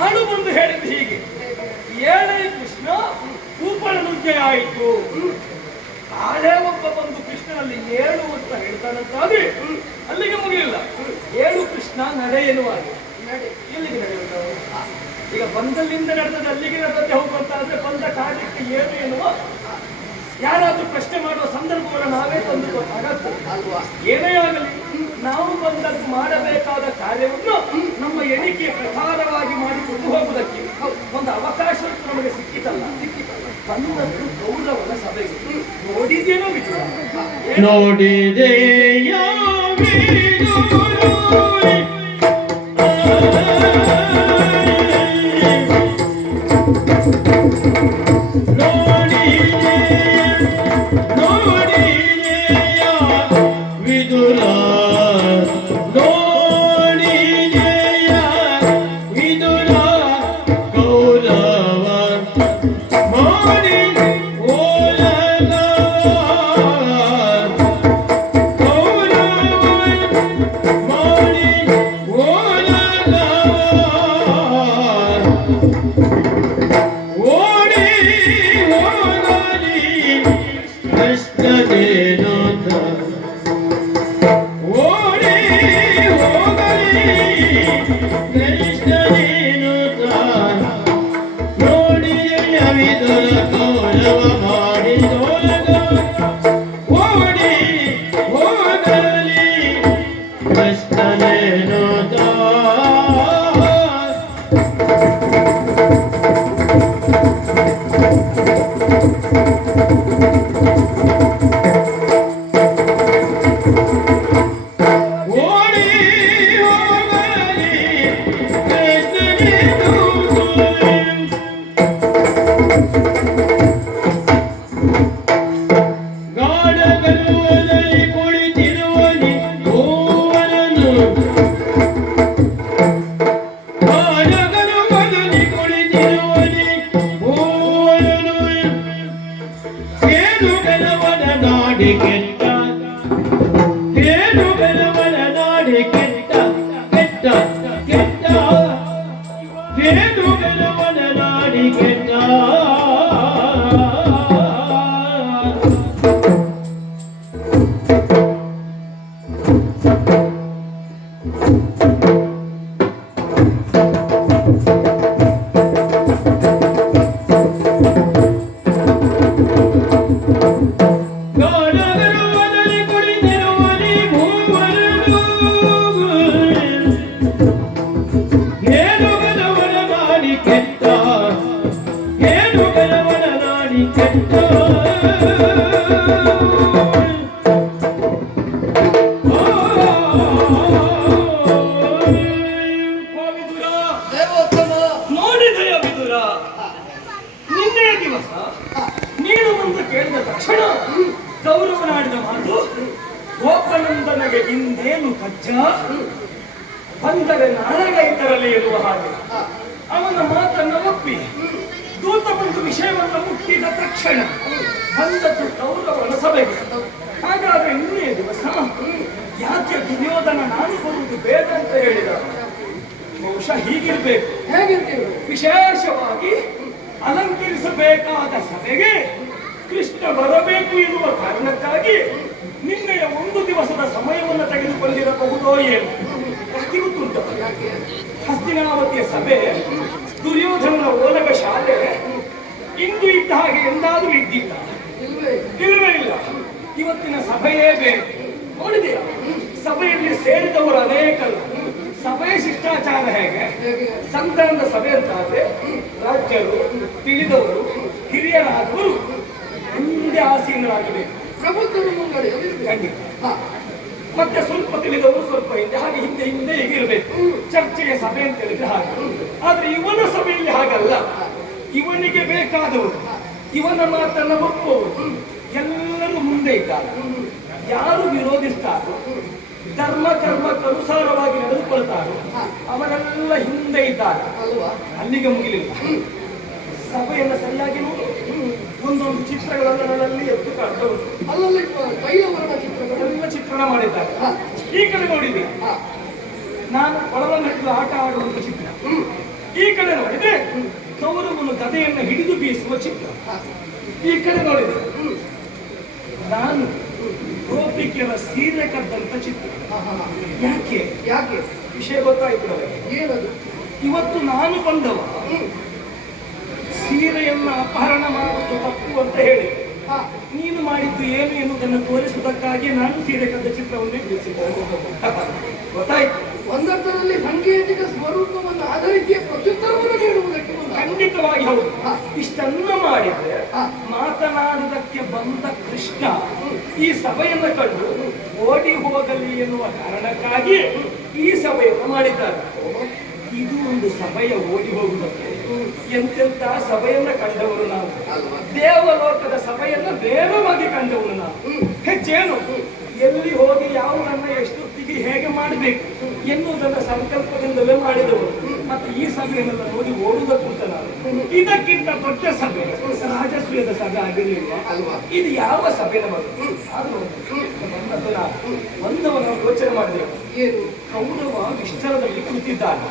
ಆಡು ಬಂದು ಹೇಳಿದ್ದು ಹೀಗೆ, ಏಳೈ ಕೃಷ್ಣ ಭೂಪಳ ನುಗ್ಗೆ ಆಯಿತು. ಆಳೇ ಒಬ್ಬ ಬಂದು ಕೃಷ್ಣನಲ್ಲಿ 7 ಅಂತ ಹೇಳ್ತಾನಂತಾದ್ರೆ ಅಲ್ಲಿಗೆ ಮುಗಿಲಿಲ್ಲ. 7 ಕೃಷ್ಣ ನಡೆ ಎನ್ನುವಾಗ ಎಲ್ಲಿಗೆ ನಡೆಯುವುದು? ಈಗ ಬಂದಲ್ಲಿಂದ ನಡೆದದ್ದು ಅಲ್ಲಿಗೆ ನಡೆದದ್ದೇ ಹೋಗುವಂತ ಆದ್ರೆ ಬಂದ ಕಾರ್ಯಕ್ಕೆ 7 ಎನ್ನುವ ಯಾರಾದ್ರೂ ಪ್ರಶ್ನೆ ಮಾಡುವ ಸಂದರ್ಭವನ್ನು ನಾವೇ ತಂದುಕೊಟ್ಟಾಗತ್ತೆ ಅಲ್ವಾ? ಏನೇ ಆಗಲಿ ನಾವು ಬಂದದ್ದು ಮಾಡಬೇಕಾದ ಕಾರ್ಯವನ್ನು ನಮ್ಮ ಎಣಿಕೆಯ ಪ್ರಕಾರವಾಗಿ ಮಾಡಿಕೊಂಡು ಹೋಗುವುದಕ್ಕೆ ಒಂದು ಅವಕಾಶ ನಮಗೆ ಸಿಕ್ಕಿತಲ್ಲ. ಬಂದದ್ದು ಗೌರವದ ಸಭೆಗೆ. ನೋಡಿದೇನೋ ವಿಚಾರ ನೋಡಿದೆಯ ಬಂದರೆ ನಾಳೆಗೈತರಲ್ಲಿ ಇರುವ ಹಾಗೆ ಅವನ ಮಾತನ್ನು ಒಪ್ಪಿ ದೂತ ಬಂದು ವಿಷಯವನ್ನು ಮುಟ್ಟಿದ ತಕ್ಷಣ ಬಂದದ್ದು ಕೌರವನ ಸಭೆಗೆ. ಹಾಗಾದ್ರೆ ಇನ್ನೇ ದಿವಸ ಯಾಕೆ ದುರ್ಯೋಧನ ನಾನು ಬರುವುದು ಬೇಡ ಅಂತ ಹೇಳಿದ? ಬಹುಶಃ ಹೀಗಿರ್ಬೇಕು. ವಿಶೇಷವಾಗಿ ಅಲಂಕರಿಸಬೇಕಾದ ಸಭೆಗೆ ಕೃಷ್ಣ ಬರಬೇಕು ಎನ್ನುವ ಕಾರಣಕ್ಕಾಗಿ ನಿನ್ನೆಯ 1 ದಿವಸದ ಸಮಯವನ್ನು ತೆಗೆದುಕೊಂಡಿರಬಹುದೋ ಏನು ಗೊತ್ತುಂಟು. ಹಸ್ತಿನಾವತಿಯ ಸಭೆ, ದುರ್ಯೋಧನನ ಓಲಗ ಶಾಲೆ ಇಂದು ಇದ್ದ ಹಾಗೆ ಎಂದಾದರೂ ಇದ್ದಿಲ್ಲ, ಇಲ್ಲವೇ ಇಲ್ಲ. ಇವತ್ತಿನ ಸಭೆಯೇ ಬೇರೆ. ನೋಡಿದೆಯಾ, ಸಭೆಯಲ್ಲಿ ಸೇರಿದವರು ಅನೇಕರು. ಸಭೆಯ ಶಿಷ್ಟಾಚಾರ ಹೇಗೆ? ಸಂಧಾನದ ಸಭೆ ಅಂತಾದ್ರೆ ರಾಜ್ಯರು, ತಿಳಿದವರು, ಹಿರಿಯರಾದವರು ಮುಂದೆ ಆಸೀನರಾಗಬೇಕು. ಖಂಡಿತ. ಮತ್ತೆ ಸ್ವಲ್ಪ ತಿಳಿದವರು ಸ್ವಲ್ಪ ಹಿಂದೆ, ಹಾಗೆ ಹಿಂದೆ ಹಿಂದೆ ಹೀಗಿರ್ಬೇಕು. ಚರ್ಚೆಯ ಸಭೆ ಅಂತ ಹೇಳಿದ್ರೆ ಹಾಗೆ. ಆದ್ರೆ ಇವನ ಸಭೆಯಲ್ಲಿ ಹಾಗಲ್ಲ. ಇವನಿಗೆ ಬೇಕಾದವರು, ಇವನ ಮಾತನ್ನ ಒಪ್ಪುವವರು ಎಲ್ಲರೂ ಮುಂದೆ ಇದ್ದಾರೆ. ಯಾರು ವಿರೋಧಿಸ್ತಾರೋ, ಧರ್ಮ ಕರ್ಮಕ್ಕನುಸಾರವಾಗಿ ನಡೆದುಕೊಳ್ತಾರೋ ಅವರೆಲ್ಲ ಹಿಂದೆ ಇದ್ದಾರೆ. ಅಲ್ಲಿಗೆ ಮುಗಿಲಿಲ್ಲ. ಸಭೆಯನ್ನು ಸರಿಯಾಗಿ ನೋಡಿ ಒಂದೊಂದು ಚಿತ್ರಗಳನ್ನಲ್ಲಿ ಎದ್ದು ಕಾಣ್ತವೆ. ಅಲ್ಲಲ್ಲಿ ತೈಲವರ್ಣ ಚಿತ್ರಗಳೆಲ್ಲ ಚಿತ್ರಣ ಮಾಡಿದ್ದಾರೆ. ಈ ಕಡೆ ನೋಡಿದೆ ನಾನು ಒಳವನ್ನು ಆಟ ಆಡುವಂತ ಚಿತ್ರ. ಈ ಕಡೆ ನೋಡಿದೆ ಕೌರವನು ಗದೆಯನ್ನು ಹಿಡಿದು ಬೀಸುವ ಚಿತ್ರ. ಈ ಕಡೆ ನೋಡಿದೆ ನಾನು ಗೋಪಿಕೆಯರ ಸೀರೆ ಕದ್ದಂತ ಚಿತ್ರ. ಯಾಕೆ ಯಾಕೆ ವಿಷಯ ಗೊತ್ತಾಯ್ತು ಏನದು? ಇವತ್ತು ನಾನು ಬಂದವ ಸೀರೆಯನ್ನ ಅಪಹರಣ ಮಾಡುವುದು ತಪ್ಪು ಅಂತ ಹೇಳಿ ನೀನು ಮಾಡಿದ್ದು ಏನು ಎನ್ನುವುದನ್ನು ತೋರಿಸುವುದಕ್ಕಾಗಿ ನಾನು ಸೀರೆ ಕದ್ದ ಚಿತ್ರವನ್ನೇ ಬಿಡಿಸಿದ್ದೆ. ಗೊತ್ತಾಯ್ತು? ಒಂದರ್ಥದಲ್ಲಿ ಸಾಂಕೇತಿಕ ಸ್ವರೂಪವನ್ನು ಆಧರಿಸಿಯ ಪ್ರತ್ಯುತ್ತರವನ್ನು ನೀಡುವುದಕ್ಕೆ ಖಂಡಿತವಾಗಿ ಹೌದು. ಇಷ್ಟನ್ನು ಮಾಡಿದ್ರೆ ಮಾತನಾಡುವುದಕ್ಕೆ ಬಂದ ಕೃಷ್ಣ ಈ ಸಭೆಯನ್ನು ಕಂಡು ಓಡಿ ಹೋಗಲಿ ಎನ್ನುವ ಕಾರಣಕ್ಕಾಗಿ ಈ ಸಭೆಯನ್ನು ಮಾಡಿದ್ದಾರೆ. ಇದು ಒಂದು ಸಭೆಯ ಓಡಿ ಹೋಗುವುದಕ್ಕೆ ಎಂತೆಂತ ಸಭೆಯನ್ನ ಕಂಡವರು ನಾವು. ದೇವಲೋಕದ ಸಭೆಯನ್ನ ವೇಗವಾಗಿ ಕಂಡವರು ನಾವು. ಹೆಚ್ಚೇನು ಎಲ್ಲಿ ಹೋಗಿ ಯಾವುದನ್ನ ಎಷ್ಟೊತ್ತಿಗೆ ಹೇಗೆ ಮಾಡಬೇಕು ಎನ್ನುವುದನ್ನ ಸಂಕಲ್ಪದಿಂದಲೇ ಮಾಡಿದವರು. ಮತ್ತೆ ಈ ಸಭೆಯನ್ನೆಲ್ಲ ನೋಡಿ ಓಡುವುದಕ್ಕಂತ ನಾವು ಇದಕ್ಕಿಂತ ದೊಡ್ಡ ಸಭೆ ರಾಜಸ್ವೀಯದ ಸಭೆ ಆಗಿರಲಿಲ್ಲ ಅಲ್ವಾ? ಇದು ಯಾವ ಸಭೆ ನಮಗೆ? ಆದ್ರೂ ಒಂದವನ್ನು ಯೋಚನೆ ಮಾಡಬೇಕು. ಏನು ಕೌರವ ವಿಸ್ತಾರದಲ್ಲಿ ಕುಳಿತಿದ್ದಾನೆ.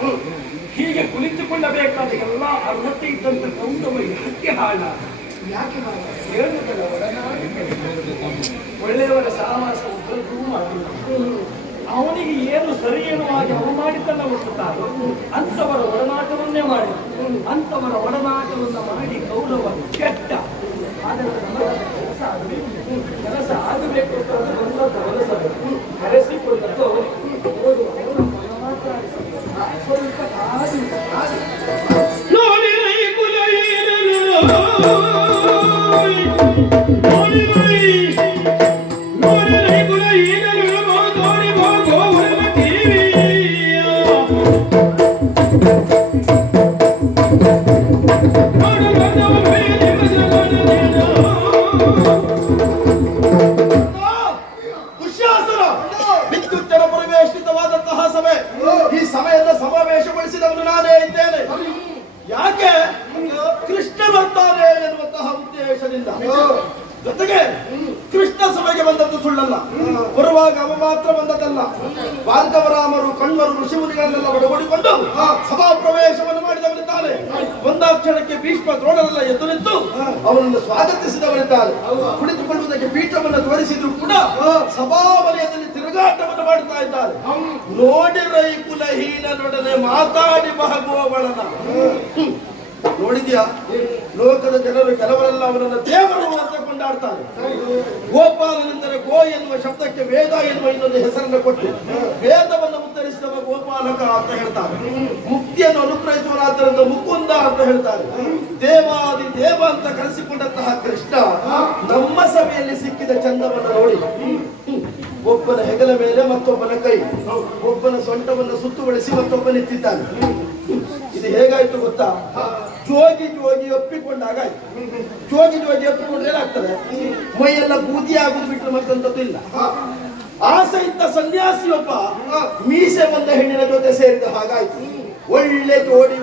ಹೀಗೆ ಕುಳಿತುಕೊಳ್ಳಬೇಕಾದ ಎಲ್ಲ ಅರ್ಹತೆ ಇದ್ದಂತ ಕೌರವ ಯಾಕೆ ಹಾಳ? ಯಾಕೆ ಹಾಳ? ಹೇಳುವುದಲ್ಲ, ಒಳ್ಳೆಯವರ ಸಹವಾಸ ಒಬ್ಬರಿಗೂ ಮಾಡಿಲ್ಲ. ಅವನಿಗೆ ಏನು ಸರಿ ಎನ್ನುವಾಗಿ ಅವ ಮಾಡಿದ್ದನ್ನ ಹುಟ್ಟುತ್ತಾರೆ ಅಂಥವರ ಒಡನಾಟವನ್ನೇ ಮಾಡಿ ಅಂಥವರ ಒಡನಾಟವನ್ನು ಮಾಡಿ ಕೌರವ ಕೆಟ್ಟ. ಆದರೆ ಕೆಲಸ ಆಗಬೇಕು ಅಂತ ಕರೆಸಿಕೊಂಡದ್ದು ಸ್ವಲ್ಪ ವಿದ್ಯುತ್ತರ ಪರಿವೇಷ್ಟಿತವಾದಂತಹ ಸಭೆ. ಈ ಸಭೆಯನ್ನು ಸಮಾವೇಶಗೊಳಿಸಿದವನು ನಾನೇ ಇದ್ದೇನೆ. ಯಾಕೆ? ಕೃಷ್ಣ ಬರ್ತಾನೆ ಎನ್ನುವಂತಹ ಉದ್ದೇಶದಿಂದ. ಜೊತೆಗೆ ಕೃಷ್ಣ ಸಭೆಗೆ ಬಂದದ್ದು ಸುಳ್ಳಲ್ಲ. ಬರುವಾಗ ಅವ ಮಾತ್ರ ಬಂದದ್ದಲ್ಲ. ಭಾರ್ಗವರಾಮರು ಕಣ್ವರು ಋಷಿಮುನಿಗಳನ್ನೆಲ್ಲ ಒಡಗೂಡಿಕೊಂಡು ಸಭಾ ಪ್ರವೇಶವನ್ನು ಮಾಡಿದವರಿದ್ದಾರೆ. ಒಂದಾಕ್ಷಣಕ್ಕೆ ಭೀಷ್ಮ ದ್ರೋಣರೆಲ್ಲ ಎದ್ದು ನಿಂತು ಅವನನ್ನು ಸ್ವಾಗತಿಸಿದವರಿದ್ದಾರೆ. ಕುಳಿತುಕೊಳ್ಳುವುದಕ್ಕೆ ಪೀಠವನ್ನು ತೋರಿಸಿದ್ರು ಕೂಡ ಸಭಾ ವಲಯದಲ್ಲಿ ತಿರುಗಾಟವನ್ನು ಮಾಡುತ್ತಾ ಇದ್ದಾರೆ. ನೋಡಿರೈ ಕುಲಹೀನನೊಡನೆ ಮಾತಾಡಿ ಮಹಗೋವಳನ. ನೋಡಿದ್ಯಾ? ಲೋಕದ ಜನರು ಕೆಲವರೆಲ್ಲ ಅವರನ್ನು ದೇವರು ಅಂತ ಕೊಂಡಾಡ್ತಾರೆ. ಗೋಪಾಲನೆಂದರೆ ಗೋ ಎನ್ನುವ ಶಬ್ದಕ್ಕೆ ವೇದ ಎನ್ನುವ ಇನ್ನೊಂದು ಹೆಸರನ್ನು ಕೊಟ್ಟು ವೇದವನ್ನು ಉತ್ತರಿಸಿದವ ಗೋಪಾಲಕ ಅಂತ ಹೇಳ್ತಾರೆ. ಮುಕ್ತಿಯನ್ನು ಅನುಗ್ರಹಿಸುವನಾದ್ದರಿಂದ ಮುಕುಂದ ಅಂತ ಹೇಳ್ತಾರೆ. ದೇವಾದಿ ದೇವ ಅಂತ ಕರೆಸಿಕೊಂಡಂತಹ ಕೃಷ್ಣ ನಮ್ಮ ಸಭೆಯಲ್ಲಿ ಸಿಕ್ಕಿದ ಚಂದವನ್ನು ನೋಡಿ ಒಬ್ಬನ ಹೆಗಲ ಮೇಲೆ ಮತ್ತೊಬ್ಬನ ಕೈ, ಒಬ್ಬನ ಸೊಂಟವನ್ನು ಸುತ್ತುಗೊಳಿಸಿ ಮತ್ತೊಬ್ಬ ನಿಂತಿದ್ದಾನೆ. ಇದು ಹೇಗಾಯ್ತು ಗೊತ್ತಾ? ಜೋಗಿ ಜೋಗಿ ಒಪ್ಪಿಕೊಂಡಾಗ ಆಯ್ತು. ಜೋಗಿ ಜೋಗಿ ಒಪ್ಪಿಕೊಂಡ್ರೆ ಏನಾಗ್ತದೆ? ಮೈಯೆಲ್ಲ ಬೂದಿ ಆಗುದು ಬಿಟ್ಟರೆ ಮತ್ತಂತದ್ದು ಇಲ್ಲ. ಆಸೆ ಇದ್ದ ಸನ್ಯಾಸಿಯೊಬ್ಬ ಮೀಸೆ ಬಂದ ಹೆಣ್ಣಿನ ಜೊತೆ ಸೇರಿದ ಹಾಗಾಯ್ತು. ಒಳ್ಳೆ ಜೋಡಿ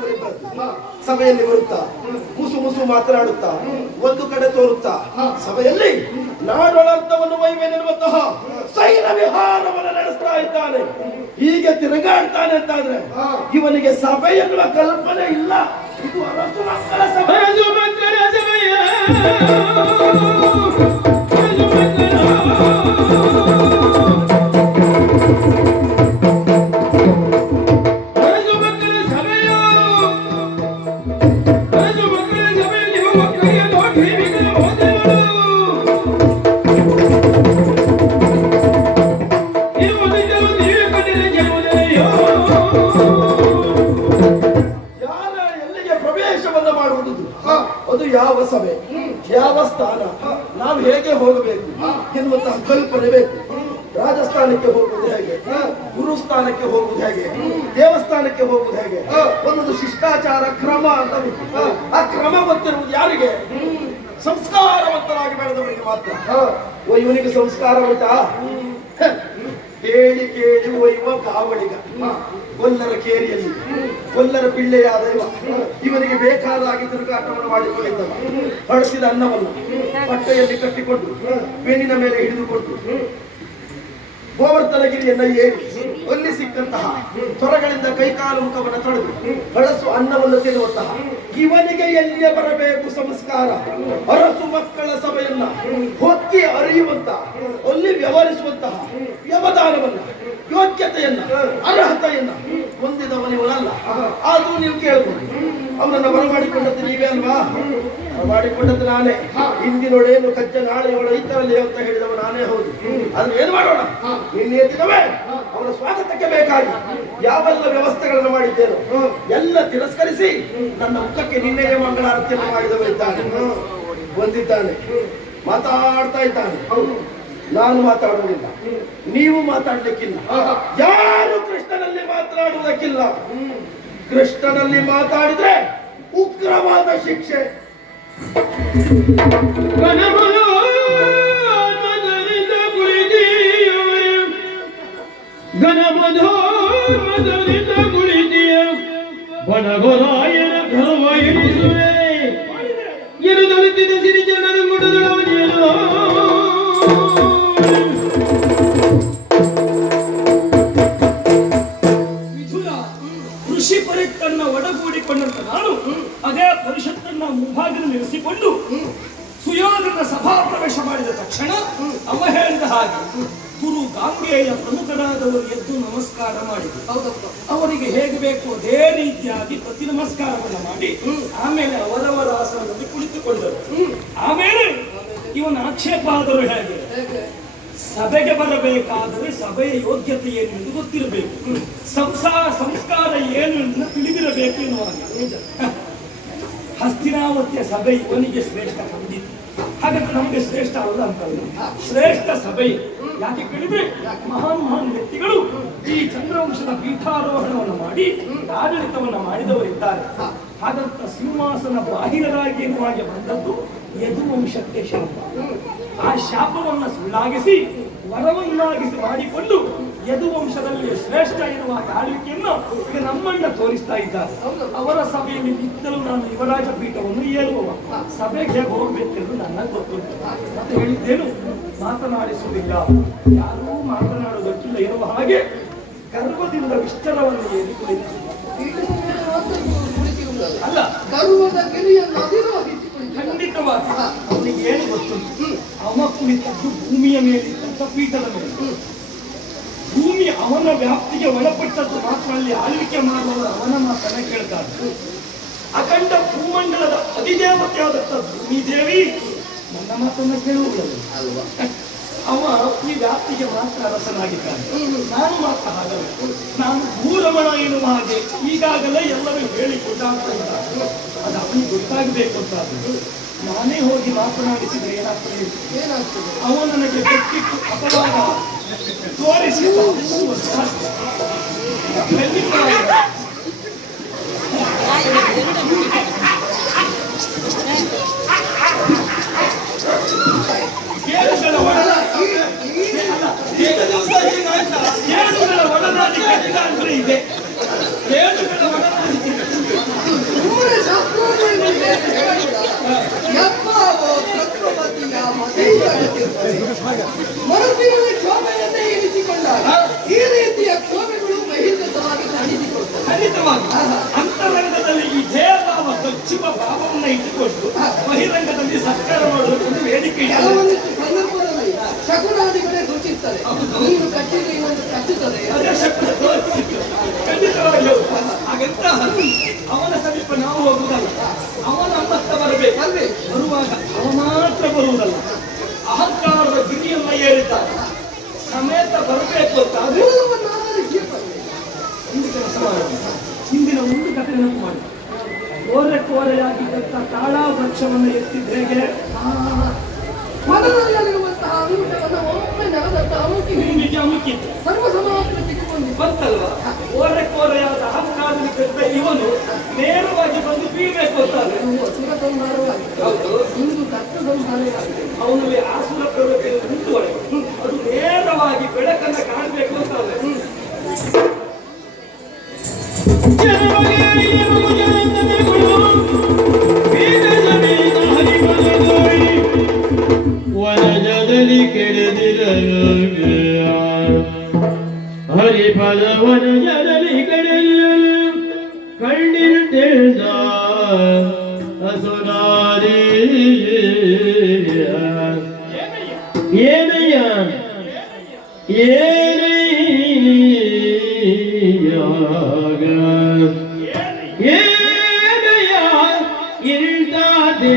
ಸಭೆಯಲ್ಲಿ ಬರುತ್ತಾ ಮುಸು ಮುಸು ಮಾತನಾಡುತ್ತಾ ಒಂದು ಕಡೆ ತೋರುತ್ತಾ ಸಭೆಯಲ್ಲಿ ನಾಡೊಳರ್ಥವನ್ನು ವೈವೇನೆನ್ನುವಂತಹ ಸೈನ ವಿಹಾರವನ್ನು ನಡೆಸ್ತಾ ಇದ್ದಾನೆ. ಹೀಗೆ ತಿರುಗಾಡ್ತಾನೆ ಅಂತಾದ್ರೆ ಇವನಿಗೆ ಸಭೆ ಎನ್ನುವ ಕಲ್ಪನೆ ಇಲ್ಲ. ಇದು ಅರಸು ಮಕ್ಕಳ ಸಭೆ. ಯಾವ ಸಭೆ, ಯಾವ ಸ್ಥಾನ, ನಾವು ಹೇಗೆ ಹೋಗಬೇಕು ಎನ್ನುವಂತಹ ಕಲ್ಪನೆ ಬೇಕು. ರಾಜಸ್ಥಾನಕ್ಕೆ ಹೋಗುವುದು ಹೇಗೆ, ಗುರುಸ್ಥಾನಕ್ಕೆ ಹೋಗುವುದು ಹೇಗೆ, ದೇವಸ್ಥಾನಕ್ಕೆ ಹೋಗುವುದು ಹೇಗೆ, ಒಂದೊಂದು ಶಿಷ್ಟಾಚಾರ ಕ್ರಮ ಅಂತ ಉಂಟು. ಆ ಕ್ರಮ ಗೊತ್ತಿರುವುದು ಯಾರಿಗೆ? ಸಂಸ್ಕಾರವಂತರಾಗಿ ಬೆಳೆದವರಿಗೆ ಮಾತ್ರ. ಇವನಿಗೆ ಸಂಸ್ಕಾರ ಉಂಟಾ? ಕೇಳಿ ಕೇಳಿ ಒಯ್ಯುವ ಕಾವಳಿಗ ಕೊಲ್ಲರ ಕೇರಿಯಲ್ಲಿ ಕೊಲ್ಲರ ಪಿಳ್ಳೆಯಾದ ಇವನಿಗೆ ಬೇಕಾದಾಗಿ ತಿರುಗಾಟವನ್ನು ಮಾಡಿಕೊಂಡಿದ್ದವ. ಬಳಸಿದ ಅನ್ನವನ್ನು ಬಟ್ಟೆಯಲ್ಲಿ ಕಟ್ಟಿಕೊಂಡು ಬೆನ್ನಿನ ಮೇಲೆ ಹಿಡಿದುಕೊಂಡು ಗೋವರ್ಧನಗಿರಿಯನ್ನ ಏರಿ ಅಲ್ಲಿ ಸಿಕ್ಕಂತಹ ತೊರಗಳಿಂದ ಕೈಕಾಲು ಮುಖವನ್ನು ತೊಳೆದು ಹಳಸು ಅನ್ನವನ್ನು ತಿನ್ನುವಂತಹ ಇವನಿಗೆ ಎಲ್ಲಿಯ ಬರಬೇಕು ಸಂಸ್ಕಾರ ಅರಸು ಮಕ್ಕಳ ಸಭೆಯನ್ನ ಹೊತ್ತಿ ಅರಿಯುವಂತ ಅಲ್ಲಿ ವ್ಯವಹರಿಸುವಂತಹ ವ್ಯವಧಾನವನ್ನ ಯೋಗ್ಯತೆಯನ್ನ ಅರ್ಹತೆಯನ್ನ ಹೊಂದಿದವನಿವನಲ್ಲ. ಆದ್ರೂ ನೀವು ಕೇಳ್ಬೋದು, ಅವನನ್ನ ಬರಮಾಡಿಕೊಂಡದ್ದು ನೀವೇ ಅಲ್ವಾ? ಬರಮಾಡಿಕೊಂಡದ್ದು ನಾನೇ. ಇಂದಿನೊಳೇನು ಕಜ್ಜ ನಾಳೆಯೋಳ ಇತರಲ್ಲಿ ಅಂತ ಹೇಳಿದವ ನಾನೇ. ಹೌದು, ಆದ್ರೆ ಏನ್ ಮಾಡೋಣ, ನಿನ್ನೆ ದಿನವೇ ಅವನ ಸ್ವಾಗತಕ್ಕೆ ಬೇಕಾಗಿ ಯಾವೆಲ್ಲ ವ್ಯವಸ್ಥೆಗಳನ್ನು ಮಾಡಿದ್ದೇನೋ ಎಲ್ಲ ತಿರಸ್ಕರಿಸಿ ನನ್ನ ಮುಖಕ್ಕೆ ನಿನ್ನೆಯೇ ಮಂಗಳಾರತಿಯನ್ನು ಮಾಡಿದವ ಇದ್ದಾನೆ, ಬಂದಿದ್ದಾನೆ, ಮಾತಾಡ್ತಾ ಇದ್ದಾನೆ. ನಾನು ಮಾತಾಡುವುದಿಲ್ಲ, ನೀವು ಮಾತಾಡ್ಲಿಕ್ಕಿಲ್ಲ, ಯಾರು ಕೃಷ್ಣನಲ್ಲಿ ಮಾತನಾಡುವುದಕ್ಕಿಲ್ಲ. ಕೃಷ್ಣನಲ್ಲಿ ಮಾತಾಡಿದ್ರೆ ಉಗ್ರವಾದ ಶಿಕ್ಷೆ. ಗಣಮಧೋಮದರಿಂದ ಕುಳಿತಿಯ ಬಣಗೊರಾಯನ ಧರ್ಮ ಎನಿಸುವೆ ಏನು ದೊರೆತಿದ ಸಿರಿಜನರ ಮುಟದೊಳವನಿಯನು ಮಿಥುನ ಋಷಿ ಪರಿತ್ತನ್ನ ಒಡಗೂಡಿಕೊಂಡಂತ ನಾನು ಅದೇ ಪರಿಷತ್ತನ್ನ ಮುಂಭಾಗದಲ್ಲಿ ಇರಿಸಿಕೊಂಡು ಸುಯೋಧನ ಸಭಾ ಪ್ರವೇಶ ಮಾಡಿದ ತಕ್ಷಣ ಅವ ಹೇಳಿದ ಹಾಗೆ ಗುರು ಗಾಂಗೇಯ ಪ್ರಮುಖರಾದವರು ಎದ್ದು ನಮಸ್ಕಾರ ಮಾಡಿದರು. ಅವರಿಗೆ ಹೇಗೆ ಬೇಕು ಅದೇ ರೀತಿಯಾಗಿ ಪ್ರತಿ ನಮಸ್ಕಾರವನ್ನು ಮಾಡಿ ಆಮೇಲೆ ಅವರವರ ಆಸನದಲ್ಲಿ ಕುಳಿತುಕೊಂಡರು. ಆಮೇಲೆ ಇವನ ಆಕ್ಷೇಪ ಆದರೂ ಹೇಗೆ, ಸಭೆಗೆ ಬರಬೇಕಾದರೆ ಸಭೆಯ ಯೋಗ್ಯತೆ ಏನು ಎಂದು ಗೊತ್ತಿರಬೇಕು, ಸಂಸ್ಕಾರ ಏನು ಎಂದು ತಿಳಿದಿರಬೇಕು ಎನ್ನುವಾಗ ಹಸ್ತಿನಾವತಿಯ ಸಭೆ ಇವನಿಗೆ ಶ್ರೇಷ್ಠ ಖಂಡಿತ. ಹಾಗಾದ್ರೆ ನಮಗೆ ಶ್ರೇಷ್ಠ ಅಲ್ಲ ಅಂತಲ್ಲ, ಶ್ರೇಷ್ಠ ಸಭೆ. ಯಾಕೆ ಕೇಳಿದ್ರೆ ಮಹಾನ್ ವ್ಯಕ್ತಿಗಳು ಈ ಚಂದ್ರವಂಶದ ಪೀಠಾರೋಹಣವನ್ನು ಮಾಡಿ ಆಡಳಿತವನ್ನು ಮಾಡಿದವರಿದ್ದಾರೆ. ಹಾಗಂತ ಸಿಂಹಾಸನ ಬಾಹಿರರಾಗಿ ಎನ್ನುವಾಗೆ ಬಂದದ್ದು ಯದುವಂಶಕ್ಕೆ ಶಾಪ. ಆ ಶಾಪವನ್ನು ಸುಳ್ಳಾಗಿಸಿ ವರವನ್ನಾಗಿಸಿ ಮಾಡಿಕೊಂಡು ಯದುವಂಶದಲ್ಲಿ ಶ್ರೇಷ್ಠ ಎನ್ನುವ ಆಳ್ವಿಕೆಯನ್ನು ಈಗ ನಮ್ಮನ್ನ ತೋರಿಸ್ತಾ ಇದ್ದಾರೆ. ಅವರ ಸಭೆಯಲ್ಲಿ ನಿಂತರೂ ನಾನು ಯುವರಾಜ ಪೀಠವನ್ನು ಏರುವವ, ಸಭೆಗೆ ಹೋಗಬೇಕೆಂದು ನನ್ನ ಗೊತ್ತುಂಟು. ಮತ್ತೆ ಹೇಳಿದ್ದೇನು, ಮಾತನಾಡಿಸುವುದಿಲ್ಲ, ಯಾರೂ ಮಾತನಾಡುವುದಕ್ಕಿಲ್ಲ ಎನ್ನುವ ಹಾಗೆ ಗರ್ವದಿಂದ ವಿಸ್ತಾರವನ್ನು ಏರಿ ಕುಳಿತು ಅಲ್ಲ, ಗರ್ವದ ಗಿರಿಯನ್ನು ಅಧಿರೋಹಿಸಿಕೊಂಡು ಖಂಡಿತವಾಗಿ ಅವನಿಗೆ ಏನು ಗೊತ್ತುಂಟು, ಅವ ಕುಳಿತದ್ದು ಭೂಮಿಯ ಮೇಲಿದ್ದಂತ ಪೀಠದ ಮೇಲೆ. ಭೂಮಿ ಅವನ ವ್ಯಾಪ್ತಿಗೆ ಒಳಪಟ್ಟದ್ದು ಮಾತ್ರ ಅಲ್ಲಿ ಆಳ್ವಿಕೆ ಮಾಡುವವರು ಅವನ ಮಾತನ್ನ ಕೇಳ್ತಾರೆ. ಅಖಂಡ ಭೂಮಂಡಲದ ಅಧಿದೇವತೆಯಾದಂಥ ಭೂಮಿ ದೇವಿ ನನ್ನ ಮಾತನ್ನ ಕೇಳುವುದಿಲ್ಲ. ಅವ ಈ ವ್ಯಾಪ್ತಿಗೆ ಮಾತ್ರ ಅರಸನಾಗಿದ್ದಾನೆ, ನಾನು ಮಾತ್ರ ಹಾಗಲ್ಲ. ನಾನು ಭೂರಮಣ ಎನ್ನುವ ಹಾಗೆ ಈಗಾಗಲೇ ಎಲ್ಲರೂ ಹೇಳಿ ಕೊಟ್ಟಾಗ್ತಾ ಇದ್ದಾರೆ. ಅದು ಅವನಿಗೆ ಗೊತ್ತಾಗಬೇಕು ಅಂತ ನಾನೇ ಹೋಗಿ ಮಾತನಾಡಿಸಿದ್ರೆ ಏನಾಗ್ತದೆ, ಅವ ನನಗೆ ಬೆಕ್ಕಿಟ್ಟು ಅಪವಾದ ತೋರಿಸಿ ಒಡನಾಡಿ ಕಟ್ಟಿದ ಅಂದ್ರೆ ಇದೆ. ಮರುದಿನ ಕ್ಷೋಭೆಯನ್ನೇ ಇರಿಸಿಕೊಂಡಾಗ ಈ ರೀತಿಯ ಕ್ಷೋಭೆಗಳು ಬಹಿರಂಗವಾಗಿ ಕಾಣಿಸಿಕೊಳ್ತವೆ. ಖಂಡಿತವಾಗಿ ಅಂತರಂಗದಲ್ಲಿ ಈ ದೇವಭಾವ ಪಶ್ಚಿಮ ಭಾವವನ್ನು ಇಟ್ಟುಕೊಂಡು ಬಹಿರಂಗದಲ್ಲಿ ಸರ್ಕಾರ ಮಾಡುವುದಕ್ಕೆ ವೇದಿಕೆ ಕೆಲವೊಂದಿಷ್ಟು ಸಂದರ್ಭದಲ್ಲಿ ಶಕುನಾದಿಗಳೇ ಸೂಚಿಸುತ್ತದೆ, ನೀನು ಕಟ್ಟಿದ್ರೆ ಇನ್ನೊಂದು ಕಟ್ಟುತ್ತದೆ. ಖಂಡಿತವಾಗಿ ಹಾಗಂತ ಅವನ ಸಮೀಪ ನಾವು ಹೋಗುವುದಲ್ಲ, ಅವನ ಹತ್ತ ಬರಬೇಕಲ್ವೇ. ಬರುವಾಗ ಅವ ಮಾತ್ರ ಬರುವುದಲ್ಲ, ಅಹಂಕಾರದ ಗಿರಿಯನ್ನ ಏರಿದ್ದಾರೆ ಸಮೇತ ಬರಬೇಕು ಅಂತ ಹಿಂದಿನ ಒಂದು ಕಥೆ ನೆನಪು ಮಾಡಿ. ಕೋರೆಯಾಗಿದ್ದಂಥ ತಾಳಾ ವೃಕ್ಷವನ್ನು ಎತ್ತಿದ ಹೇಗೆ ಮನದಲ್ಲಿರುವಂತಹ ಅಂಶವನ್ನು ಒಮ್ಮೆ ನೆಲದಂತಹ ಭೂಮಿಗೆ ಅಮುಕಿತ್ತು ಸರ್ವಸಮಾಪ್ತಿಗೆ ಬಂತಲ್ವಾ. ಕೋರೆಯಾದ ಅಹಂಕಾರದಿಂದ ಇವನು ನೇರವಾಗಿ ಬಂದು ಬೀಳಬೇಕು ಅಂತಾರೆ. ಹೌದು, ಇಂದು ದತ್ತ ಸಂಹಾರವಾಗಿದೆ. ಅವನಲ್ಲಿ ಆಸುರ ಪ್ರವೃತ್ತಿಯನ್ನು ಮುಂದುವರೆದು ಅದು ನೇರವಾಗಿ ಬೆಳಕನ್ನು ಕಾಣಬೇಕು ಅಂತಾರೆ. ವನಜದಲ್ಲಿ ಕೆಳೆದಿರ ಹರಿಪದವನ ಜನನಿ ಕಣ್ಣಿರು ತಿಳಿದ ಅಸುರಾರಿ ಏನಯ್ಯ ಏನಯ್ಯ ಇಲ್ದಾದೆ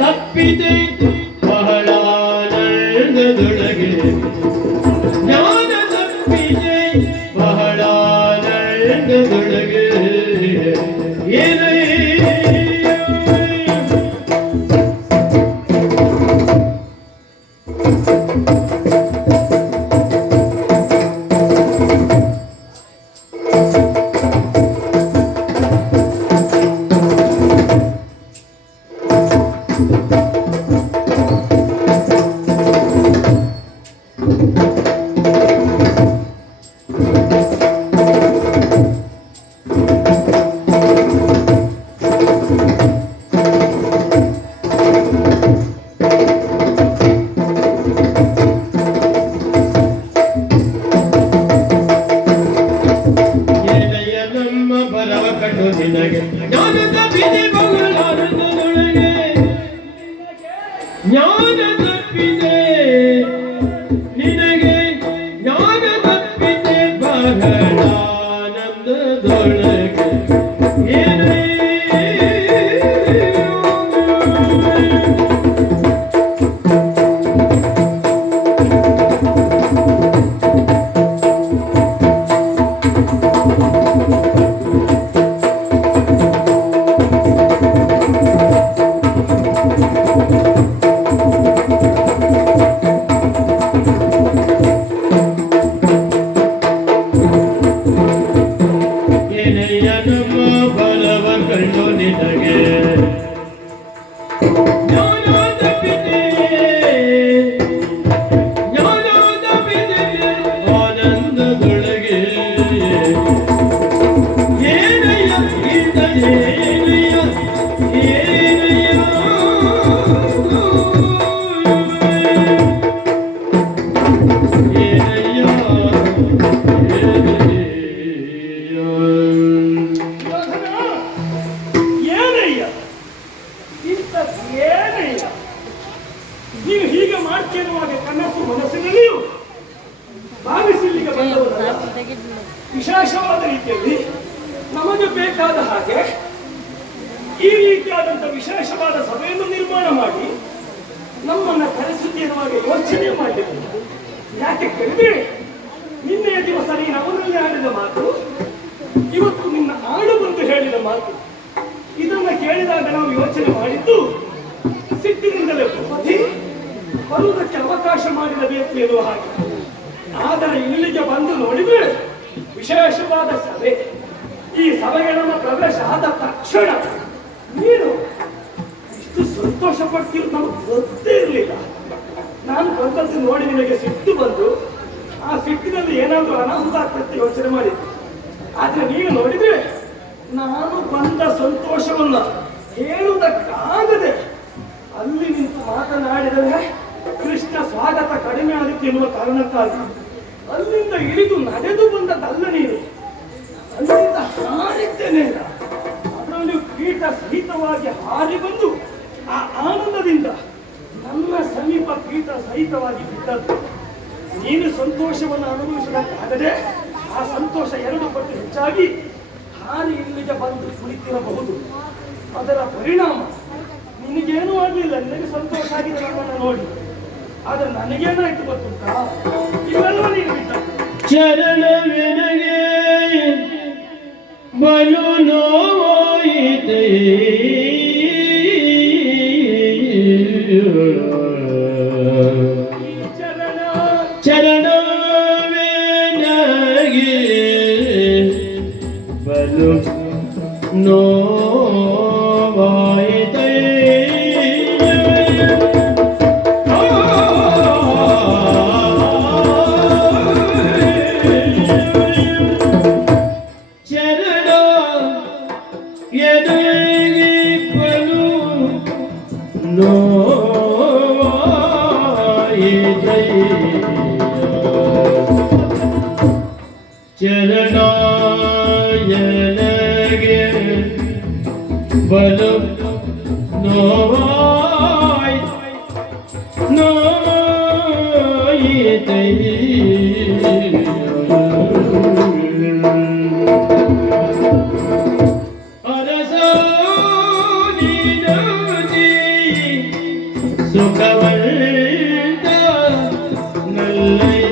ತಪ್ಪಿದೆ ಬಹಳ ಆನಂದದೊಳಗೆ ಜ್ಞಾನ ತಪ್ಪಿದೆ ಬಹಳ ಆನಂದದೊಳಗೆ ಜ್ಞಾನ ತಪ್ಪಿದೆ ನಿನಗೆ ಜ್ಞಾನ ತಪ್ಪಿದೆ ಬಹಳ ಆನಂದದೊಳಗೆ ನೀವು ಹೀಗೆ ಮಾಡ್ತಿರುವಾಗ ಕನಸು ಮನಸ್ಸಿನಲ್ಲಿಯೂ ಭಾವಿಸಲಿಕ್ಕೆ ಬಂದವರಲ್ಲ. ವಿಶೇಷವಾದ ರೀತಿಯಲ್ಲಿ ನಮಗೆ ಬೇಕಾದ ಹಾಗೆ ಈ ರೀತಿಯಾದಂಥ ವಿಶೇಷವಾದ ಸಭೆಯನ್ನು ನಿರ್ಮಾಣ ಮಾಡಿ ನಮ್ಮನ್ನು ಕರೆಸುತ್ತಿರುವಾಗ ಯೋಚನೆ ಮಾಡಿದ್ದೀವಿ. ಯಾಕೆ ಕೇಳಿದ್ರೆ ನಿನ್ನೆಯ ದಿವಸ ನೀನು ಅವನಲ್ಲಿ ಆಡಿದ ಮಾತು, ಇವತ್ತು ನಿನ್ನ ಆಡು ಬಂದು ಹೇಳಿದ ಮಾತು, ಇದನ್ನು ಕೇಳಿದಾಗ ನಾವು ಯೋಚನೆ ಮಾಡಿದ್ದು ಸಿಟ್ಟಿನಿಂದಲೇ ಬರುವುದಕ್ಕೆ ಅವಕಾಶ ಮಾಡಿರಬೇಕು ಎನ್ನುವ ಹಾಗೆ. ಆದರೆ ಇಲ್ಲಿಗೆ ಬಂದು ನೋಡಿದ್ರೆ ವಿಶೇಷವಾದ ಸಭೆ. ಈ ಸಭೆಗೆ ನಮ್ಮ ಪ್ರವೇಶ ಆದ ತಕ್ಷಣ ನೀನು ಇಷ್ಟು ಸಂತೋಷ ಪಡ್ತಿರು ನಮಗೆ ಗೊತ್ತೇ ಇರಲಿಲ್ಲ. ನಾನು ಬಂದದ್ದು ನೋಡಿ ನಿನಗೆ ಸಿಟ್ಟು ಬಂದು ಆ ಸಿಟ್ಟಿನಲ್ಲಿ ಏನಾದರೂ ಅನಾಹುತ ಆಗ್ತದೆ ಯೋಚನೆ ಮಾಡಿದ್ದೆ. ಆದ್ರೆ ನೀನು ನೋಡಿದ್ರೆ ನಾನು ಬಂದ ಸಂತೋಷವನ್ನ ಹೇಳುವುದಕ್ಕಾಗದೆ ಅಲ್ಲಿ ನಿಂತು ಮಾತನಾಡಿದರೆ ಕೃಷ್ಣ ಸ್ವಾಗತ ಕಡಿಮೆ ಆದಿತ್ತು ಎನ್ನುವ ಕಾರಣಕ್ಕಾಗಿ ಅಲ್ಲಿಂದ ಇಳಿದು ನಡೆದು ಬಂದದ್ದಲ್ಲ ನೀನು, ಅಲ್ಲಿಂದ ಹಾರಿದ್ದೇನೆ. ಅದರಲ್ಲಿ ಕೀಟ ಸಹಿತವಾಗಿ ಹಾರಿ ಬಂದು ಆ ಆನಂದದಿಂದ ನನ್ನ ಸಹಿತವಾಗಿ ಬಿಟ್ಟದ್ದು. ನೀನು ಸಂತೋಷವನ್ನು ಅನುಭವಿಸಬೇಕಾಗದೆ ಆ ಸಂತೋಷ 2 ಪಟ್ಟು ಹೆಚ್ಚಾಗಿ ಹಾರಿ ಇಲ್ಲಿಗೆ ಬಂದು ಕುಳಿತಿರಬಹುದು. ಅದರ ಪರಿಣಾಮ ನಿನಗೇನೂ ಆಗಲಿಲ್ಲ, ನಿನಗೆ ಸಂತೋಷ ಆಗಿದೆ ನಮ್ಮನ್ನು ನೋಡಿ. ಆದರೆ ನನಗೇನಾಯ್ತು ಗೊತ್ತುಂಟಾ? ಇವೆಲ್ಲ ನೀನು ಬಿಟ್ಟ ಚರಣವಿನಗೆ ಬಲು ನೋವಾಯಿತೆ ಚರಣವಿನಗೆ ಬಲು ನೋವಾಯಿತೆ ಚರಣಾಯನಗೆ ಬಲು ನೋವಾಯ್ ನೋವಾಯಿತೈ ಅರಸೋನಿನೋಜಿ ಸುಖವಂತ ನಲ್ಲೈ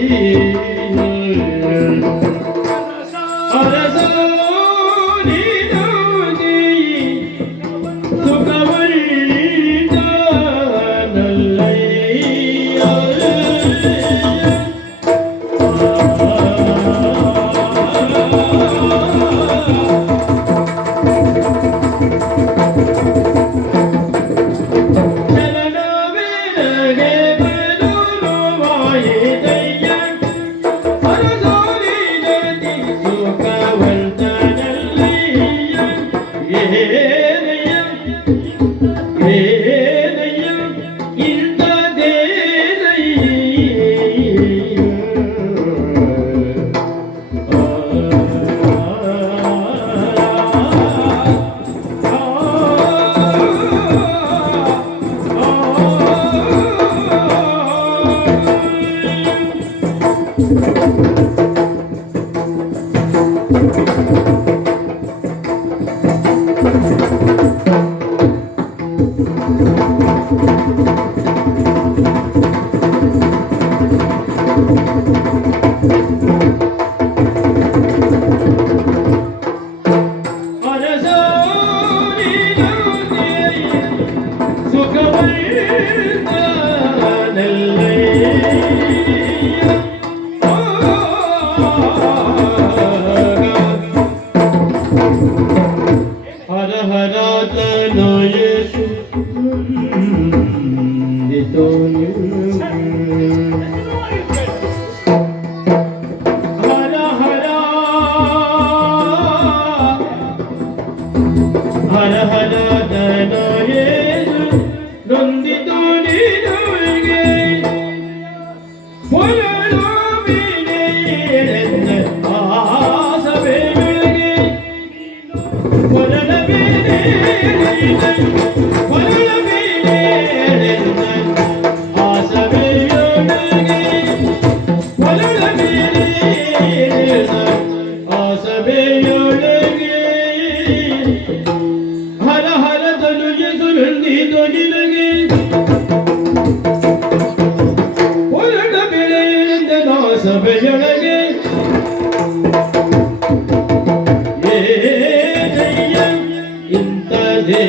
ಹರ ಹರ ತನಯೇಶು ಹರ ಹರ ಹರ ಹರ ತನಯೇಶು ನೊಂದಿತು ನಿನಗೆ ಹರ ಹರ ತನುಜೆ ಸುರಂದಿತು ನಿನಗೆ ಹೊರಡ ಬೆಳೆಯಿಂದ ನಾ ಸಭೆಯೊಳಗೆ ಇಂಥದೇ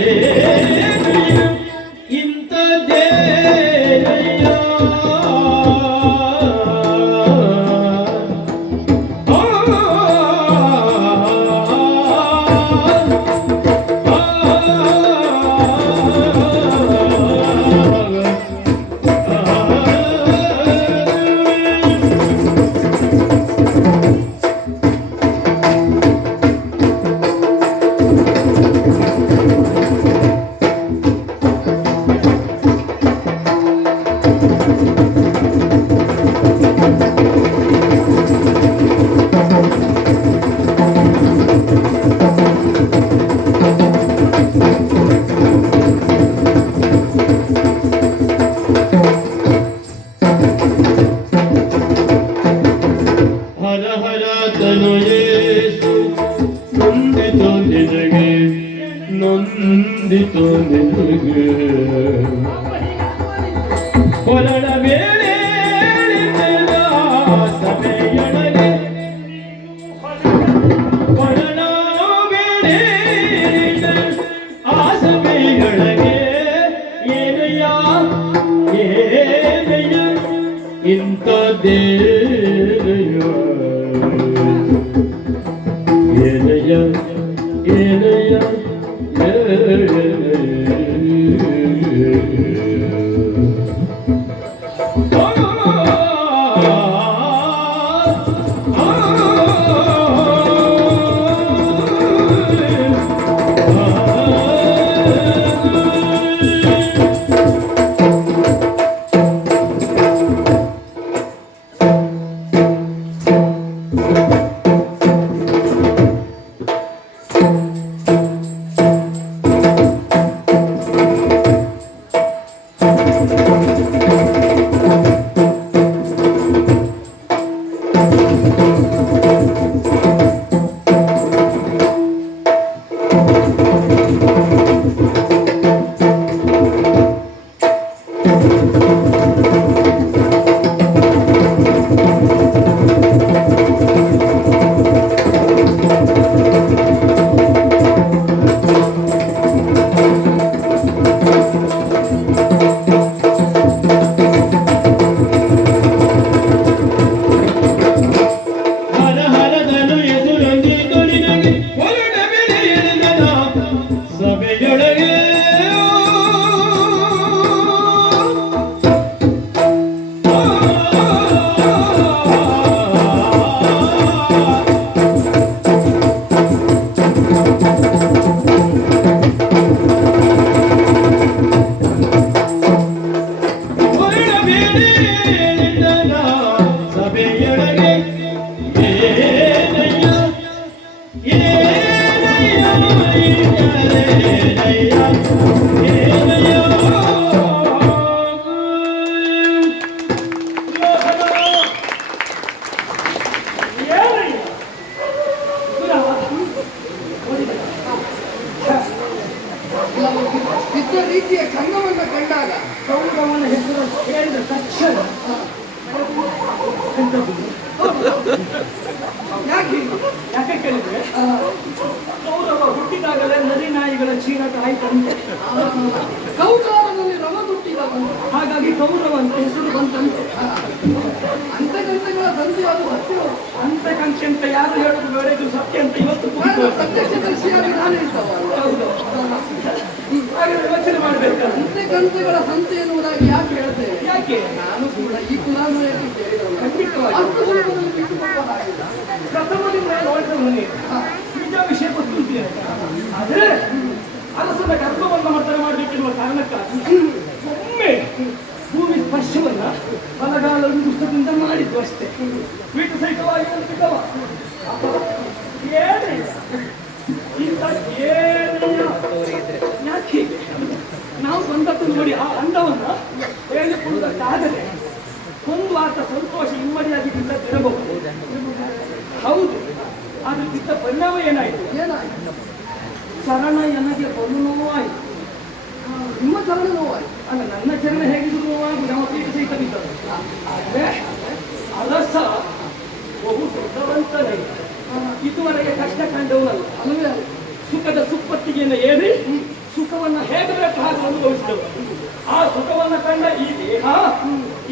ಯೇಸು ನೊಂದಿತು ನಿನಗೆ ನೊಂದಿತು ನಿನಗೆ ಕೊರಳ ಬೇರೆ ಸಭೆಯೊಳಗೆ ಕೊರಳ ಬೇರೆ ಆ ಸಭೆಯೊಳಗೆ ಏನಯ್ಯ ಏನಯ್ಯ ಇಂಥದ್ದೇನಯ್ಯ ಏನಯ್ಯ ಏನಯ್ಯ ಬಿದ್ದ ರೀತಿಯ ಕಂಗವನ್ನ ಕಂಡಾಗ ಕೌರವನ ಹೆಸರು ಹೇಳಿದ ತಕ್ಷಣ ಯಾಕೆ ಯಾಕೆ ಕೇಳಿದ್ರೆ ಕೌರವ ಹುಟ್ಟಿದಾಗಲೇ ನದಿ ನಾಯಿಗಳ ಚೀರಾಟ ಆಯ್ತಂತೆ. ಕೌಕಾರನಲ್ಲಿ ರವ ಹುಟ್ಟಿದವನು ಹಾಗಾಗಿ ಕೌರವ ಅಂತ ಹೆಸರು ಬಂತಂತೆ. ಅಂತಗಂತಗಳ ತಂದೆ ಅದು ಹತ್ತಿರ ಅಂತಕಂಕ್ಷೆ ಅಂತ ಯಾರು ಹೇಳೋದು ಬೇಡ, ಇದು ಸತ್ಯ ಅಂತ ಇವತ್ತು ಪ್ರತ್ಯಕ್ಷದರ್ಶಿಯಾಗಿ ನಾನು ಇರ್ತವಲ್ಲ. ಹೌದು. ಹಾಗೆ ಯೋಚನೆ ಮಾಡ್ಬೇಕಲ್ಲ. ಅಂತಗಂತಗಳ ಸಂತೆ ಎನ್ನುವುದಾಗಿ ಯಾಕೆ ಹೇಳ್ತೇವೆ? ಯಾಕೆ ನಾನು ಕೂಡ ಈ ಪುರಾಣದಲ್ಲಿ ಕೇಳಿದವನು. ಖಂಡಿತವಾಗಿ ಅಷ್ಟು ಸುಲಭದಲ್ಲಿ ಬಿಟ್ಟುಕೊಳ್ಳುವ ಹಾಗಿಲ್ಲ. ಪ್ರಥಮದಿಂದ ನೋಡಿದವನು ನಿಜ ವಿಷಯ ಗೊತ್ತಿದೆ. ಆದ್ರೆ ಅರಸನ ಗರ್ಭವನ್ನು ಮರ್ತನೆ ಮಾಡಬೇಕೆನ್ನುವ ಕಾರಣಕ್ಕಾಗಿ ಒಮ್ಮೆ ಭೂಮಿ ಸ್ಪರ್ಶವನ್ನ ಬಲಗಾಲದ ದುಷ್ಟದಿಂದ ಮಾಡಿದ್ದು ಅಷ್ಟೇ. ಪೀಠ ಸಹಿತವಾಗಿ ಅಂತಿದ್ದವ ಯಾಕೆ ನಾವು ಬಂದದ್ದು ನೋಡಿ ಆ ಅಂಡವನ್ನ ಹೇಳಿಕೊಳ್ಳುವುದಕ್ಕಾಗದೆ ಒಂದು ಆತ ಸಂತೋಷ ಇಮ್ಮಡಿಯಾಗಿ ಬಿದ್ದದಿರಬಹುದು. ಹೌದು, ಆದ್ರೆ ಬಿದ್ದ ಪರಿಣಾಮ ಏನಾಯಿತು? ಏನಾಯ್ತು? ಚರಣ ನನಗೆ ಬಲು ನೋವಾಯಿತು. ನಿಮ್ಮ ಚರಣ ನೋವಾಯ್ತು. ಅಲ್ಲ, ನನ್ನ ಚರಣ ಹೇಗಿದ್ರು ನೋವಾಗಿ ನಮ್ಮ ಪೀಠ ಸಹಿತ ಬಿದ್ದದು. ಆದ್ರೆ ಅರಸ ಬಹು ದೊಡ್ಡವಂತನೇ, ಇದುವರೆಗೆ ಕಷ್ಟ ಕಂಡವನಲ್ಲ. ಅಲ್ಲವೇ ಸುಖದ ಸುಪ್ಪತ್ತಿಗೆಯನ್ನು ಏರಿ ಸುಖವನ್ನ ಹೇಗೆ ಬೇಕು ಹಾಗೆ ಅನುಭವಿಸಿದವು. ಆ ಸುಖವನ್ನ ಕಂಡ ಈ ದೇಹ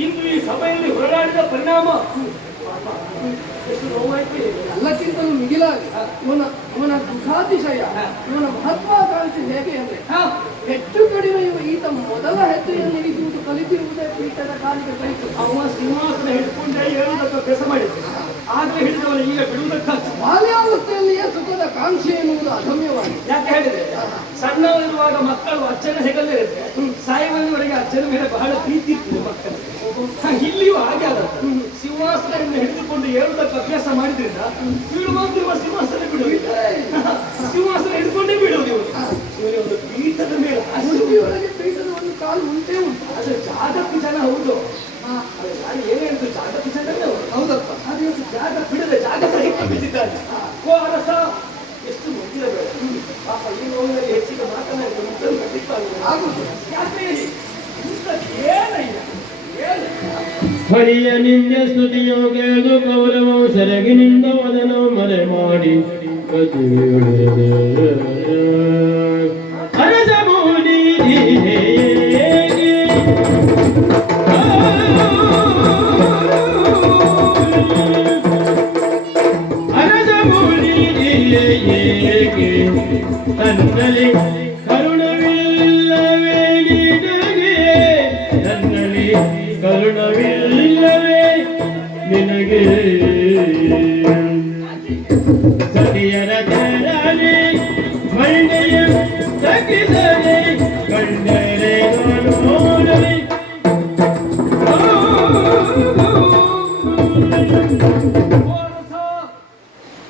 ಇಂದು ಈ ಸಭೆಯಲ್ಲಿ ಹೊರಡಾಡಿದ ಪರಿಣಾಮ ಎಷ್ಟು ನೋವಾಯ್ತು. ಎಲ್ಲಕ್ಕಿಂತಲೂ ಮಿಗಿಲಾಗಿ ಇವನ ದುಃಖಾತಿಶಯ, ಇವನ ಮಹತ್ವಾಕಾಂಕ್ಷೆ ಹೇಗೆ ಅಂದ್ರೆ ಹೆಚ್ಚು ಕಡಿಮೆ ಈತ ಮೊದಲ ಹೆಜ್ಜೆಯನ್ನು ಇರಿಸುವುದು ಕಲಿತಿರುವುದೇ ಪೀಠದ ಕಾಲಿಗೆ ಕಲಿತು. ಅವ ಸಿಂಹಾಸನ ಹಿಡ್ಕೊಂಡೇ ಹೇಳುವುದಕ್ಕೆ ಅಭ್ಯಾಸ ಮಾಡಿದ್ರು. ಆಗಲೇ ಹಿಡಿದವನು ಈಗ ಬಿಡುವುದಕ್ಕಾಗ್ತದೆ. ಬಾಲ್ಯಾವಸ್ಥೆಯಲ್ಲಿಯೇ ಸುಖದ ಕಾಂಕ್ಷೆ ಎನ್ನುವುದು ಅಗಮ್ಯವಾಗಿದೆ. ಯಾಕೆ ಹೇಳಿದ್ರೆ ಸಣ್ಣವರಿರುವಾಗ ಮಕ್ಕಳು ಅಜ್ಜನ ಹೆಗಲೇ ಇರುತ್ತೆ, ಸಾಯುವವರೆಗೆ ಅಜ್ಜನ ಮೇಲೆ ಬಹಳ ಪ್ರೀತಿ ಇರ್ತದೆ ಮಕ್ಕಳು. ಇಲ್ಲಿಯೂ ಹಾಗೆ ಆಗತ್ತೆ. ಸಿಂಹಾಸನವನ್ನು ಹಿಡಿದುಕೊಂಡು ಏಳುವುದಕ್ಕೆ ಅಭ್ಯಾಸ ಮಾಡಿದ್ರಿಂದ ಬೀಳುವಂತಿರುವ ಸಿಂಹಾಸನ ಬಿಡುವುದಿಲ್ಲ. ಸಿಂಹಾಸನ ಹಿಡ್ಕೊಂಡೇ ಬಿಡುವುದು ಇವರು. ಒಂದು ಪೀಠದ ಮೇಲೆ ಅಷ್ಟೊತ್ತಿಯವರೆಗೆ ಪೀಠದ ಒಂದು ಕಾಲು ಉಂಟೇ ಉಂಟು. ಅದು ಜಾಗಕ್ಕೆ ಜನ ಹೌದು. ನಾನು ಏನು ಹೇಳಿದ್ರು ಜಾಗಕ್ಕೆ ಜನವೇ ಹೌದು. ಹೌದಪ್ಪ. ಅದು ಜಾಗ ಬಿಡದೆ ಜಾಗ ಸಹಿತ ಬಿದ್ದಿದ್ದಾರೆ. ಹರಿಯ ನಿಂದ ಸ್ತುತಿಯೋ ಕೇಳು ಕೌರವವು ಸೆರಗಿನಿಂದ ವದನ ಮರೆ ಮಾಡಿ ಅರಸ ಮೂಡಿ ಅರಸ ಮೂಡಿ ತನ್ನಲಿ ಕರುಣವಿಲ್ಲವೇ ನಿನಗೆ ತನ್ನಲಿ ಕರುಣವಿಲ್ಲವೇ ನಿನಗೆ ಸತಿಯರ ತೆರಲಿ ಮೈನೆಯ ತಗ್ಗಿಸಲಿ ಕಂಡರೆ ನೋಡಲಿ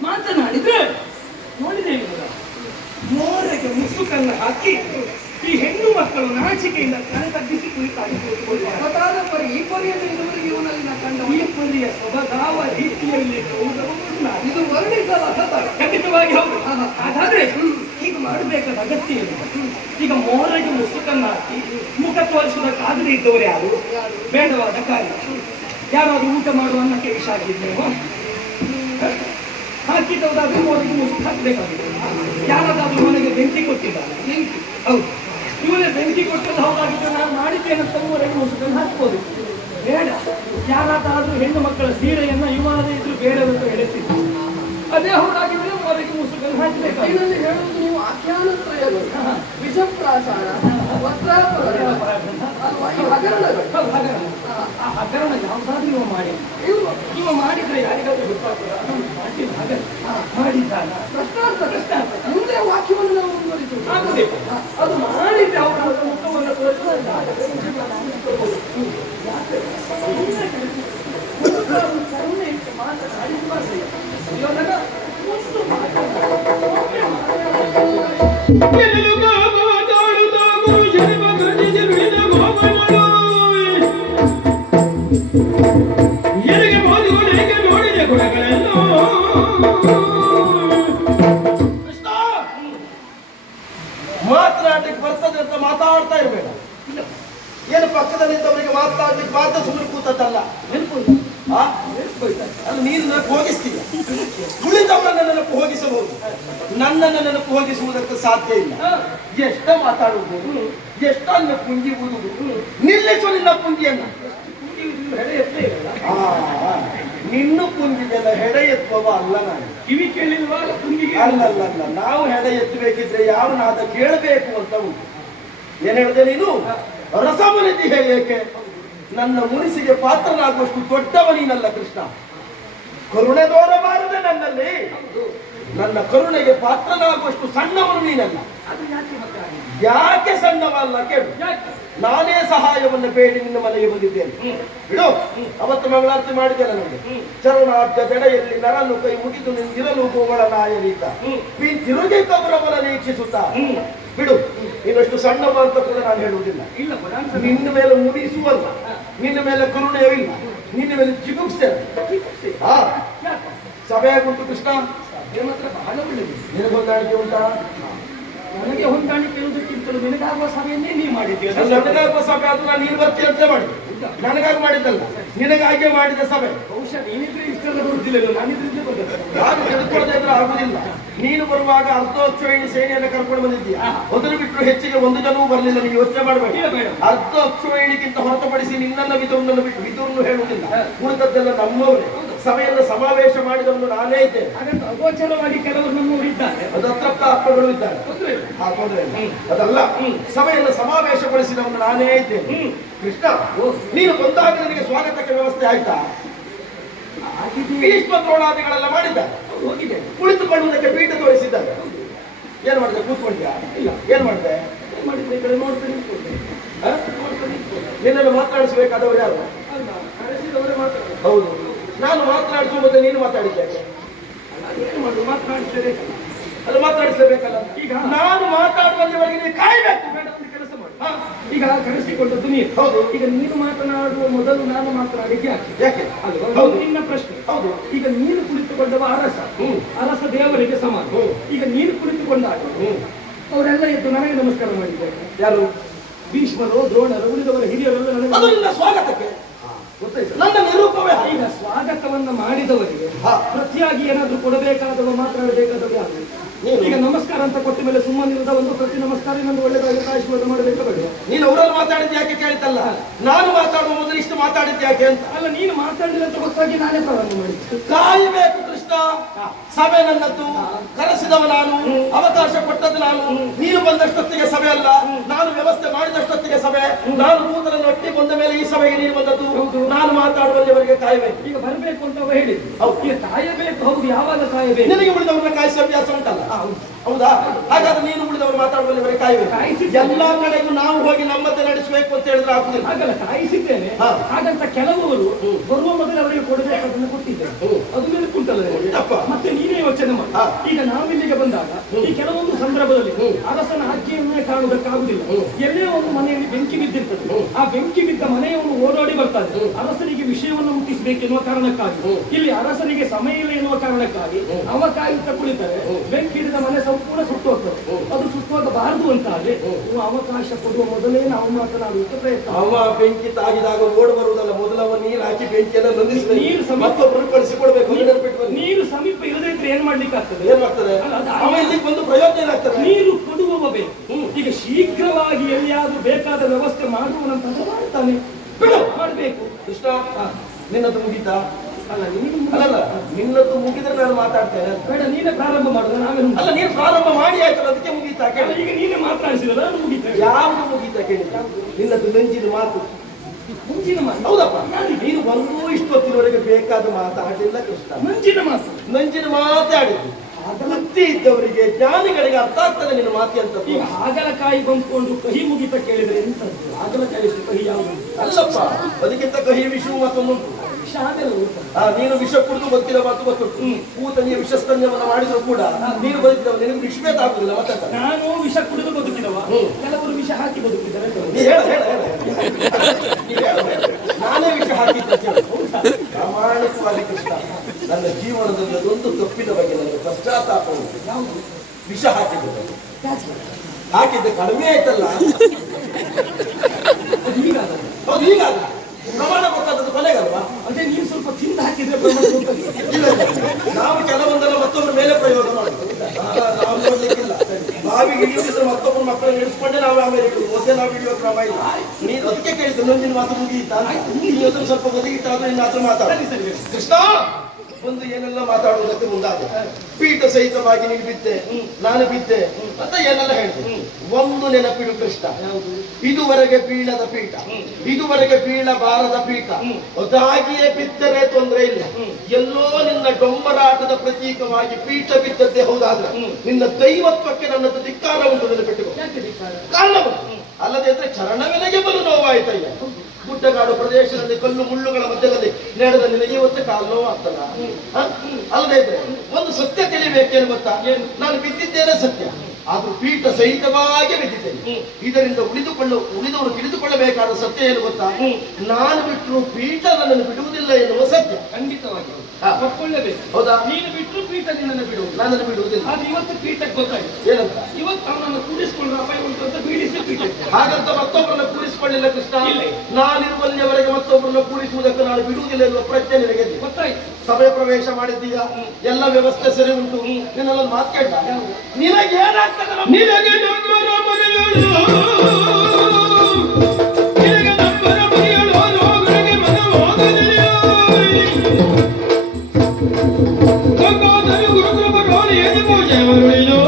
ಮಾತನಾಡಿದ್ರೆ ನೋಡಿದೆ ಮೋರೆಗೆ ಮುಸುಕನ್ನು ಹಾಕಿ ಈ ಹೆಣ್ಣು ಮಕ್ಕಳು ನಾಚಿಕೆಯಿಂದ ಕರೆ ತಗ್ಗಿಸಿ ಕುಳಿತಾಗಿ ಕೂತ್ಕೊಳ್ಳುವ ಗೊತ್ತಾದ ಪರಿ ಈ ಪರಿಯನ್ನು ಇದುವರೆಗೆ ಇವನಲ್ಲಿ ನಾ ಕಂಡ ಈ ಪರ್ಯ ಸ್ವಭಾವ ರೀತಿಯಲ್ಲಿ ಇದು ವರ್ಣಿಸಲ್ಲ ಖಂಡಿತವಾಗಿ ಹೌದು. ಹಾಗಾದ್ರೆ ಈಗ ಮಾಡಬೇಕಾದ ಅಗತ್ಯ ಇಲ್ಲ. ಈಗ ಮೋರೆಗೆ ಮುಸುಕನ್ನು ಹಾಕಿ ಮುಖ ತೋರಿಸುವುದಕ್ಕಾಗದೇ ಇದ್ದವರು ಯಾರು? ಬೇಡವಾದ ಕಾರ್ಯ. ಯಾರಾದ್ರೂ ಊಟ ಮಾಡುವ ಅನ್ನಕ್ಕೆ ವಿಷ ಆಗಿದ್ದೇವೋ ಹಾಕಿದ್ದವರಾದ್ರೂ ಮೋರೆಗೆ ಮುಸುಕು ಹಾಕಬೇಕಾಗಿದೆ. ಯಾರಾದ್ರೂ ಮನೆಗೆ ಬೆಂಕಿ ಕೊಟ್ಟಿದ್ದಾರೆ, ಹೌದು, ಇವನೇ ಬೆಂಕಿ ಕೊಟ್ಟದ್ದು ಹೌದಾಗಿದ್ದು ನಾನು ಮಾಡಿದ್ದೇನೆ ತಮ್ಮವರೆಗೆ ಮುಸುಕನ್ನು ಹಾಕ್ಬೋದು. ಬೇಡ, ಯಾರಾದ್ರೂ ಹೆಣ್ಣು ಮಕ್ಕಳ ಸೀರೆಯನ್ನ ಇವಾಗದೇ ಇದ್ರು ಬೇಡವೆಂದು ಹೇಳುತ್ತಿದ್ದು ಅದೇ ಹೌದಾಗಿದ್ರೆ ಅವರಿಗೆ ಮುಸುಕನ್ನು ಹಾಕಬೇಕಾಗಿದೆ. ಇದರಲ್ಲಿ ಹೇಳುವುದು ನೀವು ಆಖ್ಯಾನತ್ರಯಗಳು, ವಿಷಪ್ರಾಶಾನ, ವಸ್ತ್ರಾಪಹರಣ ಅಲ್ವಾ ಈ ಹಗರಣಗಳು. ಆ ಹಗರಣ ಯಾವುದಾದ್ರೂ ಇವ ಮಾಡಿ ಇವ ಮಾಡಿದ್ರೆ ಯಾರಿಗಾದ್ರೂ ಗೊತ್ತಾಗ್ತದ? ಮಾಡಿದ್ದಾನ ಪ್ರಶ್ನಾರ್ಥ ಮುಂದೆ ವಾಕ್ಯವನ್ನು ನಾವು ಮುಂದುವರಿಸುವುದು ಆಗುದಿಲ್ಲ. ಅದು ಮಾಡಿದ್ರೆ ಅವರ ಮುಖವನ್ನು ತೋರಿಸುವುದಿಲ್ಲ. ಎರಿಗೆ ಬೋಧುಗಳಿಗೆ ನೋಡಿದ ಗುಣಗಳೆಲ್ಲೋ ಕೃಷ್ಣ ಮಾತನಾಡ್ಲಿಕ್ಕೆ ಬರ್ತದೆ ಅಂತ ಮಾತಾಡ್ತಾ ಇರಬೇಡ. ಏನು ಪಕ್ಕದಲ್ಲಿದ್ದವರಿಗೆ ಮಾತಾಡ್ಲಿಕ್ಕೆ ಮಾತ್ರ ಸುಮ್ಮನೆ ಕೂತದ್ದಲ್ಲ. ಆ? ಅಲ್ಲಿ ನೀನು ನೆನಪು ಹೋಗಿಸ್ತೀಯ, ಉಳಿದವರನ್ನ ನೆನಪು ಹೋಗಿಸಬಹುದು, ನನ್ನನ್ನು ನೆನಪು ಹೋಗಿಸುವುದಕ್ಕೆ ಸಾಧ್ಯ ಇಲ್ಲ. ಎಷ್ಟ ಮಾತಾಡುವುದು, ಎಷ್ಟನ್ನು ಪುಂಜಿ ಊದುವುದು, ನಿಲ್ಲಿಸು ನಿನ್ನ ಪುಂಜಿಯನ್ನ. ನಿನ್ನ ಪುಂಜಿಗೆಲ್ಲ ಹೆಡೆ ಎತ್ತುವ ಅಲ್ಲ ನಾನು. ಕಿವಿ ಕೇಳಿಲ್ವಾಗ ತುಂಬಿಗೆ ಅಲ್ಲಲ್ಲ, ನಾವು ಹೆಡೆ ಎತ್ತಬೇಕಿದ್ರೆ ಯಾವ ನಾದ ಕೇಳಬೇಕು ಅಂತ ಉಂಟು. ಏನ್ ಹೇಳಿದೆ ನೀನು? ರಸಮನಿತಿ ಏಕೆ? ನನ್ನ ಮುನಿಸಿಗೆ ಪಾತ್ರನಾಗುವಷ್ಟು ದೊಡ್ಡವ ನೀನಲ್ಲ ಕೃಷ್ಣ. ಕರುಣೆ ತೋರಬಾರದೆ ನನ್ನಲ್ಲಿ. ನನ್ನ ಕರುಣೆಗೆ ಪಾತ್ರನಾಗುವಷ್ಟು ಸಣ್ಣವನು ನೀನಲ್ಲ. ಯಾಕೆ ಸಣ್ಣವಲ್ಲ ಕೇಳು. ನಾನೇ ಸಹಾಯವನ್ನು ಬೇಡಿ ನಿನ್ನ ಮನೆಗೆ ಬಂದಿದ್ದೇನೆ. ಬಿಡು, ಅವತ್ತು ಮಂಗಳಾರತಿ ಮಾಡಿದ್ದೇನೆ ನನಗೆ. ಚರಣಾಬ್ಜ ಬೆಡೆಯಲ್ಲಿ ನರಲು ಕೈ ಮುಗಿದು ನಿಂದಿರಲು ಗೋಗಳ ನಾಯನೀತ ತಿರುಗಿ ಕೌರವನ ನೀಕ್ಷಿಸುತ್ತಾ. ಬಿಡು, ಇನ್ನಷ್ಟು ಸಣ್ಣವ ಅಂತ ಕೂಡ ನಾನು ಹೇಳುವುದಿಲ್ಲ. ನಿನ್ನ ಮೇಲೆ ಮುನಿಸುವಲ್ಲ, ನಿನ್ನ ಮೇಲೆ ಕರುಣೆಯೂ ಇಲ್ಲ, ನಿನ್ನ ಮೇಲೆ ಜಿಗುಪ್ಸೆ. ಸಭೆ ಆಗುಂಟು ಕೃಷ್ಣ. ಬಹಳ ಒಳ್ಳೆಯದು. ನಿನಗೆ ಹೊಂದಾಣಿಕೆ ಉಂಟಾ? ನನಗೆ ಹೊಂದಾಣಿಕೆ ಇರುವುದಕ್ಕಿಂತಲೂ ನಿನಗಾಗುವ ಸಭೆಯನ್ನೇ ನೀವು ಮಾಡಿದ್ದೀರಿ. ನನಗಾಗುವ ಸಭೆ ಅದು ನಾನು ನೀನು ಬರ್ತೀಯ ಅಂತ ಮಾಡಿದೆ. ನನಗಾಗಿ ಮಾಡಿದ್ದಲ್ಲ, ನಿನಗಾಗೆ ಮಾಡಿದ ಸಭೆ. ಬಹುಶಃ ನೀನಿದ್ರೆ ಇಷ್ಟೆಲ್ಲ ಬರುವುದಿಲ್ಲ, ನಾನಿದ್ರೆ ಬರ್ತದೆ. ನಾನು ತೆಗೆದುಕೊಳ್ಳದೆ ಇದ್ರೆ ಆಗುದಿಲ್ಲ. ನೀನು ಬರುವಾಗ ಅರ್ಧೋಕ್ಷೋಹಿಣಿ ಸೇನೆಯನ್ನು ಕರ್ಕೊಂಡು ಬಂದಿದ್ದೀಯ. ಮೊದಲು ಬಿಟ್ಟರು ಹೆಚ್ಚಿಗೆ ಒಂದು ಜನವೂ ಬರಲಿಲ್ಲ. ನೀವು ಯೋಚನೆ ಮಾಡಬೇಡ. ಅರ್ಧೋಕ್ಷೋಹಿಣಿಗಿಂತ ಹೊರತುಪಡಿಸಿ ನಿನ್ನನ್ನು ವಿದುರನನ್ನು ಬಿಟ್ಟು ವಿದುರನ್ನು ಹೇಳುವುದಿಲ್ಲ. ಉಳಿದದ್ದೆಲ್ಲ ನಮ್ಮವರೇ. ಸಭೆಯನ್ನು ಸಮಾವೇಶ ಮಾಡಿದವನು ನಾನೇ ಇದ್ದೇನೆ. ಹಾಗಂತ ಅಗೋಚರವಾಗಿ ಕೆಲವರು ನಮ್ಮವರು ಇದ್ದಾರೆ, ಅದು ಅತೃಪ್ತ ಆತ್ಮಗಳು ಇದ್ದಾರೆ. ತೊಂದರೆ ಇಲ್ಲ. ಅದಲ್ಲ, ಸಭೆಯನ್ನು ಸಮಾವೇಶಗೊಳಿಸಿದವನು ನಾನೇ ಇದ್ದೇನೆ. ಕೃಷ್ಣ, ನೀನು ಬಂದಾಗ ನನಗೆ ಸ್ವಾಗತಕ್ಕೆ ವ್ಯವಸ್ಥೆ ಆಯ್ತಾ? ಭೀಷ್ಮ ದ್ರೋಣಾದಿಗಳೆಲ್ಲ ಮಾಡಿದ್ದಾರೆ. ಹೋಗಿದೆ. ಕುಳಿತುಕೊಳ್ಳುವುದಕ್ಕೆ ಪೀಠ ತೋರಿಸಿದ್ದಾರೆ. ಏನ್ ಮಾಡಿದೆ? ಕೂತ್ಕೊಂಡ್ಯಾ? ಇಲ್ಲ. ಏನ್ ಮಾಡಿದೆ? ಮಾಡಿದ್ರೆ ಈ ಕಡೆ ನೋಡ್ಕೊಂಡು ನಿಂತ್ಕೊಂಡೆ. ನಿನ್ನನ್ನು ಮಾತನಾಡಿಸಬೇಕಾದವರು ಯಾರು? ಕರೆಸಿದವರೇ ಮಾತಾಡೋದು. ಹೌದು, ನಾನು ಮಾತನಾಡಿಸುವ ಮೊದಲು ನೀನು ಮಾತಾಡಿದ್ದೆ. ಏನು ಮಾಡುದು? ಮಾತನಾಡಿಸ್ತೇನೆ, ಅದು ಮಾತಾಡಿಸಬೇಕಲ್ಲ. ಈಗ ನಾನು ಮಾತಾಡುವಲ್ಲಿವರೆಗೆ ನೀವು ಕಾಯ್ಬೇಕು. ಬೇಡ, ಒಂದು ಕೆಲಸ ಮಾಡಿ. ಈಗ ಕರೆಸಿಕೊಂಡದ್ದು ನೀನು. ಹೌದು. ಈಗ ನೀನು ಮಾತನಾಡುವ ಮೊದಲು ನಾನು ಮಾತನಾಡಿದ್ದೆ ಯಾಕೆ? ಅಲ್ವಾ? ಹೌದು. ನಿನ್ನ ಪ್ರಶ್ನೆ. ಹೌದು. ಈಗ ನೀನು ಕುಳಿತುಕೊಂಡವ ಅರಸ, ಅರಸ ದೇವರಿಗೆ ಸಮಾನ. ಈಗ ನೀನು ಕುಳಿತುಕೊಂಡಾಗ ಅವರೆಲ್ಲ ಎದ್ದು ನನಗೆ ನಮಸ್ಕಾರ ಮಾಡಿದ್ದಾರೆ. ಯಾರು? ಭೀಷ್ಮರು, ದ್ರೋಣರು, ಉಳಿದವರ ಹಿರಿಯರೆಲ್ಲ ಅದು ನನಗೆ ನಿನ್ನ ಸ್ವಾಗತಕ್ಕೆ. ಗೊತ್ತಾಯ್ತು. ನನ್ನ ನಿರೂಪವೇ ಹಾಗೆ. ಈಗ ಸ್ವಾಗತವನ್ನ ಮಾಡಿದವರಿಗೆ ಹಾ. ಪ್ರತಿಯಾಗಿ ಏನಾದ್ರೂ ಕೊಡಬೇಕಾದವ ಮಾತಾಡಬೇಕಾದವ ಯಾರು? ನೀನು. ಈಗ ನಮಸ್ಕಾರ ಅಂತ ಕೊಟ್ಟ ಮೇಲೆ ಸುಮ್ಮನಿರದ ಒಂದು ಪ್ರತಿ ನಮಸ್ಕಾರ ಇನ್ನೊಂದು ಒಳ್ಳೆದಾಗಿ ಆಶೀರ್ವಾದ ಮಾಡಬೇಕಾ ಬೇಡ? ನೀನು ಅವರಲ್ಲಿ ಮಾತಾಡಿದ್ದು ಯಾಕೆ ಕೇಳಿತಲ್ಲ, ನಾನು ಮಾತಾಡುವ ಮೊದಲು ಇಷ್ಟು ಮಾತಾಡಿದ್ದು ಯಾಕೆ ಅಂತ. ಅಲ್ಲ, ನೀನು ಮಾತಾಡಲಿಲ್ಲ ಅಂತ ಗೊತ್ತಾಗಿ ನಾನೇ ಪ್ರಾರಂಭ ಮಾಡಿದ್ದೆ. ಕಾಯಬೇಕು ಕೃಷ್ಣ. ಸಭೆ ನನ್ನದ್ದು, ಕರೆಸಿದವ ನಾನು, ಅವಕಾಶ ಕೊಟ್ಟದ್ದು ನಾನು. ನೀನು ಬಂದಷ್ಟೊತ್ತಿಗೆ ಸಭೆ ಅಲ್ಲ, ನಾನು ವ್ಯವಸ್ಥೆ ಮಾಡಿದಷ್ಟೊತ್ತಿಗೆ ಸಭೆ. ನಾನು ದೂತರನ್ನು ಒಟ್ಟಿ ಬಂದ ಮೇಲೆ ಈ ಸಭೆಗೆ ನೀನು ಬಂದದ್ದು. ನಾನು ಮಾತಾಡುವಲ್ಲಿವರೆಗೆ ಕಾಯಬೇಕು. ಈಗ ಬರಬೇಕು ಅಂತ ಅವ ಹೇಳಿ ಹೌದು. ಈಗ ಕಾಯಬೇಕು. ಹೌದು, ಯಾವಾಗ ಕಾಯಬೇಕು? ನಿನಗೆ ಉಳಿದವ್ರನ್ನ ಕಾಯಿಸಿ ಅಭ್ಯಾಸ ಉಂಟಲ್ಲ, ಹೌದಾ? ಹಾಗಾದ್ರೆ ನೀನು ಉಳಿದವರು ಮಾತಾಡುವಲ್ಲಿವರೆಗೆ ಕಾಯಬೇಕು. ಎಲ್ಲಾ ಕಡೆಗೂ ನಾವು ಹೋಗಿ ನಮ್ಮತ್ತೆ ನಡೆಸಬೇಕು ಅಂತ ಹೇಳಿದ್ರೆ ಆಗುದಿಲ್ಲ. ಹಾಗಲ್ಲ, ಕಾಯಿಸಿದ್ದೇನೆ. ಹಾ. ಹಾಗಂತ ಕೆಲವರು ಬರುವ ಮೊದಲು ಅವರಿಗೆ ಕೊಡಬೇಕಾದನ್ನು ಕೊಟ್ಟಿದ್ದೇನೆ. ಅದು ಮೇಲೆ ಕುಂಟಲ್ಲ. ಮತ್ತೆ ನೀನೇ ಯೋಚನೆ ಮಾಡಿ. ಹಾ. ಈಗ ನಾವಿಲ್ಲಿಗೆ ಬಂದಾಗ ಈ ಕೆಲವೊಂದು ಸಂದರ್ಭದಲ್ಲಿ ಅರಸನ ಆಜ್ಞೆಯನ್ನೇ ಕಾಣುವುದಕ್ಕಾಗುದಿಲ್ಲ. ಎಲ್ಲೇ ಒಂದು ಮನೆಯಲ್ಲಿ ಬೆಂಕಿ ಬಿದ್ದಿರ್ತದೆ. ಆ ಬೆಂಕಿ ಬಿದ್ದ ಮನೆಯನ್ನು ಓಡಾಡಿ ಬರ್ತಾರೆ. ಅರಸನಿಗೆ ವಿಷಯವನ್ನು ಮುಟ್ಟಿಸಬೇಕೆನ್ನುವ ಕಾರಣಕ್ಕಾಗಿ, ಇಲ್ಲಿ ಅರಸನಿಗೆ ಸಮಯ ಇಲ್ಲ ಎನ್ನುವ ಕಾರಣಕ್ಕಾಗಿ ಅವ ಕಾಯುತ್ತ ಕುಳಿತಾರೆ. ಬೆಂಕಿ ಹಿಡಿದ ಮನೆ ಸಂಪೂರ್ಣ ಸುಟ್ಟು ಹೋಗ್ತದೆ. ಅದು ಸುಟ್ಟೋಗಬಾರದು ಅಂತ ಆದ್ರೆ ನೀವು ಅವಕಾಶ ಕೊಡುವ ಮೊದಲೇ ನಾವು ಮಾತನಾಡುವುದಕ್ಕೆ ಪ್ರಯತ್ನ. ಅವ ಬೆಂಕಿ ತಾಗಿದಾಗ ಓಡ್ ಬರುವುದಲ್ಲ, ಮೊದಲವ ನೀರು ಹಾಕಿ ಬೆಂಕಿಯನ್ನು ನಂದಿಸಬೇಕು. ನೀರು ಸಮೀಪ ಮತ್ತೊಬ್ಬರು ಕಳಿಸಿಕೊಡ್ಬೇಕು. ನೀರು ಸಮೀಪ ಇರದೇ ಇದ್ರೆ ಏನ್ ಮಾಡ್ಲಿಕ್ಕೆ ಆಗ್ತದೆ? ಏನ್ ಮಾಡ್ತದೆ? ಅವ ಇಲ್ಲಿ ಬಂದು ಪ್ರಯೋಜನ ಏನಾಗ್ತದೆ? ನೀರು ಕೊಡುವವ ಬೇಕು. ಈಗ ಶೀಘ್ರವಾಗಿ ಎಲ್ಲಿಯಾದ್ರೂ ಬೇಕಾದ ವ್ಯವಸ್ಥೆ ಮಾಡುವಂತದ್ದು ಮಾಡ್ತಾನೆ. ಬಿಡು. ಮಾಡ್ಬೇಕು. ಕೃಷ್ಣ, ನಿನ್ನದು ಮುಗೀತಾ? ಅಲ್ಲ, ನೀನು ಅಲ್ಲಲ್ಲ, ನಿನ್ನದು ಮುಗಿದ್ರೆ ನಾನು ಮಾತಾಡ್ತೇನೆ. ಬೇಡ, ನೀನೇ ಪ್ರಾರಂಭ ಮಾಡುದು. ನಾವೇನು ಅಲ್ಲ, ನೀನು ಪ್ರಾರಂಭ ಮಾಡಿ ಆಯ್ತಲ್ಲ, ಅದಕ್ಕೆ ಮುಗೀತಾ ಕೇಳಿ. ಈಗ ನೀನೇ ಮಾತಾಡಿಸಿದ ನಾನು ಮುಗಿತೇನೆ. ಯಾವುದು ಮುಗೀತಾ ಕೇಳಿ? ನಿನ್ನದು ನೆಂಜಿನ ಮಾತು. ಮುಂಚಿನ ಮಾತು. ಹೌದಪ್ಪ, ನೀನು ಒಂದೂ ಇಷ್ಟೊತ್ತಿನವರೆಗೆ ಬೇಕಾದ ಮಾತಾಡಲಿಲ್ಲ ಕೃಷ್ಣ. ಮುಂಚಿನ ಮಾತು. ನಂಜಿನ ಮಾತಾಡಿದ್ದು ಬುದ್ಧಿ ಇದ್ದವರಿಗೆ, ಜ್ಞಾನಿಗಳಿಗೆ ಅರ್ಥ ಆಗ್ತದೆ ನಿನ್ನ ಮಾತಿ ಅಂತ. ಈಗ ಹಾಗಲಕಾಯಿ ಬಂದ್ಕೊಂಡು ಕಹಿ ಮುಗಿತ ಕೇಳಿದ್ರೆ ಎಂತದ್ದು? ಹಾಗಲಕಾಯಿ ಕಹಿ ಯಾವುದು? ಅಲ್ಲಪ್ಪ, ಅದಕ್ಕಿಂತ ಕಹಿ ವಿಷವು ಮತ್ತೊಂದು. ವಿಷ ಅದೆಲ್ಲ ನೀನು ವಿಷ ಕುಡಿದು ಬದುಕಿದ ಮಾತು ಗೊತ್ತುಂಟು. ಕೂತನಿಯ ವಿಷಸ್ತನ್ಯವನ್ನು ಮಾಡಿದ್ರು ಕೂಡ ನೀನು ಬದುಕಿದವ, ನಿನಗೆ ವಿಶ್ವೇತ ಆಗುದಿಲ್ಲ. ಮತ್ತೆ ನಾನು ವಿಷ ಕುಡಿದು ಬದುಕಿದವ, ಕೆಲವರು ವಿಷ ಹಾಕಿ ಬದುಕಿದ್ದಾರೆ. ನೀ ಹೇಳ ನಾನೇ ವಿಷ ಹಾಕಿದ್ದೆ ಕೇಳು. ಪ್ರಾಮಾಣಿಕವಾಗಿ ಕೃಷ್ಣ, ನನ್ನ ಜೀವನದಲ್ಲಿ ಅದೊಂದು ತಪ್ಪಿದ ಬಗ್ಗೆ ನನಗೆ ಪಶ್ಚಾತ್ತಾಪ ಉಂಟು. ಯಾವುದು? ವಿಷ ಹಾಕಿದ್ದೆ ಕಡಿಮೆ ಆಯ್ತಲ್ಲ. ಹೀಗಾಗಲ್ಲ. ಹೌದು, ಹೀಗಾಗಲ್ಲ. ಪ್ರಮಾಣ ಗೊತ್ತಾದದ್ದು ಕೊನೆಗಲ್ವಾ? ಅದೇ ನೀವು ಸ್ವಲ್ಪ ತಿಂದು ಹಾಕಿದ್ರೆ ಪ್ರಮಾಣ ಗೊತ್ತಾಗಲ್ಲ. ಇಲ್ಲ, ನಾವು ಕೆಲವೊಂದೆಲ್ಲ ಮತ್ತೊಬ್ಬರ ಮೇಲೆ ಪ್ರಯೋಗ ಮಾಡ್ತೀವಿ. ನಾವು ನೋಡ್ಲಿಕ್ಕಿಲ್ಲ. ಬಾವಿಗೆ ಇಳಿದ್ರೆ ಮತ್ತೊಬ್ಬರು ಮಕ್ಕಳನ್ನು ಇಳಿಸ್ಕೊಂಡೆ ನಾವು ಆಮೇಲೆ ಇಡುದು. ಮೊದಲೇ ನಾವು ಇಳಿಯುವ ಕ್ರಮ ಇಲ್ಲ. ನೀನು ಅದಕ್ಕೆ ಕೇಳಿದ್ದು ನಂದಿನ ಮಾತು ಮುಗಿಯಿತಾ? ನೀನು ಸ್ವಲ್ಪ ಬದುಕಿಟ್ಟಾದ್ರೂ ಇನ್ನಾದ್ರೂ ಮಾತಾಡಿ. ಕೃಷ್ಣ, ಒಂದು ಏನೆಲ್ಲ ಮಾತಾಡುವುದಕ್ಕೆ ಮುಂದಾದ ಪೀಠ ಸಹಿತವಾಗಿ ನೀನು ಬಿದ್ದೆ, ನಾನು ಬಿದ್ದೆ ಅಂತ ಏನೆಲ್ಲ ಹೇಳಿದೆ. ಒಂದು ನೆನಪಿಡು ಕೃಷ್ಣ, ಇದುವರೆಗೆ ಬೀಳದ ಪೀಠ, ಇದುವರೆಗೆ ಬೀಳಬಾರದ ಪೀಠ. ಅದಾಗಿಯೇ ಬಿದ್ದರೆ ತೊಂದರೆ ಇಲ್ಲ. ಎಲ್ಲೋ ನಿನ್ನ ಡೊಂಬರಾಟದ ಪ್ರತೀಕವಾಗಿ ಪೀಠ ಬಿದ್ದದ್ದೇ ಹೌದಾದ್ರೆ ನಿನ್ನ ದೈವತ್ವಕ್ಕೆ ನನ್ನದು ಧಿಕ್ಕಾರ ಉಂಟು. ನೆನಪಿಟ್ಟುಕೋ. ಕಾರಣ ಅಲ್ಲದೆ ಇದ್ರೆ ಚರಣವೆಲೆಗೆ ಬಲು ನೋವಾಯ್ತಯ್ಯ. ಗುಡ್ಡಗಾಡು ಪ್ರದೇಶದಲ್ಲಿ ಕಲ್ಲು ಮುಳ್ಳುಗಳ ಮಧ್ಯದಲ್ಲಿ ನಡೆದ ನಿನಗೆ ಇವತ್ತು ಕಾಲು ನೋವು ಆಗ್ತಲ್ಲ. ಅಲ್ಲದೆ ಇದ್ರೆ ಒಂದು ಸತ್ಯ ತಿಳಿಬೇಕೇನು ಗೊತ್ತಾ? ನಾನು ಬಿದ್ದಿದ್ದೇನೆ ಸತ್ಯ, ಆದ್ರೂ ಪೀಠ ಸಹಿತವಾಗಿ ಬಿದ್ದಿದ್ದೇನೆ. ಇದರಿಂದ ಉಳಿದವರು ತಿಳಿದುಕೊಳ್ಳಬೇಕಾದ ಸತ್ಯ ಏನು ಗೊತ್ತಾ? ನಾನು ಬಿಟ್ಟರು ಪೀಠ ನನ್ನನ್ನು ಬಿಡುವುದಿಲ್ಲ ಎನ್ನುವ ಸತ್ಯ. ಖಂಡಿತವಾಗಿ ಒಪ್ಕೊಳ್ಳೇಬೇಕು. ಹೌದಾ? ನೀನು ಬಿಟ್ಟರು ಪೀಠ ನಿನ್ನನ್ನು ಬಿಡುವುದಿಲ್ಲ. ನನ್ನನ್ನು ಬಿಡುವುದಿಲ್ಲ. ಆದ್ರೆ ಇವತ್ತು ಪೀಠಕ್ಕೆ ಗೊತ್ತಾಯ್ತು. ಏನಂತ? ಇವತ್ತು ಅವನನ್ನು ಕೂಡಿಸಿಕೊಳ್ಳುವ ಅಪಾಯ ಉಂಟು ಅಂತ ಬೀಳಿಸಿ ಪೀಠ. ಹಾಗಂತ ಮತ್ತೊಬ್ಬರನ್ನ ಕೂಡಿಸಿಕೊಳ್ಳಿಲ್ಲ ಕೃಷ್ಣ. ನಾನಿರುವಲ್ಲಿಯವರೆಗೆ ಮತ್ತೊಬ್ಬರನ್ನ ಕೂಡಿಸುವುದಕ್ಕೆ ನಾನು ಬಿಡುವುದಿಲ್ಲ ಎನ್ನುವ ಪ್ರಜ್ಞೆ ನಿನಗೆ ಗೊತ್ತಾಯ್ತು. ಸಭೆ ಪ್ರವೇಶ ಮಾಡಿದ್ದೀಯ, ಎಲ್ಲ ವ್ಯವಸ್ಥೆ ಸರಿ ಉಂಟು. ನಿನ್ನೆಲ್ಲ ಮಾತು ಕೇಳ, ನಿನಗೆ ಏನಾಗ್ತದೆ? ನಿನಗೆ ನಮ್ಮರ ಮನೆಗಳು, ನಿನಗೆ ನಮ್ಮರ ಮನೆಗಳು, ರೋಗರಿಗೆ ಮನವಾಗಲಿಲ್ಲ. ಗಂಗಾಧರ ಗುರುಕೃಪ ರೋಣಿ ಎಂದು ಪೂಜೆ ಮರುಳಿಲು.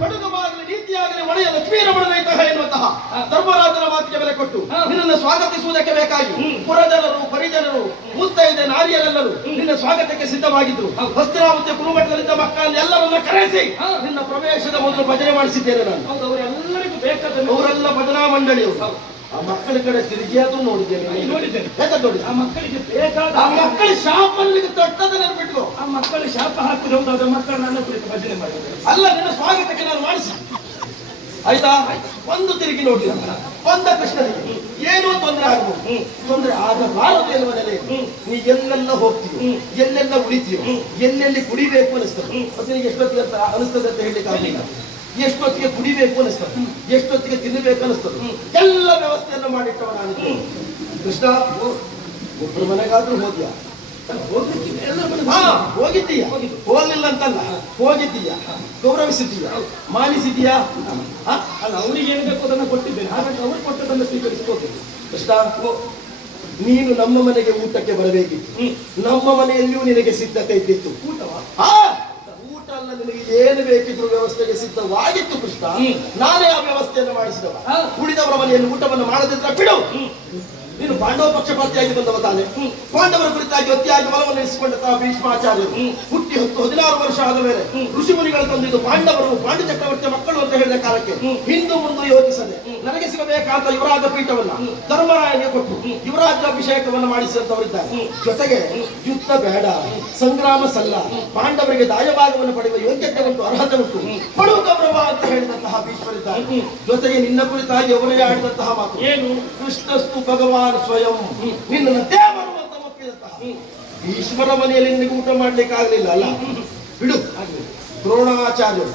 ಕಡುಗವಾಗಲಿ ನೀತಿಯಾಗಲಿ ಒಡೆಯ ಲಕ್ಷ್ಮೀರಮಣನೈತಹ ಎನ್ನುವಂತಹ ಧರ್ಮರಾಜನ ಮಾತಿಗೆ ಬೆಲೆ ಕೊಟ್ಟು ನಿನ್ನನ್ನು ಸ್ವಾಗತಿಸುವುದಕ್ಕೆ ಬೇಕಾಗಿ ಪುರಜನರು, ಪರಿಜನರು, ಮುತ್ತೈದೆ ನಾರಿಯರೆಲ್ಲರೂ ನಿನ್ನ ಸ್ವಾಗತಕ್ಕೆ ಸಿದ್ಧವಾಗಿದ್ರು. ಹಸ್ತಿನಾವತಿಯ ಕುರುಮಠದಲ್ಲಿದ್ದ ಮಕ್ಕಳನ್ನು ಎಲ್ಲರನ್ನ ಕರೆಸಿ ನಿನ್ನ ಪ್ರವೇಶದ ಮೊದಲು ಭಜನೆ ಮಾಡಿಸಿದ್ದೇನೆ ನಾನು. ಅವರೆಲ್ಲರಿಗೂ ಬೇಕಾದ ಅವರೆಲ್ಲ ಭಜನಾ ಮಂಡಳಿಯವರು. ಆ ಮಕ್ಕಳ ಕಡೆ ತಿರುಗಿ ಅದು ನೋಡಿದ್ದೇನೆ. ಆ ಮಕ್ಕಳಿಗೆ ಬೇಕಾದ ಆ ಮಕ್ಕಳ ಶಾಪಲ್ಲಿಗೆ ತೊಟ್ಟದ ನೆನಪಿಟ್ಕೋ. ಆ ಮಕ್ಕಳ ಶಾಪ ಹಾಕಿರೋದಾದ ಮಕ್ಕಳು ನನ್ನ ಕುರಿತು ಭಜನೆ ಮಾಡಿದ್ದಾರೆ. ಅಲ್ಲ, ನಿನ್ನ ಸ್ವಾಗತಕ್ಕೆ ನಾನು ಮಾಡಿಸಿ ಆಯ್ತಾ? ಒಂದು ತಿರುಗಿ ನೋಡಿ ಬಂದ ಕೃಷ್ಣನಿಗೆ ಏನೋ ತೊಂದರೆ ಆಗಬಹುದು. ತೊಂದರೆ ಆಗಬಾರದು ಎನ್ನುವ ನೆಲೆ. ನೀ ಎಲ್ಲೆಲ್ಲ ಹೋಗ್ತೀಯೋ, ಎಲ್ಲೆಲ್ಲ ಉಳಿತೀಯೋ, ಎಲ್ಲೆಲ್ಲಿ ಕುಡಿಬೇಕು ಅನಿಸ್ತದೆ. ಮತ್ತೆ ನಿನಗೆ ಎಷ್ಟೊತ್ತಿಗೆ ಅಂತ ಅನಿಸ್ತದೆ ಅಂತ ಹೇಳಲಿಕ್ಕೆ ಆಗಲಿಲ್ಲ. ಎಷ್ಟೊತ್ತಿಗೆ ಕುಡಿಬೇಕು ಅನಿಸ್ತದೆ, ಎಷ್ಟೊತ್ತಿಗೆ ತಿನ್ನಬೇಕು ಅನಿಸ್ತದೆ, ಎಲ್ಲ ವ್ಯವಸ್ಥೆಯನ್ನು ಮಾಡಿಟ್ಟವ ನಾನು. ಕೃಷ್ಣ, ಒಬ್ಬರ ಮನೆಗಾದ್ರೂ ಹೋದ್ಯಾ? ಹೋಗಿದ್ದೀಯ, ಹೋಗ್ಲಿಲ್ಲ ಅಂತಲ್ಲ, ಹೋಗಿದ್ದೀಯ, ಗೌರವಿಸಿದ್ದೀಯ, ಮಾನಿಸಿದ್ದೀಯಾ? ಅಲ್ಲ, ಅವರಿಗೆ ಏನು ಬೇಕು ಅದನ್ನು ಕೊಟ್ಟಿದ್ದೇನೆ, ಹಾಗಾಗಿ ಅವರು ಕೊಟ್ಟದನ್ನು ಸ್ವೀಕರಿಸಿಕೊಳ್ತೇನೆ. ಕೃಷ್ಣ, ನೀನು ನಮ್ಮ ಮನೆಗೆ ಊಟಕ್ಕೆ ಬರಬೇಕಿತ್ತು. ನಮ್ಮ ಮನೆಯಲ್ಲಿಯೂ ನಿನಗೆ ಸಿದ್ಧತೆ ಇದ್ದಿತ್ತು. ಊಟವಾ? ಊಟ ಅಲ್ಲ, ನಿನಗೆ ಏನು ಬೇಕಿದ್ರು ವ್ಯವಸ್ಥೆಗೆ ಸಿದ್ಧವಾಗಿತ್ತು ಕೃಷ್ಣ. ನಾನೇ ಆ ವ್ಯವಸ್ಥೆಯನ್ನು ಮಾಡಿಸಿದವ. ಉಳಿದವರ ಮನೆಯಲ್ಲಿ ಊಟವನ್ನು ಮಾಡದಿದ್ರೆ ಬಿಡು. ನೀನು ಪಾಂಡವ ಪಕ್ಷಪಾತಿಯಾಗಿ ಬಂದವ ತಾನೆ. ಪಾಂಡವರ ಕುರಿತಾಗಿ ಅತಿಯಾಗಿ ಬಲವನ್ನು ಇರಿಸಿಕೊಂಡಂತಹ ಭೀಷ್ಮಾಚಾರ್ಯರು ಹುಟ್ಟಿ 16 ವರ್ಷ ಆದ ಮೇಲೆ ಋಷಿ ಮುನಿಗಳು ತಂದಿದ್ದು ಪಾಂಡವರು ಪಾಂಡ್ಯ ಚಕ್ರವರ್ತಿಯ ಮಕ್ಕಳು ಅಂತ ಹೇಳಿದ ಕಾಲಕ್ಕೆ ಹಿಂದೂ ಮುಂದೆ ಯೋಚಿಸದೆ ನನಗೆ ಸಿಗಬೇಕಾದ ಯುವರಾಜ ಪೀಠವನ್ನ ಧರ್ಮರಾಯನಿಗೆ ಕೊಟ್ಟು ಯುವರಾಜ್ಯಾಭಿಷೇಕವನ್ನು ಮಾಡಿಸಿದಂತವರಿದ್ದಾರೆ. ಜೊತೆಗೆ ಯುದ್ಧ ಬೇಡ, ಸಂಗ್ರಾಮ ಸಲ್ಲ, ಪಾಂಡವರಿಗೆ ದಾಯಭಾಗವನ್ನು ಪಡೆಯುವ ಯೋಗ್ಯತೆ ಉಂಟು, ಅರ್ಹತೆ ಉಂಟು, ಪಡುವ ಗೌರವ ಅಂತ ಹೇಳಿದಂತಹ ಭೀಷ್ಮರಿದ್ದಾರೆ. ಜೊತೆಗೆ ನಿನ್ನ ಕುರಿತಾಗಿ ಅವರೇ ಆಡಿದಂತಹ ಮಾತು ಏನು? ಕೃಷ್ಣಸ್ತು ಭಗವಾನ್ ಸ್ವಯಂ, ನಿನ್ನ ದೇವರು ಅಂತ ಒಪ್ಪಿದಂತಹ ಭೀಷ್ಮರ ಮನೆಯಲ್ಲಿ ನಿನಗೆ ಊಟ ಮಾಡ್ಲಿಕ್ಕೆ ಆಗ್ಲಿಲ್ಲ ಅಲ್ಲ, ಬಿಡು. ದ್ರೋಣಾಚಾರ್ಯರು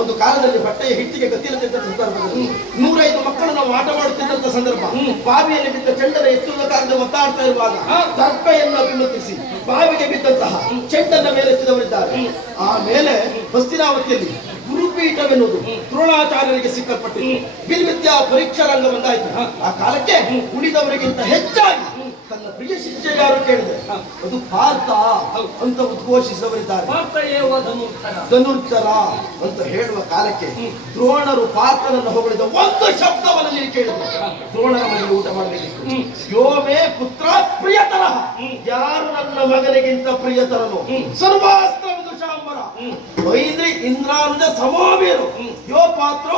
ಒಂದು ಕಾಲದಲ್ಲಿ ಬಟ್ಟೆಯ ಹಿಟ್ಟಿಗೆ ಗತಿಯಿಲ್ಲದಿದ್ದ ಸಂದರ್ಭದಲ್ಲಿ 105 ಮಕ್ಕಳು ನಾವು ಆಟ ಮಾಡುತ್ತಿದ್ದಂತ ಸಂದರ್ಭ, ಬಾವಿಯಲ್ಲಿ ಬಿದ್ದ ಚೆಂಡನ ಎತ್ತುವುದಕ್ಕಾಗದೆ ಒತ್ತಾಡ್ತಾ ಇರುವಾಗ ದರ್ಪೆಯನ್ನು ವಿಮುಖಿಸಿ ಬಾವಿಗೆ ಬಿದ್ದಂತಹ ಚೆಂಡನ ಮೇಲೆತ್ತಿದವರಿದ್ದಾರೆ. ಆಮೇಲೆ ಹಸ್ತಿನಾವತಿಯಲ್ಲಿ ಗುರುಪೀಠವೆನ್ನುವುದು ದ್ರೋಣಾಚಾರ್ಯರಿಗೆ ಸಿಕ್ಕಲ್ಪಟ್ಟಿದೆ. ಬಿಲ್ವಿದ್ಯಾ ಪರೀಕ್ಷಾ ರಂಗ ಬಂದಾಯ್ತು. ಆ ಕಾಲಕ್ಕೆ ಉಳಿದವರಿಗಿಂತ ಹೆಚ್ಚಾಗಿ ತನ್ನ ಪ್ರಿಯ ಶಿಷ್ಯ ಯಾರು ಕೇಳಿದೆ, ಅದು ಪಾರ್ಥ ಅಂತ ಉದ್ಘೋಷಿಸಿದವರಿದ್ದಾರೆ. ಧನುರ್ಧರ ಅಂತ ಹೇಳುವ ಕಾಲಕ್ಕೆ ದ್ರೋಣರು ಪಾರ್ಥನನ್ನು ಹೊಗಳಿದ ಒಂದು ಶಬ್ದವನ್ನು ನೀವು ಕೇಳಿದ್ರು. ದ್ರೋಣರ ಮನೆಗೆ ಊಟ ಮಾಡಬೇಕಿತ್ತು. ಯೋಮೇ ಪುತ್ರ ಪ್ರಿಯತರ, ಯಾರು ನನ್ನ ಮಗನಿಗಿಂತ ಪ್ರಿಯತರನು? ಸರ್ವಾಸ್ತ್ರ ವಿದುಷಾಂಬರ ವೈದ್ರಿ ಇಂದ್ರಾನುಜ ಸಮೋಮೇರು ಯೋ ಪಾತ್ರ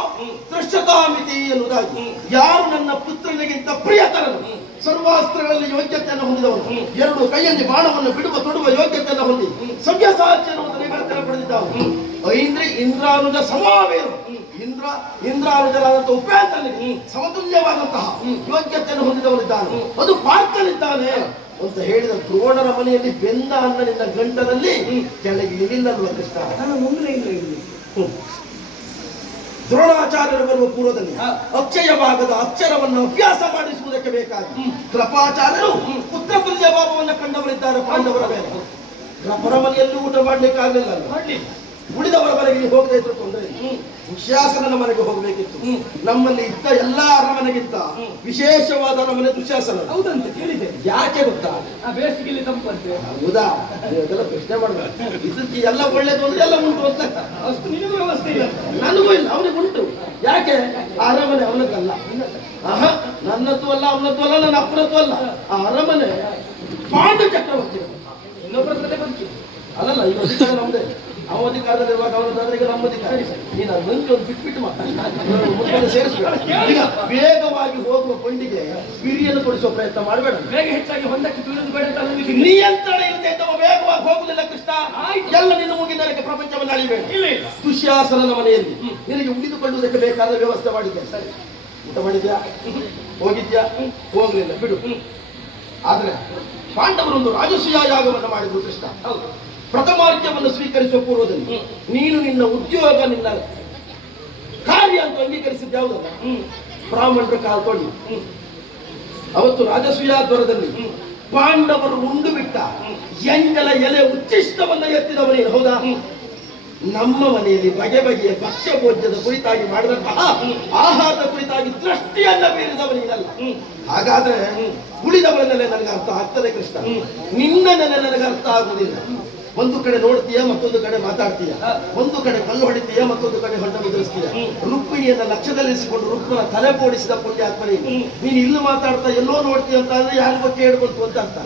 ದೃಶ್ಯತಾಮಿತಿ ಎನ್ನುವುದಾಗಿ, ಯಾರು ನನ್ನ ಪುತ್ರನಿಗಿಂತ ಪ್ರಿಯತರನು? ಸರ್ವಾಸ್ತ್ರಗಳಲ್ಲಿ ಯೋಗ್ಯತೆಯನ್ನು ಹೊಂದಿದವನು, 2 ಕೈಯಲ್ಲಿ ಬಾಣವನ್ನು ಬಿಡುವ ತೊಡುವ ಯೋಗ್ಯತೆಯನ್ನು ಹೊಂದಿ ಸವ್ಯಸಾಚಿ ಎನ್ನುವುದನ್ನು ನಿಗದಿತ ಪಡೆದಿದ್ದವನು. ಐಂದ್ರಿ ಇಂದ್ರಾನುಜ ಸಮವೇರು, ಇಂದ್ರಾನುಜರಾದಂತಹ ಉಪೇಂದ್ರನಿಗೆ ಸಮತುಲ್ಯವಾದಂತಹ ಯೋಗ್ಯತೆಯನ್ನು ಹೊಂದಿದವನಿದ್ದಾನೆ, ಅದು ಪಾರ್ಥನಿದ್ದಾನೆ ಅಂತ ಹೇಳಿದ ದ್ರೋಣರ ಮನೆಯಲ್ಲಿ ಬೆಂದ ಅನ್ನ ನಿನ್ನ ಗಂಟದಲ್ಲಿ ಕೆಳಗೆ ಇಳಿಲ್ಲಲ್ವ ಕೃಷ್ಣ? ದ್ರೋಣಾಚಾರ್ಯರು ಬರುವ ಪೂರ್ವದಲ್ಲಿ ಅಕ್ಷಯ ಭಾಗದ ಅಕ್ಷರವನ್ನು ಅಭ್ಯಾಸ ಮಾಡಿಸುವುದಕ್ಕೆ ಬೇಕಾಗಿ ಕೃಪಾಚಾರ್ಯರು ಪುತ್ರ ತುಲ್ಯ ಭಾವವನ್ನು ಕಂಡವರಿದ್ದಾರೆ ಪಾಂಡವರ ಮೇಲೆ. ಕೃಪರ ಮನೆಯಲ್ಲೂ ಊಟ ಮಾಡ್ಲಿಕ್ಕೆ ಆಗಲಿಲ್ಲ, ಉಳಿದವರ ಮನೆಗೆ ಹೋಗದೆ ಇದ್ರು ತೊಂದರೆ. ದುಶ್ಯಾಸನನ ಮನೆಗೆ ಹೋಗಬೇಕಿತ್ತು. ನಮ್ಮಲ್ಲಿ ಇದ್ದ ಎಲ್ಲಾ ಅರಮನೆಗಿಂತ ವಿಶೇಷವಾದ ಅರಮನೆ ದುಶ್ಯಾಸನ. ಹೌದಂತ ಕೇಳಿದೆ. ಯಾಕೆ ಗೊತ್ತಾ? ಬೇಸಿಗೆಯಲ್ಲಿ ತಂಪಂತೆ. ಹೌದಾ? ಅದೆಲ್ಲ ಪ್ರಶ್ನೆ ಮಾಡಬೇಕು. ಇದಕ್ಕೆ ಎಲ್ಲ ಒಳ್ಳೇದು ಅಂದ್ರೆ ಎಲ್ಲ ಉಂಟು ಅಂತ ಅಷ್ಟು ನಿನಗೂ ವ್ಯವಸ್ಥೆ ಇಲ್ಲ, ನನಗೂ ಇಲ್ಲ, ಅವನಿಗೆ ಉಂಟು. ಯಾಕೆ? ಆ ಅರಮನೆ ಅವನದ್ದಲ್ಲ, ನನ್ನದ್ದು ಅಲ್ಲ, ಅವನದ್ದು ಅಲ್ಲ, ನನ್ನ ಅಪ್ಪನದ್ದು ಅಲ್ಲ. ಆ ಅರಮನೆ ಪಾಂಡು ಚಕ್ರವರ್ತಿ ಇನ್ನೊಬ್ಬರ ಜೊತೆ ಬಂತು ಅಲ್ಲಲ್ಲ. ಈಗ ಅಧಿಕಾರ ನಮ್ದೇ. ಅವ ಅಧಿಕಾರದಲ್ಲಿರುವಾಗ ಅವನದಾದ್ರೆ ಈಗ ನಮ್ಮ ಅಧಿಕಾರ. ನೀನು ಅದನ್ನು ಒಂದು ಬಿಟ್ಬಿಟ್ಟು ಮುಂದೆ ಸೇರಿಸ್ಬೇಕು. ಈಗ ವೇಗವಾಗಿ ಹೋಗುವ ಕೊಂಡಿಗೆ ಬಿರಿಯನ್ನು ಕೊಡಿಸುವ ಪ್ರಯತ್ನ ಮಾಡಬೇಡ. ಬೇಗ ಹೆಚ್ಚಾಗಿ ಹೊಂದಕ್ಕೆ ಬೀಳುವುದು ಬೇಡ ಅಂತ ನನಗೆ ನಿಯಂತ್ರಣ ಇಲ್ಲದೆ ಇದ್ದವ ವೇಗವಾಗಿ ಹೋಗುದಿಲ್ಲ ಕೃಷ್ಣ. ಎಲ್ಲ ನಿನ್ನ ಮುಗಿದಕ್ಕೆ ಪ್ರಪಂಚವನ್ನು ಅಳಿಬೇಡ. ದುಶ್ಯಾಸನನ ಮನೆಯಲ್ಲಿ ನಿನಗೆ ಉಳಿದುಕೊಳ್ಳುವುದಕ್ಕೆ ಬೇಕಾದ ವ್ಯವಸ್ಥೆ ಮಾಡಿದ್ದೆ. ಸರಿ, ಊಟ ಮಾಡಿದ್ಯಾ? ಹೋಗಿದ್ಯಾ? ಹೋಗ್ಲಿಲ್ಲ, ಬಿಡು. ಆದ್ರೆ ಪಾಂಡವರೊಂದು ರಾಜಸೂಯ ಯಾಗವನ್ನು ಮಾಡಿದ್ರು ಕೃಷ್ಣ. ಪ್ರಥಮಾರ್ಘ್ಯವನ್ನು ಸ್ವೀಕರಿಸುವ ಪೂರ್ವದಲ್ಲಿ ನೀನು ನಿನ್ನ ಉದ್ಯೋಗ, ನಿನ್ನ ಕಾರ್ಯ ಅಂತ ಅಂಗೀಕರಿಸಿದ ಯಾವುದಲ್ಲ, ಬ್ರಾಹ್ಮಣರ ಕಾಲ್ ತೊಳಿ. ಅವತ್ತು ರಾಜಸೂಯಾದ್ವರದಲ್ಲಿ ಪಾಂಡವರು ಉಂಡು ಬಿಟ್ಟ ಎಂಜಲ ಎಲೆ ಉಚ್ಚಿಷ್ಟವನ್ನು ಎತ್ತಿದವನೇನು, ಹೌದಾ? ನಮ್ಮ ಮನೆಯಲ್ಲಿ ಬಗೆ ಬಗೆಯ ಭಕ್ಷ್ಯ ಭೋಜ್ಯದ ಕುರಿತಾಗಿ ಮಾಡಿದಂತಹ ಆಹಾರದ ಕುರಿತಾಗಿ ದೃಷ್ಟಿಯನ್ನ ಬೀರಿದವನಿಗಲ್ಲ. ಹಾಗಾದ್ರೆ ಉಳಿದವರನ್ನೆಲ್ಲ ನನಗೆ ಅರ್ಥ ಆಗ್ತದೆ ಕೃಷ್ಣ, ನಿನ್ನನ್ನೆಲ್ಲ ನನಗೆ ಅರ್ಥ ಆಗುವುದಿಲ್ಲ. ಒಂದು ಕಡೆ ನೋಡ್ತೀಯ, ಮತ್ತೊಂದು ಕಡೆ ಮಾತಾಡ್ತೀಯ, ಒಂದು ಕಡೆ ಕಲ್ಲು ಹೊಡಿತೀಯ, ಮತ್ತೊಂದು ಕಡೆ ಹೊಂಡ ಬಿದಿರಿಸ್ತೀಯ. ರುಕ್ಮಿಣಿಯನ್ನ ಲಕ್ಷ್ಯದಲ್ಲಿರಿಸಿಕೊಂಡು ರುಕ್ಮನ ತಲೆ ಬೋಡಿಸಿದ ಪುಣ್ಯಾತ್ಮನಿಗೆ ನೀನು ಇಲ್ಲೂ ಮಾತಾಡ್ತಾ ಎಲ್ಲೋ ನೋಡ್ತೀಯ ಅಂತ ಆದ್ರೆ ಯಾರ ಬಗ್ಗೆ ಹೇಳ್ಕೊಳ್ತು ಅಂತ ಅರ್ಥ.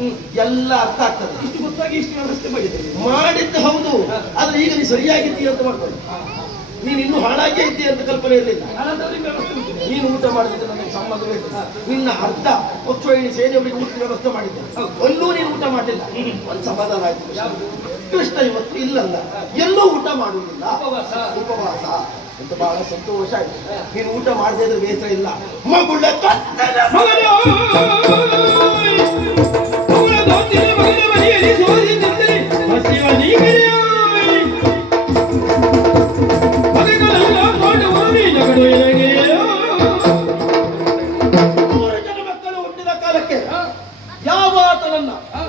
ಎಲ್ಲ ಅರ್ಥ ಆಗ್ತದೆ. ಇಷ್ಟು ಗೊತ್ತಾಗಿ ಇಷ್ಟು ವ್ಯವಸ್ಥೆ ಮಾಡಿದ್ದು ಹೌದು, ಆದ್ರೆ ಈಗ ನೀನು ಸರಿಯಾಗಿದ್ದೀಯ ಅಂತ ಮಾಡ್ಕೊಳ್ಳಿ. ನೀನು ಇನ್ನೂ ಹಾಳಾಗೇ ಇದ್ದೀಯ ಅಂತ ಕಲ್ಪನೆ ಇರಲಿಲ್ಲ. ನೀನು ಊಟ ಮಾಡಿದ್ರೆ ನನಗೆ ಸಂಬಂಧವೇ ಇಲ್ಲ. ನಿನ್ನ ಅರ್ಧ ಪಕ್ಷಿ ಸೇನೆಯವರಿಗೆ ಊಟದ ವ್ಯವಸ್ಥೆ ಮಾಡಿದ್ದೆ, ಅಲ್ಲೂ ನೀನು ಊಟ ಮಾಡಲಿಲ್ಲ. ಒಂದು ಸಮಾಧಾನ ಆಯ್ತು. ಕೃಷ್ಣ ಇವತ್ತು ಇಲ್ಲಲ್ಲ, ಎಲ್ಲೂ ಊಟ ಮಾಡುವುದಿಲ್ಲ, ಉಪವಾಸ ಅಂತ ಬಹಳ ಸಂತೋಷ ಆಯ್ತು. ನೀನು ಊಟ ಮಾಡದೇ ಇದ್ರೆ ಬೇಸರ ಇಲ್ಲ. ಮಗುಳ ಮಗಳೆಲ್ಲ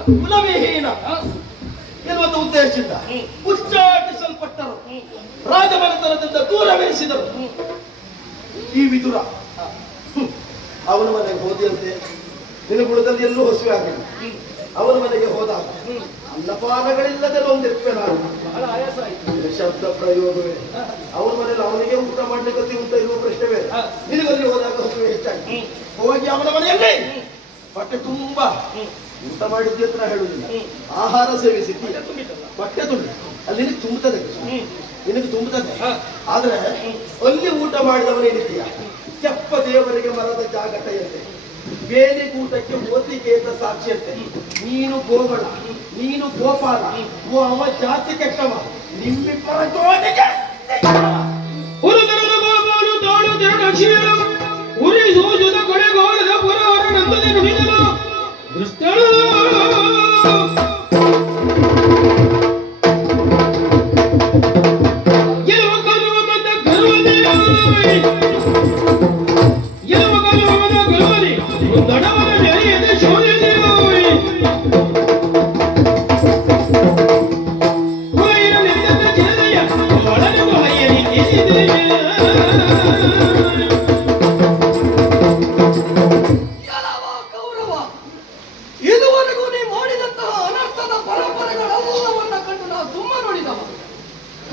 ಕುಲವಿಹೀನ ಎನ್ನುವಂತ ಉದ್ದೇಶದಿಂದ ಉಚ್ಚಾಟಿಸಲ್ಪಟ್ಟರು, ರಾಜಮನೆತನದಿಂದ ದೂರವಿರಿಸಿದರು. ಈ ವಿದುರ ಅವನ ಮನೆಗೆ ಹೋದಿಯಂತೆ, ನಿನಗುಳದಲ್ಲಿ ಎಲ್ಲೂ ಹಸುವೆ ಆಗಿಲ್ಲ. ಅವನ ಮನೆಗೆ ಹೋದಾಗ ಅನ್ನಪಾನಗಳಿಲ್ಲದೆ ಒಂದೆಪ್ಪೆ ನಾನು ಬಹಳ ಆಯಾಸ ಆಯ್ತು. ಶಬ್ದ ಪ್ರಯೋಗವೇ. ಅವನ ಮನೆಯಲ್ಲಿ ಅವನಿಗೆ ಊಟ ಮಾಡ್ಲಿಕ್ಕೆ ಗತಿ ಉಂಟ ಇರುವ ಪ್ರಶ್ನೆವೇ. ನಿನಗಲ್ಲಿ ಹೋದಾಗ ಹಸುವೆ ಹೆಚ್ಚಾಗಿ ಹೋಗಿ ಅವನ ಮನೆಯಲ್ಲಿ ಹೊಟ್ಟೆ ತುಂಬಾ ಊಟ ಮಾಡಿದ್ದೆ ಅಂತ ಹೇಳುವುದಿಲ್ಲ, ಆಹಾರ ಸೇವಿಸಿ ಹೊಟ್ಟೆ ತುಂಬಿ ಅಲ್ಲಿ ನಿನಗೆ ತುಂಬುತ್ತದೆ, ನಿನಗೆ ತುಂಬುತ್ತದೆ. ಆದ್ರೆ ಅಲ್ಲಿ ಊಟ ಮಾಡಿದವನೇನಿದ್ದೀಯ ಕೆಪ್ಪ ದೇವರಿಗೆ ಮರದ ಜಾಗಟೆಯಂತೆ, ಬೇಲಿ ಊಟಕ್ಕೆ ಓದಿಗೆಯಿಂದ ಸಾಕ್ಷಿಯಂತೆ. ನೀನು ಗೋಗಳ, ನೀನು ಗೋಪಾಲ, ಅವ ಜಾತಿ ಕೆಟ್ಟವ, ನಿಮ್ಮಿಬ್ಬರ ಜೋಡಿಗೆ ಉರಿ ಸೋಜದ ಕೊಳೆಗಾಲದ ಪುರಾರ ನಂದನೆ ನುಡಿದನು ದುಷ್ಟಳ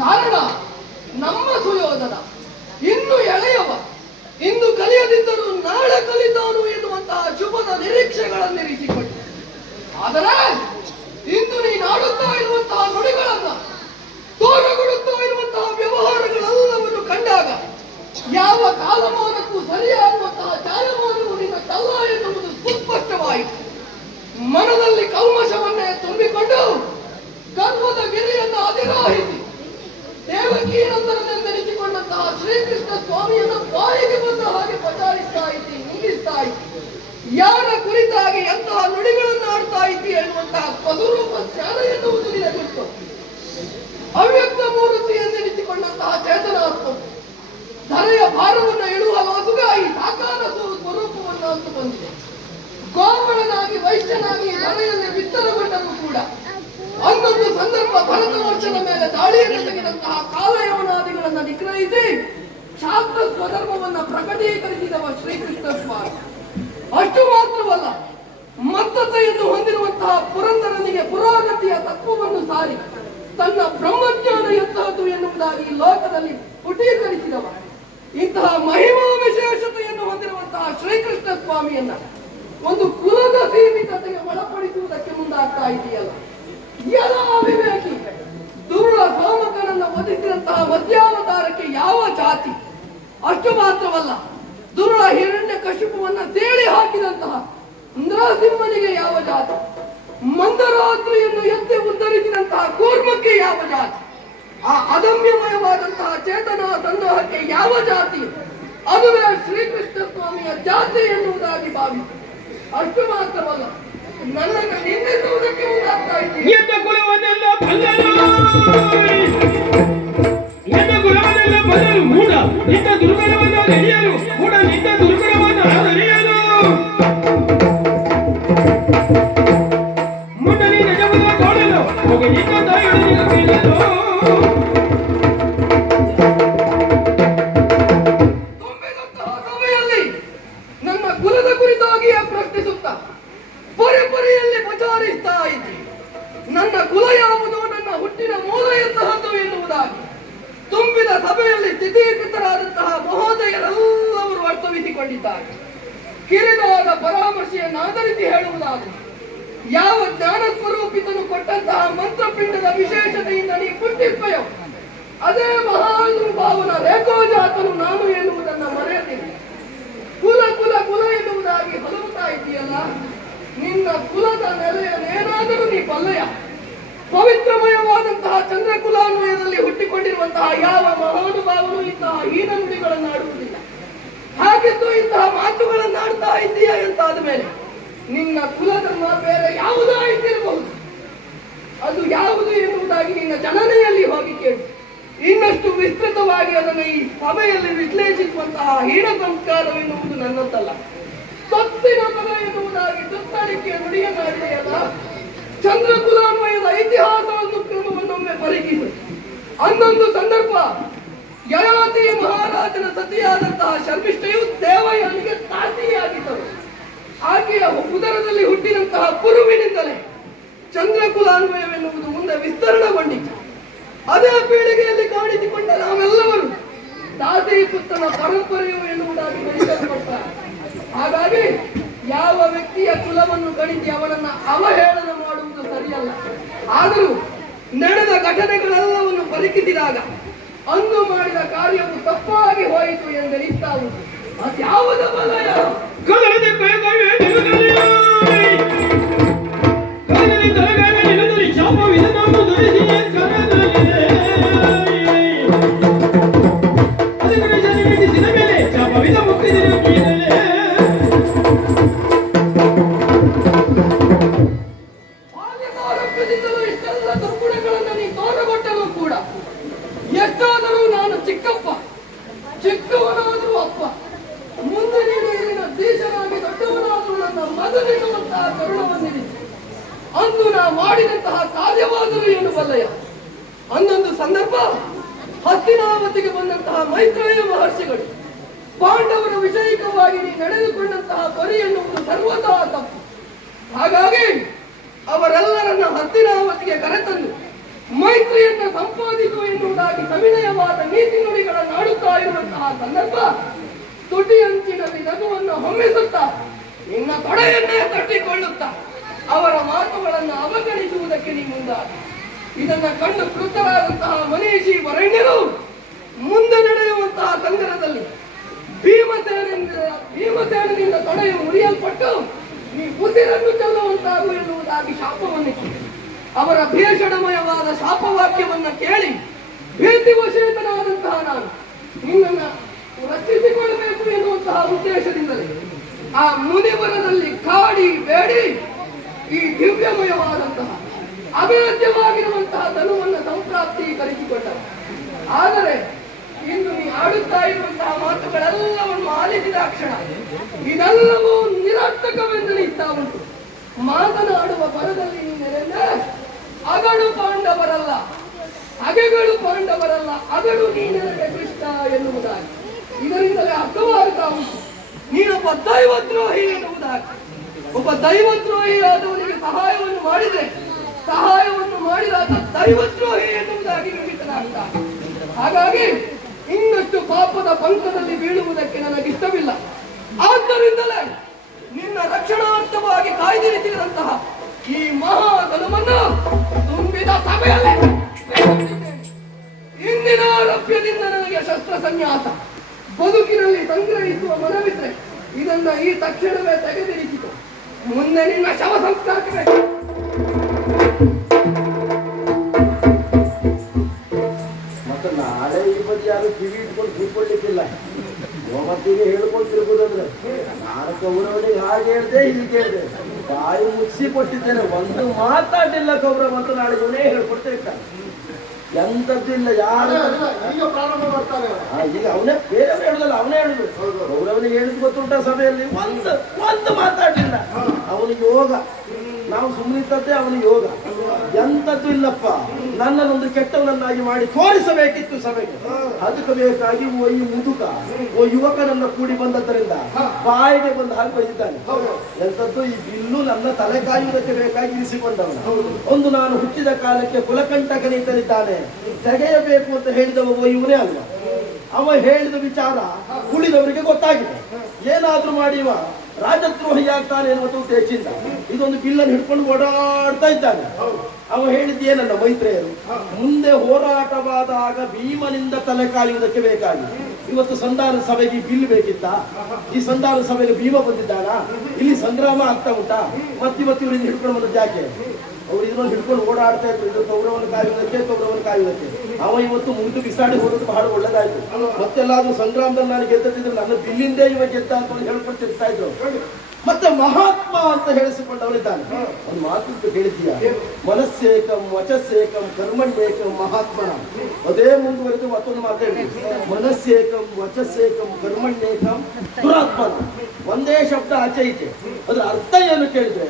ಕಾರಣ ನಮ್ಮ ಸುಯೋಧನ ಇನ್ನು ಎಳೆಯವ, ಇಂದು ಕಲಿಯದಿದ್ದರೂ ನಾಳೆ ಕಲಿತಾನು ಎನ್ನುವಂತಹ ಶುಭದ ನಿರೀಕ್ಷೆಗಳನ್ನಿರಿಸಿಕೊಂಡು, ಆದರೆ ಇಂದು ನೀನಾಡುತ್ತಾ ಇರುವಂತಹ ನುಡಿಗಳನ್ನ, ತೋರಗೊಡುತ್ತಾ ಇರುವಂತಹ ವ್ಯವಹಾರಗಳೆಲ್ಲವನ್ನು ಕಂಡಾಗ ಯಾವ ಕಾಲಮಾನಕ್ಕೂ ಸರಿಯಾಗುವಂತಹ ಜಾಯಮಾನವು ನಿನ್ನ ತಲ್ಲ ಎನ್ನುವುದು ಸುಸ್ಪಷ್ಟವಾಯಿತು. ಮನದಲ್ಲಿ ಕಲ್ಮಶವನ್ನೇ ತುಂಬಿಕೊಂಡು ಗರ್ವದ ಗಿರಿಯನ್ನು ಅಧಿರೋಹಿಸಿ ದೇವಕಿ ನಂದನದೆಂದೆನಿಸಿಕೊಂಡಂತಹ ಶ್ರೀಕೃಷ್ಣ ಸ್ವಾಮಿಯನ್ನು ಬಾಯಿಗೆ ಬಂದ ಹಾಗೆ ಪ್ರಚಾರಿಸ್ತಾ ಇದ್ದಿ, ನಿಲ್ಲಿಸ್ತಾ ಇದ್ದಿ. ಯಾರ ಕುರಿತಾಗಿ ಎಂತಹ ನುಡಿಗಳನ್ನು ಆಡ್ತಾ ಇದ್ದಿ ಎನ್ನುವಂತಹ ಸ್ವರೂಪ ಜ್ಞಾನ ಎನ್ನುವುದು ನಿನಗೊತ್ತು. ಅವ್ಯಕ್ತ ಮೂರ್ತಿ ಎಂದೆನಿಸಿಕೊಂಡಂತಹ ಚೇತನಾತ್ಮ ಧರೆಯ ಭಾರವನ್ನು ಇಳುವ ಲೋಸುಗ ಈ ಸಾಕಾರ ಸ್ವರೂಪವನ್ನು ಅಂತೂ ಬಂದಿದೆ. ಗೋಮಳನಾಗಿ ವೈಶ್ಯನಾಗಿ ಧರೆಯಲ್ಲಿ ಬಿತ್ತರಗೊಂಡರೂ ಕೂಡ ಒಂದೊಂದು ಸಂದರ್ಭ ಭರತ ವರ್ಷದ ಮೇಲೆ ದಾಳಿಯನ್ನು ತೆಗೆದಂತಹ ಕಾಲಯವನಾದಿಗಳನ್ನು ನಿಗ್ರಹಿಸಿ ಶಾಸ್ತ್ರ ಸ್ವಧರ್ಮವನ್ನು ಪ್ರಕಟೀಕರಿಸಿದವ ಶ್ರೀಕೃಷ್ಣ ಸ್ವಾಮಿ. ಅಷ್ಟು ಮಾತ್ರವಲ್ಲ, ಮತ್ತತೆಯನ್ನು ಹೊಂದಿರುವಂತಹ ಪುರಂದರನಿಗೆ ಪುರಾಗತಿಯ ತತ್ವವನ್ನು ಸಾರಿ ತನ್ನ ಬ್ರಹ್ಮಜ್ಞಾನ ಎಂತಹದ್ದು ಎನ್ನುವುದಾಗಿ ಲೋಕದಲ್ಲಿ ಪುಟೀಕರಿಸಿದವ. ಇಂತಹ ಮಹಿಮಾ ವಿಶೇಷತೆಯನ್ನು ಹೊಂದಿರುವಂತಹ ಶ್ರೀಕೃಷ್ಣ ಸ್ವಾಮಿಯನ್ನ ಒಂದು ಕುಲದ ಸೀಮಿತತೆಗೆ ಒಳಪಡಿಸುವುದಕ್ಕೆ ಮುಂದಾಗ್ತಾ ಇದೆಯಲ್ಲ, ಎಲ್ಲ ವಿವೇಕಿ ದುರುಳ ಸೋಮಕನನ್ನು ವಧಿಸಿದಂತಹ ಮಧ್ಯಾವತಾರಕ್ಕೆ ಯಾವ ಜಾತಿ? ಅಷ್ಟು ಮಾತ್ರವಲ್ಲ, ದುರುಳ ಹಿರಣ್ಯ ಕಶಿಪುವನ್ನ ಸೇಳಿ ಹಾಕಿದಂತಹ ನರಸಿಂಹನಿಗೆ ಯಾವ ಜಾತಿ? ಮಂದರಾತ್ರಿಯನ್ನು ಎತ್ತಿ ಉದ್ಧರಿಸಿದಂತಹ ಕೂರ್ಮಕ್ಕೆ ಯಾವ ಜಾತಿ? ಆ ಅದಮ್ಯಮಯವಾದಂತಹ ಚೇತನ ಸಂಗ್ರಹಕ್ಕೆ ಯಾವ ಜಾತಿ? ಅದುವೇ ಶ್ರೀಕೃಷ್ಣ ಸ್ವಾಮಿಯ ಜಾತಿ ಎನ್ನುವುದಾಗಿ ಭಾವಿಸಿ. ಅಷ್ಟು ಮಾತ್ರವಲ್ಲ, ನನ್ನನ್ನು ನಿಂದಿಸುವುದಕ್ಕೆ ಮುಂದಾಗ್ತಾ ಇದ್ದೀನಿ. ಎನ್ನ ಕುಲವನ್ನೆಲ್ಲ ಬದಲು ಮೂಢ, ನಿನ್ನ ದುರ್ಗುಣವನ್ನು ನಡೆಯಲು ಮೂಢ, ನಿನ್ನ ದುರ್ಗುಣವನ್ನು ಅರಿಯಲು ಮುನ್ನ ನೀ ನಿಜವನ್ನು ಕಾಣಲು ಹೋಗಿ ನಿನ್ನ ತಾಯಿಯೊಡನೆ ಬೀಳಲು. ತುಂಬಿದಂತಹ ಸಭೆಯಲ್ಲಿ ನನ್ನ ಕುಲದ ಕುರಿತಾಗಿಯೇ ಪ್ರಶ್ನಿಸುತ್ತಾ ಪರಿಪರಿಯಲ್ಲಿ ಪ್ರಚಾರಿಸ್ತಾ ಇದ್ದಿ. ನನ್ನ ಕುಲ ಯಾವುದು, ನನ್ನ ಹುಟ್ಟಿನ ಮೂಲ ಎಂತಹದ್ದು ಎನ್ನುವುದಾಗಿ ತುಂಬಿದ ಸಭೆಯಲ್ಲಿ ಸ್ಥಿತೀಕೃತರಾದಂತಹ ಮಹೋದಯರೆಲ್ಲವರು ಅರ್ಥವಿಸಿಕೊಂಡಿದ್ದಾರೆ. ಕಿರಿದಾದ ಪರಾಮರ್ಶೆಯನ್ನು ಆಧರಿಸಿ ಹೇಳುವುದಾದರೆ, ಯಾವ ಜ್ಞಾನ ಸ್ವರೂಪಿತನು ಕೊಟ್ಟಂತಹ ಮಂತ್ರಪಿಂಡದ ವಿಶೇಷತೆಯಿಂದ ನೀ ಪುಟ್ಟಿಪ್ಪಯೋ ಅದೇ ಮಹಾನುಭಾವನ ರೇಖೋಜಾತನು ನಾನು ಎನ್ನುವುದನ್ನು ಮರೆಯದಿರಿ. ಕುಲ ಕುಲ ಕುಲ ಎನ್ನುವುದಾಗಿ ಹೊಲುತ್ತಾ ಇದ್ದೀಯಲ್ಲ, ನಿನ್ನ ಕುಲದ ನೆಲೆಯನ್ನೇನಾದರೂ ನೀ ಬಲ್ಲೆಯ? ಪವಿತ್ರಮಯವಾದಂತಹ ಚಂದ್ರಕುಲಾನ್ವಯದಲ್ಲಿ ಹುಟ್ಟಿಕೊಂಡಿರುವಂತಹ ಯಾವ ಮಹಾನುಭಾವನು ಇಂತಹ ಹೀನ ನುಡಿಗಳನ್ನು ಆಡುವುದಿಲ್ಲ. ಹಾಗಿದ್ದು ಇಂತಹ ಮಾತುಗಳನ್ನು ಆಡ್ತಾ ಇದ್ದೀಯ ಎಂತಾದ ಮೇಲೆ ನಿನ್ನ ಕುಲಧರ್ಮ ಬೇರೆ ಯಾವುದಾಗಿರಬಹುದು, ಅದು ಯಾವುದು ಎನ್ನುವುದಾಗಿ ನಿನ್ನ ಜನನೆಯಲ್ಲಿ ಹೋಗಿ ಕೇಳು. ಇನ್ನಷ್ಟು ವಿಸ್ತೃತವಾಗಿ ಅದನ್ನು ಈ ಸಭೆಯಲ್ಲಿ ವಿಶ್ಲೇಷಿಸುವಂತಹ ಹೀನ ಸಂಸ್ಕಾರವೆನ್ನುವುದು ನನ್ನದಲ್ಲ. ತಪ್ಪಿನ ಮಗ ಎನ್ನುವುದಾಗಿ ತುತ್ತಳಿಕೆಯ ನುಡಿಯನ್ನಾಡಿದೆಯಲ್ಲ, ಚಂದ್ರಕುಲಾನ್ವಯದ ಇತಿಹಾಸವನ್ನು ಕ್ರಮವನ್ನೊಮ್ಮೆ ಪರಿಗಣಿಸಿ. ಅನ್ನೊಂದು ಸಂದರ್ಭ ಯಯಾತಿ ಮಹಾರಾಜನ ಸತಿಯಾದಂತಹ ಶರ್ಮಿಷ್ಠೆಯು ದೇವಯಾನಿಗೆ ತಾತಿಯಾಗಿದ್ದರು. ಆಕೆಯ ಉದರದಲ್ಲಿ ಹುಟ್ಟಿದಂತಹ ಪುರುವಿನಿಂದಲೇ ಚಂದ್ರಕುಲಾನ್ವಯವೆನ್ನುವುದು ಮುಂದೆ ವಿಸ್ತರಣಗೊಂಡಿತು. ಅದೇ ಪೀಳಿಗೆಯಲ್ಲಿ ಕಾಣಿಸಿಕೊಂಡ ನಾವೆಲ್ಲವರು ತಾತಿ ಪುತ್ರನ ಪರಂಪರೆಯು ಎನ್ನುವುದಾಗಿ ಪರಿಚಯಪಡ್ತಾರೆ. ಹಾಗಾಗಿ ಯಾವ ವ್ಯಕ್ತಿಯ ಕುಲವನ್ನು ಗಣಿಸಿ ಅವನನ್ನ ಅವಹೇಳನ ಮಾಡುವುದು ಸರಿಯಲ್ಲ. ಆದರೂ ನಡೆದ ಘಟನೆಗಳೆಲ್ಲವನ್ನು ಪರಿಕಿಸಿದಾಗ ಅಂದು ಮಾಡಿದ ಕಾರ್ಯವು ತಪ್ಪಾಗಿ ಹೋಯಿತು ಎಂದೆನಿಸ್ತಾವುದು. ಅದ್ಯಾವುದ ಬಲಯ ಬಾಲ್ಯಕಾಲದಿಂದಲೂ ಇಷ್ಟೆಲ್ಲ ದುರ್ಗುಣಗಳನ್ನು ನೀ ತೋರಗೊಟ್ಟರೂ ಕೂಡ ಎಷ್ಟಾದರೂ ನಾನು ಚಿಕ್ಕವನಾದರೂ ಅಪ್ಪ, ಮುಂದೆ ನೀನು ಇಲ್ಲಿನ ದೇಶನಾಗಿ ದೊಡ್ಡವನಾದರೂ ನನ್ನ ಮಗನೆನ್ನುವಂತಹ ಕರುಣವನ್ನಿರಿಸಿ ಅಂದು ನಾ ಮಾಡಿದಂತಹ ಕಾರ್ಯವಾದರೂ ಏನು ಬಲ್ಲಯ. ಅನ್ನೊಂದು ಸಂದರ್ಭ ಹಸ್ತಿನಾವತಿಗೆ ಬಂದಂತಹ ಮೈತ್ರೇಯ ಮಹರ್ಷಿಗಳು ಪಾಂಡವರ ವಿಷಯಿಕವಾಗಿ ನೀ ನಡೆದುಕೊಂಡಂತಹ ಪರಿ ಎನ್ನುವುದು ಸರ್ವತಾ ತಪ್ಪು. ಹಾಗಾಗಿ ಅವರೆಲ್ಲರನ್ನ ಹಸ್ತಿನಾವತಿಗೆ ಕರೆತಂದು ಮೈತ್ರಿಯನ್ನ ಸಂಪಾದಿಸು ಎನ್ನುವುದಾಗಿ ಸವಿನಯವಾದ ನೀತಿ ನುಡಿಗಳನ್ನು ಆಡುತ್ತಾ ಇರುವಂತಹ ಸಂದರ್ಭ ತುಟಿಯಂಚಿನಲ್ಲಿ ನಗುವನ್ನು ಹೊಮ್ಮಿಸುತ್ತಾ ನಿನ್ನ ತೊಡೆಯನ್ನೇ ತಟ್ಟಿಕೊಳ್ಳುತ್ತಾ ಅವರ ಮಾತುಗಳನ್ನು ಅವಗಣಿಸುವುದಕ್ಕೆ ನೀ ಮುಂದಾದ. ಇದನ್ನ ಕಂಡು ಕೃತರಾದಂತಹ ಮನೀಷಿ ವರಣ್ಯರು ಮುಂದೆ ನಡೆಯುವಂತಹ ಸಂದರ್ಭದಲ್ಲಿ ಭೀಮಸೇನನಿಂದ ತೊಡೆಯು ಮುರಿಯಲ್ಪಟ್ಟು ನೀ ಉಸಿರನ್ನು ಚೆಲ್ಲುವಂತಾಗು ಎನ್ನುವುದಾಗಿ ಶಾಪವನ್ನಿತ್ತು. ಅವರ ಭೀಷಣಮಯವಾದ ಶಾಪವಾಕ್ಯವನ್ನ ಕೇಳಿ ಭೀತಿವಶೇತನಾದಂತಹ ನಾನು ನಿನ್ನನ್ನು ರಕ್ಷಿಸಿಕೊಳ್ಳಬೇಕು ಎನ್ನುವಂತಹ ಉದ್ದೇಶದಿಂದಲೇ ಆ ಮುನಿವರದಲ್ಲಿ ಕಾಡಿ ಬೇಡಿ ಈ ದಿವ್ಯಮಯವಾದಂತಹ ಅಭೇದ್ಯವಾಗಿರುವಂತಹ ಧನುವನ್ನು ಸಂಪ್ರಾಪ್ತೀಕರಿಸಿಕೊಂಡ. ಆದರೆ ಇಂದು ನೀ ಆಡುತ್ತಾ ಇರುವಂತಹ ಮಾತುಗಳೆಲ್ಲವನ್ನು ಆಲಿಸಿದ ಕ್ಷಣ ಇದೆಲ್ಲವೂ ನಿರರ್ಥಕವೆಂದು ನಿಂತ ಉಂಟು. ಮಾತನಾಡುವ ಬರದಲ್ಲಿ ನೀನೆಂದರೆ ಅಗಳು ಪಾಂಡವರಲ್ಲ, ಅಗೆಗಳು ಪಾಂಡವರಲ್ಲ, ಅಗಳು ನೀನೆನಗೆ ಕೃಷ್ಣ ಎನ್ನುವುದಾಗಿ ಇದರಿಂದಲೇ ಅರ್ಥವಾಗುತ್ತಾ ಉಂಟು ನೀನೊಬ್ಬ ದೈವದ್ರೋಹಿ ಎನ್ನುವುದಾಗಿ. ಒಬ್ಬ ದೈವದ್ರೋಹಿ ಆದವನಿಗೆ ಸಹಾಯವನ್ನು ಮಾಡಿದರೆ ಸಹಾಯವನ್ನು ಮಾಡಿದಾಗ ದೈವದ್ರೋಹಿ ಎನ್ನುವುದಾಗಿ ನಿಮಿತ್ತನಾಗುತ್ತಾರೆ. ಹಾಗಾಗಿ ಇನ್ನಷ್ಟು ಪಾಪದ ಪಂಕದಲ್ಲಿ ಬೀಳುವುದಕ್ಕೆ ನನಗಿಷ್ಟವಿಲ್ಲ. ಆದ್ದರಿಂದಲೇ ನಿನ್ನ ರಕ್ಷಣಾರ್ಥವಾಗಿ ಕಾಯ್ದಿರಿಸಿದಂತಹ ಈ ಮಹಾಧನವನ್ನು ತುಂಬಿದ ಸಭೆಯಲ್ಲೇ ಇಂದಿನ ಆರೋಗ್ಯದಿಂದ ನನಗೆ ಶಸ್ತ್ರ ಸನ್ಯಾಸ ಬದುಕಿನಲ್ಲಿ ಸಂಗ್ರಹಿಸುವ ಮನವಿದ್ರೆ ಇದನ್ನ ಈ ತಕ್ಷಣವೇ ತೆಗೆದಿರಿಸಿತು. ಮುಂದೆ ನಿನ್ನ ಶವ ಸಂಸ್ಕಾರಕ್ಕೆ ಮತ್ತೆ ನಾಳೆ ಈ ಬಗ್ಗೆ ಯಾರು ಕಿವಿ ಇಟ್ಕೊಂಡು ಕೂತ್ಕೊಳ್ಳಿಕ್ಕಿಲ್ಲ. ಗೋಮತಿಗೆ ಹೇಳ್ಕೊಳ್ತಿರ್ಬೋದಂದ್ರೆ ನಾನು ಕೌರವನಿಗೆ ಹಾಗೆ ಹೇಳ್ದೆ ಹೀಗೆ ಹೇಳ್ದೆ ಬಾಯಿ ಮುಚ್ಚಿ ಕೊಟ್ಟಿದ್ದೇನೆ, ಒಂದು ಮಾತಾಡಿಲ್ಲ ಕೌರವ ಅಂತ ನಾಳೆ ಇವನೇ ಹೇಳ್ಕೊಡ್ತಾ ಇರ್ತಾನೆ. ಎಂತದ್ದು ಇಲ್ಲ ಯಾರು ಈಗ ಪ್ರಾರಂಭ ಮಾಡ್ತಾರೆ. ಈಗ ಅವನೇ ಬೇರೆ ಹೇಳುದಲ್ಲ, ಅವನೇ ಹೇಳುದು. ಕೌರವನಿಗೆ ಹೇಳಿದ್ ಗೊತ್ತುಂಟ ಸಭೆಯಲ್ಲಿ ಒಂದು ಮಾತಾಡಲಿಲ್ಲ. ಅವನಿಗೆ ಯೋಗ, ನಾವು ಸುಮ್ಮನಿದ್ದದ್ದೇ ಅವನ ಯೋಗ. ಎಂತದ್ದು ಇಲ್ಲಪ್ಪ, ನನ್ನನ್ನೊಂದು ಕೆಟ್ಟವನನ್ನಾಗಿ ಮಾಡಿ ತೋರಿಸಬೇಕಿತ್ತು ಸಭೆಗೆ. ಅದಕ್ಕೆ ಬೇಕಾಗಿ ಈ ಮುದುಕ ಯುವಕನನ್ನ ಕೂಡಿ ಬಂದದ್ದರಿಂದ ಬಾಯಿಗೆ ಬಂದು ಹಾಕಿ ಬೈದಿದ್ದಾನೆ. ಎಂತದ್ದು ಈ ಬಿಲ್ಲು ನನ್ನ ತಲೆ ಕಾಯುವುದಕ್ಕೆ ಬೇಕಾಗಿ ಇರಿಸಿಕೊಂಡವನು. ಒಂದು ನಾನು ಹುಟ್ಟಿದ ಕಾಲಕ್ಕೆ ಕುಲಕಂಟಕನಿದ್ದನಿದ್ದಾನೆ, ತೆಗೆಯಬೇಕು ಅಂತ ಹೇಳಿದವ ಇವನೇ ಅಲ್ವಾ. ಅವ ಹೇಳಿದ ವಿಚಾರ ಉಳಿದವರಿಗೆ ಗೊತ್ತಾಗಿದೆ. ಏನಾದ್ರೂ ಮಾಡಿ ಇವ ರಾಜದ್ರೋಹಿ ಆಗ್ತಾನೆ ಎನ್ನುವ ಉದ್ದೇಶದಿಂದ ಇದೊಂದು ಬಿಲ್ಲನ್ನು ಹಿಡ್ಕೊಂಡು ಓಡಾಡ್ತಾ ಇದ್ದಾನೆ. ಅವ ಹೇಳಿದ್ದೇನಲ್ಲ ಮೈತ್ರೇಯರು ಮುಂದೆ ಹೋರಾಟವಾದಾಗ ಭೀಮನಿಂದ ತಲೆ ಕಾಯುವುದಕ್ಕೆ ಬೇಕಾಗಿ ಇವತ್ತು ಸಂಧಾನ ಸಭೆಗೆ ಬಿಲ್ ಬೇಕಿತ್ತ? ಈ ಸಂಧಾನ ಸಭೆಗೆ ಭೀಮ ಬಂದಿದ್ದಾನ? ಇಲ್ಲಿ ಸಂಗ್ರಾಮ ಆಗ್ತಾ ಉಂಟಾ? ಮತ್ತಿವತ್ತು ಇವರಿಂದ ಹಿಡ್ಕೊಂಡು ಬಂದದ್ದು ಯಾಕೆ? ಅವ್ರು ಇದನ್ನು ಹಿಡ್ಕೊಂಡು ಓಡಾಡ್ತಾ ಇದ್ರು, ಇದು ಕೌರವನ ಕಾಯುವುದಕ್ಕೆ. ಅವ ಇವತ್ತು ಮುಂದೆ ಬಿಸಾಡಿ ಹೋಗೋದು ಬಹಳ ಒಳ್ಳೇದಾಯ್ತು. ಮತ್ತೆಲ್ಲಾದ್ರೂ ಸಂಗ್ರಾಮದಲ್ಲಿ ನಾನು ಗೆದ್ದಿದ್ರೆ ನನ್ನ ಬಿಲ್ಲಿಂದೇ ಇವ ಗೆದ್ದ ಅಂತ ಹೇಳ್ಕೊಳ್ತಿರ್ತಾ ಇದ್ರು. ಮತ್ತೆ ಮಹಾತ್ಮ ಅಂತ ಹೇಳಿಸಿಕೊಂಡವನಿದ್ದಾನೆ. ಒಂದು ಮಾತು ಹೇಳಿದ್ದೀಯ, ಮನಸ್ಸೇಕಂ ವಚಸ್ಸೇಕಂ ಕರ್ಮಣ್ಯೇಕಂ ಮಹಾತ್ಮನ. ಅದೇ ಮುಂದುವರೆದು ಮತ್ತೊಂದು ಮಾತಾಡಿ, ಮನಸ್ಸೇಕಂ ವಚಸ್ಸೇಕಂ ಕರ್ಮಣ್ಯೇಕಂ ದುರಾತ್ಮನ. ಒಂದೇ ಶಬ್ದ ಆಚೆ ಇದೆ. ಅದ್ರ ಅರ್ಥ ಏನು ಕೇಳಿದ್ರೆ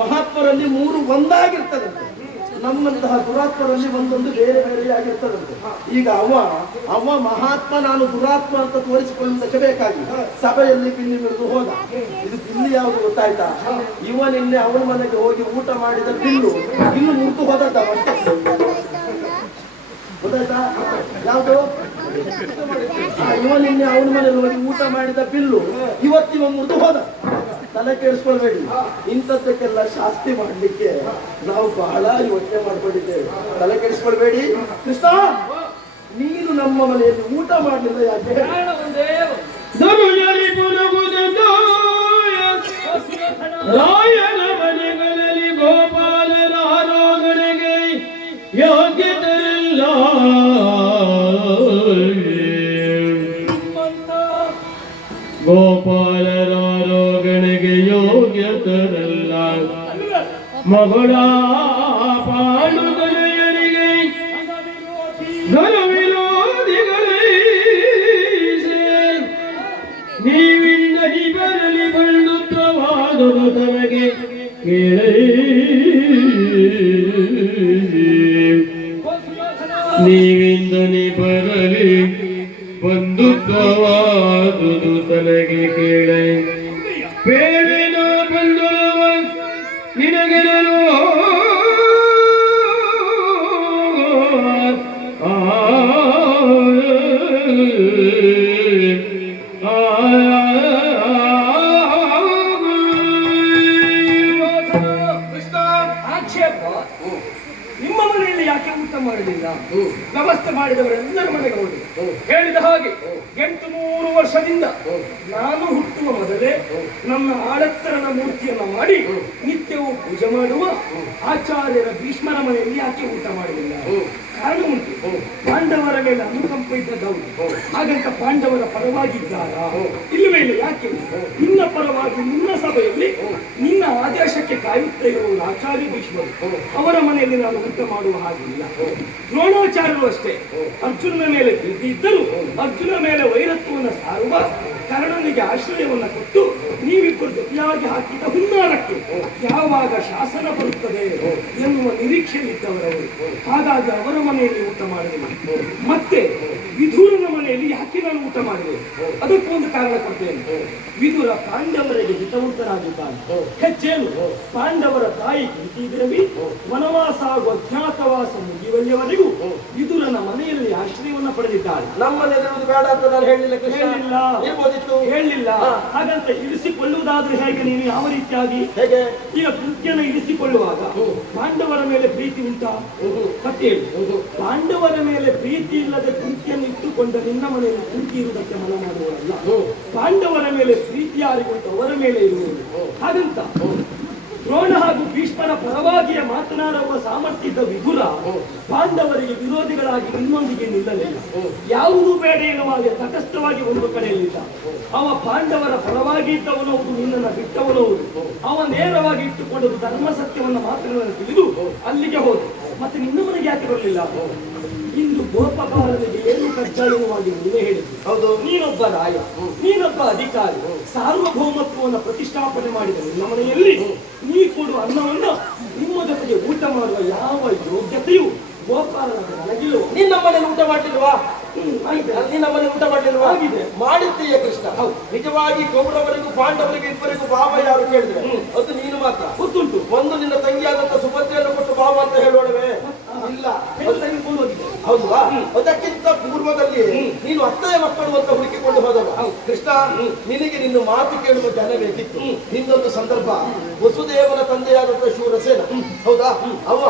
ಮಹಾತ್ಮರಲ್ಲಿ ಮೂರು ಒಂದಾಗಿರ್ತದಂತೆ. ನಮ್ಮಂತಹ ದುರಾತ್ಮರಲ್ಲಿ ಒಂದೊಂದು ಬೇರೆ ಬೇರೆಯಾಗಿರ್ತದಂತೆ. ಈಗ ಅವ ಮಹಾತ್ಮ ನಾನು ದುರಾತ್ಮ ಅಂತ ತೋರಿಸಿಕೊಳ್ಳುವುದಕ್ಕೆ ಬೇಕಾಗಿ ಸಭೆಯಲ್ಲಿ ಬಿಲ್ಲಿ ಬಿಡಿದು ಹೋದ. ಇದು ಬಿಲ್ಲಿ ಯಾವುದು ಗೊತ್ತಾಯ್ತಾ? ಇವ ನಿನ್ನೆ ಅವನ ಮನೆಗೆ ಹೋಗಿ ಊಟ ಮಾಡಿದ ಬಿಲ್ಲು ಇನ್ನು ಮುರಿದು ಹೋದದ್ದ ಅಷ್ಟೇ. ಗೊತ್ತಾಯ್ತಾ? ಯಾವುದು? ಇವ ನಿನ್ನೆ ಅವನ ಮನೆಯಲ್ಲಿ ಹೋಗಿ ಊಟ ಮಾಡಿದ ಬಿಲ್ಲು ಇವತ್ತಿವ ಮುರಿದು ಹೋದ. ತಲೆ ಕೇಳಿಸ್ಕೊಳ್ಬೇಡಿ. ಇಂಥದ್ದಕ್ಕೆಲ್ಲ ಶಾಸ್ತಿ ಮಾಡ್ಲಿಕ್ಕೆ ನಾವು ಬಹಳ ಯೋಚನೆ ಮಾಡ್ಕೊಂಡಿದ್ದೇವೆ. ತಲೆ ಕೇಳಿಸ್ಕೊಳ್ಬೇಡಿ. ಕೃಷ್ಣ, ನೀನು ನಮ್ಮ ಮನೆಯಲ್ಲಿ ಊಟ ಮಾಡಲಿಲ್ಲ ಯಾಕೆ? ರಾಯನ ಮನೆಗಳಲ್ಲಿ ಗೋಪಾಲರ ಆರೋಗಣೆಗೆ ಯೋಗ್ಯತೆಯಿಲ್ಲ. ಗೋಪಾಲರ ಆರೋಗಣೆಗೆ ಯೋಗ್ಯತರಲ್ಲ. ಮಗಳ ಪಾಂಡುತನಯರಿಗೆ ಘನ ವಿರೋಧಿಗಳೇ ನೀವಿಂದ ನೀ ಬರಲಿ ಬಂಧುತ್ವವಾದದು ತನಗೆ ಕೇಳೇ. ನೀವಿಂದ ನೀ ಬರಲಿ ಬಂಧುತ್ವವಾದುದು ತನಗೆ ಕೇಳೆ. ಬೇಡಿನ ಬಂಧುರವ ನಿನಗೆರಲು ಆಕ್ಷೇಪ. ನಿಮ್ಮ ಮನೆಯಲ್ಲಿ ಯಾಕೆ ಊಟ ಮಾಡಲಿಲ್ಲ? ವ್ಯವಸ್ಥೆ ಮಾಡಿದವರೆಲ್ಲರ ಮನೆಗೆ ಹೋಗಿ ಹೇಳಿದ ಹಾಗೆ 800 ವರ್ಷದಿಂದ ನಾನು ಹುಟ್ಟುವ ಮೊದಲೇ ನನ್ನ ಆಳತ್ತರನ ಮೂರ್ತಿಯನ್ನು ಮಾಡಿ ನಿತ್ಯವೂ ಪೂಜೆ ಮಾಡುವ ಆಚಾರ್ಯರ ಭೀಷ್ಮರ ಮನೆಯಲ್ಲಿ ಯಾಕೆ ಊಟ ಮಾಡಲಿಲ್ಲ? ಕಾರಣ ಉಂಟು. ಪಾಂಡವರ ಮೇಲೆ ಅನುಕಂಪ ಇದ್ದದವರು. ಹಾಗಂತ ಪಾಂಡವರ ಪರವಾಗಿದ್ದಾರಾ? ಇಲ್ಲವೇ ಇಲ್ಲ. ಯಾಕೆ? ನಿನ್ನ ಪರವಾಗಿ ನಿನ್ನ ಸಭೆಯಲ್ಲಿ ನಿನ್ನ ಆದೇಶಕ್ಕೆ ಕಾಯುತ್ತಾ ಇರುವುದು ಆಚಾರ್ಯ ಭೀಷ್ಮರು. ಅವರ ಮನೆಯಲ್ಲಿ ನಾನು ಊಟ ಮಾಡುವ ಹಾಗಿಲ್ಲ. ದ್ರೋಣಾಚಾರ್ಯರು ಅಷ್ಟೇ ಅರ್ಜುನನ ಮೇಲೆ ಪ್ರೀತಿ ಇದ್ದರು. ಅರ್ಜುನ ಮೇಲೆ ವೈರತ್ವವನ್ನು ಸಾರುವ ಕರ್ಣನಿಗೆ ಆಶ್ರಯವನ್ನು ಕೊಟ್ಟು ನೀವಿಬ್ಬರು ಜೊತೆಯಾಗಿ ಹಾಕಿದ ಹುನ್ನಾರಕ್ಕೆ ಯಾವಾಗ ಶಾಸನ ಬರುತ್ತದೆ ಎನ್ನುವ ನಿರೀಕ್ಷೆಯಲ್ಲಿದ್ದವರವರು. ಹಾಗಾಗಿ ಅವರ ಮನೆಯಲ್ಲಿ ಊಟ ಮಾಡಲಿಲ್ಲ. ಮತ್ತೆ ವಿದುರನ ಮನೆಯಲ್ಲಿ ಯಾಕೆ ನಾನು ಊಟ ಮಾಡಿದೆ? ಅದಕ್ಕೊಂದು ಕಾರಣ ಕೊಡ್ತೇನೆ. ವಿದುರ ಪಾಂಡವರಿಗೆ ಹಿತವಂತರಾಗಿದ್ದಾನೆ. ಹೆಚ್ಚೇನು, ಪಾಂಡವರ ತಾಯಿ ಕುಂತಿದೇವಿ ವನವಾಸ ಹಾಗೂ ಅಜ್ಞಾತವಾಸ ಮುಗಿಯುವಲ್ಲಿಯವರೆಗೂ ವಿದುರನ ಮನೆಯಲ್ಲಿ ಆಶ್ರಯವನ್ನು ಪಡೆದಿದ್ದಾಳೆ. ನಮ್ಮನೆಯಲ್ಲಿ ಬೇಡ ಅಂತ ನಾನು ಹೇಳಿಲ್ಲ. ಹೇಳಿಲ್ಲ. ಹಾಗಂತ ಇರಿಸಿಕೊಳ್ಳುವುದಾದ್ರೆ ಹೇಗೆ? ನೀನು ಯಾವ ರೀತಿಯಾಗಿ? ಹೇಗೆ? ಈಗ ಕೃತ್ಯನ ಇರಿಸಿಕೊಳ್ಳುವಾಗ ಪಾಂಡವರ ಮೇಲೆ ಪ್ರೀತಿ ಉಂಟಾ? ಸತ್ಯ ಹೇಳಿ. ಪಾಂಡವರ ಮೇಲೆ ಪ್ರೀತಿ ಇಲ್ಲದೆ ಕುಂತಿಯನ್ನು ಇಟ್ಟುಕೊಂಡ ನಿನ್ನ ಮನೆಯಲ್ಲಿ ಕುಂತಿ ಇರುವುದಕ್ಕೆ ಮನ ಮಾಡುವವರಲ್ಲ. ಪಾಂಡವರ ಮೇಲೆ ಪ್ರೀತಿ ಯಾರಿಗುಂಟು ಅವರ ಮೇಲೆ ಇರುವುದು. ಹಾಗಂತ ದ್ರೋಣ ಹಾಗೂ ಭೀಷ್ಮರ ಪರವಾಗಿಯೇ ಮಾತನಾಡುವ ಸಾಮರ್ಥ್ಯ ಇದ್ದ ವಿದುರ ಪಾಂಡವರಿಗೆ ವಿರೋಧಿಗಳಾಗಿ ಇನ್ನೊಂದಿಗೆ ನಿಲ್ಲಲಿಲ್ಲ. ಯಾವುದೂ ಬೇಡ ಎನ್ನುವಾಗ ತಟಸ್ಥವಾಗಿ ಒಂದು ಕಡೆಯಲ್ಲಿದ್ದ. ಅವ ಪಾಂಡವರ ಪರವಾಗಿ ಇದ್ದವನೌದು, ನಿನ್ನನ್ನು ಬಿಟ್ಟವನೌದು. ಅವ ನೇರವಾಗಿ ಇಟ್ಟುಕೊಂಡದ್ದು ಧರ್ಮ ಸತ್ಯವನ್ನು ಮಾತುಗಳನ್ನು ತಿಳಿದು ಅಲ್ಲಿಗೆ ಹೋದ. ಮತ್ತೆ ನಿನ್ನ ಮನೆಗೆ ಯಾಕೆ ಬರಲಿಲ್ಲ? ಇಂದು ಗೋಪಕಾರನಿಗೆ ಏನು ಕಡ್ಡಾಯವಾಗಿ ನೀವೇ ಹೇಳಿದ್ರು. ಹೌದು, ನೀನೊಬ್ಬ ರಾಯ, ನೀನೊಬ್ಬ ಅಧಿಕಾರಿ, ಸಾರ್ವಭೌಮತ್ವವನ್ನು ಪ್ರತಿಷ್ಠಾಪನೆ ಮಾಡಿದ ನಿನ್ನ ಮನೆಯಲ್ಲಿ ನೀ ಕೊಡುವ ಅನ್ನವನ್ನು ನಿಮ್ಮ ಜೊತೆಗೆ ಊಟ ಮಾಡುವ ಯಾವ ಯೋಗ್ಯತೆಯು ಗೋಪಾಲನ ನನಗಿಲ್ಲ. ನಿನ್ನ ಮನೆಯಲ್ಲಿ ಊಟ ಮಾಡಲಿಲ್ವಾ? ನಿನ್ನ ಮನೆ ಊಟ ಮಾಡಲಿಲ್ವಾ? ಮಾಡಿದ್ದೀಯ ಕೃಷ್ಣ. ನಿಜವಾಗಿ ಕೌರವರಿಗೂ ಪಾಂಡವರಿಗೂ ಇಬ್ಬರಿಗೂ ಬಾಬಾ ಯಾರು ಕೇಳಿದ್ರೆ ಅದು ನೀನು ಮಾತ್ರ ಗೊತ್ತುಂಟು. ಒಂದು ನಿನ್ನ ತಂಗಿಯಾದಂತ ಸುಭದ್ರೆಯನ್ನು ಕೊಟ್ಟು ಬಾಬಾ ಅಂತ ಹೇಳೋಣವೇ? ಇಲ್ಲ. ಹೌದಾ? ಅದಕ್ಕಿಂತ ಪೂರ್ವದಲ್ಲಿ ನೀನು ಅತ್ತಯ್ಯ ಮಕ್ಕಳು ಅಂತ ಹುಡುಕಿಕೊಂಡು ಹೋದವ ಕೃಷ್ಣ. ನಿನಗೆ ನಿನ್ನ ಮಾತು ಕೇಳುವ ಜನ ಬೇಕಿತ್ತು. ನಿನ್ನೊಂದು ಸಂದರ್ಭ, ವಸುದೇವನ ತಂದೆಯಾದಂತ ಶೂರಸೇನ, ಹೌದಾ, ಅವ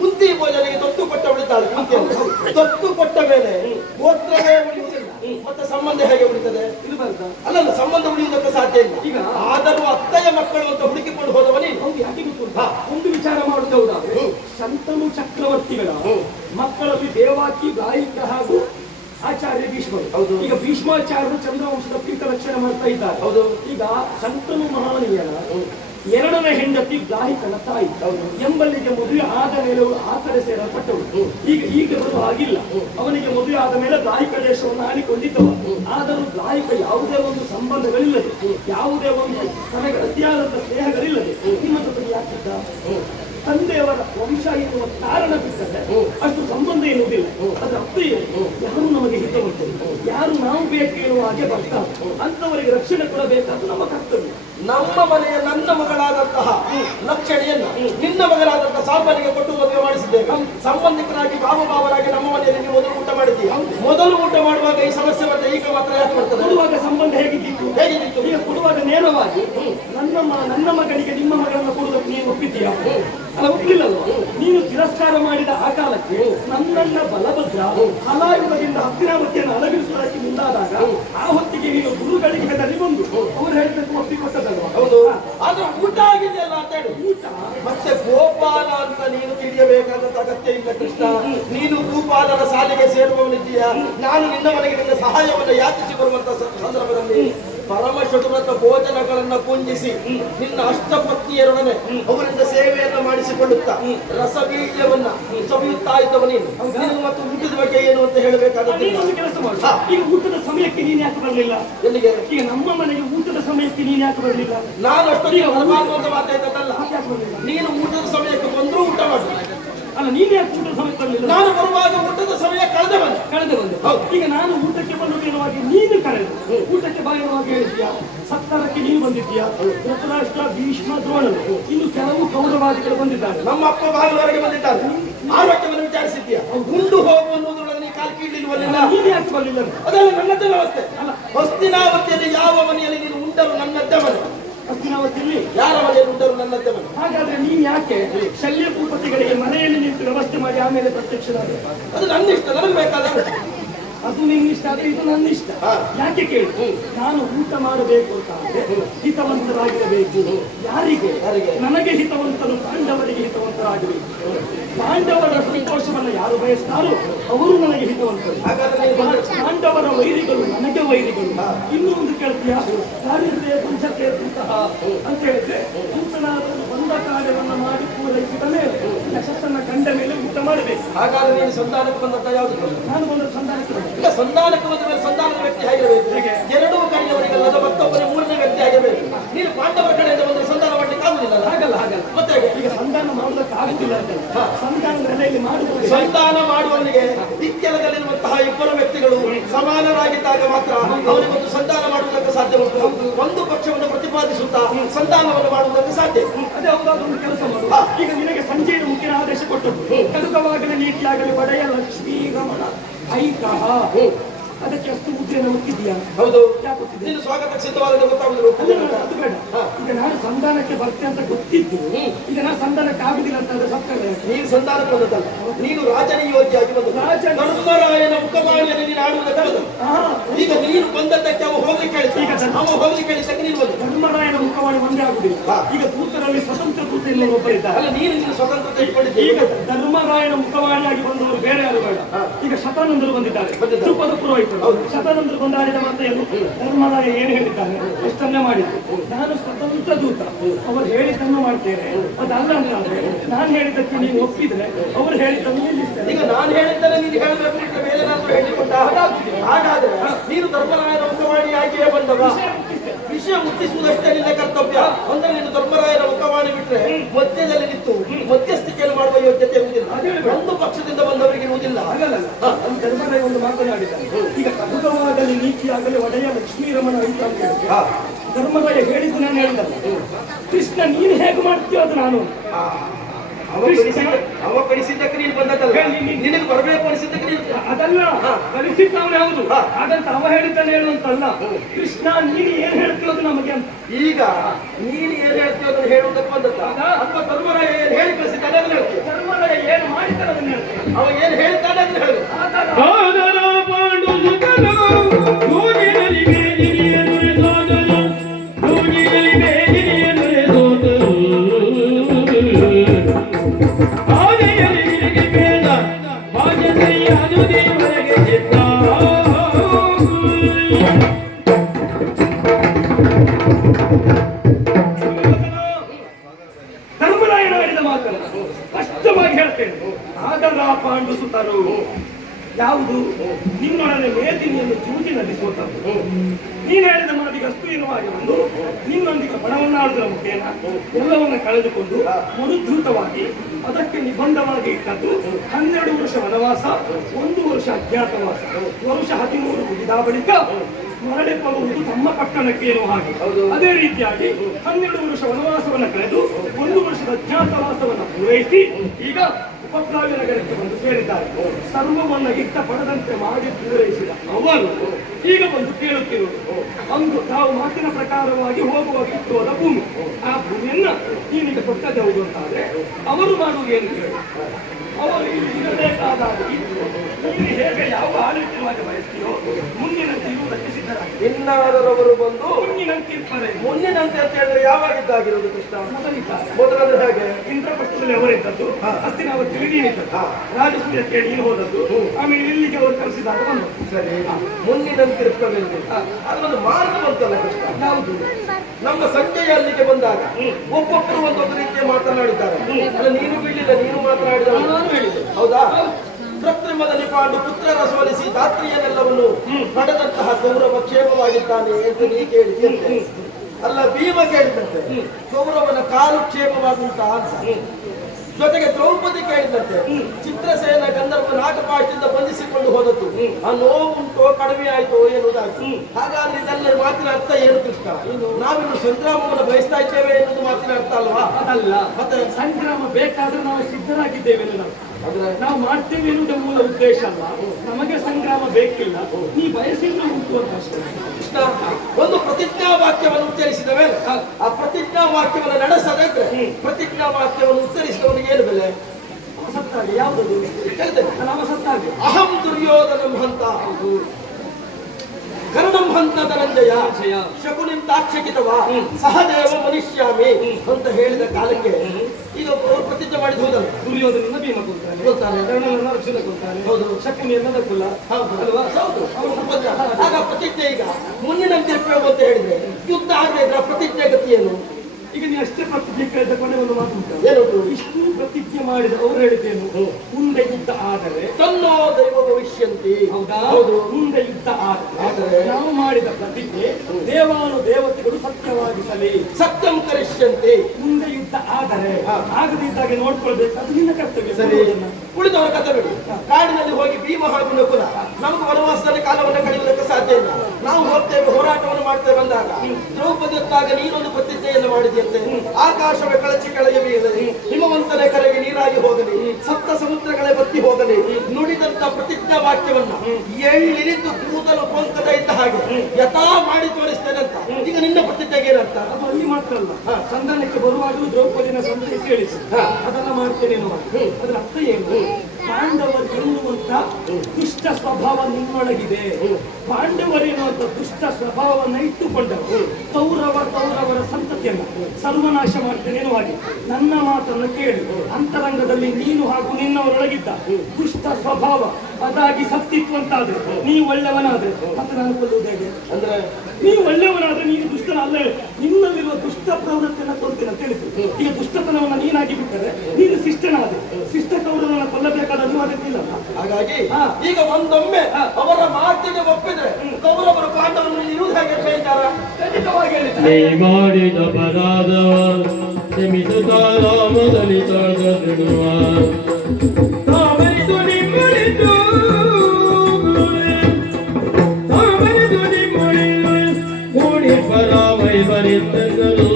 ಕುಂತಿ ಭೋಜನಿಗೆ ತೊತ್ತು ಕೊಟ್ಟ ಉಳಿತಾಳೆ. ತೊತ್ತು ಕೊಟ್ಟ ಮೇಲೆ ಗೋತ್ರವೇ ಉಳಿಯುವುದಿಲ್ಲ, ಮತ್ತೆ ಸಂಬಂಧ ಹೇಗೆ ಉಳಿತದೆ? ಅಲ್ಲಲ್ಲ, ಸಂಬಂಧ ಉಳಿಯುವುದಕ್ಕೆ ಸಾಧ್ಯ ಇಲ್ಲ. ಈಗ ಆದರೂ ಅತ್ತಯ್ಯ ಮಕ್ಕಳು ಅಂತ ಹುಡುಕಿಕೊಂಡು ಹೋದವ ನೀನು. ಯಾಕೆ ಗೊತ್ತು? ಒಂದು ವಿಚಾರ ಮಾಡುವುದಾದ್ರೆ ಶಂತನು ಚಕ್ರವರ್ತಿಗಳ ಮಕ್ಕಳಲ್ಲಿ ದೇವಾಕಿ, ಗಾಯಿಕ ಹಾಗೂ ಆಚಾರ್ಯ ಭೀಷ್ಮರು. ಹೌದು. ಈಗ ಭೀಷ್ಮಾಚಾರ್ಯರು ಚಂದ್ರವಂಶದ ಪೀಠ ರಕ್ಷಣೆ ಮಾಡ್ತಾ ಇದ್ದಾರೆ. ಹೌದು. ಈಗ ಶಂತನು ಮಹಾನೀಯನ ಎರಡನೇ ಹೆಂಡತಿ ಗಾಯಿಕನ ತಾಯಿ ಎಂಬಲ್ಲಿಗೆ ಮದುವೆ ಆದ ಮೇಲೆ ಆ ಕಡೆ ಸೇರಲ್ಪಟ್ಟವು. ಈಗ ಬರುವ ಆಗಿಲ್ಲ. ಅವನಿಗೆ ಮದುವೆ ಆದ ಮೇಲೆ ಗಾಯಿಕ ದೇಶವನ್ನು ಆಳಿಕೊಂಡಿದ್ದವ. ಆದರೂ ಗಾಯಿಕ ಯಾವುದೇ ಒಂದು ಸಂಬಂಧಗಳಿಲ್ಲದೆ, ಯಾವುದೇ ಒಂದು ತನಗೆ ಅತಿಯಾದಂತ ಸ್ನೇಹಗಳಿಲ್ಲದೆ ನಿಮ್ಮ ಜೊತೆಗೆ ಯಾಕಿದ್ದ? ನಮ್ಮ ಮನೆಯ ನನ್ನ ಮಗಳಾದಂತಹ ಲಕ್ಷಣಿಯನ್ನು ನಿನ್ನ ಮಗಳಾದಂತಹ ಸಾಂಬನಿಗೆ ಕೊಟ್ಟು ಮದುವೆ ಮಾಡಿಸಿದ್ದೇವೆ. ಸಂಬಂಧಿಕರಾಗಿ ಬಾಬರಾಗಿ ನಮ್ಮ ಮನೆಯಲ್ಲಿ ನೀವು ಮೊದಲು ಊಟ ಮಾಡಿದ್ದೀವಿ. ಮೊದಲು ಊಟ ಮಾಡುವಾಗ ಈ ಸಮಸ್ಯೆ ಮತ್ತೆ ಈಗ ಮಾತ್ರ ಯಾಕೆ ಬರ್ತದೆ? ಕೊಡುವಾಗ ಸಂಬಂಧ ಹೇಗಿತ್ತು? ಈಗ ಕೊಡುವಾಗ ನೇರವಾಗಿ ನನ್ನ ಮಗಳಿಗೆ ನಿಮ್ಮ ಮಗಳನ್ನು ಕೊಡುವುದಕ್ಕೆ ನೀನು ಒಪ್ಪಿದ್ದೀಯಾ? ಅಲ್ಲ, ಒಪ್ಪಿಲ್ಲಲ್ವ? ನೀನು ತಿರಸ್ಕಾರ ಮಾಡಿದ ಆ ಕಾಲಕ್ಕೆ ನನ್ನನ್ನ ಬಲಭದ್ರ ಹಲಾಯುಗದಿಂದ ಹಸ್ತಿನಾವತಿಯನ್ನು ಅಲಗಿಸುವುದಕ್ಕೆ ಮುಂದಾದಾಗ ಆ ಹೊತ್ತಿಗೆ ನೀನು ಗುರುಗಳಿಗೆ ಹೆದರಿ ಬಂದು ಅವ್ರು ಹೇಳಿದ್ದಕ್ಕೆ ಒಪ್ಪಿಕೊಟ್ಟದಲ್ವ? ಹೌದು. ಆದ್ರೆ ಊಟ ಆಗಿದೆಯಲ್ಲ ಅಂತ ಹೇಳಿ ಊಟ ಮತ್ತೆ ಗೋಪಾಲ ಅಂತ ನೀನು ತಿಳಿಯಬೇಕಾದಂತ ಅಗತ್ಯ ಇಲ್ಲ ಕೃಷ್ಣ. ನೀನು ಭೂಪಾಲನ ಸಾಲಿಗೆ ಸೇರುವವನಿದ್ದೀಯಾ. ನಾನು ನಿನ್ನ ಮನೆಗೆ ನಿನ್ನ ಸಹಾಯವನ್ನು ಯಾಚಿಸಿ ಬರುವಂತ ಸಂದರ್ಭದಲ್ಲಿ ಪರಮ ಚತುರತ ಭೋಜನಗಳನ್ನ ಪುಂಜಿಸಿ ನಿನ್ನ ಅಷ್ಟಪತ್ನಿಯರೊಡನೆ ಅವರಿಂದ ಸೇವೆಯನ್ನ ಮಾಡಿಸಿಕೊಳ್ಳುತ್ತಾ ರಸಬೀಜವನ್ನ ಸವಿಯುತ್ತಾ ಇದ್ದವ ನೀನು. ಮತ್ತು ಊಟದ ಬಗ್ಗೆ ಏನು ಅಂತ ಹೇಳಬೇಕಾದದ್ದು. ಕೆಲಸ ಮಾಡು. ಈಗ ಊಟದ ಸಮಯಕ್ಕೆ ನೀನ್ ಯಾಕೆ ಬರಲಿಲ್ಲ? ಎಲ್ಲಿಗೆ? ಈಗ ನಮ್ಮ ಮನೆಗೆ ಊಟದ ಸಮಯಕ್ಕೆ ನೀನ್ ಯಾಕೆ ಬರಲಿಲ್ಲ? ನಾನು ಅಷ್ಟೊಂದು ಬರಬಾರ್ದು ಮಾತಾಯ್ತದಲ್ಲ. ನೀನು ಊಟದ ಸಮಯಕ್ಕೆ ಬಂದರೂ ಊಟ ಮಾಡು. ಅಲ್ಲ, ನೀನ್ ಯಾಕೆ ಊಟದ ಸಮಯಕ್ಕೆ ಬರಲಿಲ್ಲ? ನಾನು ಬರುವಾಗ ಊಟದ ಸಮಯ ಕಳೆದು ಬಂದೆ. ಈಗ ನಾನು ಊಟಕ್ಕೆ ಬರುವುದೇನವಾಗಿ ನೀನು ಕಳೆದು ಊಟಕ್ಕೆ ಬಾಯವಾಗಿ ಹೇಳಿದ್ಯಾ? ಸತ್ತರಕ್ಕೆ ನೀನು ಬಂದಿದ್ದೀಯಾ? ಧೃತರಾಷ್ಟ್ರ, ಭೀಷ್ಮ, ದ್ರೋಣರು, ಇನ್ನು ಕೆಲವು ಕೌರವಾದಿಗಳು ಬಂದಿದ್ದಾರೆ. ನಮ್ಮ ಅಪ್ಪ ಬಾಗಿಲವರೆಗೆ ಬಂದಿದ್ದಾರೆ. ಆರೋಗ್ಯವನ್ನು ವಿಚಾರಿಸಿದ್ಯಾ? ಗುಂಡು ಹೋಗುವುದರೊಳಗೆ ನೀ ಕಾಲು ಕೀಳಿಲ್ವಲ್ಲ. ನೀನು ಯಾಕೆ ಬರಲಿಲ್ಲ? ಅದೆಲ್ಲ ನನ್ನದೇ ವ್ಯವಸ್ಥೆ. ಹಸ್ತಿನಾವತಿಯಲ್ಲಿ ಯಾವ ಮನೆಯಲ್ಲಿ ನೀನು ಉಂಟರು ನನ್ನದ್ದೇ ಮನೆ. ಹಸ್ತಿನಾವತಿಯಲ್ಲಿ ಯಾರ ಮನೆಯಲ್ಲಿ ಉಂಟರು ನನ್ನದ್ದೇ ಮನೆ. ಹಾಗಾದ್ರೆ ನೀನ್ ಯಾಕೆ ಶಲ್ಯ ಭೂಪತಿಗಳಿಗೆ ಮನೆಯಲ್ಲಿ ನಿಂತು ವ್ಯವಸ್ಥೆ ಮಾಡಿ ಆಮೇಲೆ ಪ್ರತ್ಯಕ್ಷರಾದ? ಅದು ನನ್ನ ಇಷ್ಟ, ನನಗೆ ಬೇಕಾದ. ಅದು ನಿನ್ನ ಇಷ್ಟ, ಅದು ಇದು ನನ್ನ ಇಷ್ಟ. ಯಾಕೆ ಕೇಳಿ, ನಾನು ಊಟ ಮಾಡಬೇಕು ಅಂತ ಅಂದ್ರೆ ಹಿತವಂತರಾಗಿರಬೇಕು. ಯಾರಿಗೆ? ನನಗೆ ಹಿತವಂತರು ಪಾಂಡವರಿಗೆ ಹಿತವಂತರಾಗಬೇಕು. ಪಾಂಡವರ ಸಂತೋಷವನ್ನ ಯಾರು ಬಯಸ್ತಾರೋ ಅವರು ನನಗೆ ಹಿತವಂತರು. ಪಾಂಡವರ ವೈರಿಗಳು ನನಗೆ ವೈರಿಗಳು. ಇನ್ನೂ ಒಂದು ಕೇಳ್ತೀಯಾ? ದಾರಿದ್ರ್ಯ ಪಂಚತೆ ಅಂತ ಹೇಳಿದ್ರೆ ಊಟನಾದರೂ ಬಂದ ಕಾರ್ಯವನ್ನ ಮಾಡಿ ಪೂರೈಸಿದ ಮೇಲೆ ಯಶಸ್ಸನ್ನ ಕಂಡ ಮೇಲೆ ಊಟ ಮಾಡಬೇಕು. ಹಾಗಾದ್ರೆ ನೀನು ಸಂಧಾನಕ್ಕೆ ಬಂದಂತ ಯಾವುದು? ನಾನು ಬಂದ ಸಂಧಾನಕ್ಕೆ ಇಲ್ಲ, ಸಂಧಾನಕ್ಕೆ ಬಂದ ಮೇಲೆ ಸಂಧಾನದ ವ್ಯಕ್ತಿ ಆಗಿರಬೇಕು. ಎರಡೂ ಕಡೆಯವರಿಗಲ್ಲದ ಮತ್ತೊಬ್ಬರಿಗೆ ಮೂರನೇ ವ್ಯಕ್ತಿ ಆಗಿರಬೇಕು. ನೀನು ಪಾಂಡವರ ಕಡೆಯಿಂದ ಬಂದ್ರೆ ಸಂಧಾನ ಮಾಡ್ಲಿಕ್ಕೆ ಆಗುದಿಲ್ಲ. ಹಾಗಲ್ಲ ಮತ್ತೆ ಈಗ ಸಂಧಾನ ಮಾಡೋದಕ್ಕೆ ಆಗುತ್ತಿಲ್ಲ ಅಂತ ಸಂಧಾನ ನೆಲೆಯಲ್ಲಿ ಮಾಡುವುದು. ಸಂಧಾನ ಮಾಡುವವನಿಗೆ ಇತ್ಯಲದಲ್ಲಿರುವಂತಹ ಇಬ್ಬರು ವ್ಯಕ್ತಿಗಳು ಸಮಾನರಾಗಿದ್ದಾಗ ಮಾತ್ರ ಅವನಿಗೊಂದು ಸಂಧಾನ ಮಾಡುವುದಕ್ಕೆ ಸಾಧ್ಯ ಉಂಟು. ಒಂದು ಪಕ್ಷವನ್ನು ಪ್ರತಿಪಾದಿಸುತ್ತಾ ಸಂಧಾನವನ್ನು ಮಾಡುವುದಕ್ಕೆ ಸಾಧ್ಯ. ಅದೇ ಯಾವುದಾದ್ರೂ ಕೆಲಸ ಮಾಡುವ. ಈಗ ನಿನಗೆ ಸಂಜೆಯ ಮುಖ್ಯ ಆದೇಶ ಕೊಟ್ಟದ್ದು ಕಡುಕವಾಗಲಿ ನೀತಿಯಾಗಲಿ ಬಡೆಯ ಲಕ್ಷ್ಮೀ ರಮಣ ಐಕಃ. ಅದಕ್ಕೆ ಅಷ್ಟು ಮುದ್ರೆಯನ್ನು ಒತ್ತಿದ್ಯಾ? ಹೌದು. ನೀನು ಸ್ವಾಗತ ಸಿದ್ಧವಾದ ಗೊತ್ತಾಗುದಿಲ್ಲ. ಅದು ಬೇಡ. ಈಗ ನಾನು ಸಂಧಾನಕ್ಕೆ ಬರ್ತೇನೆ ಅಂತ ಗೊತ್ತಿದ್ದು ಈಗ ನಾನು ಸಂಧಾನಕ್ಕೆ ಆಗುದಿಲ್ಲ ಅಂತ ಸಕ್ಕರೆ. ನೀನು ಸಂಧಾನಕ್ಕೆ ಬಂದದ್ದಲ್ಲ, ನೀನು ರಾಜನಿಯೋಗಿಯಾಗಿ ಬಂದ. ಧರ್ಮರಾಯನ ಮುಖವಾಣಿಯನ್ನು ನೀನು ಆಡುವುದಕ್ಕೆ ಬಂದ. ಈಗ ನೀನು ಬಂದದ್ದಕ್ಕೆ ಅವ ಹೋಗ್ಲಿಕ್ಕೆ ಹೇಳಿದ. ಅವ ಹೋಗ್ಲಿಕ್ಕೆ ಹೇಳಿದ್ದಕ್ಕೆ ನೀನು ಬಂದ. ಧರ್ಮರಾಯನ ಮುಖವಾಣಿ ಒಂದೇ ಆಗುದಿಲ್ಲ. ಈಗ ದೂತರಲ್ಲಿ ಸ್ವತಂತ್ರ ದೂತ ಇಲ್ಲ ಒಬ್ಬರಿದ್ದಾರೆ. ಅಲ್ಲ, ನೀನು ಸ್ವತಂತ್ರತೆ ಇಟ್ಕೊಂಡಿದ್ದೆ. ಈಗ ಧರ್ಮರಾಯನ ಮುಖವಾಣಿಯಾಗಿ ಬಂದವರು ಬೇರೆ ಯಾರು ಬೇಡ. ಈಗ ಶತಾನಂದರು ಬಂದಿದ್ದಾರೆ. ದ್ರುಪದ ಪುರೋಹಿತರು. ಶತಾನಂದರು ಕೊಂಡಾಡಿದ ಮಾತೆಯನ್ನು ಧರ್ಮರಾಯ ಏನು ಹೇಳಿದ್ದಾನೆ ಎಷ್ಟನ್ನೇ ಮಾಡಿದ್ದು. ನಾನು ಸ್ವತಂತ್ರ ದೂತ, ಅವರು ಹೇಳಿದ್ದನ್ನು ಮಾಡ್ತೇನೆ. ಅದಲ್ಲ ಅಂತಂದ್ರೆ ನಾನು ಹೇಳಿದ್ದಕ್ಕೆ ನೀನು ಒಪ್ಪಿದ್ರೆ ಅವರು ಹೇಳಿದ್ದನ್ನು ನಿಲ್ಲಿಸ್ತೇನೆ. ಈಗ ನಾನು ಹೇಳಿದ್ದನ್ನು ನೀನು ಹೇಳಬೇಕು ಅಂತ ಬೇರೆ ಏನಾದ್ರೂ ಹೇಳಿಕೊಟ್ಟ? ಹಾಗಾದ್ರೆ ನೀನು ಧರ್ಮರಾಯನ ಮುಖವಾಣಿಯಾಗಿಯೇ ಬಂದವ. ವಿಷಯ ಮುಟ್ಟಿಸುವುದಷ್ಟೇ ನಿನ್ನ ಕರ್ತವ್ಯ. ಅಂದ್ರೆ ನೀನು ಧರ್ಮರಾಯನ ಮುಖವಾಣಿ ಬಿಟ್ರೆ ಮಧ್ಯದಲ್ಲಿ ನಿಂತು ಮಧ್ಯಸ್ಥಿಕೆಯನ್ನು ಮಾಡುವ ಯೋಗ್ಯತೆ ಇರುವುದಿಲ್ಲ. ಒಂದು ಪಕ್ಷದಿಂದ ಬಂದವರಿಗೆ ಇರುವುದಿಲ್ಲ. ಹಾಗಲ್ಲ, ಧರ್ಮರಾಯ ಒಂದು ಮಾತನಾಡಿದ. ಈಗ ಕಟುಕವಾಗಲಿ ನೀತಿಯಾಗಲಿ ಒಡೆಯ ಲಕ್ಷ್ಮೀ ರಮಣ ಅಂತ ಹೇಳಿದ್ರೆ ಧರ್ಮರಾಯ ಹೇಳಿದ್ದು ನಾನು ಹೇಳಿದಲ್ಲ. ಕೃಷ್ಣ ನೀನು ಹೇಗೆ ಮಾಡ್ತೀಯೋ ಅದು ನಾನು. ಅವ ಕಳಿಸಿದ್ದಕ್ಕೆ ನೀನು ಬಂದದ್ದಲ್ಲ, ನಿನಗೆ ಬರಬೇಕು ಅನಿಸಿದ್ದಕ್ಕೆ ನೀನು. ಅದಲ್ಲ, ಕಲಿಸಿದ್ದವನು ಯಾವುದು ಹಾಗಂತ ಅವ ಹೇಳಿದ್ದಾನೆ ಹೇಳುವಂತಲ್ಲ. ಕೃಷ್ಣ ನೀನು ಏನ್ ಹೇಳ್ತಿರೋದು ನಮಗೆ ಅಂತ. ಈಗ ನೀನು ಏನ್ ಹೇಳ್ತೀವಿ ಅದನ್ನು ಹೇಳುವುದಕ್ಕೆ ಬಂದದ್ದ ಅಥವಾ ಧರ್ಮರಾಯ ಏನ್ ಹೇಳಿ ಕಳಿಸಿದ್ದಾನೆ ಅದನ್ನ ಹೇಳ್ತೀವಿ. ಧರ್ಮರಾಯ ಏನು ಮಾಡಿದ್ದಾನೆ ಅದನ್ನ ಹೇಳ್ತೀನಿ. ಅವ ಏನ್ ಹೇಳ್ತಾನೆ ಅದನ್ನ ಹೇಳುದು. ಧರ್ಮರಾಯನ ಹೇಳಿದ ಮಾತಲ್ಲ ಸ್ಪಷ್ಟವಾಗಿ ಹೇಳ್ತೇನೆ. ಆಗಲ್ಲ ಪಾಂಡು ಸುತರು ಯಾವುದು ನಿನ್ನೊಡನೆ ಮೇದಿನಿಯನ್ನು ಜೂಜಿನಲ್ಲಿ ಸೋತರು. ನೀನು ಹೇಳಿದ ಮಾತಿಗೆ ಅಷ್ಟು ಎನ್ನುವಾಗಿ ಬಂದು ನಿನ್ನೊಂದಿಗೆ ಬಣವನ್ನಾಡುವುದರ ಮುಖೇನ ಎಲ್ಲವನ್ನ ಕಳೆದುಕೊಂಡು ಮರುದ್ಭೂತವಾಗಿ ಅದಕ್ಕೆ ನಿಬಂಧವಾಗಿ ಇಟ್ಟದ್ದು 12 ವರ್ಷ ವನವಾಸ, 1 ವರ್ಷ ಅಜ್ಞಾತವಾಸ, ವರ್ಷ 13 ಮುಗಿದ ಬಳಿಕ ಮರಳಿ ಬರುವುದು ತಮ್ಮ ಪಟ್ಟಣಕ್ಕೆ ಏನೋ ಹಾಗೆ. ಅದೇ ರೀತಿಯಾಗಿ 12 ವರ್ಷ ವನವಾಸವನ್ನು ಕಳೆದು 1 ವರ್ಷದ ಅಜ್ಞಾತವಾಸವನ್ನು ಪೂರೈಸಿ ಈಗ ಉಪಪ್ಲಾವ್ಯ ನಗರಕ್ಕೆ ಬಂದು ಸೇರಿದ್ದಾರೆ. ಸರ್ವವನ್ನ ಇಷ್ಟ ಪಡದಂತೆ ಮಾಡಿ ಪೂರೈಸಿದ ಅವರು ಈಗ ಬಂದು ಕೇಳುತ್ತಿರುವುದು, ಒಂದು ನಾವು ಮಾತಿನ ಪ್ರಕಾರವಾಗಿ ಹೋಗುವ ಕಿತ್ತೋದ ಭೂಮಿ, ಆ ಭೂಮಿಯನ್ನ ನೀನೀಗ ಕೊಟ್ಟದ್ದು ಅಂತಾದ್ರೆ ಅವರು ಮಾಡುವುದೇನು ಕೇಳಿ, ಅವರು ಇಲ್ಲಿ ಇರಬೇಕಾದಾಗ ನೀನು ಹೇಗೆ ಯಾವ ಆಡಳಿತವಾಗಿ ಬಯಸ್ತೀಯೋ ಮುಂದಿನಂತೆ ಇರುವುದಕ್ಕೆ ಸಿದ್ಧರಾಗಿ ಇನ್ನಾದರವರು ಬಂದು ಮುಂದಿನಂತೆ ಇರ್ತಾರೆ. ಮುಂದಿನಂತೆ ಅಂತ ಹೇಳಿದ್ರೆ ಯಾವಾಗಿದ್ದಾಗಿರೋದು ಕೃಷ್ಣ? ಮೊದಲಿದ್ದಾರೆ ಮೊದಲಾದ್ರೆ ಹೇಗೆ? ಇಂದ್ರಪ್ರಸ್ಥದಲ್ಲಿ ಅವರಿದ್ದದ್ದು, ಹಸ್ತಿನಾವತಿಯಲ್ಲಿ ನೀನಿದ್ದದ್ದು, ರಾಜಸೂಯಕ್ಕೆ ನೀನು ಹೋದದ್ದು, ಆಮೇಲೆ ಇಲ್ಲಿಗೆ ಅವರು ಕರೆಸಿದಾಗ ಬಂದದ್ದು. ಸರಿ, ಮುಂದಿನಂತೆ ಇರ್ತದೆ. ಅದೊಂದು ಮಾರ್ಗ ಬಂತಲ್ಲ ಕೃಷ್ಣ. ಯಾವುದು? ನಮ್ಮ ಸಂಜೆಯ ಅಲ್ಲಿಗೆ ಬಂದಾಗ ಒಬ್ಬೊಬ್ಬರು ಒಂದೊಂದು ರೀತಿಯ ಮಾತನಾಡಿದ್ದಾರೆ. ಅಲ್ಲ, ನೀನು ಬೀಳಿಲ್ಲ, ನೀನು ಮಾತನಾಡಿದ ನಾನು ಹೇಳಿದೆ. ಹೌದಾ? ಕೃತ್ರಿಮದಲ್ಲಿ ಪಾಂಡು ಪುತ್ರರ ಸೋಲಿಸಿ ಧಾತ್ರಿಯನ್ನೆಲ್ಲವನ್ನು ಪಡೆದಂತಹ ಕೌರವ ಕ್ಷೇಮವಾಗಿದ್ದಾನೆ ಅಂತ ನೀ ಕೇಳಿದಂತೆ. ಅಲ್ಲ, ಭೀಮ ಕೇಳಿದಂತೆ ಕೌರವನ ಕಾಲು ಕ್ಷೇಮವಾಗುಂಟಾ ಅಂತ. ಜೊತೆಗೆ ದ್ರೌಪದಿ ಕೇಳಿದಂತೆ ಚಿತ್ರಸೇನ ಗಂಧರ್ವ ನಾಗಪಾಠದಿಂದ ಬಂಧಿಸಿಕೊಂಡು ಹೋದದ್ದು ಆ ನೋವುಂಟೋ ಕಡಿಮೆ ಆಯ್ತೋ ಎನ್ನುವುದಾಗಿ. ಹಾಗಾದ್ರೆ ಇದೆಲ್ಲ ಮಾತಿನ ಅರ್ಥ ಏನು ಕೃಷ್ಣ? ನಾವಿನ್ನು ಸಂಗ್ರಾಮವನ್ನು ಬಯಸ್ತಾ ಇದ್ದೇವೆ ಎನ್ನುವುದು ಮಾತಿನ ಅರ್ಥ ಅಲ್ವಾ? ಅದಲ್ಲ, ಮತ್ತೆ ಸಂಗ್ರಾಮ ಬೇಕಾದ್ರೆ ನಾವು ಸಿದ್ಧರಾಗಿದ್ದೇವೆ ನಾವು ಮಾಡ್ತೇವೆ ಎನ್ನುವುದ ಮೂಲ ಉದ್ದೇಶ ಅಲ್ಲ. ನಮಗೆ ಸಂಗ್ರಾಮ ಬೇಕಿಲ್ಲ, ನೀ ಬಯಸಿದ್ರೆ ಉಂಟು ಅಂತ ಅಷ್ಟೇ. ಕೃಷ್ಣ, ಒಂದು ಪ್ರತಿಜ್ಞಾ ವಾಕ್ಯವನ್ನು ಉಚ್ಚರಿಸಿದ ಮೇಲೆ ಆ ಪ್ರತಿಜ್ಞಾ ವಾಕ್ಯವನ್ನು ನಡೆಸದೇ ಇದ್ರೆ ಪ್ರತಿಜ್ಞಾ ವಾಕ್ಯವನ್ನು ಉತ್ತರಿಸಿದವನಿಗೆ ಏನು ಬೆಲೆ? ಸತ್ತಾಗಿ ಯಾವುದದು ಕೇಳ್ತೇನೆ. ನಮ್ಮ ಸತ್ತಾಗಿ ಅಹಂ ದುರ್ಯೋಧನಂ ಹಂತ ಕರ್ಣಂ ಹಂತ ಧನಂಜಯ ಶಕುನಿಂ ತಾಕ್ಷಕಿತವ ಸಹದೇವ ಮನುಷ್ಯಾಮಿ ಅಂತ ಹೇಳಿದ ಕಾಲಕ್ಕೆ ಈಗ ಅವರು ಪ್ರತಿಜ್ಞೆ ಮಾಡಿದ ಹೋದಲ್ಲ. ದುರ್ಯೋಧನ ಭೀಮ ಕೊಲ್ತಾನೆ, ಕರ್ಣನನ್ನ ಅರ್ಜುನ ಕೊಲ್ತಾನೆ, ಹೌದು, ಶಕುನಿಯನ್ನ ಕುಲ ಅಲ್ವಾ? ಹೌದು. ಆಗ ಪ್ರತಿಜ್ಞೆ ಈಗ ಮುಂದಿನಂತೆ ಇರಬೇಕು ಅಂತ ಹೇಳಿದ್ರೆ ಯುದ್ಧ ಆಗದೆ ಇದ್ರೆ ಪ್ರತಿಜ್ಞೆ ಗತಿ ಏನು? ಈಗ ನೀ ಅಷ್ಟೇ ಪ್ರತಿಜ್ಞೆ ಕೇಳಿದ ಕೊನೆ ಒಂದು ಮಾತು ಉಂಟು. ಏನು? ಇಷ್ಟು ಪ್ರತಿಜ್ಞೆ ಮಾಡಿದ ಅವ್ರು ಹೇಳಿದ್ದೇನು? ಮುಂದೆ ಯುದ್ಧ ಆದರೆ ತನ್ನೋ ದೈವ ಭವಿಷ್ಯಂತಿ. ಹೌದಾ? ಹೌದು. ಮುಂದೆ ಯುದ್ಧ ಆದರೆ ನಾವು ಮಾಡಿದ ಪ್ರತಿಜ್ಞೆ ದೇವಾನು ದೇವತೆಗಳು ಸತ್ಯವಾಗಿಸಲಿ, ಸತ್ಯಂ ಕರಿಷ್ಯಂತಿ. ಮುಂದೆ ಯುದ್ಧ ಆದರೆ ಆಗದಿದ್ದಾಗೆ ನೋಡ್ಕೊಳ್ಬೇಕು, ಅದು ನಿನ್ನ ಕರ್ತವ್ಯ. ಸರಿ, ಉಳಿದವರ ಕಥೆ ಬಿಡು. ಕಾಡಿನಲ್ಲಿ ಹೋಗಿ ಭೀಮ ಹಾಗೂ ನಕುಲ ನಮಗೆ ವನವಾಸದಲ್ಲಿ ಕಾಲವನ್ನು ಕಳೆಯುವುದಕ್ಕೆ ಸಾಧ್ಯ ಇಲ್ಲ. ನಾವು ಹೋಗ್ತೇವೆ, ಹೋರಾಟವನ್ನು ಮಾಡ್ತೇವೆ ಬಂದಾಗ ದ್ರೌಪದಿ ಹೊತ್ತಾಗ ನೀನೊಂದು ಪ್ರತಿಜ್ಞೆಯನ್ನು ಮಾಡಿದ್ಯಂತೆ. ಆಕಾಶವೇ ಕಳಚಿ ಕೆಳಗೆ ಬೀಳಲಿ, ಹಿಮವಂತನೇ ಕರೆಗೆ ನೀರಾಗಿ ಹೋಗಲಿ, ಸಪ್ತ ಸಮುದ್ರಗಳೇ ಬತ್ತಿ ಹೋಗಲಿ ನುಡಿದಂತ ಪ್ರತಿಜ್ಞಾ ವಾಕ್ಯವನ್ನ ಎಳ್ಳಿರಿದು ಕೂದಲು ಕೊಂಕದ ಇದ್ದ ಹಾಗೆ ಯಥಾ ಮಾಡಿ ತೋರಿಸ್ತೇನೆ ಅಂತ. ಈಗ ನಿನ್ನ ಪ್ರತಿಜ್ಞೆಗೆ ಏನಂತ? ಅದು ಅಲ್ಲಿ ಮಾತ್ರ ಅಲ್ಲ, ಸಂಧಾನಕ್ಕೆ ಬರುವಾಗಲೂ ದ್ರೌಪದಿನ ಸಂತೈಸಿ ಹೇಳಿಸಿ ಅದನ್ನ ಮಾಡ್ತೇನೆ ಎನ್ನುವ ಅದರ ಅರ್ಥ ಏನು? ಪಾಂಡವರು ಎನ್ನುವಂತ ದುಷ್ಟ ಸ್ವಭಾವ ನಿನ್ನೊಳಗಿದೆ. ಪಾಂಡವರೇನುವಂತ ದುಷ್ಟ ಸ್ವಭಾವವನ್ನು ಇಟ್ಟುಕೊಂಡರು ಕೌರವರ ಸಂತತಿಯನ್ನ ಸರ್ವನಾಶ ಮಾಡ್ತೇನೆ ಎನ್ನುವಾಗಿ ನನ್ನ ಮಾತನ್ನು ಕೇಳಿ ಅಂತರಂಗದಲ್ಲಿ ನೀನು ಹಾಗೂ ನಿನ್ನವರೊಳಗಿದ್ದ ದುಷ್ಟ ಸ್ವಭಾವ ಅದಾಗಿ ಸತ್ತಿತ್ತು ಅಂತಾದ್ರೆ ನೀವು ಒಳ್ಳೆಯವನಾದ್ರೆ ಮತ್ತೆ ನಾನು ಕೊಲ್ಲುವುದು ಹೇಗೆ? ಅಂದ್ರೆ ನೀವು ಒಳ್ಳೆಯವನಾದ್ರೆ ನೀನು ದುಷ್ಟನಲ್ಲ, ನಿನ್ನಲ್ಲಿರುವ ದುಷ್ಟ ಪ್ರವೃತ್ತಿಯನ್ನು ಕೊಡ್ತೇನೆ ಅಂತ ಹೇಳ್ತೀನಿ. ಈಗ ದುಷ್ಟತನವನ್ನು ನೀನಾಗಿ ಬಿಟ್ಟರೆ ನೀನು ಶಿಷ್ಟನಾದೆ, ಶಿಷ್ಟ ಕೌರವನ ಕೊಲ್ಲಬೇಕಾದ ಅನಿವಾರ್ಯತೆ ಇಲ್ಲ. ಹಾಗಾಗಿ ಈಗ ಒಂದೊಮ್ಮೆ ಅವರ ಮಾತಿಗೆ ಒಪ್ಪಿದ್ರೆ ಕೌರವರು ಪಾಂಡವರನ್ನು ಇರುವುದು ಹೇಗೆ ಹೇಳ್ತಾರ? ಖಂಡಿತವಾಗಿ ನೀ ಮಾಡಿದ ಅಪರಾಧ ಕ್ಷಮಿಸುತ್ತಾ ರಾಮದಲ್ಲಿ ತಡೆದಿರುವ ತಾವರಿದು ನಿಮ್ಮಳಿತು ಮೂಡಿ ಪರಾಮೈ ಬರಿತಂದರು.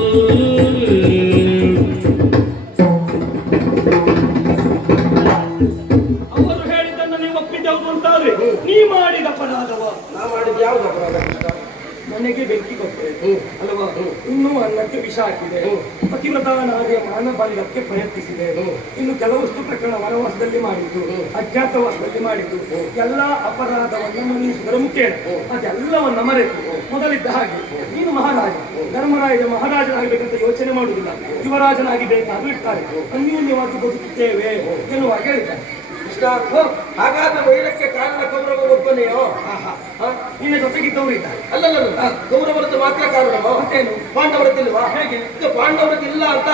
ಅವರು ಹೇಳಿದ್ದನ್ನ ನೀವು ಒಪ್ಪಿದ್ದವರು ಅಂತಾದ್ರೆ ನೀ ಮಾಡಿದ ಅಪರಾಧವ. ನಾ ಮಾಡಿದ ಯಾವ್ದು ಅಪರಾಧ? ಮನೆಗೆ ಬೆಂಕಿ ಕೊಟ್ಟೆ ಅಲ್ವಾ, ಇನ್ನೂ ಅನ್ನಕ್ಕೆ ವಿಷ ಹಾಕಿದೆ, ಪತಿವ್ರತನಾಗಿ ಮಾನಭಂಗಕ್ಕೆ ಪ್ರಯತ್ನಿಸಿದೆ, ಇನ್ನು ಕೆಲವಷ್ಟು ಪ್ರಕರಣ ವನವಾಸದಲ್ಲಿ ಮಾಡಿದ್ದು, ಅಜ್ಞಾತವಾಸದಲ್ಲಿ ಮಾಡಿದ್ದು, ಎಲ್ಲ ಅಪರಾಧವನ್ನು ಮನ್ನಿಸಿದರೆ ಮುಖ್ಯ. ಅದೆಲ್ಲವನ್ನ ಮರೆತು ಮೊದಲಿದ್ದ ಹಾಗೆ ನೀನು ಮಹಾರಾಜ, ಧರ್ಮರಾಜ ಮಹಾರಾಜನಾಗಬೇಕಂತ ಯೋಚನೆ ಮಾಡುವುದಿಲ್ಲ, ಯುವರಾಜನಾಗಿ ಬೇಕಾದ್ರೂ ಇರ್ತಾರೆ, ಅನ್ಯೂನ್ಯವಾಗಿ ಬದುಕುತ್ತೇವೆ ಎನ್ನುವಾಗ ಹೇಳಿದ್ದಾರೆ. ಹಾಗಾದ್ರೆ ವೈರಕ್ಕೆ ಕಾರಣ ಕೌರವ ಒಬ್ಬನೆಯೋ? ನಿನ್ನ ಜೊತೆಗಿದ್ದವರು ಇದ್ದಾರೆ. ಅಲ್ಲಲ್ಲ, ಕೌರವರದ್ದು ಮಾತ್ರ ಕಾರಣವೋ? ಮತ್ತೇನು? ಪಾಂಡವರದ್ದಿಲ್ವಾ? ಹೇಗೆ? ಪಾಂಡವರದ್ದಿಲ್ಲ ಅಂತ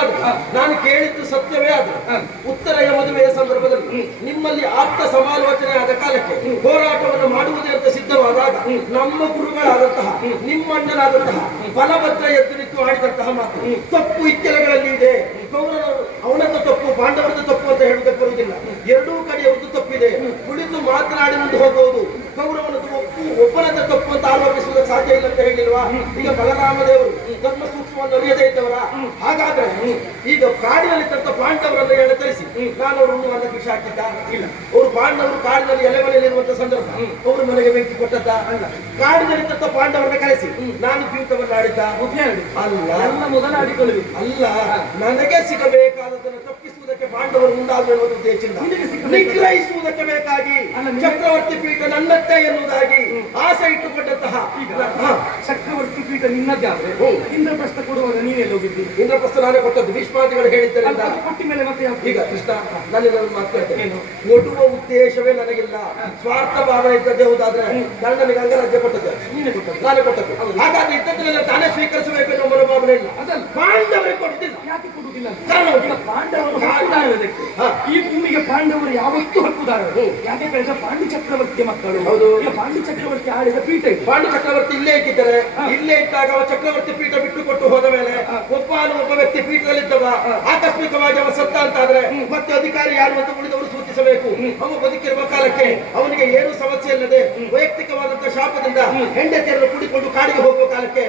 ನಾನು ಕೇಳಿದ್ದು ಸತ್ಯವೇ ಆದ್ರೆ ಉತ್ತರೆಯ ಮದುವೆಯ ಸಂದರ್ಭದಲ್ಲಿ ನಿಮ್ಮಲ್ಲಿ ಆಪ್ತ ಸಮಾಲೋಚನೆ ಆದ ಕಾಲಕ್ಕೆ ಹೋರಾಟವನ್ನು ಮಾಡುವುದೇ ಅಂತ ಸಿದ್ಧವಾದಾಗ ನಮ್ಮ ಗುರುಗಳಾದಂತಹ ನಿಮ್ಮಣ್ಣನಾದಂತಹ ಬಲಭದ್ರ ಎದ್ದು ನಿಂತು ಆಡಿದಂತಹ ಮಾತು ತಪ್ಪು ಇಕ್ಕೆಲಗಳಲ್ಲಿ ಇದೆ. ಕೌರವರು ಅವನದ್ದು ತಪ್ಪು, ಪಾಂಡವರದ್ದು ತಪ್ಪು ಅಂತ ಹೇಳುವುದಕ್ಕೆ ಬರುವುದಿಲ್ಲ. ಎರಡೂ ಕಡೆಯವ್ರದ್ದು ತಪ್ಪಿದೆ. ಕುಳಿತು ಮಾತನಾಡಿ ಮುಂದೆ ಹೋಗುವುದು ಕೌರವನದ್ದು ಒಬ್ಬನದ ತಪ್ಪು ಅಂತ ಆರೋಪಿಸುವುದಕ್ಕೆ ಸಾಧ್ಯ ಈಗ ಕಾಡಿನಲ್ಲಿ ತಂತ ಪಾಂಡವರನ್ನು ಹೇಳ ಕಳಿಸಿ ನಾನು ಅವರನ್ನು ಅನ್ನಕ್ಕೆ ವಿಷ ಹಾಕಿದ್ದ ಇಲ್ಲ. ಅವರು ಪಾಂಡವರು ಕಾಡಿನಲ್ಲಿ ಎಲೆ ಮನೆಯಲ್ಲಿರುವಂತ ಸಂದರ್ಭ ಅವರು ನನಗೆ ಬೆಂಕಿ ಕೊಟ್ಟದ್ದ ಅಲ್ಲ. ಕಾಡಿನಲ್ಲಿ ತಂತ ಪಾಂಡವರನ್ನ ಕಳಿಸಿ ನಾನು ಜೀವಿತವನ್ನು ಆಡಿದ್ದ ಅಲ್ಲ. ಮೊದಲ ಆಡಿಕೊಳ್ಳಿ ಅಲ್ಲ, ನನಗೆ ಸಿಗಬೇಕಾದದನ್ನು ತಪ್ಪಿಸುವುದಕ್ಕೆ ಪಾಂಡವರು ಮುಂದಾಗುವ ಉದ್ದೇಶದಿಂದ ನಿಗ್ರಹಿಸುವುದಕ್ಕೆ ಬೇಕಾಗಿ ಚಕ್ರವರ್ತಿ ಪೀಠ ನನ್ನತ್ತೆ ಎನ್ನುವುದಾಗಿ ಆಸೆ ಇಟ್ಟುಕೊಂಡಂತಹ ಚಕ್ರವರ್ತಿ ಪೀಠ ನಿನ್ನದ್ದಾದ್ರೆ ಇಂದ್ರಪ್ರಸ್ಥ ಕೊಡುವಾಗ ನೀನೆಲ್ಲ ಹೋಗಿದ್ದಿ? ಇಂದ್ರಪ್ರಸ್ಥ ನಾನೇ ಕೊಟ್ಟದ್ದು, ಭೀಷ್ಮಾದಿಗಳು ಹೇಳಿದ್ದಾರೆ. ಕೊಟ್ಟಿ ಮೇಲೆ ಮತ್ತೆ ಈಗ ಕೃಷ್ಣ ನಾನು ಮಾತಾಡ್ತೇನೆ, ಕೊಡುವ ಉದ್ದೇಶವೇ ನನಗಿಲ್ಲ, ಸ್ವಾರ್ಥ ಭಾವನೆ ಇದ್ದದ್ದೇ ಹೌದಾದ್ರೆ ನಾನು ನನಗೆ ಅಂಗರಾಜ್ಯ ಕೊಟ್ಟದ್ದು ನಾನೇ ಕೊಟ್ಟದ್ದು. ಹಾಗಾಗಿ ಇದ್ದದ್ರಲ್ಲಿ ತಾನೇ ಸ್ವೀಕರಿಸಬೇಕು ಎನ್ನುವ ಮನೋಭಾವನೆ ಇಲ್ಲ. ಅದಲ್ಲ, ಪಾಂಡವರಿಗೆ ಕೊಡುತ್ತಿಲ್ಲ. ಯಾಕೆ ಕೊಡುವುದಿಲ್ಲ? ಕಾರಣ ಪಾಂಡವರು ಹಕ್ಕುದಾರರದಕ್ಕೆ ಈ ಭೂಮಿಗೆ ಪಾಂಡವರು ಯಾವತ್ತೂ ಹಕ್ಕುದಾರರು. ಯಾಕೆ ಹೇಳಿದ್ರೆ ಪಾಂಡು ಚಕ್ರವರ್ತಿ ಮಕ್ಕಳು. ಹೌದು. ಈಗ ಪಾಂಡು ಚಕ್ರವರ್ತಿ ಆಳಿದ ಪೀಠ ಇದೆ. ಪಾಂಡು ಚಕ್ರವರ್ತಿ ಇಲ್ಲೇ ಇಟ್ಟಿದ್ದಾರೆ. ಇಲ್ಲೇ ಇದ್ದಾಗ ಅವ ಚಕ್ರವರ್ತಿ ಪೀಠ ಬಿಟ್ಟು ಕೊಟ್ಟು ಹೋದ ಮೇಲೆ ಒಬ್ಬ ವ್ಯಕ್ತಿ ಪೀಠದಲ್ಲಿದ್ದವ ಆಕಸ್ಮಿಕವಾಗಿ ಅವ ಸತ್ತ ಅಂತಾದ್ರೆ ಮತ್ತೆ ಅಧಿಕಾರಿ ಯಾರು ಅಂತ ಉಳಿದವರು ಸೂಚಿಸಬೇಕು. ಅವ ಬದುಕಿರುವ ಕಾಲಕ್ಕೆ ಅವನಿಗೆ ಏನು ಸಮಸ್ಯೆ ಇಲ್ಲದೆ ವೈಯಕ್ತಿಕವಾದಂತಹ ಶಾಪದಿಂದ ಹೆಂಡತಿಯರನ್ನು ಕೂಡಿಕೊಂಡು ಕಾಡಿಗೆ ಹೋಗುವ ಕಾಲಕ್ಕೆ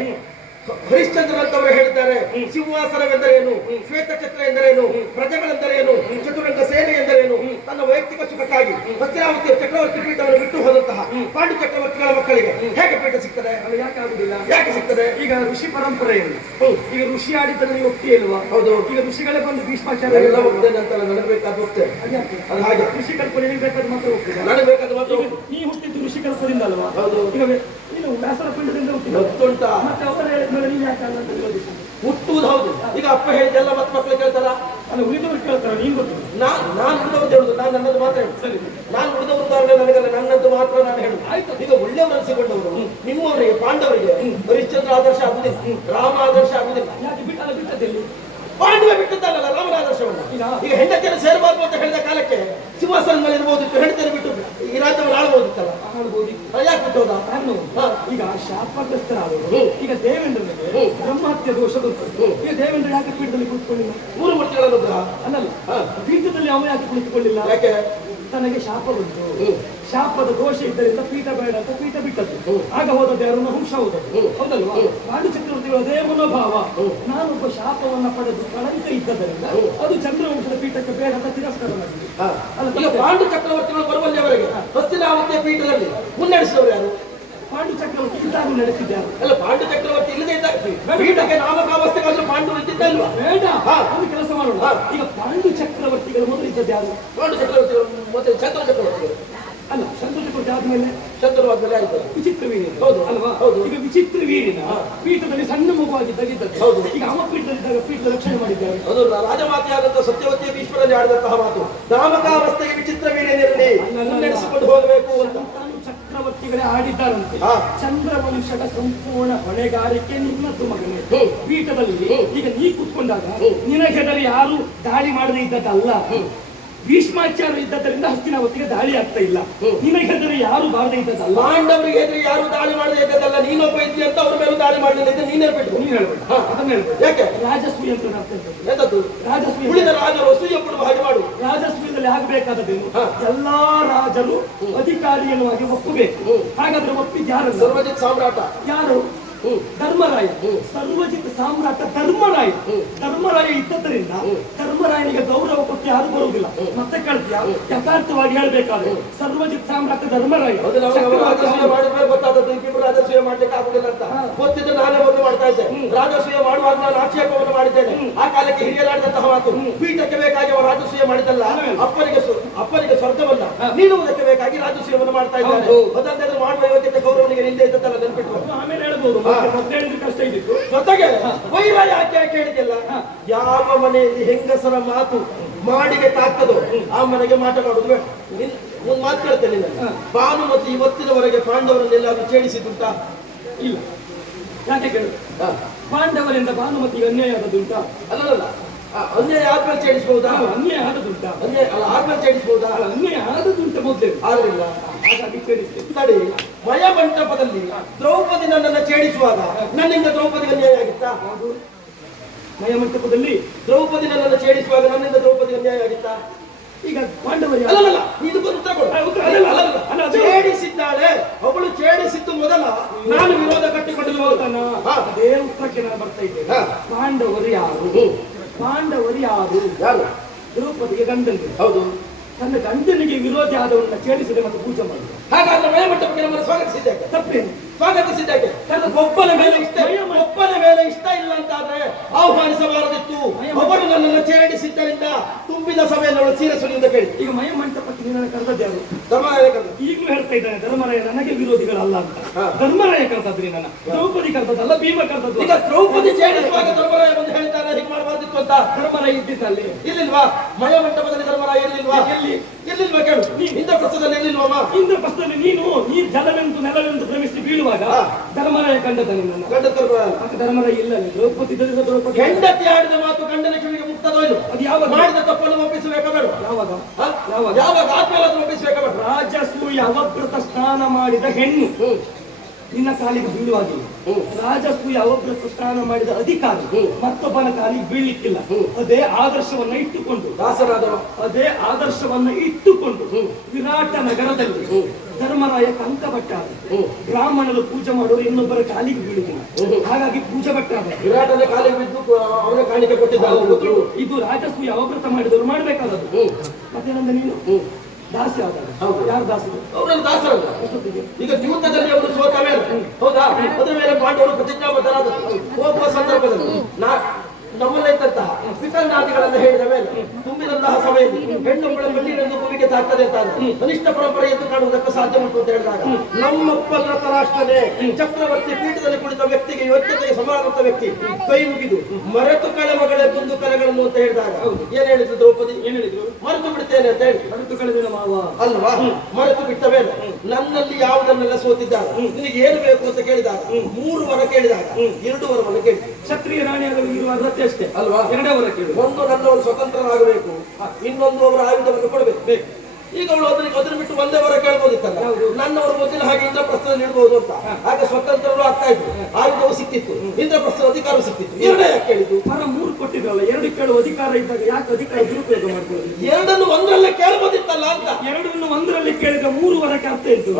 ಹರಿಶ್ಚಂದ್ರನಂತವರು ಹೇಳಿದ್ದಾರೆ, ಸಿಂಹಾಸನವೆಂದರೇನು, ಶ್ವೇತಛತ್ರ ಎಂದರೇನು, ಪ್ರಜೆಗಳೆಂದರೇನು, ಚತುರಂಗ ಸೇನೆ ಎಂದರೇನು. ತನ್ನ ವೈಯಕ್ತಿಕ ಸುಖಕ್ಕಾಗಿ ಭದ್ರಾವತಿಯ ಚಕ್ರವರ್ತಿ ಪೀಠವನ್ನು ಬಿಟ್ಟು ಹೋದಂತಹ ಪಾಂಡು ಚಕ್ರವರ್ತಿಗಳ ಮಕ್ಕಳಿಗೆ ಹೇಗೆ ಪೀಠ ಸಿಗ್ತದೆ? ಯಾಕೆ ಆಗುದಿಲ್ಲ? ಯಾಕೆ ಸಿಗ್ತದೆ? ಈಗ ಋಷಿ ಪರಂಪರೆ ಇಲ್ಲ. ಈಗ ಋಷಿ ಆಡಿದ್ರೆ ನೀವು ಒಪ್ತಿ ಇಲ್ವಾ? ಹೌದು. ಈಗ ಋಷಿಗಳೇ ಬಂದು ಭೀಷ್ಮಾಚಾರ್ಯ ಎಲ್ಲ ಹೋಗ್ತೇನೆ ಅಂತಲ್ಲ, ನನಗೆ ಬೇಕಾದ ಹೋಗ್ತೇನೆ. ಅದು ಹಾಗೆ ಋಷಿ ಕಲ್ಪನೆ ನಿಮ್ಗೆ ಬೇಕಾದ ಮಾತ್ರ ಹೋಗ್ತದೆ. ನನಗೆ ಬೇಕಾದ ಮಾತ್ರ ನೀ ಹುಟ್ಟಿದ್ದು ಋಷಿ ಕಲ್ಪದಿಂದ ಅಲ್ವಾ? ಹೌದು. ಈಗ ನೀನು ವ್ಯಾಸರ ಪಿಂಡದಿಂದ ಹುಟ್ಟಿದ ಗೊತ್ತುಂಟಾ? ಮತ್ತೆ ಅವರು ಹೇಳಿದ್ಮೇಲೆ ನೀನು ಯಾಕೆ ಅಂತ ವಿರೋಧಿಸಿ ಹುಟ್ಟುವುದು ಹೌದು. ಈಗ ಅಪ್ಪ ಹೇಳಿದ್ದೆಲ್ಲ ಮತ್ತೆ ಮಕ್ಕಳು ಕೇಳ್ತಾರ? ಅಲ್ಲ, ಉಳಿದವರು ಕೇಳ್ತಾರ, ನೀನ್ ಗೊತ್ತು. ನಾನು ಉಳಿದವ್ರು ಹೇಳುದು, ನಾನು ನನ್ನದು ಮಾತ್ರ ಹೇಳುದು. ಸರಿ, ನಾನು ಉಳಿದವ್ರ ಕಾರಣ ನನಗಲ್ಲ, ನನ್ನದ್ದು ಮಾತ್ರ ನಾನು ಹೇಳುದು. ಆಯ್ತು. ಈಗ ಒಳ್ಳೆಯವರು ಅನಿಸಿಕೊಂಡವರು ನಿಮ್ಮವರಿಗೆ ಪಾಂಡವರಿಗೆ ಹರಿಶ್ಚಂದ್ರ ಆದರ್ಶ ಆಗುದಿಲ್ಲ, ರಾಮ ಆದರ್ಶ ಆಗುದಿಲ್ಲ. ಯಾಕೆ ಬಿಟ್ಟದಲ್ಲಿ ಪಾಂಡವ ಬಿಟ್ಟದ್ದಲ್ಲ ರಾಮನ ಆದರ್ಶವನ್ನ. ಈಗ ಹೆಂಡತಿಯನ್ನು ಸೇರಬಾರ್ದು ಅಂತ ಹೇಳಿದ ಕಾಲಕ್ಕೆ ಸಿಂಹಾಸನದ ಮೇಲೆ ಇರಬಹುದಿತ್ತು, ಹೆಂಡತಿಯನ್ನು ಬಿಟ್ಟು ಈ ರಾಜ್ಯವನ್ನು ಆಳ್ಬಹುದಿತ್ತಲ್ಲ. ಯಾಕೆ ಬಿಟ್ಟೋದ? ಈಗ ಶಾಪಗ್ರಸ್ತರಾದವರು ಈಗ ದೇವೇಂದ್ರನಿಗೆ ಬ್ರಹ್ಮಹತ್ಯೆ ದೋಷ ಗೊತ್ತು. ಈಗ ದೇವೇಂದ್ರ ಯಾಕೆ ಪೀಠದಲ್ಲಿ ಕುಳಿತುಕೊಳ್ಳಿಲ್ಲ? 3 ಮೂರ್ತಿಗಳನ್ನು ಅಲ್ಲಲ್ಲ, ಪೀಠದಲ್ಲಿ ಅವನು ಯಾಕೆ ಕುಳಿತುಕೊಳ್ಳಿಲ್ಲ? ಯಾಕೆ? ತನಗೆ ಶಾಪ ಬಂತು, ಶಾಪದ ದೋಷ ಇದ್ದರಿಂದ ಪೀಠ ಬೇಡ ಅಂತ ಪೀಠ ಬಿಟ್ಟದ್ದು. ಆಗ ಹೋದದ್ದು ಯಾರು? ನಹುಂಶ ಹೋದದ್ದು. ಹೌದಲ್ವಾ? ಪಾಂಡು ಚಕ್ರವರ್ತಿಗಳು ಅದೇ ಮನೋಭಾವ, ನಾನೊಬ್ಬ ಶಾಪವನ್ನ ಪಡೆದು ಕಳಂಕ ಇದ್ದದರಿಂದ ಅದು ಚಂದ್ರವಂಶದ ಪೀಠಕ್ಕೆ ಬೇಡ ಅಂತ ತಿರಸ್ಕಾರ ಮಾಡಿದ್ರು. ಈಗ ಪಾಂಡು ಚಕ್ರವರ್ತಿಗಳು ಬರುವಲ್ಲಿಯವರೆಗೆ ಹಸ್ತಿನಾವತಿಯ ಪೀಠದಲ್ಲಿ ಮುನ್ನಡೆಸಿದವರು ಯಾರು? ಪಾಂಡು ಚಕ್ರವರ್ತಿ ಇದ್ದಾರು ನಡೆಸಿದ್ದಾರೆ. ಅಲ್ಲ, ಪಾಂಡು ಚಕ್ರವರ್ತಿ ಇಲ್ಲದೆ ಇದ್ದ ಪೀಠಕ್ಕೆ ನಾಮಕಾವಸ್ಥೆಗಾದ್ರೂ ಪಾಂಡು ಇದ್ದಿದ್ದ ಇಲ್ವಾ? ಬೇಡ, ಅದು ಕೆಲಸ ಮಾಡೋಣ. ಈಗ ಪಾಂಡು ಚಕ್ರವರ್ತಿಗಳು ಮೊದಲು ಇದ್ದದ್ದು ಯಾರು? ಪಾಂಡು ಚಕ್ರವರ್ತಿಗಳು ಮತ್ತೆ ಚಂದ್ರ ಚಕ್ರವರ್ತಿಗಳು ಅಲ್ಲ, ಚಂದ್ರ ಚಕ್ರವರ್ತಿ ಆದ್ಮೇಲೆ ಚಂದ್ರವಾದ್ಮೇಲೆ ಆಯ್ತು ವಿಚಿತ್ರ ವೀರ್ಯ. ಹೌದು ಅಲ್ವಾ? ಹೌದು. ಈಗ ವಿಚಿತ್ರ ವೀರಿನ ಪೀಠದಲ್ಲಿ ಸಣ್ಣ ಮಗುವಾಗಿದ್ದಾಗಿದ್ದದ್ದು. ಹೌದು. ಈಗ ಅವ ಪೀಠದಲ್ಲಿದ್ದಾಗ ಪೀಠದ ರಕ್ಷಣೆ ಮಾಡಿದ್ದಾರೆ. ಅದು ರಾಜಮಾತೆಯಾದಂತಹ ಸತ್ಯವತಿಯ ಭೀಷ್ಮರಲ್ಲಿ ಆಡಿದಂತಹ ಮಾತು, ನಾಮಕಾವಸ್ಥೆಗೆ ವಿಚಿತ್ರ ವೀರ್ಯನಿರಲಿ, ಮುನ್ನಡೆಸಿಕೊಂಡು ಹೋಗಬೇಕು ಅಂತ. ಚಕ್ರವರ್ತಿಗಳೇ ಆಡಿದ್ದಾರಂತೆ. ಚಂದ್ರವಂಶದ ಸಂಪೂರ್ಣ ಹೊಣೆಗಾರಿಕೆ ನಿನ್ನದ್ದು ಮಗನೇ. ಪೀಠದಲ್ಲಿ ಈಗ ನೀ ಕೂತ್ಕೊಂಡಾಗ ನಿನಗೆದರಿ ಯಾರು ದಾಳಿ ಮಾಡದೇ ಇದ್ದದ್ದಲ್ಲ. ಭೀಷ್ಮಾಚಾರ್ಯ ಇದ್ದದರಿಂದ ಹಸ್ತಿನಾವತಿಗೆ ದಾಳಿ ಆಗ್ತಾ ಇಲ್ಲ. ನಿನಗೆದರೆ ಯಾರು ಬಾರದೇ ಇದ್ದದಲ್ಲ. ಪಾಂಡವರಿಗೆ ಎದುರು ಯಾರು ದಾಳಿ ಮಾಡದೇ ಇದ್ದದಲ್ಲ. ನೀನೊಬ್ಬ ಇದ್ದಿ ಅಂತ ಅವ್ರ ಮೇಲೆ ದಾಳಿ ಮಾಡಲಿಲ್ಲ ಅಂತ ನೀನ್ ಹೇಳ್ಬಿಟ್ಟು. ನೀನ್ ಹೇಳ್ಬೇಕು, ಅದನ್ನ ಹೇಳ್ಬೇಕು. ಯಾಕೆ? ರಾಜಸ್ವಿ ಅಂತ ಎಂತದ್ದು? ರಾಜಸ್ವಿ. ಉಳಿದ ರಾಜರು ಅಸೂಯೆ ಪಡುವ ಹಾಗೆ ಮಾಡು. ರಾಜಸ್ವಿಯಲ್ಲಿ ಆಗಬೇಕಾದದೇನು? ಎಲ್ಲಾ ರಾಜರು ಅಧಿಕಾರಿಯನ್ನಾಗಿ ಒಪ್ಪಬೇಕು. ಹಾಗಾದ್ರೆ ಒಪ್ಪಿದ್ದು ಯಾರು? ಸರ್ವಜಿತ್ ಸಾಮ್ರಾಟ ಯಾರು? ಧರ್ಮರಾಯ. ಸರ್ವಜಿತ್ ಸಾಮ್ರಾಟ ಧರ್ಮರಾಯ. ಧರ್ಮರಾಯ ಇದ್ದದರಿಂದ ಧರ್ಮರಾಯನಿಗೆ ಗೌರವ ಕೊಟ್ಟು ಯಾರು ಬರುವುದಿಲ್ಲ. ಮತ್ತೆ ಕೇಳ್ತೀಯ? ಯಥಾರ್ಥವಾಗಿ ಹೇಳ್ಬೇಕಾದ್ರೆ ಸರ್ವಜಿತ್ ಸಾಮ್ರಾಟ ಧರ್ಮರಾಯ. ರಾಜಸೂಯ ಮಾಡಿದ್ಮೇಲೆ ಗೊತ್ತಾದದ್ದು ಇಬ್ಬರು ರಾಜಸೂಯ ಮಾಡ್ಲಿಕ್ಕೆ ಆಗುದಿಲ್ಲ ಅಂತ ಗೊತ್ತಿದ್ದು ನಾನೇ ಒಂದು ಮಾಡ್ತಾ ಇದ್ದೆ. ರಾಜಸೂಯ ಮಾಡುವಾಗ ನಾನು ಆಕ್ಷೇಪವನ್ನು ಮಾಡಿದ್ದೇನೆ. ಆ ಕಾಲಕ್ಕೆ ಹಿರಿಯರಾಡಿದಂತಹ ಮಾತು, ಪೀಠಕ್ಕೆ ಬೇಕಾಗಿ ಅವರು ರಾಜಸೂಯ ಮಾಡಿದ್ದಲ್ಲ, ಅಪ್ಪನಿಗೆ ಸ್ವರ್ಗವನ್ನ ನೀಡುವುದಕ್ಕೆ ಬೇಕಾಗಿ ರಾಜಸೂಯವನ್ನು ಮಾಡ್ತಾ ಇದ್ದಾರೆ. ಅದಲ್ಲದೆ ಮಾಡುವ ಯೋಗ್ಯತೆ ಗೌರವನಿಗೆ ನಿಂದೆ ಇದ್ದಲ್ಲ, ನೆನ್ಪಿಟ್ಟು ಆಮೇಲೆ ಹೇಳ್ಬೋದು. ಕಷ್ಟ ಇದ್ದಿತ್ತು. ಜೊತೆಗೆ ವೈರ ಯಾಕೆ ಕೇಳಿದೆಲ್ಲ, ಯಾವ ಮನೆಯಲ್ಲಿ ಹೆಂಗಸರ ಮಾತು ಮಾಡಿಗೆ ತಾಗ್ತದೋ ಆ ಮನೆಗೆ ಮಾತನಾಡುದು ಬೇಡ. ಒಂದು ಮಾತು ಕೇಳ್ತೇನೆ, ಭಾನುಮತಿ ಇವತ್ತಿನವರೆಗೆ ಪಾಂಡವರನ್ನೆಲ್ಲಾದ್ರೂ ಛೇಡಿಸಿದುಂಟಾ? ಇಲ್ಲ. ಯಾಕೆ ಕೇಳು? ಪಾಂಡವರಿಂದ ಭಾನುಮತಿಗೆ ಅನ್ಯಾಯ ಆದದುಂಟಾ? ಅಲ್ಲಲ್ಲ, ಅನ್ಯಾಯ ಆದ್ಮೇಲೆ ಛೇಡಿಸಬಹುದಾ? ಅನ್ಯಾಯ ಆದದುಂಟಾ? ಅನ್ಯಾಯ ಅಲ್ಲ, ಆದ್ಮೇಲೆ ಛೇಡಿಸಬಹುದಾ? ಅನ್ಯಾಯ ಆದದುಂಟ ಮೊದಲೇ ಆಗಲಿಲ್ಲ. ಹಾಗಾಗಿ ಛೇಡಿಸಿದೆ. ನೋಡಿ, ಮಯ ಮಂಟಪದಲ್ಲಿ ದ್ರೌಪದಿ ನನ್ನನ್ನು ಛೇಡಿಸುವಾಗ ನನ್ನಿಂದ ದ್ರೌಪದಿಗೆ ಅನ್ಯಾಯ ಆಗಿತ್ತಾ? ಮಯ ಮಂಟಪದಲ್ಲಿ ದ್ರೌಪದಿ ನನ್ನನ್ನು ಛೇಡಿಸುವಾಗ ನನ್ನಿಂದ ದ್ರೌಪದಿಗೆ ಅನ್ಯಾಯ ಆಗಿತ್ತಾ? ಈಗ ಪಾಂಡವರು ಅಲ್ಲಲ್ಲ, ಇದಕ್ಕೊಂದು ಉತ್ತರ ಕೊಡು. ಛೇಡಿಸಿದ್ದಾಳೆ, ಅವಳು ಛೇಡಿಸಿದ್ದು ಮೊದಲ, ನಾನು ವಿರೋಧ ಕಟ್ಟಿಕೊಂಡು ಅದೇ ಉತ್ತರಕ್ಕೆ ನಾನು ಬರ್ತಾ ಇದ್ದೇನೆ. ಪಾಂಡವರು ಯಾರು? ಪಾಂಡವರು ಮಾಡಿದವರು ಯಾರು? ಯಾರು? ದ್ರೌಪದಿಗೆ ಗಂಡನಿಗೆ. ಹೌದು. ತನ್ನ ಗಂಡನಿಗೆ ವಿರೋಧಿ ಆದವನ್ನ ಛೇಡಿಸಿದೆ ಮತ್ತು ಪೂಜೆ ಮಾಡಿದ. ಹಾಗಾದ್ರೆ ಮಯಮಂಟಪಕ್ಕೆ ನಮ್ಮನ್ನು ಸ್ವಾಗತಿಸಿದ್ದೇವೆ. ತಪ್ಪೇನು? ಸ್ವಾಗತಿಸಿದ್ದೇವೆ. ಒಬ್ಬನ ಮೇಲೆ ಇಷ್ಟ ಇಲ್ಲ ಅಂತಾದ್ರೆ ಆಹ್ವಾನಿಸಬಾರದಿತ್ತು. ಅವರು ನನ್ನನ್ನು ಛೇಡಿಸಿದ್ದರಿಂದ ತುಂಬಿದ ಸಭೆಯನ್ನು ಅವಳು ಸೀರಸುಲಿಯಿಂದ ಕೇಳಿ. ಈಗ ಮಯ ಮಂಟಪಕ್ಕೆ ನಿನ್ನನ್ನು ಕರೆದದ್ದು ಧರ್ಮರಾಯ ಕರೆದ. ಈಗಲೂ ಹೇಳ್ತಾ ಇದ್ದಾನೆ ಧರ್ಮರಾಯ ನನಗೆ ವಿರೋಧಿಗಳಲ್ಲ ಅಂತ. ಧರ್ಮರಾಯ ಕರೆದದ್ರಿ ನನ್ನ, ದ್ರೌಪದಿ ಕರೆದದ್ದಲ್ಲ, ಭೀಮ ಕರೆದದ್ದು. ಈಗ ದ್ರೌಪದಿ ಛೇಡಿಸುವಾಗ ಧರ್ಮರಾಯ ಬಂದು ಹೇಳ್ತಾನೆ ಹೀಗೆ ಮಾಡಬಾರ್ದಿತ್ತು ಅಂತ. ಧರ್ಮರಾಯ ಇದ್ದಿತ್ತಲ್ಲಿ ಇರ್ಲಿಲ್ವಾ? ಮಯ ಮಂಟಪದಲ್ಲಿ ಧರ್ಮರಾಯ ಇರ್ಲಿಲ್ವಾ? ಇರ್ಲಿಲ್ವಾ ಕೇಳು. ಇಂದ್ರಪ್ರಸ್ಥದಲ್ಲಿ ಇರ್ಲಿಲ್ವಾ? ಇಂದ್ರಪ್ರಸ್ಥದಲ್ಲಿ ನೀನು ಜಲವೆಂದು ನೆಲವೆಂದು ಪ್ರವೇಶಿಸಿ ಬೀಳುವಾಗ ಧರ್ಮರಾಯ ಕಂಡದ ನಿನ್ನನ್ನು. ಗಂಡ ಧರ್ಮರಾಯ. ಮತ್ತೆ ಧರ್ಮರಾಯ ಇಲ್ಲ ದ್ರೌಪದಿ ದ್ರೌಪದಿ ಹೆಂಡತಿ ಆಡಿದ ಮಾತು ಗಂಡನ ಕಿವಿಗೆ ಮುಕ್ತದೋಯ್ತು. ಅದು ಯಾವಾಗ? ಮಾಡಿದ ತಪ್ಪನ್ನು ಒಪ್ಪಿಸಬೇಕಾ ಬೇಡ? ಯಾವಾಗ? ಯಾವಾಗ ಆದ್ಮೇಲೆ ಅದನ್ನು ಒಪ್ಪಿಸಬೇಕಾ ಬೇಡ? ರಾಜಸೂಯ ಅವಭೃತ ಸ್ನಾನ ಮಾಡಿದ ಹೆಣ್ಣು ನಿನ್ನ ಕಾಲಿಗೆ ಬೀಳುವಾಗಿಲ್ಲ. ರಾಜಸೂಯ ಅವಭೃತ ಸ್ನಾನ ಮಾಡಿದ ಅಧಿಕಾರಿ ಮತ್ತೊಬ್ಬನ ಕಾಲಿಗೆ ಬೀಳ್ಲಿಕ್ಕಿಲ್ಲ. ಅದೇ ಆದರ್ಶವನ್ನ ಇಟ್ಟುಕೊಂಡು ದಾಸರಾದವ ಅದೇ ಆದರ್ಶವನ್ನ ಇಟ್ಟುಕೊಂಡು ವಿರಾಟ ನಗರದಲ್ಲಿ ಧರ್ಮರಾಯ ಕಂಕಭಟ್ಟ ಬ್ರಾಹ್ಮಣರು ಪೂಜೆ ಮಾಡೋರು ಇನ್ನೊಬ್ಬರ ಕಾಲಿಗೆ ಬೀಳುವುದಿಲ್ಲ. ಹಾಗಾಗಿ ಪೂಜೆ ಭಟ್ಟ ವಿರಾಟನ ಕಾಲಿಗೆ ಬಿದ್ದು ಅವನ ಕಾಣಿಕೆ ಕೊಟ್ಟಿದ್ದ. ಇದು ರಾಜಸೂಯ ಅವಭೃತ ಮಾಡಿದವರು ಮಾಡ್ಬೇಕಾದದ್ದು. ಮತ್ತೇನಂದ್ರೆ ನೀನು ದಾಸಿ ಆದಾಗ ಯಾರು ದಾಸರು? ಅವರನ್ನು ದಾಸರಲ್ಲ. ಈಗ ದ್ಯೂತದಲ್ಲಿ ಅವರು ಸೋತ ಮೇಲೆ ಹೌದಾ ಅದ್ರ ಮೇಲೆ ಪಾಂಡವರು ಪ್ರತಿಜ್ಞಾಬದ್ಧರಾದ ಹೋಗುವ ಸಂದರ್ಭದಲ್ಲಿ ನಮ್ಮಲ್ಲಿದ್ದಂತಹ ವಿಕಲ್ನಾದಿಗಳನ್ನು ಹೇಳಿದ ಮೇಲೆ ತುಂಬಿದಂತಹ ಸಭೆಯಲ್ಲಿ ಹೆಣ್ಣುಗಳ ಬೆಳ್ಳಿನೆಂದು ಭೂಮಿಗೆ ತಾಗ್ತದೆ ಅಂತ ಅನಿಷ್ಟ ಪರಂಪರೆ ಎಂದು ಕಾಣುವುದಕ್ಕೆ ಸಾಧ್ಯ ಉಂಟು ಅಂತ ಹೇಳಿದಾಗ ನಮ್ಮಪ್ಪ ಧೃತರಾಷ್ಟ್ರನೇ ಚಕ್ರವರ್ತಿ ಪೀಠದಲ್ಲಿ ಕುಳಿತ ವ್ಯಕ್ತಿಗೆ ಯೋಗ್ಯತೆಗೆ ಸಮಾನಂತ ವ್ಯಕ್ತಿ ಕೈ ಮುಗಿದು ಮರೆತು ಕಳೆ ಮಗಳೇ ಕುಂದು ಕಲೆಗಳನ್ನು ಅಂತ ಹೇಳಿದಾಗ ಏನ್ ಹೇಳಿದ್ರು ದ್ರೌಪದಿ? ಏನ್ ಹೇಳಿದ್ರು? ಮರೆತು ಬಿಡ್ತೇನೆ ಅಂತ ಹೇಳಿ. ಮರೆತು ಕಳೆದಿನ ಮಾವ ಅಲ್ವಾ? ಮರೆತು ಬಿಟ್ಟ ಮೇಲೆ ನನ್ನಲ್ಲಿ ಯಾವುದನ್ನೆಲ್ಲ ಸೋತಿದ್ದಾಗ ನಿನಗೆ ಏನು ಬೇಕು ಅಂತ ಕೇಳಿದಾಗ 3 ವರ ಕೇಳಿದಾಗ 2 ವರವನ್ನು ಕೇಳಿ. ಕ್ಷತ್ರಿಯ ರಾಣಿಯಾಗಲು ಇರುವ ಅರ್ಹತೆ ಅಷ್ಟೇ ಅಲ್ವಾ? 2 ವರ ಕೇಳಿ. ಒಂದು ನನ್ನವರು ಸ್ವತಂತ್ರರಾಗಬೇಕು, ಇನ್ನೊಂದು ಅವರ ಆಯುಧವನ್ನು ಕೊಡಬೇಕು. ಈಗ ಅವಳು ಅದನ್ನು ಬಿಟ್ಟು ಒಂದೇ ವರ ಕೇಳ್ಬೋದಿತ್ತಲ್ಲ. ನನ್ನವರು ಮೊದಲ ಹಾಗೆ ಇಂದ್ರಪ್ರಸ್ಥದಲ್ಲಿ ಇಡಬಹುದು ಅಂತ. ಹಾಗೆ ಸ್ವತಂತ್ರರು ಆಗ್ತಾ ಇದ್ರು, ಆಯುಧವು ಸಿಕ್ತಿತ್ತು, ಇಂದ್ರಪ್ರಸ್ಥದ ಅಧಿಕಾರ ಸಿಕ್ತಿತ್ತು. 2 ಯಾಕೆ ಕೇಳಿದ್ದು? ವರ 3 ಕೊಟ್ಟಿದ್ರಲ್ಲ, 2 ಕೇಳುವ ಅಧಿಕಾರ ಇದ್ದಾಗ ಯಾಕೆ ಅಧಿಕಾರ ದುರುಪಯೋಗ ಮಾಡ್ಕೊಳ್ಳಿ? 2 ಒಂದರಲ್ಲೇ ಕೇಳ್ಬೋದಿತ್ತಲ್ಲ ಅಂತ. 2 ಒಂದರಲ್ಲಿ ಕೇಳಿದ 3 ವರಕ್ಕೆ ಅರ್ಥ ಇತ್ತು.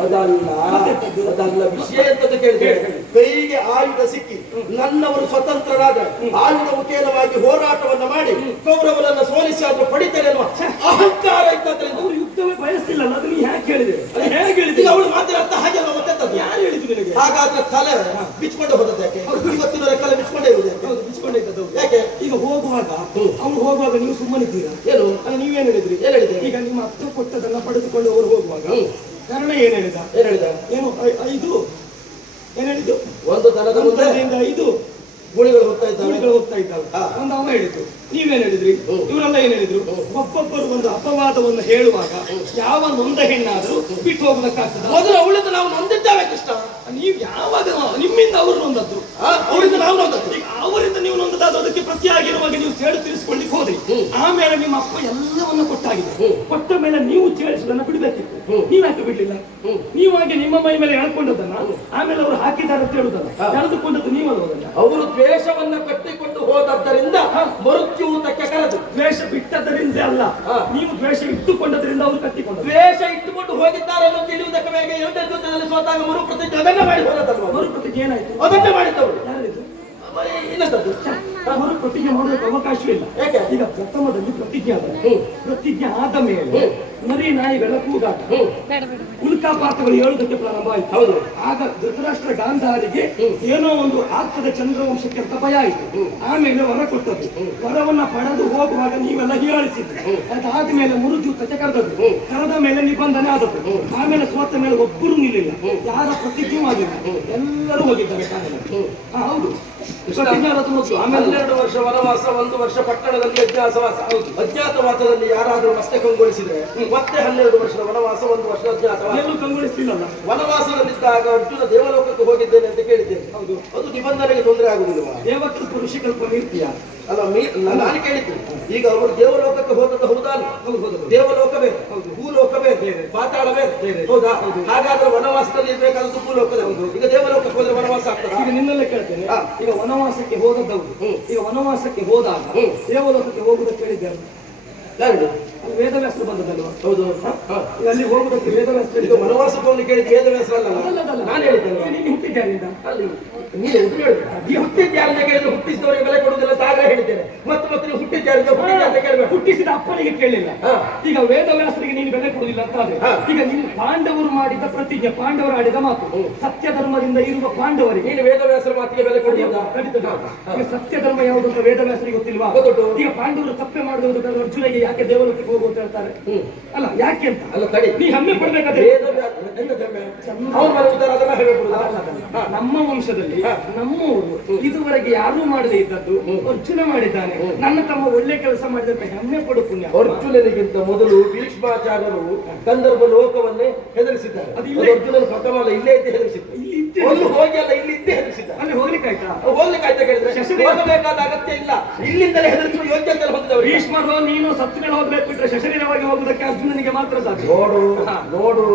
ಅದಲ್ಲ ವಿಷಯ ಎಂತದ್ದು ಕೇಳಿದ್ರೆ ಕೈಗೆ ಆಯುಧ ಸಿಕ್ಕಿ ನನ್ನವರು ಸ್ವತಂತ್ರರಾದ ಆಯುಧ ಮುಖೇನವಾಗಿ ಹೋರಾಟವನ್ನು ಮಾಡಿ ಕೌರವರನ್ನು ಸೋಲಿಸಿ ಆದ್ರೂ ಪಡಿತಾರೆ ಅನ್ನುವ ಅಹಂಕಾರ ಇದ್ದದ್ರಿಂದ ಅವರು ಯುದ್ಧವೇ ಬಯಸ್ತಿಲ್ಲ. ಅದು ನೀ ಯಾಕೆ ಹೇಳಿದೆ? ಹೇಗೆ ಹೇಳಿದೆ? ಅವಳು ಮಾತಿನ ಅರ್ಥ ಹಾಗೆಲ್ಲ ಮತ್ತೆ ಯಾರು ಹೇಳಿದ್ರು ನಿನಗೆ? ಹಾಗಾದ್ರೆ ತಲೆ ಬಿಚ್ಕೊಂಡು ಹೋದದ್ದು ಯಾಕೆ? ಇವತ್ತಿನ ಕಲೆ ಬಿಚ್ಕೊಂಡೇ ಇರುವುದು ಯಾಕೆ? ಬಿಚ್ಕೊಂಡೇ ಇದ್ದದ್ದು ಯಾಕೆ? ಈಗ ಹೋಗುವಾಗ ಅವ್ರು ಹೋಗುವಾಗ ನೀವು ಸುಮ್ಮನಿದ್ದೀರಾ? ಏನು ನೀವೇನ್ ಹೇಳಿದ್ರಿ? ಏನ್ ಹೇಳಿದೆ? ಈಗ ನಿಮ್ಮ ಅಪ್ಪ ಕೊಟ್ಟದನ್ನ ಪಡೆದುಕೊಂಡು ಅವರು ಹೋಗುವಾಗ ಕಾರಣ ಏನ್ ಹೇಳಿದ? ಏನು 5 ಏನ್ ಹೇಳಿದ್ದು? ಒಂದು ದನದ ಮುಂದೆ 5 ಗುಳಿಗಳು ಹೋಗ್ತಾ ಇದ್ದಾವೆ. ಒಂದು ಅವ ಹೇಳಿದ್ರು, ನೀವೇನ್ ಹೇಳಿದ್ರಿ? ಇವರೆಲ್ಲ ಏನ್ ಹೇಳಿದ್ರು? ಒಬ್ಬೊಬ್ಬರು ಒಂದು ಅಪವಾದವನ್ನು ಹೇಳುವಾಗ ಯಾವ ನೊಂದ ಹೆಣ್ಣಾದರೂ ಬಿಟ್ಟು ಹೋಗುವುದಕ್ಕಾಗ್ತದೆ. ಮೊದಲು ಅವಳಿಂದ ನಾವು ನೊಂದಿದ್ದೇವೆ ಕೃಷ್ಣ. ನೀವು ಯಾವಾಗ ನಿಮ್ಮಿಂದ ಅವರು ನೊಂದದ್ದು, ಅವರಿಂದ ನಾವು ನೊಂದದ್ದು. ಈಗ ಅವರಿಂದ ನೀವು ನೊಂದದಾದ ಅದಕ್ಕೆ ಪ್ರತಿಯಾಗಿರುವಾಗ ನೀವು ಸೇಡು ತೀರಿಸಿಕೊಳ್ಳಿಕ್ಕೆ ಹೋದ್ರಿ. ಆಮೇಲೆ ನಿಮ್ಮ ಅಪ್ಪ ಎಲ್ಲವನ್ನ ಕೊಟ್ಟಾಗಿದೆ. ಕೊಟ್ಟ ಮೇಲೆ ನೀವು ಚೇಳಿಸುದನ್ನ ಬಿಡ್ಬೇಕಿತ್ತು. ನೀವ್ಯಾಕೆ ಬಿಡ್ಲಿಲ್ಲ? ನೀವಾಗಿ ನಿಮ್ಮ ಮೈ ಮೇಲೆ ಎಳ್ಕೊಂಡದನ್ನ ಆಮೇಲೆ ಅವರು ಹಾಕಿದ್ದಾರೆ ಅಂತ ಹೇಳುದಲ್ಲ, ಎಳೆದುಕೊಂಡದ್ದು ನೀವಲ್ಲ. ಅವರು ದ್ವೇಷವನ್ನ ಕಟ್ಟಿಕೊಂಡು ಹೋದದ್ದರಿಂದ ಮೃತ್ಯುತಕ್ಕೆ ಕರೆದು. ದ್ವೇಷ ಬಿಟ್ಟದ್ದರಿಂದ ಅಲ್ಲ, ನೀವು ದ್ವೇಷ ಇಟ್ಟುಕೊಂಡದ್ರಿಂದ ಅವರು ಕಟ್ಟಿಕೊಂಡರು. ದ್ವೇಷ ಇಟ್ಟುಕೊಂಡು ಹೋಗಿದ್ದಾರೆ ಅನ್ನೋ ತಿಳಿಯುವುದಕ್ಕೆ ಬೇಗ 2ನೇ ಯುದ್ಧದಲ್ಲಿ ಸೋತಾಗ ಮರುಪ್ರತಿಜ್ಞೆ ಅದನ್ನೇ ಮಾಡಿ ಹೋದಲ್ವ? ಮರುಪ್ರತಿಜ್ಞೆ ಏನಾಯ್ತು? ಅದನ್ನೇ ಮಾಡಿದ್ದವರು. ಯಾರಿದು? ಇನ್ನೊಂದದ್ದು ಮರುಪ್ರತಿಜ್ಞೆ ಮಾಡೋದಕ್ಕೆ ಅವಕಾಶವಿಲ್ಲ. ಯಾಕೆ? ಈಗ ಪ್ರಥಮದಲ್ಲಿ ಪ್ರತಿಜ್ಞೆ ಆದ. ಪ್ರತಿಜ್ಞೆ ಆದ ಮೇಲೆ ಮರಿ ನಾಯಿಗಳ ಕೂಗಾಟ, ಉಲ್ಕಾಪಾತಗಳು ಹೇಳುವುದಕ್ಕೆ ಪ್ರಾರಂಭ ಆಯಿತು. ಹೌದು. ಆಗ ಧೃತರಾಷ್ಟ್ರ ಗಾಂಧಾರಿಗೆ ಏನೋ ಒಂದು ಆಗ್ತದೆ ಚಂದ್ರವಂಶಕ್ಕೆ ಅಂತ ಭಯ ಆಯಿತು. ಆಮೇಲೆ ವರ ಕೊಟ್ಟದ್ದು. ವರವನ್ನ ಪಡೆದು ಹೋಗುವಾಗ ನೀವೆಲ್ಲ ಹೀಯಾಳಿಸಿದ್ರಿ. ಅದಾದ್ಮೇಲೆ ಮುರುಜೂತಕ್ಕೆ ಕರೆದದ್ದು. ಕರೆದ ಮೇಲೆ ನಿಬಂಧನೆ ಆದದ್ದು. ಆಮೇಲೆ ಸೋತ ಮೇಲೆ ಒಬ್ಬರು ನಿಲ್ಲಿಲ್ಲ, ಯಾರ ಪ್ರತಿಜ್ಞೆ ಮಾಡಲಿಲ್ಲ, ಎಲ್ಲರೂ ಹೋಗಿದ್ದಾರೆ ಕಾರಣಕ್ಕೆ. ಹೌದು. ಆಮೇಲೆ 12 ವರ್ಷ ವನವಾಸ, 1 ವರ್ಷ ಪಟ್ಟಣದಲ್ಲಿ ಅಜ್ಞಾತವಾಸ. ಅಜ್ಞಾತವಾಸದಲ್ಲಿ ಯಾರಾದರೂ ಮತ್ತೆ ಕಂಗೊಳಿಸಿದ್ರೆ ಮತ್ತೆ 12 ವರ್ಷದ ವನವಾಸ, 1 ವರ್ಷದ ಅಜ್ಞಾತವಾಸ. ಎಲ್ಲೂ ಕಂಗೊಳಿಸಲಿಲ್ಲ. ವನವಾಸದಲ್ಲಿದ್ದಾಗ ಅರ್ಜುನ ದೇವಲೋಕಕ್ಕೆ ಹೋಗಿದ್ದೇನೆ ಅಂತ ಕೇಳಿದ್ದೇನೆ. ಹೌದು. ಅದು ನಿಬಂಧನೆಗೆ ತೊಂದರೆ ಆಗುವುದಿಲ್ಲ. ದೇವಕಲ್ಪ ಋಷಿಕಲ್ಪ ನೀರ್ತೀಯ ಅಲ್ಲ, ನಾನು ಕೇಳಿದ್ದು ಈಗ ಅವರು ದೇವಲೋಕಕ್ಕೆ ಹೋದದ್ದು ಹೌದಾ? ದೇವಲೋಕವೇ, ಭೂಲೋಕವೇ, ಪಾತಾಳವೇ, ಹೌದಾ? ಹಾಗಾದ್ರೆ ವನವಾಸದಲ್ಲಿ ಇರ್ಬೇಕಾದದ್ದು ಭೂಲೋಕದ. ಈಗ ದೇವಲೋಕಕ್ಕೆ ಹೋದ್ರೆ ವನವಾಸ ಆಗ್ತದೆ. ಈಗ ನಿನ್ನಲ್ಲೇ ಕೇಳ್ತೇನೆ, ಈಗ ವನವಾಸಕ್ಕೆ ಹೋದದ್ದವರು ಈಗ ವನವಾಸಕ್ಕೆ ಹೋದಾಗ ದೇವಲೋಕಕ್ಕೆ ಹೋಗುವುದಕ್ಕೆ ಹೇಳಿದ್ದಾರೆ. ಯಾರು? ಅದು ವೇದವ್ಯಾಸರು ಬಂದದಲ್ವಾ? ಹೌದು. ಅಲ್ಲಿ ಹೋಗುದಕ್ಕೆ ವೇದವ್ಯಾಸರು ಇದು ವನವಾಸವನ್ನು ಕೇಳಿದ ವೇದವ್ಯಾಸ ಅಲ್ಲ ನಾನು ಹೇಳಿದ್ದೇನೆ. ನೀನು ಹುಟ್ಟಿದ್ದಾರಿಂದ ಅಲ್ಲಿ ನೀನು ಈ ಹುಟ್ಟಿದ್ಯಾರಿಂದ ಕೇಳಿದ್ರೆ ಹುಟ್ಟಿಸಿದವರಿಗೆ ಬೆಲೆ ಕೊಡುವುದಿಲ್ಲ ಅಂತ ಆಗಲೇ ಹೇಳಿದ್ದೇನೆ. ಮತ್ತೆ ನೀವು ಹುಟ್ಟಿದ್ಯಾರಿಂದ ಹುಟ್ಟಿದ್ಯಾರಿಂದ ಕೇಳಬೇಕು. ಹುಟ್ಟಿಸಿದ ಅಪ್ಪನಿಗೆ ಕೇಳಿಲ್ಲ. ಹಾ. ಈಗ ವೇದವ್ಯಾಸರಿಗೆ ನೀನು ಬೆಲೆ ಕೊಡುವುದಿಲ್ಲ ಅಂತ ಆದ್ರೆ ಹಾ. ಈಗ ನೀನು ಪಾಂಡವರು ಮಾಡಿದ ಪ್ರತಿಜ್ಞೆ, ಪಾಂಡವರು ಆಡಿದ ಮಾತು, ಸತ್ಯ ಧರ್ಮದಿಂದ ಇರುವ ಪಾಂಡವರಿಗೆ ನೀನು ವೇದವ್ಯಾಸರ ಮಾತಿಗೆ ಬೆಲೆ ಕೊಡುವುದಿಲ್ಲ. ಈಗ ಸತ್ಯ ಧರ್ಮ ಯಾವುದು ಅಂತ ವೇದವ್ಯಾಸರಿಗೆ ಗೊತ್ತಿಲ್ವಾ? ಗೊತ್ತುಂಟು. ಈಗ ಪಾಂಡವರು ತಪ್ಪೆ ಮಾಡುವುದಕ್ಕಾದ್ರೆ ಅರ್ಜುನಿಗೆ ಯಾಕೆ ದೇವಲೋಕಕ್ಕೆ ಹೋಗು ಅಂತ ಹೇಳ್ತಾರೆ? ಅಲ್ಲ ಯಾಕೆ ಅಂತ ಅಲ್ಲ ತಡಿ, ನೀ ಹೆಮ್ಮೆ ಪಡ್ಬೇಕಾದ್ರೆ ವೇದವ್ಯಾಸ ಎಂತ ಧರ್ಮ? ಅವನು ಮಲಗುತ್ತಾರೆ ಅದನ್ನ ಹೇಳಬಹುದು. ನಮ್ಮ ವಂಶದಲ್ಲಿ ನಮ್ಮವರು ಇದುವರೆಗೆ ಯಾರೂ ಮಾಡದೇ ಇದ್ದದ್ದು ಅರ್ಜುನ ಮಾಡಿದ್ದಾನೆ. ನನ್ನ ತಮ್ಮ ಒಳ್ಳೆ ಕೆಲಸ ಮಾಡಿದಂತ ಹೆಮ್ಮೆ ಪಡು ಪುಣ್ಯ. ಅರ್ಜುನನಿಗಿಂತ ಮೊದಲು ಭೀಷ್ಮಾಚಾರ್ಯರು ಗಂಧರ್ವ ಲೋಕವನ್ನೇ ಹೆದರಿಸಿದ್ದಾರೆ. ಅದು ಅದು ಅರ್ಜುನನ ಪ್ರಥಮ ಇಲ್ಲೇ ಇದ್ದೇ ಹೆದರಿಸಿದ್ದಾರೆ. ಇಲ್ಲಿ ಇದ್ದೇ ಒಂದು ಹೋಗಿ ಅಲ್ಲ ಇಲ್ಲಿ ಇದ್ದೇ ಹೆದರಿಸಿದ್ದಾರೆ. ಅಲ್ಲಿ ಹೋಗ್ಲಿಕ್ಕೆ ಆಯ್ತಾ? ಹೋಗ್ಲಿಕ್ಕೆ ಆಯ್ತಾ ಕೇಳಿದ್ರೆ ಶಶಿಧರ- ಹೋಗಬೇಕಾದ ಅಗತ್ಯ ಇಲ್ಲ, ಇಲ್ಲಿಂದಲೇ ಹೆದರಿಸುವ ಯೋಗ್ಯತೆ ಹೊಂದಿದವರು. ಭೀಷ್ಮರು ನೀನು ಸತ್ಯಗಳು ಹೋಗ್ಬೇಕು ಬಿಟ್ರೆ ಶಶರೀರವಾಗಿ ಹೋಗುದಕ್ಕೆ ಅರ್ಜುನನಿಗೆ ಮಾತ್ರ ಸಾಧ್ಯ. ನೋಡು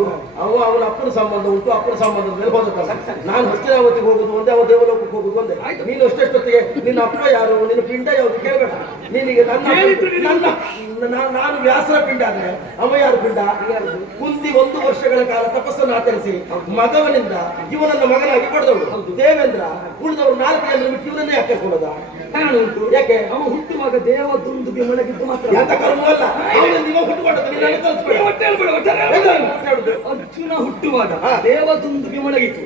ಅವನ ಅಪ್ಪನ ಸಂಬಂಧ ಉಂಟು, ಅಪ್ಪನ ಸಂಬಂಧದ ಮೇಲೆ ಹೋಗುತ್ತಾನೆ. ನಾನು ಹಸ್ತಿನಾವತಿಗೆ ಹೋಗುದು ಒಂದೇ, ಅವ ದೇವಲೋಕಕ್ಕೆ ಹೋಗುದು ಒಂದೇ. ನೀನು ಅಷ್ಟೊತ್ತಿಗೆ ನಿನ್ನ ಅಪ್ಪ ಯಾರು, ನಿನ್ನ ಪಿಂಡ ಯಾವುದು ಕೇಳಬೇಡ. ನೀನಿಗೆ ನಾನು ವ್ಯಾಸರ ಪಿಂಡ ಆದ್ರೆ ಅವ ಯಾರು ಪಿಂಡ? ಕುಂತಿ 1 ವರ್ಷಗಳ ಕಾಲ ತಪಸ್ಸನ್ನು ಆಚರಿಸಿ ಮಗವನಿಂದ ಇವನನ್ನ ಮಗನಾಗಿ ಪಡೆದವಳು ದೇವೇಂದ್ರ. ಉಳಿದವರು 4 ಜನರು ಬಿಟ್ಟು ಇವನನ್ನೇ ಯಾಕೆ ಕೊಡೋದ? ಕಾರಣ ಉಂಟು. ಯಾಕೆ? ಅವ ಹುಟ್ಟುವಾಗ ದೇವ ದುಂದುಗೆ ಮೊಳಗಿದ್ದು ಮಾತ್ರ. ಎಂತ ಕರ್ಮ ಅಲ್ಲ, ಅವನು ನೀವು ಹುಟ್ಟುಕೊಡೋದು ನಿನ್ನನ್ನು ಕಲಿಸ್ಬೇಡ. ಅರ್ಜುನ ಹುಟ್ಟುವಾಗ ದೇವ ದುಂದುಗೆ ಮೊಳಗಿತ್ತು.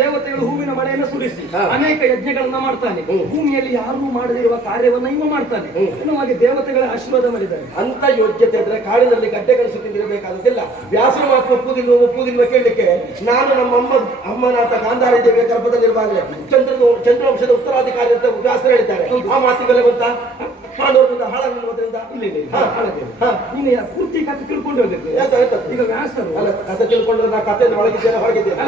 ದೇವತೆಗಳು ಹೂವಿನ ಮಳೆಯನ್ನು ಸುರಿಸಿ ಅನೇಕ ಯಜ್ಞಗಳನ್ನ ಮಾಡ್ತಾನೆ. ಭೂಮಿಯಲ್ಲಿ ಯಾರೂ ಮಾಡದಿರುವ ಕಾರ್ಯವನ್ನ ಇವ ಮಾಡ್ತಾನೆ. ಹಾಗೆ ದೇವತೆಗಳ ಆಶೀರ್ವಾದ ಮಾಡಿದ್ದಾರೆ. ಅಂತ ಯೋಗ್ಯತೆ ಇದ್ರೆ ಕಾಡಿನಲ್ಲಿ ಗಡ್ಡೆ ಕಳಿಸಿ ತಿಂದಿರಬೇಕಾಗುದಿಲ್ಲ. ವ್ಯಾಸರ ಮಾತು ಒಪ್ಪುವುದಿಲ್ವ ಕೇಳಲಿಕ್ಕೆ ನಾನು ನಮ್ಮ ಅಮ್ಮನಾಥ ಗಾಂಧಾರಿ ದೇವಿಯ ಗರ್ಭದಲ್ಲಿರುವಾಗಲೇ ಚಂದ್ರವಂಶದ ಉತ್ತರಾಧಿಕಾರಿ ಅಂತ ವ್ಯಾಸರು ಹೇಳಿದ್ದಾರೆ. ಆ ಮಾತಿನ ಬೆಲೆ ಗೊತ್ತಾ? ಪಾಂಡವರಿಂದ ಹಾಳಾಗಿರುವುದರಿಂದ ನೀನು ಪೂರ್ತಿ ಕಥೆ ತಿಳ್ಕೊಂಡು ಹೋಗಿದ್ದೆ. ಈಗ ವ್ಯಾಸರು ಅಲ್ಲ ಕಥೆ ತಿಳ್ಕೊಂಡ್ರೆ ನಾ ಕಥೆ ಒಳಗಿದ್ದೇನೆ ಹೊರಗಿದ್ದೇನೆ.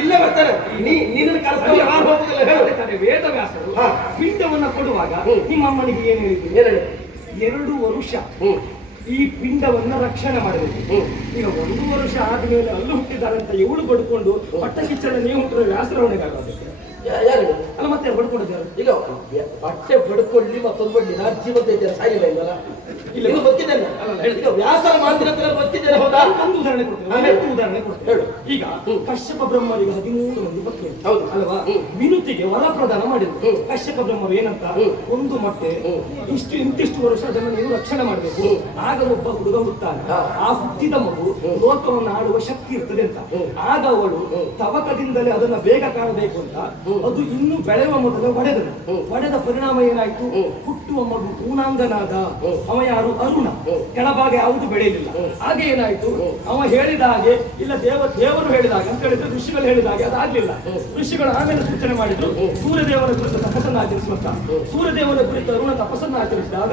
ಇಲ್ಲೇ ಬರ್ತಾರೆ. ನೀನು ಕಲಿಸ್ತವ್ರು ಯಾರು ಹೋಗುದಿಲ್ಲ ಹೇಳು. ವೇದವ್ಯಾಸರು ಪಿಂಡವನ್ನ ಕೊಡುವಾಗ ನಿಮ್ಮಮ್ಮನಿಗೆ ಏನು ಹೇಳಿದ್ರು? ಏನ್ ಹೇಳಿ? 2 ವರ್ಷ ಈ ಪಿಂಡವನ್ನ ರಕ್ಷಣೆ ಮಾಡಬೇಕು. ಈಗ 1 ವರ್ಷ ಆದ್ಮೇಲೆ ಅಲ್ಲೂ ಹುಟ್ಟಿದ್ದಾರೆ ಅಂತ ಇವಳು ಬಡ್ಕೊಂಡು ಪಟ್ಟ ಕಿಚ್ಚನ ನೀವು ಹುಟ್ಟಿದ ವ್ಯಾಸರವಣಿಗೆ ಆಗೋದಕ್ಕೆ ಯಾರು ಅಲ್ಲ ಮತ್ತೆ ಬಡ್ಕೊಂಡಿದ್ದಾರೆ. ಈಗ ಬಟ್ಟೆ ಬಡ್ಕೊಳ್ಳಿ ಮತ್ತೊಂದು ಬಡ್ಡಿ ನಾನು ಜೀವಂತ ಇದ್ದೇನೆ, ಸಾಯಿಲ್ಲ ಇಲ್ವಲ್ಲ, ಇಲ್ಲಿ ಬದುಕಿದ್ದೇನೆ. ಈಗ ವ್ಯಾಸರ ಮಾತಿನ ಬದುಕಿದ್ದೇನೆ. ಹೌದಾ? ಒಂದು ಉದಾಹರಣೆ ಕೊಡ್ತೇನೆ. ಹೇಳು. ಈಗ ಕಶ್ಯಪ ಬ್ರಹ್ಮರಿಗೆ 13 ಮಂದಿ ಭಕ್ತರು. ಹೌದು ಅಲ್ವಾ? ವಿನುತಿಗೆ ವರ ಪ್ರದಾನ ಮಾಡಿದ್ರು. ಕಶ್ಯಪ ಬ್ರಹ್ಮರು ಏನಂತ, ಒಂದು ಮೊಟ್ಟೆ ಇಂತಿಷ್ಟು ವರ್ಷ ಅದನ್ನು ನೀವು ರಕ್ಷಣೆ ಮಾಡಬೇಕು, ಆಗ ಒಬ್ಬ ಹುಡುಗ ಹುಡ್ತಾನೆ. ಆ ಹುಟ್ಟಿದ ಮಗು ಲೋಕವನ್ನು ಆಡುವ ಶಕ್ತಿ ಇರ್ತದೆ ಅಂತ. ಆಗ ಅವಳು ತವಕದಿಂದಲೇ ಅದನ್ನ ಬೇಗ ಕಾಣಬೇಕು ಅಂತ ಅದು ಇನ್ನು ಬೆಳೆಯುವ ಮೊದಲು ಒಡೆದ ಪರಿಣಾಮ ಏನಾಯ್ತು? ಹುಟ್ಟುವ ಮಗು ಪೂರ್ಣಾಂಗನಾದ. ಅವ ಯಾರು? ಅರುಣ. ಕೆಳಭಾಗ ಯಾವುದು ಬೆಳೆಯಲಿಲ್ಲ. ಹಾಗೆ ಏನಾಯ್ತು? ಅವ ಹೇಳಿದ ಹಾಗೆ ಇಲ್ಲ ದೇವರು ಹೇಳಿದ ಹಾಗೆ ಅಂತ ಹೇಳಿದ್ರೆ ಋಷಿಗಳು ಹೇಳಿದ ಹಾಗೆ ಅದಾಗ್ಲಿಲ್ಲ. ಋಷಿಗಳು ಆಮೇಲೆ ಸೂಚನೆ ಮಾಡಿದ್ರು ಸೂರ್ಯದೇವನ ಕುರಿತು ತಪಸ್ಸನ್ನು ಆಚರಿಸುವಂತ. ಸೂರ್ಯದೇವನ ಕುರಿತು ಅರುಣ ತಪಸ್ಸನ್ನು ಆಚರಿಸಿದಾಗ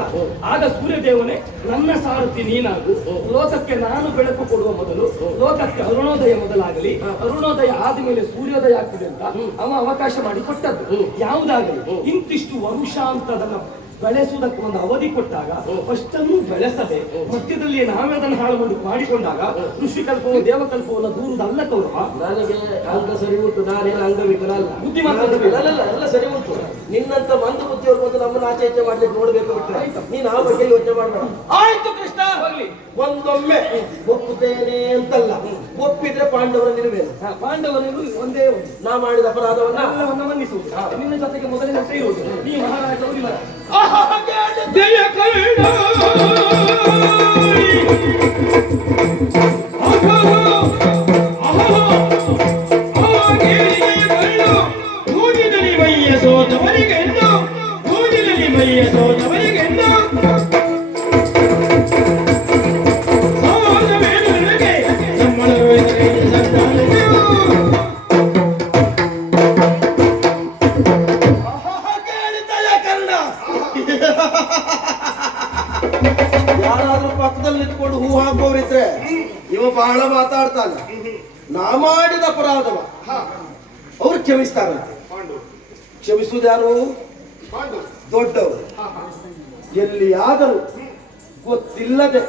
ಆಗ ಸೂರ್ಯದೇವನೇ ನನ್ನ ಸಾರಥಿ ನೀನಾಗು, ಲೋಕಕ್ಕೆ ನಾನು ಬೆಳಕು ಕೊಡುವ ಮೊದಲು ಲೋಕಕ್ಕೆ ಅರುಣೋದಯ ಮೊದಲಾಗಲಿ, ಅರುಣೋದಯ ಆದ್ಮೇಲೆ ಸೂರ್ಯೋದಯ ಆಗ್ತದೆ ಅಂತ ಅವ ಅವಕಾಶ ಮಾಡಿ ಕೊಟ್ಟದ್ದು. ಯಾವುದಾಗಲಿ ಇಂತಿಷ್ಟು ವರುಷ ಅಂತ ಅದನ್ನ ಬೆಳೆಸುವುದಕ್ಕೆ ಒಂದು ಅವಧಿ ಕೊಟ್ಟಾಗ ಅಷ್ಟನ್ನು ಬೆಳೆಸದೆ ಮಧ್ಯದಲ್ಲಿ ನಾವೇ ಅದನ್ನು ಹಾಳು ಮಾಡಿಕೊಂಡಾಗ ಋಷಿ ಕಲ್ಪವೋ ದೇವಕಲ್ಪವನ್ನ ದೂರದಲ್ಲ ಕೌರವ. ನನಗೆ ಅಂಗ ಸರಿ ಉಂಟು, ನಾನೇನು ಅಂಗವಿಕಲಲ್ಲ, ಬುದ್ಧಿಮಾನಲ್ಲ, ಎಲ್ಲ ಸರಿ ಉಂಟು. ನಿನ್ನಂತ ಮಂದ ಬುದ್ಧಿಯವರು ಬಂದು ನಮ್ಮನ್ನು ಆಚೆ ಈಚೆ ಮಾಡ್ಲಿಕ್ಕೆ ನೋಡ್ಬೇಕು ಬಿಟ್ರೆ ನೀನು ಆ ಬಗ್ಗೆ ಯೋಚನೆ ಮಾಡಬೇಡ. ಆಯ್ತು ಕೃಷ್ಣ, ಒಂದೊಮ್ಮೆ ಒಪ್ಪುತ್ತೇನೆ ಅಂತಲ್ಲ, ಒಪ್ಪಿದ್ರೆ ಪಾಂಡವರ ನಿಲುವೇನು? ಪಾಂಡವನಿಗೂ ಒಂದೇ ನಾ ಮಾಡಿದ ಅಪರಾಧವನ್ನ ಮನ್ನಿಸುವುದು, ನಿನ್ನ ಜೊತೆಗೆ ಮೊದಲಿನ ಇರುವುದು. ನೀ ಮಹಾರಾಜ ಹೋಗಿಲ್ಲ ಜಯ ಕರುಣ ಊರಿನಲ್ಲಿ ಮೈಯ ಸೋತವರಿಗೆಂದು, ಊರಿನಲ್ಲಿ ಮೈಯ ಸೋತವರಿಗೆಂದು ಸಮಾಜವೇನು ನನಗೆ ಸಂಬಳ ಯಾರಾದ್ರೂ ಪಕ್ಕದಲ್ಲಿ ನಿಂತ್ಕೊಂಡು ಹೂ ಹಾಕುವವರಿದ್ರೆ ಇವ ಬಹಳ ಮಾತಾಡ್ತಾನೆ. ನಾ ಮಾಡಿದ ಅಪರಾಧವ ಅವ್ರು ಕ್ಷಮಿಸ್ತಾರಂತೆ. ಕ್ಷಮಿಸುವುದು ಯಾರು? ದೊಡ್ಡವರು. ಎಲ್ಲಿಯಾದರೂ ಗೊತ್ತಿಲ್ಲದೆ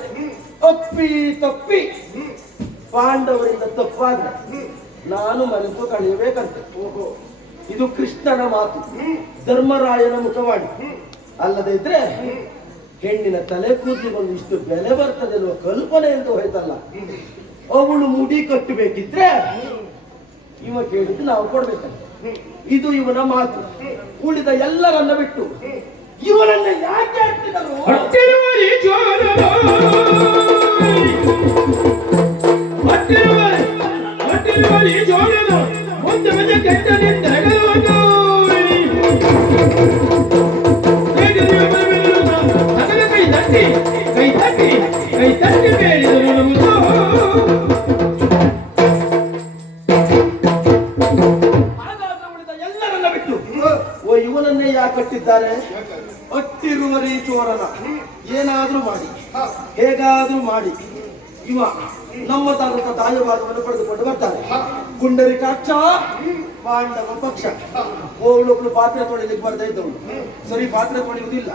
ತಪ್ಪಿ ಪಾಂಡವರಿಂದ ತಪ್ಪಾದ್ರೆ ನಾನು ಮರೆತು ಕಳೆಯಬೇಕಂತೆ. ಇದು ಕೃಷ್ಣನ ಮಾತು, ಧರ್ಮರಾಯನ ಮುಖವಾಣಿ. ಅಲ್ಲದೆ ಇದ್ರೆ ಹೆಣ್ಣಿನ ತಲೆ ಕೂದಲಿಗೊಂದು ಇಷ್ಟು ಬೆಲೆ ಬರ್ತದೆ ಅನ್ನುವ ಕಲ್ಪನೆ ಅಂತ ಹೋಯ್ತಲ್ಲ. ಅವಳು ಮುಡಿ ಕಟ್ಟಬೇಕಿದ್ರೆ ಇವ ಕೇಳಿದ್ದು ನಾವು ಕೊಡ್ಬೇಕಲ್ಲ. ಇದು ಇವನ ಮಾತು. ಉಳಿದ ಎಲ್ಲರನ್ನ ಬಿಟ್ಟು ಇವನನ್ನ ಯಾಕೆ ಹಾಕ್ತಿದ್ರು? ಎಲ್ಲರನ್ನ ಬಿಟ್ಟು ಇವನನ್ನೇ ಯಾಕೆ ಕಟ್ಟಿದ್ದಾರೆ? ಅಟ್ಟಿರುವರಿ ಚೋರನ ಏನಾದ್ರೂ ಮಾಡಿ ಹೇಗಾದ್ರೂ ಮಾಡಿ ಇವ ನಮ್ಮ ತಾಲೂಕ ದಾಯವಾದವನ್ನು ಪಡೆದುಕೊಂಡು ಬರ್ತಾರೆ. ಪುಂಡರೀಕಾಕ್ಷ ಪಾಂಡವ ಪಕ್ಷ. ಅವಳೊಬ್ಳು ಪಾತ್ರೆ ತೊಳಿಲಿಕ್ಕೆ ಬರ್ತಾ ಇದ್ದವಳು. ಸರಿ, ಪಾತ್ರೆ ತೊಳೆಯುವುದಿಲ್ಲ.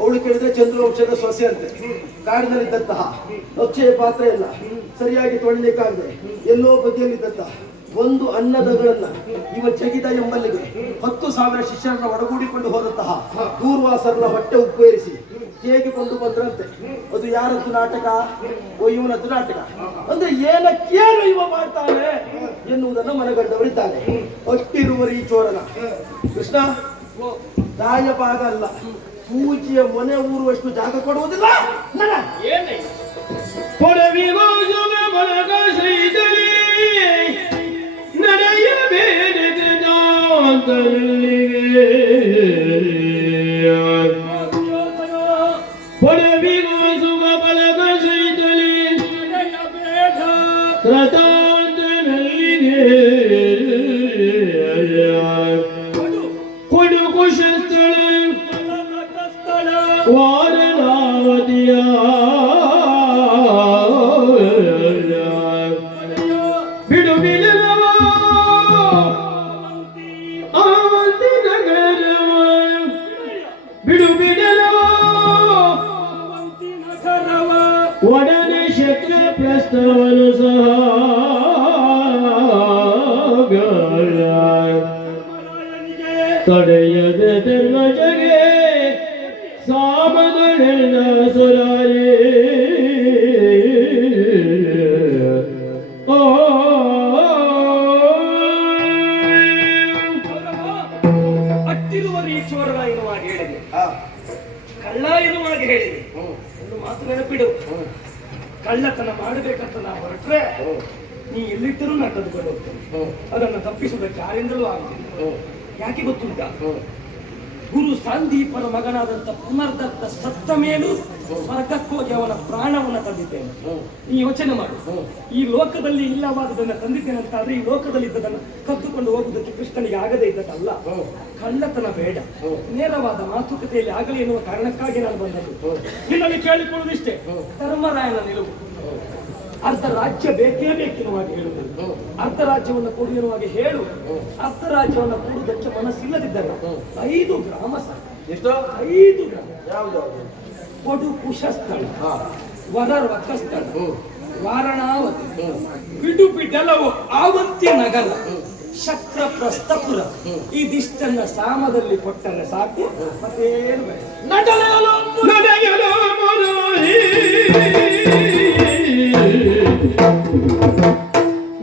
ಅವಳು ಕೇಳಿದ್ರೆ ಚಂದ್ರವಂಶದ ಸೊಸೆ ಅಂತೆ. ಕಾಡಿನಲ್ಲಿದ್ದಂತಹ ನೊಚ್ಚೆಯ ಪಾತ್ರೆ ಇಲ್ಲ, ಸರಿಯಾಗಿ ತೊಳಿಲಿಕ್ಕಾಗದೆ ಎಲ್ಲೋ ಬದಿಯಲ್ಲಿದ್ದಂತಹ ಒಂದು ಅನ್ನದಗಳನ್ನ ಇವ ಜಗಿದ ಎಂಬಲ್ಲಿಗೆ 10,000 ಶಿಷ್ಯರನ್ನ ಒಡಗೂಡಿಕೊಂಡು ಹೋದಂತಹ ದೂರ್ವಾಸರನ್ನ ಹೊಟ್ಟೆ ಉಪ್ಪೇರಿಸಿ ಹೇಗಿಕೊಂಡು ಬಂದ್ರಂತೆ. ಅದು ಯಾರದ್ದು ನಾಟಕ? ಇವನದ್ದು ನಾಟಕ. ಅಂದ್ರೆ ಏನಕ್ಕೇನು ಇವ ಮಾಡ್ತಾನೆ ಎನ್ನುವುದನ್ನು ಮನಗಂಡವರಿದ್ದಾರೆ. ಅಟ್ಟಿರುವರಿ ಚೋರನ ಕೃಷ್ಣ ದಾಯಭಾಗ ಅಲ್ಲ, ಪೂಜೆಯ ಮನೆ ಊರುವಷ್ಟು ಜಾಗ ಕೊಡುವುದಿಲ್ಲ. ವಾರಣಾವತಿಯ ಬಿಡು ಬಿಡಲವ ಅವಂತಿ ನಗರವ ಬಿಡು ಬಿಡಲವ ಒಡನೆ ಶಕ್ರ ಪ್ರಸ್ತವನು ಸಹ ತಡೆಯದ ಧರ್ಮಜಗೆ ಸಾಮದಳೆಲ್ಲ ಸುರಾರೇ. ಅಟ್ಟಿರುವ ಈಶ್ವರನ ಎನ್ನುವಾಗಿ ಹೇಳಿದೆ, ಕಳ್ಳ ಎನ್ನುವಾಗಿ ಹೇಳಿದೆ. ಒಂದು ಮಾತು ನೆನಪಿಡು, ಕಳ್ಳತನ ಮಾಡಬೇಕಂತ ನಾವು ಹೊರಟ್ರೆ ನೀ ಎಲ್ಲಿಟ್ಟರೂ ನಾನು ಕದ್ಕೊಂಡು ಹೋಗ್ತೇನೆ. ಅದನ್ನು ತಪ್ಪಿಸುವುದಕ್ಕೆ ಯಾರಿಂದಲೂ ಆಗುತ್ತಿಲ್ಲ. ಯಾಕೆ ಗೊತ್ತುಂಟ? ಗುರು ಸಂದೀಪನ ಮಗನಾದಂತ ಪುನರ್ದತ್ತ ಸತ್ತ ಮೇಲೂ ಸ್ವರ್ಗಕ್ಕೋಗಿ ಅವನ ಪ್ರಾಣವನ್ನ ತಂದಿದ್ದೇನೆ. ನೀ ಯೋಚನೆ ಮಾಡು, ಈ ಲೋಕದಲ್ಲಿ ಇಲ್ಲವಾದದನ್ನ ತಂದಿದ್ದೇನೆ ಅಂತ ಆದ್ರೆ ಈ ಲೋಕದಲ್ಲಿ ಇದ್ದದನ್ನು ಕದ್ದುಕೊಂಡು ಹೋಗುವುದಕ್ಕೆ ಕೃಷ್ಣನಿಗೆ ಆಗದೇ ಇದ್ದದಲ್ಲ. ಕಳ್ಳತನ ಬೇಡ, ನೇರವಾದ ಮಾತುಕತೆಯಲ್ಲಿ ಆಗಲಿ ಎನ್ನುವ ಕಾರಣಕ್ಕಾಗಿ ನಾನು ಬಂದದ್ದು. ನಿನ್ನಲ್ಲಿ ಕೇಳಿಕೊಳ್ಳುವುದಿಷ್ಟೇ, ಧರ್ಮರಾಯನ ನಿಲುವು. ಅರ್ಧ ರಾಜ್ಯ ಬೇಕೇ ಬೇಕೆನ್ನುವಾಗಿ ಹೇಳುವುದು, ಅರ್ಧ ರಾಜ್ಯವನ್ನು ಕೊಡು ಎನ್ನುವಾಗಿ ಹೇಳು. ಅರ್ಧ ರಾಜ್ಯವನ್ನು ಕೊಡುವುದಕ್ಕೆ ಮನಸ್ಸಿಲ್ಲದಿದ್ದರೆ 5 ಗ್ರಾಮ ಸಾಕು. ಎಷ್ಟು? 5 ಗ್ರಾಮ. ಯಾವುದು? ಕೊಡು ಕುಶಸ್ಥಳ, ವರವಕಸ್ಥಳ, ವಾರಣಾವತಿ, ಬಿಡು ಬಿಡಲವು ಆವಂತಿ ನಗರ, ಶಕ್ರ ಪ್ರಸ್ಥಪುರ. ಇದಿಷ್ಟನ್ನ ಸಾಮದಲ್ಲಿ ಕೊಟ್ಟರೆ ಸಾಕು, ಮತ್ತೇನು ಬೇಡ.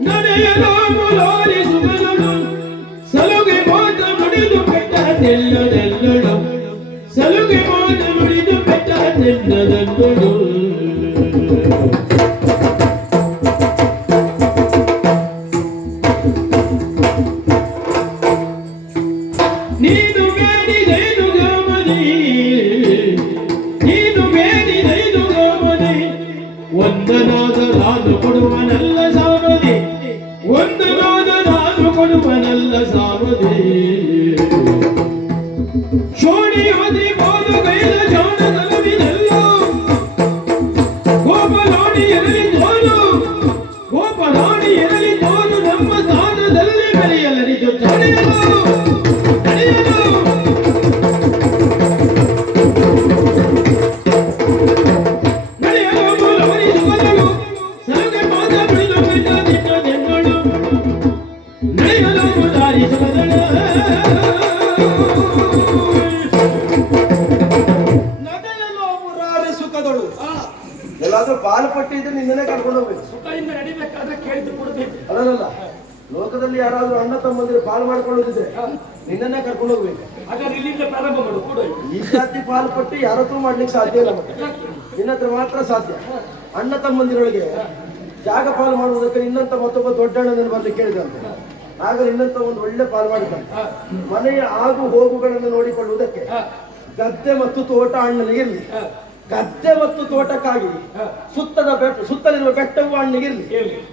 ನಡೆಯಲು ಮುರಾರಿ ಸುಗನಳು ಸಲುಗೆ ಮಾತ್ರ ನುಡಿದು ಬೆಟ್ಟ ನೆಲ್ಲದೆಲ್ಲಳು, ಸಲುಗೆ ಮಾತ್ರ ನುಡಿದು ಬೆಟ್ಟ ನೆಲ್ಲದೆಲ್ಲಳು. ನೀನು ಬೇಡಿದೈದು ಗಾಮನಿ, ನೀನು ಬೇಡಿದೈದು ಗಾಮನಿ, ಒಂದನಾದ ನಾನು ಕೊಡುವನಲ್ಲ ಸಾಮದಿ, ಒಂದನಾದ ನಾನು ಕೊಡುವನಲ್ಲ ಸಾಮದಿ. ಶೋಣಿಯಾದಿ ಬಾದು ಕೈದ ಜಾಣ ತಲುವಿದೆಲ್ಲೋ, ಗೋಪರಾಣಿ ಎರಲಿ ತೋರು, ಗೋಪರಾಣಿ ಎರಲಿ ತೋರು, ನಮ್ಮ ಸ್ಥಾನದಲ್ಲಿ ಬೆಳೆಯಲರಿದು ತಡೆಯಲು ತಡೆಯಲು. ನಡೆಯಲು ಮುರಾರಿ ಸುಗದಳು ನಡಿಬೇಕಿದ್ರೆ ನಿನ್ನೆ ಕರ್ಕೊಂಡು ಹೋಗ್ಬೇಕು. ಸುಖದಿಂದ ನಡಿಬೇಕಾದ್ರೆ ಕೇಳಿದ್ದು ಕೊಡಬೇಕು. ಅಲ್ಲಲ್ಲ, ಲೋಕದಲ್ಲಿ ಯಾರಾದ್ರೂ ಅಣ್ಣ ತಮ್ಮಂದಿರು ಪಾಲು ಮಾಡ್ಕೊಳ್ಳೋದಿದ್ರೆ ನಿನ್ನೇ ಕರ್ಕೊಂಡು ಹೋಗ್ಬೇಕು. ಹಾಗಾದ್ರೆ ಇಲ್ಲಿಂದ ಪ್ರಾರಂಭ ಮಾಡು ಕೂಡ. ಈ ಜಾತಿ ಪಾಲು ಪಟ್ಟು ಯಾರತ್ರ ಮಾಡ್ಲಿಕ್ಕೆ ಸಾಧ್ಯ ಇಲ್ಲ. ಮತ್ತೆ ನಿನ್ನ ಹತ್ರ ಮಾತ್ರ ಸಾಧ್ಯ. ಅಣ್ಣ ತಮ್ಮಂದಿರೊಳಗೆ ಜಾಗ ಪಾಲು ಮಾಡುವುದಕ್ಕೆ ನಿನ್ನಂತ ಮತ್ತೊಬ್ಬ ದೊಡ್ಡ ಅಣ್ಣನನ್ನು ಬರ್ಲಿಕ್ಕೆ ಕೇಳಿದಂತೆ. ಆಗ ನಿನ್ನಂತ ಒಂದು ಒಳ್ಳೆ ಪಾಲು ಮಾಡಿದಂತೆ. ಮನೆಯ ಆಗು ಹೋಗುಗಳನ್ನು ನೋಡಿಕೊಳ್ಳುವುದಕ್ಕೆ ಗದ್ದೆ ಮತ್ತು ತೋಟ ಅಣ್ಣನಿಗಿರ್ಲಿ, ಗದ್ದೆ ಮತ್ತು ತೋಟಕ್ಕಾಗಿ ಸುತ್ತಲಿರುವ ಬೆಟ್ಟವು ಅಣ್ಣನಿಗಿರ್ಲಿ,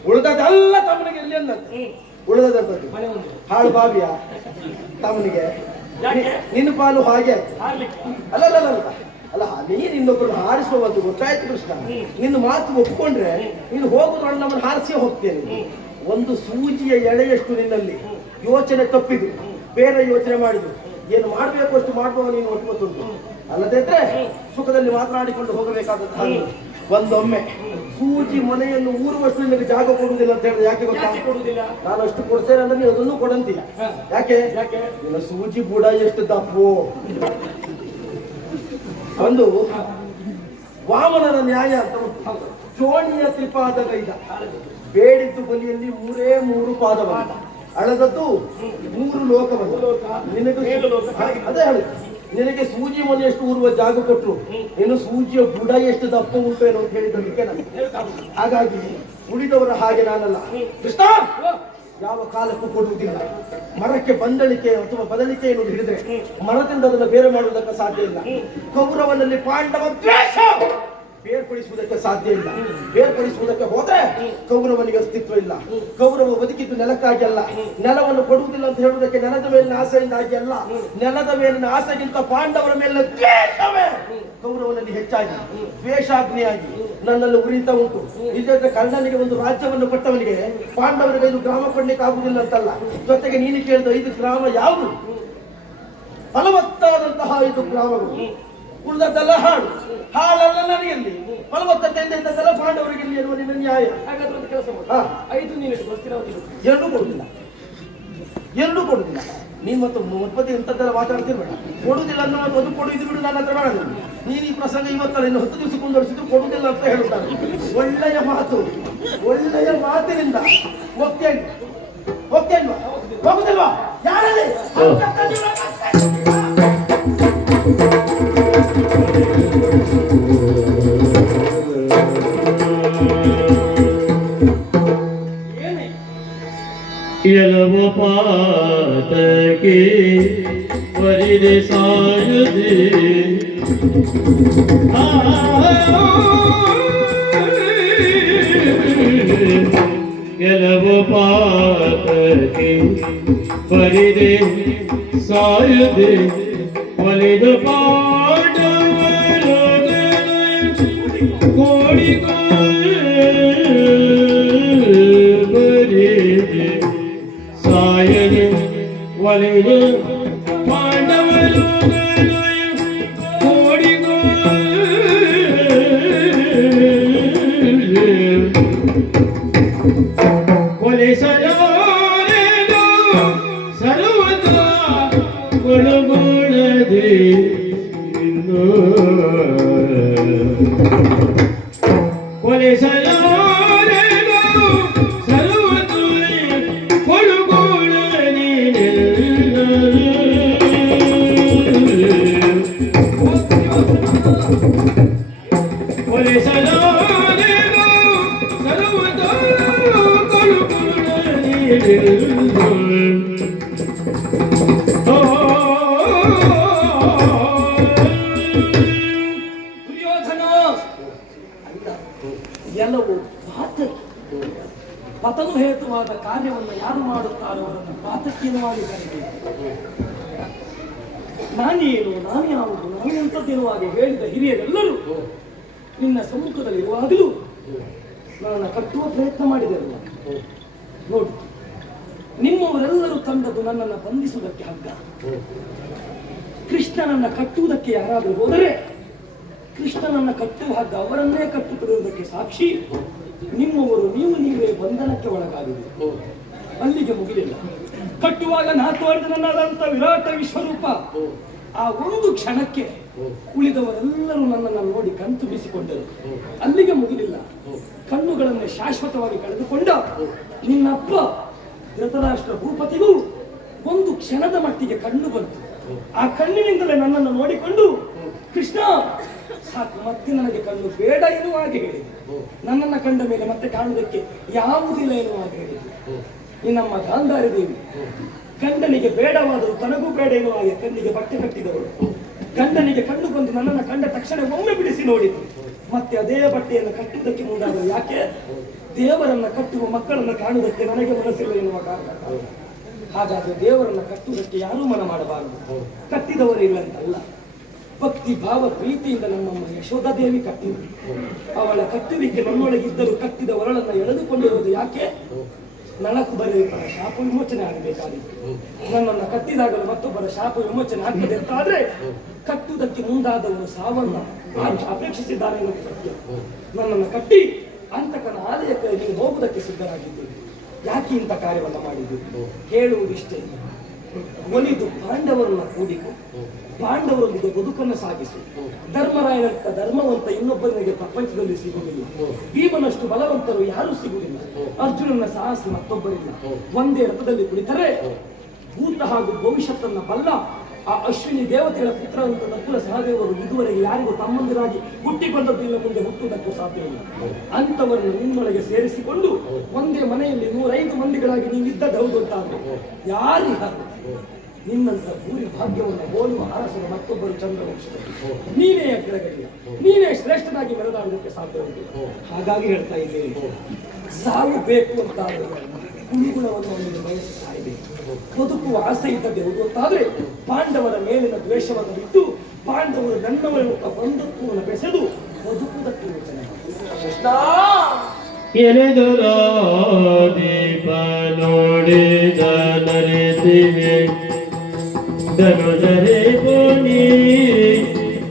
ಉಳಿದದೆಲ್ಲ ತಮ್ಮನಿಗಿರ್ಲಿ ಅಂದಂತೆ. ಉಳಿದದ್ದು ಹಾಳು ಬಾವಿಯ ತಮ್ಮನಿಗೆ ನಿನ್ನ ಪಾಲು ಹಾಗೆ ಅಲ್ಲಲ್ಲ ಅಲ್ಲ, ನೀನು ಇನ್ನೊಬ್ಬರು ಹಾರಿಸುವಂತ ಗೊತ್ತಾಯ್ತು ಕೃಷ್ಣ. ನಿನ್ನ ಮಾತು ಒಪ್ಕೊಂಡ್ರೆ ನೀನು ಹೋಗುದು ನಮ್ಮನ್ನು ಹಾರಿಸಿ ಹೋಗ್ತೇನೆ. ಒಂದು ಸೂಜಿಯ ಎಳೆಯಷ್ಟು ನಿನ್ನಲ್ಲಿ ಯೋಚನೆ ತಪ್ಪಿದು, ಬೇರೆ ಯೋಚನೆ ಮಾಡಿದ್ರು. ಏನು ಮಾಡಬೇಕು ಅಷ್ಟು ಮಾಡುವ ನೀನು ಒಟ್ಟುಂಟು. ಅಲ್ಲದಿದ್ರೆ ಸುಖದಲ್ಲಿ ಮಾತನಾಡಿಕೊಂಡು ಹೋಗಬೇಕಾದಂತಹ ಒಂದೊಮ್ಮೆ ಸೂಜಿ ಮನೆಯನ್ನು ಊರುವಷ್ಟು ನಿನಗೆ ಜಾಗ ಕೊಡುವುದಿಲ್ಲ ಅಂತ ಹೇಳಿದ್ರೆ ಯಾಕೆ ಗೊತ್ತಾ? ನಾನು ಅಷ್ಟು ಕೊಡ್ತೇನೆ ಅಂದ್ರೆ ನೀವು ಅದನ್ನು ಕೊಡಂತೀಯ. ಯಾಕೆ? ನಿನ್ನ ಸೂಜಿ ಬುಡ ಎಷ್ಟು ದಪ್ಪು. ಒಂದು ವಾಮನನ ನ್ಯಾಯ ಅಂತ ಚೋಣಿಯ ತ್ರಿಪಾದಗೈದ, ಬೇಡಿದ್ದು ಬಲಿಯಲ್ಲಿ 3 ಪಾದವನ್ನು, ಅಳದದ್ದು 3 ಲೋಕವನ್ನು. ನಿನಗೆ ಅದೇ ಹೇಳಿ, ನಿನಗೆ ಸೂಜಿ ಮನೆಯಷ್ಟು ಊರುವ ಜಾಗ ಕೊಟ್ಟರು, ನೀನು ಸೂಜಿಯ ಬುಡ ಎಷ್ಟು ದಪ್ಪ ಉಂಟೇನೋ ಅಂತ ಹೇಳಿದ್ದಕ್ಕೆ ನಾನು. ಹಾಗಾಗಿ ಉಳಿದವರ ಹಾಗೆ ನಾನಲ್ಲ ಕೃಷ್ಣ, ಯಾವ ಕಾಲಕ್ಕೂ ಕೊಡುವುದಿಲ್ಲ. ಮರಕ್ಕೆ ಬಂದಳಿಕೆ ಅಥವಾ ಬದಲಿಕೆ ಎನ್ನುವುದು ಹಿಡಿದ್ರೆ ಮರದಿಂದ ಅದನ್ನು ಬೇರೆ ಮಾಡುವುದಕ್ಕೆ ಸಾಧ್ಯ ಇಲ್ಲ. ಕೌರವನಲ್ಲಿ ಪಾಂಡವ ದ್ವೇಷ ಬೇರ್ಪಡಿಸುವುದಕ್ಕೆ ಸಾಧ್ಯ ಇಲ್ಲ. ಬೇರ್ಪಡಿಸುವುದಕ್ಕೆ ಹೋದ್ರೆ ಕೌರವನಿಗೆ ಅಸ್ತಿತ್ವ ಇಲ್ಲ. ಕೌರವ ಬದುಕಿದ್ದು ನೆಲಕ್ಕಾಗಿ ಅಲ್ಲ, ನೆಲವನ್ನು ಕೊಡುವುದಿಲ್ಲ ಅಂತ ಹೇಳುವುದಕ್ಕೆ ನೆಲದ ಮೇಲಿನ ಆಸೆಯಿಂದಾಗಿ ಅಲ್ಲ. ನೆಲದ ಮೇಲಿನ ಆಸೆಗಿಂತ ಪಾಂಡವರ ಮೇಲಿನ ದ್ವೇಷವೇ ಕೌರವನಲ್ಲಿ ಹೆಚ್ಚಾಗಿ ದ್ವೇಷಾಗ್ನಿಯಾಗಿ ನನ್ನಲ್ಲಿ ಉರಿತಾ ಉಂಟು. ಇಲ್ಲದ್ರೆ ಕರ್ಣನಿಗೆ ಒಂದು ರಾಜ್ಯವನ್ನು ಕೊಟ್ಟವನಿಗೆ ಪಾಂಡವರಿಗೆ 5 ಗ್ರಾಮ ಕೊಡ್ಲಿಕ್ಕೆ ಆಗುವುದಿಲ್ಲ ಅಂತಲ್ಲ, ಜೊತೆಗೆ ನೀನು ಕೇಳಿದ 5 ಗ್ರಾಮ ಯಾವುದು? ಫಲವತ್ತಾದಂತಹ 5 ಗ್ರಾಮಗಳು. ಉಳಿದದ್ದೆಲ್ಲ ಹಾಳಲ್ಲ ನನಗೆಲ್ಲಿ, ಫಲವತ್ತತೆಯಿಂದ ಇದ್ದದ್ದೆಲ್ಲ ಪಾಂಡವರಿಗೆ ಇಲ್ಲಿ ಎನ್ನುವ ನಿನ್ನ ನ್ಯಾಯ. ಹಾಗಾದ್ರೆ ಒಂದು ಕೆಲಸ ಮಾಡಿ, 5 ನೀನು ಎರಡೂ ಕೊಡುದಿಲ್ಲ, ಎರಡೂ ಕೊಡುದಿಲ್ಲ. ನೀನ್ ಮತ್ತು ಮುಪ್ಪತ್ತಿ ಇಂಥದ್ದೆಲ್ಲ ಮಾತಾಡ್ತಿರ್ಬೇಡ. ಕೊಡುದಿಲ್ಲ ಅನ್ನೋ ಅದು ಕೊಡು, ಇದು ಬಿಡು, ನನ್ನ ಹತ್ರ ಬೇಡ. ನೀನು ಈ ಪ್ರಸಂಗ ಇವತ್ತಲ್ಲ, ಇನ್ನು 10 ದಿವಸ ಮುಂದುವರಿಸಿದ್ರು ಕೊಡುದಿಲ್ಲ ಅಂತ ಹೇಳುತ್ತಾರೆ. ಒಳ್ಳೆಯ ಮಾತು, ಒಳ್ಳೆಯ ಮಾತಿನಿಂದ ಹೋಗ್ತೇಲ್ವಾ? ಹೋಗುದಿಲ್ವಾ? ಯಾರಲ್ಲಿ ಎಲವ ಪಾತಕ್ಕೆ ಪರಿದೆ ಸಾಯದೆ ಎಲವ ಪಾತಕ್ಕೆ ಪರಿದೆ ಸಾಯದೆ ಒಲಿದ ಪಾಂಡವರ ಕೋಡಿ ಸಾಯದೆ ಒಲಿದ ಪಾಂಡವರು ಕೋಡಿ ಕೊಲಿಸಲಾರೆನು ಸರ್ವದ ಕೊಳಗೊಳ್ಳದೆ ಇನ್ನು ಕೊಲಿಸಲಾರೆನು ಸರ್ವದ ಕೊಳಗೊಳ್ಳದೆ ಕೊಲಿಸಲಾರೆನು ಸರ್ವದ ದುರ್ಯೋಧನ ಎಲ್ಲವೂ ಪತನು ಹೇತುವಾದ ಕಾರ್ಯವನ್ನು ಯಾರು ಮಾಡುತ್ತಾರೋ ಅವರನ್ನು ಪಾತಕೀಯವಾಗಿ ಕರೆಯಬೇಕು. ನಾನೇನು, ನಾನು ಯಾವುದು, ನಾನು ಎಂಥದ್ದೇನುವಾಗಿ ಹೇಳಿದ ಹಿರಿಯರೆಲ್ಲರೂ ನಿನ್ನ ಸಮ್ಮುಖದಲ್ಲಿರುವಾಗಲೂ ನನ್ನ ಕಟ್ಟುವ ಪ್ರಯತ್ನ ಮಾಡಿದೆಲ್ಲ. ನೋಡು, ನಿಮ್ಮವರೆಲ್ಲರೂ ತಂದದ್ದು ನನ್ನನ್ನು ಬಂಧಿಸುವುದಕ್ಕೆ ಹಗ್ಗ. ಕೃಷ್ಣನನ್ನ ಕಟ್ಟುವುದಕ್ಕೆ ಯಾರಾದರೂ ಹೋದರೆ ಕೃಷ್ಣನನ್ನ ಕಟ್ಟುವ ಹಗ್ಗ ಅವರನ್ನೇ ಕಟ್ಟುತ್ತಿರುವುದಕ್ಕೆ ಸಾಕ್ಷಿ ನಿಮ್ಮವರು ನೀವೇ ಬಂಧನಕ್ಕೆ ಒಳಗಾಗಿದೆ. ಅಲ್ಲಿಗೆ ಮುಗಿಲಿಲ್ಲ. ಕಟ್ಟುವಾಗ 4 ವರ್ಷ ನನ್ನದಂತ ವಿರಾಟ ವಿಶ್ವರೂಪ ಆ ಒಂದು ಕ್ಷಣಕ್ಕೆ ಉಳಿದವರೆಲ್ಲರೂ ನನ್ನನ್ನು ನೋಡಿ ಕಣ್ತುಂಬಿಸಿಕೊಂಡರು. ಅಲ್ಲಿಗೆ ಮುಗಿಲಿಲ್ಲ. ಕಣ್ಣುಗಳನ್ನು ಶಾಶ್ವತವಾಗಿ ಕಳೆದುಕೊಂಡ ನಿನ್ನಪ್ಪ ಧೃತರಾಷ್ಟ್ರ ಭೂಪತಿಗೂ ಒಂದು ಕ್ಷಣದ ಮಟ್ಟಿಗೆ ಕಣ್ಣು ಬಂತು. ಆ ಕಣ್ಣಿನಿಂದಲೇ ನನ್ನನ್ನು ನೋಡಿಕೊಂಡು ಕೃಷ್ಣ ಸಾಕು, ಮತ್ತೆ ನನಗೆ ಕಣ್ಣು ಬೇಡ ಎನ್ನುವಾಗೆ ಹೇಳಿದೆ. ನನ್ನನ್ನು ಕಂಡ ಮೇಲೆ ಮತ್ತೆ ಕಾಣುವುದಕ್ಕೆ ಯಾವುದಿಲ್ಲ ಎನ್ನುವಾಗೆ ಹೇಳಿದೆ. ನಿನ್ನಮ್ಮ ಗಾಂಧಾರಿ ದೇವಿ ಗಂಡನಿಗೆ ಬೇಡವಾದರೂ ತನಗೂ ಬೇಡ ಎನ್ನುವಾಗೆ ಕಣ್ಣಿಗೆ ಬಟ್ಟೆ ಕಟ್ಟಿದವಳು. ಗಂಡನಿಗೆ ಕಣ್ಣು ಬಂದು ನನ್ನನ್ನು ಕಂಡ ತಕ್ಷಣ ಒಮ್ಮೆ ಬಿಡಿಸಿ ನೋಡಿತು. ಮತ್ತೆ ಅದೇ ಬಟ್ಟೆಯನ್ನು ಕಟ್ಟುವುದಕ್ಕೆ ಮುಂದಾದರು. ಯಾಕೆ? ದೇವರನ್ನ ಕಟ್ಟುವ ಮಕ್ಕಳನ್ನು ಕಾಣುವುದಕ್ಕೆ ನನಗೆ ಮನಸ್ಸಿಲ್ಲ ಎನ್ನುವ ಕಾರಣ. ಹಾಗಾದ್ರೆ ದೇವರನ್ನ ಕಟ್ಟುವುದಕ್ಕೆ ಯಾರೂ ಮನ ಮಾಡಬಾರದು. ಕಟ್ಟಿದವರಿಲ್ಲ ಅಂತಲ್ಲ, ಭಕ್ತಿ ಭಾವ ಪ್ರೀತಿಯಿಂದ ನಮ್ಮಮ್ಮ ಯಶೋಧ ದೇವಿ ಕಟ್ಟಿದ್ರು. ಅವಳ ಕಟ್ಟುವಿಕೆ ನನ್ನೊಳಗಿದ್ದರೂ ಕಟ್ಟಿದ ಒರಳನ್ನು ಎಳೆದುಕೊಂಡಿರುವುದು ಯಾಕೆ? ನಳಕು ಬರೆಯುವ ಶಾಪ ವಿಮೋಚನೆ ಆಗಬೇಕಾಗಿತ್ತು. ನನ್ನನ್ನು ಕಟ್ಟಿದಾಗಲೂ ಮತ್ತೊಬ್ಬರ ಶಾಪ ವಿಮೋಚನೆ ಆಗ್ತದೆ ಅಂತಾದ್ರೆ ಕಟ್ಟುವುದಕ್ಕೆ ಮುಂದಾದವರು ಸಾವನ್ನ ಅಪೇಕ್ಷಿಸಿದ್ದಾರೆ ಎನ್ನುವುದು ಸತ್ಯ. ನನ್ನನ್ನು ಕಟ್ಟಿ ಅಂತಕನ ಆಲಯಕ್ಕೆ ನೀವು ಹೋಗುವುದಕ್ಕೆ ಸಿದ್ಧರಾಗಿದ್ದೀರಿ. ಯಾಕೆ ಇಂಥ ಕಾರ್ಯವನ್ನು ಮಾಡಿದ್ದೀರಿ? ಹೇಳುವುದಿಷ್ಟೇ, ಒಲಿದು ಪಾಂಡವರನ್ನ ಕೂಡಿಕೊ, ಪಾಂಡವರೊಂದಿಗೆ ಬದುಕನ್ನು ಸಾಗಿಸು. ಧರ್ಮರಾಯನಂತ ಧರ್ಮವಂತ ಇನ್ನೊಬ್ಬನಿಗೆ ಪ್ರಪಂಚದಲ್ಲಿ ಸಿಗುವುದಿಲ್ಲ. ಭೀಮನಷ್ಟು ಬಲವಂತರು ಯಾರೂ ಸಿಗುವುದಿಲ್ಲ. ಅರ್ಜುನನ ಸಾಹಸ ಮತ್ತೊಬ್ಬರಿಲ್ಲ. ಒಂದೇ ರಥದಲ್ಲಿ ಕುಳಿತರೆ ಭೂತ ಹಾಗೂ ಭವಿಷ್ಯತ್ತನ್ನ ಬಲ್ಲ ಆ ಅಶ್ವಿನಿ ದೇವತೆಗಳ ಪುತ್ರರಂತ ನಕುಲ ಸಹದೇವರು ಇದುವರೆಗೆ ಯಾರಿಗೂ ತಮ್ಮಂದಿರಾಗಿ ಹುಟ್ಟಿಕೊಂಡದ್ದಿಲ್ಲ, ಮುಂದೆ ಹುಟ್ಟುವುದಕ್ಕೂ ಸಾಧ್ಯವಿಲ್ಲ. ಅಂತವರನ್ನು ನಿಮ್ಮೊಳಗೆ ಸೇರಿಸಿಕೊಂಡು ಒಂದೇ ಮನೆಯಲ್ಲಿ 105 ಮಂದಿಗಳಾಗಿ ನೀವಿದ್ದದ್ದು ಹೌದು ಅಂತಾದ್ರೆ ಯಾರಿಗಾರು ನಿನ್ನಂತ ಭೂರಿ ಭಾಗ್ಯವನ್ನು ಹೋಲುವ ಅರಸನ ಮತ್ತೊಬ್ಬರು ಚಂದ್ರವಂಶದಲ್ಲಿ ನೀನೇ ಕೆಳಗಡೆಯ, ನೀನೇ ಶ್ರೇಷ್ಠನಾಗಿ ಮೆರೆದಾಡುವುದಕ್ಕೆ ಸಾಧ್ಯವಿಲ್ಲ. ಹಾಗಾಗಿ ಹೇಳ್ತಾ ಇದ್ದೇನೆ, ಸಾವು ಬೇಕು ಅಂತ ಕುಣಿಗುಣವನ್ನು ಅವನಿಗೆ ಬಯಸಿ ಸಾಯಬೇಕು. ಬದುಕುವ ಆಸೆ ಇದ್ದದ್ದು ಹೌದು ಅಂತಾದ್ರೆ ಪಾಂಡವರ ಮೇಲಿನ ದ್ವೇಷವನ್ನು ಬಿಟ್ಟು ಪಾಂಡವರು ನನ್ನವರ ಬಂಧುತ್ವವನ್ನು ಬೆಸೆದು ಬದುಕುವುದಕ್ಕೆ ಯೋಚನೆ. ಎಲೆದುರ ದೀಪ ನೋಡಿದ ನರೆತಿವೆ ಧನುಜರೆ ಬೋನಿ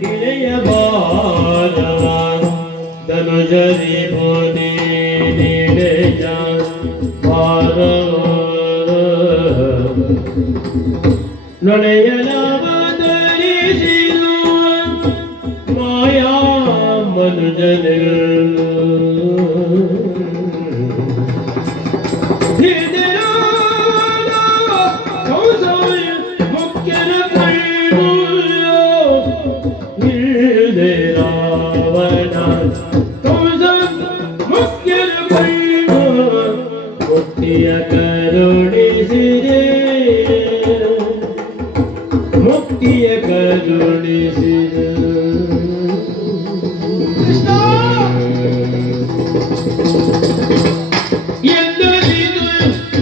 ಇಳೆಯ ಬಾರವ ಧನುಜರಿ ಬೋನಿ ನೀಡೆಯ ಬಾರವ ನೊಳೆಯಲವತರಿಸಿರುವ ಮಾಯಾ ಮನುಜನೆಗಳು ಮುಕ್ತಿಯ ಕರುಣಿಸಿದ ಎಂದರಿದು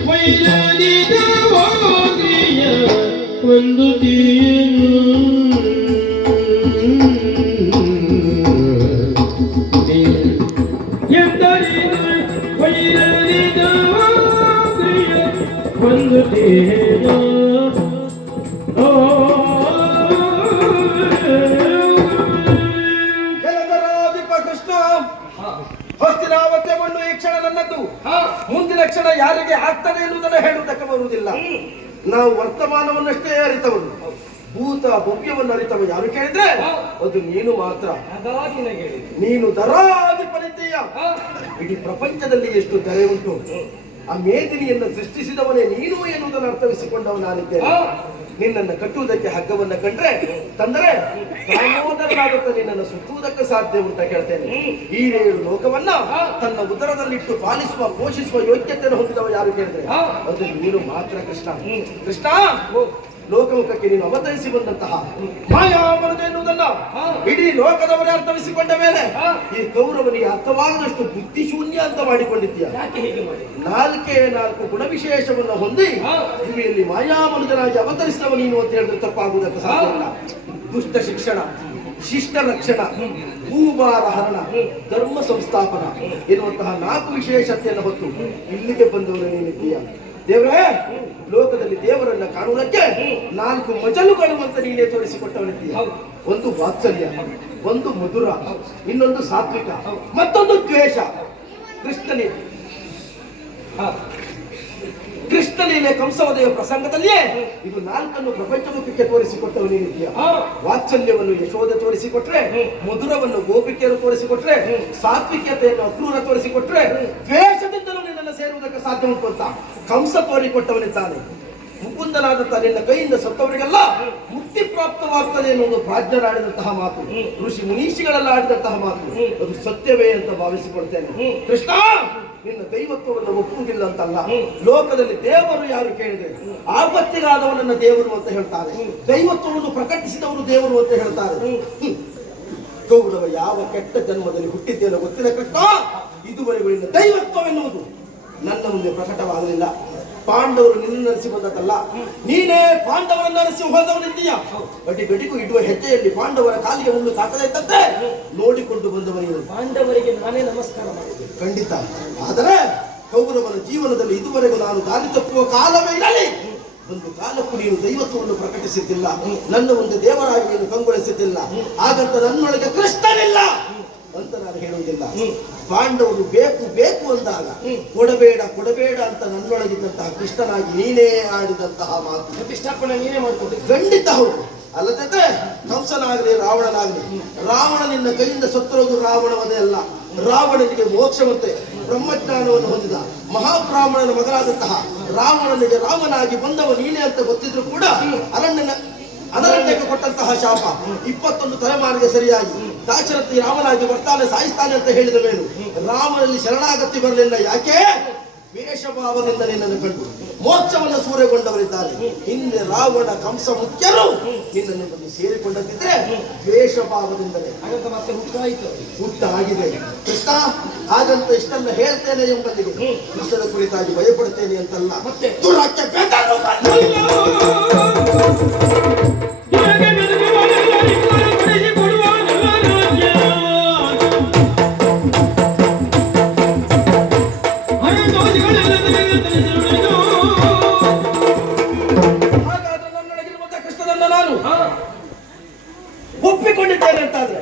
ವೈರದಿದ ಹೋಗಿಯ ಒಂದು ತೀನು ಎಂದರಿದು ವೈರದಿದ ಹೋಗಿಯ ಒಂದು ತೀನು ಹಸ್ತಿನಾವತ್ತೆ ಮಣ್ಣು ಈ ಕ್ಷಣ ನನ್ನದು, ಮುಂದಿನ ಕ್ಷಣ ಯಾರಿಗೆ ಆಗ್ತದೆ ಎನ್ನುವುದನ್ನು ಹೇಳುವುದಕ್ಕೆ ಬರುವುದಿಲ್ಲ. ನಾವು ವರ್ತಮಾನವನ್ನಷ್ಟೇ ಅರಿತವರು, ಭೂತ ಭವ್ಯವನ್ನು ಅರಿತವ ಯಾರು ಕೇಳಿದ್ರೆ ಅದು ನೀನು ಮಾತ್ರ. ನೀನು ದರಾಧಿಪನಿತೀಯ. ಇಡೀ ಪ್ರಪಂಚದಲ್ಲಿ ಎಷ್ಟು ದರೆ ಉಂಟು. ಆ ಮೇದಿನಿಯನ್ನು ಸೃಷ್ಟಿಸಿದವನೇ ನೀನು ಎನ್ನುವುದನ್ನು ಅರ್ಥವಿಸಿಕೊಂಡವ ನಾನಿದ್ದೇನೆ. ನಿನ್ನನ್ನು ಕಟ್ಟುವುದಕ್ಕೆ ಹಗ್ಗವನ್ನ ಕಂಡ್ರೆ ತಂದರೆ ತಾಮೋದರನಾಗುತ್ತ ನಿನ್ನನ್ನು ಸುತ್ತುವುದಕ್ಕೆ ಸಾಧ್ಯ ಉಂಟ ಕೇಳ್ತೇನೆ. ಈ 7 ಲೋಕವನ್ನ ತನ್ನ ಉದರದಲ್ಲಿಟ್ಟು ಪಾಲಿಸುವ ಪೋಷಿಸುವ ಯೋಗ್ಯತೆಯನ್ನು ಹೊಂದಿದವ ಯಾರು ಕೇಳಿದ್ರೆ ಅದು ನೀನು ಮಾತ್ರ ಕೃಷ್ಣ. ಕೃಷ್ಣ, ಲೋಕಮುಖಕ್ಕೆ ನೀನು ಅವತರಿಸಿ ಬಂದಂತಹ ಮಾಯಾಮನದ ಎನ್ನುವುದನ್ನ ಇಡೀ ಲೋಕದವರೇ ಅರ್ಥವಿಸಿಕೊಂಡ ಮೇಲೆ ಈ ಕೌರವನಿಗೆ ಅರ್ಥವಾಗದಷ್ಟು ಬುದ್ಧಿಶೂನ್ಯ ಅಂತ ಮಾಡಿಕೊಂಡಿದ್ದೀಯ. 4 ಗುಣವಿಶೇಷವನ್ನು ಹೊಂದಿ ಭೂಮಿಯಲ್ಲಿ ಮಾಯಾಮನುಜನಾಗಿ ಅವತರಿಸಿದವ ನೀನು ಅಂತ ಹೇಳಿದ್ರೆ ತಪ್ಪಾಗುವುದಕ್ಕೆ ಸಾಧ್ಯ ಇಲ್ಲ. ದುಷ್ಟ ಶಿಕ್ಷಣ, ಶಿಷ್ಟ ರಕ್ಷಣ, ಭೂಭಾರ ಹರಣ, ಧರ್ಮ ಸಂಸ್ಥಾಪನ ಎನ್ನುವಂತಹ 4 ವಿಶೇಷತೆಯನ್ನು ಹೊತ್ತು ಇಲ್ಲಿಗೆ ಬಂದವರು ನೀನಿದ್ದೀಯ. ದೇವರೇ, ಲೋಕದಲ್ಲಿ ದೇವರನ್ನ ಕಾಣುವುದಕ್ಕೆ 4 ಮಜಲುಗಳು ಅಂತ ನೀನೇ ತೋರಿಸಿಕೊಟ್ಟವನಿದ್ದೀಯ. ಒಂದು ವಾತ್ಸಲ್ಯ, ಒಂದು ಮಧುರ, ಇನ್ನೊಂದು ಸಾತ್ವಿಕ, ಮತ್ತೊಂದು ದ್ವೇಷ. ಕೃಷ್ಣಲೀಲೆ ಕಂಸವದೆಯ ಪ್ರಸಂಗದಲ್ಲಿಯೇ ಇದು ನಾಲ್ಕನ್ನು ಪ್ರಪಂಚಮುಖಕ್ಕೆ ತೋರಿಸಿಕೊಟ್ಟವು ನೀನಿದ್ದೀಯ. ವಾತ್ಸಲ್ಯವನ್ನು ಯಶೋದೆ ತೋರಿಸಿಕೊಟ್ರೆ, ಮಧುರವನ್ನು ಗೋಪಿಕೆಯರು ತೋರಿಸಿಕೊಟ್ರೆ, ಸಾತ್ವಿಕತೆಯನ್ನು ಅಕ್ರೂರ ತೋರಿಸಿಕೊಟ್ರೆ, ದ್ವೇಷದಿಂದಲೂ ನಿನ್ನನ್ನು ಸೇರುವುದಕ್ಕೆ ಸಾಧ್ಯ ಉಂಟು ಅಂತ ಕಂಸ ತೋರಿಕೊಟ್ಟವನಿದ್ದಾನೆ. ಮುಕುಂದನಾದಂತಹ ನಿನ್ನ ಕೈಯಿಂದ ಸತ್ತವರಿಗೆಲ್ಲ ಮುಕ್ತಿ ಪ್ರಾಪ್ತವಾಗ್ತದೆ ಎನ್ನುವುದು ಪ್ರಾಜ್ಞರಾಡಿದಂತಹ ಮಾತು, ಋಷಿ ಮುನೀಷಿಗಳೆಲ್ಲ ಆಡಿದಂತಹ ಮಾತು, ಅದು ಸತ್ಯವೇ ಅಂತ ಭಾವಿಸಿಕೊಳ್ತೇನೆ. ಕೃಷ್ಣ, ನಿನ್ನ ದೈವತ್ವವನ್ನು ಒಪ್ಪುವುದಿಲ್ಲ ಅಂತಲ್ಲ, ಲೋಕದಲ್ಲಿ ದೇವರು ಯಾರು ಕೇಳಿದೆ, ಆಪತ್ತಿಗಾದವನನ್ನ ದೇವರು ಅಂತ ಹೇಳ್ತಾರೆ, ದೈವತ್ವವನ್ನು ಪ್ರಕಟಿಸಿದವರು ದೇವರು ಅಂತ ಹೇಳ್ತಾರೆ. ಕೌರವ ಯಾವ ಕೆಟ್ಟ ಜನ್ಮದಲ್ಲಿ ಹುಟ್ಟಿದ್ದೇನೋ ಗೊತ್ತಿಲ್ಲ ಕೃಷ್ಣ, ಇದುವರೆಗೂ ನಿನ್ನ ದೈವತ್ವವೆನ್ನುವುದು ನನ್ನ ಮುಂದೆ ಪ್ರಕಟವಾಗಲಿಲ್ಲ. ಪಾಂಡವರು ನಿನ್ನ ನಡೆಸಿ ಬಂದದಲ್ಲ, ನೀನೇ ಪಾಂಡವರನ್ನು ನಡೆಸಿ ಹೋದವನಿದ್ದೀಯ. ಗಡಿಗೂ ಇಡುವ ಹೆಜ್ಜೆಯಲ್ಲಿ ಪಾಂಡವರ ಕಾಲಿಗೆ ಮುಳ್ಳು ತಾಕದೇ ಇದ್ದಂತೆ ನೋಡಿಕೊಂಡು ಬಂದವನಿರು. ಪಾಂಡವರಿಗೆ ನಾನೇ ನಮಸ್ಕಾರ ಮಾಡಿದೆ. ಖಂಡಿತ. ಆದರೆ ಕೌರವನ ಜೀವನದಲ್ಲಿ ಇದುವರೆಗೂ ನಾನು ದಾರಿ ತಪ್ಪುವ ಕಾಲವೇ ಇರಲಿ, ಒಂದು ಕಾಲಕ್ಕೂ ನೀನು ದೈವತ್ವವನ್ನು ಪ್ರಕಟಿಸುತ್ತಿಲ್ಲ, ನನ್ನ ಮುಂದೆ ದೇವರಾಗಿ ನೀನು ಕಂಗೊಳಿಸುತ್ತಿಲ್ಲ. ಹಾಗಂತ ನನ್ನೊಳಗೆ ಕೃಷ್ಣನಿಲ್ಲ ಅಂತ ನಾನು ಹೇಳುವುದಿಲ್ಲ. ಪಾಂಡವರು ಬೇಕು ಬೇಕು ಅಂದಾಗ ಕೊಡಬೇಡ ಕೊಡಬೇಡ ಅಂತ ನನ್ನೊಳಗಿದ್ದಂತಹ ಕೃಷ್ಣನಾಗಿ ನೀನೇ ಆಡಿದಂತಹ ಮಾತು, ಪ್ರತಿಷ್ಠಾಪನೆ ನೀನೇ ಮಾಡ್ಕೊಟ್ಟು. ಖಂಡಿತ ಹೌದು. ಅಲ್ಲದಿದ್ರೆ ಕಂಸನಾಗಲಿ ರಾವಣನಾಗಲಿ, ರಾವಣ ನಿನ್ನ ಕೈಯಿಂದ ಸತ್ತಿರೋದು ರಾವಣವದೇ ಅಲ್ಲ, ರಾವಣನಿಗೆ ಮೋಕ್ಷವಂತೆ ಬ್ರಹ್ಮಜ್ಞಾನವನ್ನು ಹೊಂದಿದ ಮಹಾಬ್ರಾಹ್ಮಣನ ಮಗನಾದಂತಹ ರಾವಣನಿಗೆ ರಾಮನಾಗಿ ಬಂದವ ನೀನೇ ಅಂತ ಗೊತ್ತಿದ್ರು ಕೂಡ ಅನರಣ್ಯಕ್ಕೆ ಕೊಟ್ಟಂತಹ ಶಾಪ 21 ತಲೆಮಾರಿಗೆ ಸರಿಯಾಗಿ ದಾಶರಥಿ ರಾಮನಾಗಿ ಬರ್ತಾನೆ, ಸಾಯಿಸ್ತಾನೆ ಅಂತ ಹೇಳಿದ ಮೇಲೂ ರಾಮನಲ್ಲಿ ಶರಣಾಗತಿ ಬರಲಿಲ್ಲ. ಯಾಕೆ? ವೇಷಭಾವದಿಂದ ನಿನ್ನನ್ನು ಕಂಡು ಮೋಕ್ಷವನ್ನು ಸೂರೆಗೊಂಡವರಿದ್ದಾರೆ. ಹಿಂದೆ ರಾವಣ ಕಂಸ ಮುಖ್ಯರು ನಿನ್ನನ್ನು ಬಂದು ಸೇರಿಕೊಂಡಂತಿದ್ರೆ ದ್ವೇಷಭಾವದಿಂದಲೇ ಮತ್ತೆ ಹುಟ್ಟಾಯಿತು, ಹುಟ್ಟಾಗಿದೆ. ಕೃಷ್ಣ, ಹಾಗಂತ ಇಷ್ಟೆಲ್ಲ ಹೇಳ್ತೇನೆ ಎಂಬಲ್ಲಿಗೆ ಕೃಷ್ಣನ ಕುರಿತಾಗಿ ಭಯಪಡ್ತೇನೆ ಅಂತಲ್ಲ, ಮತ್ತೆ ದುರಕ್ಕೆ ಬೇಕಲ್ಲ. ಹಾಗಾದ್ರೆ ನನ್ನೊಳಗಿರುವಂತಹ ಕೃಷ್ಣನನ್ನ ನಾನು ಒಪ್ಪಿಕೊಂಡಿದ್ದೇನೆ ಅಂತಾದ್ರೆ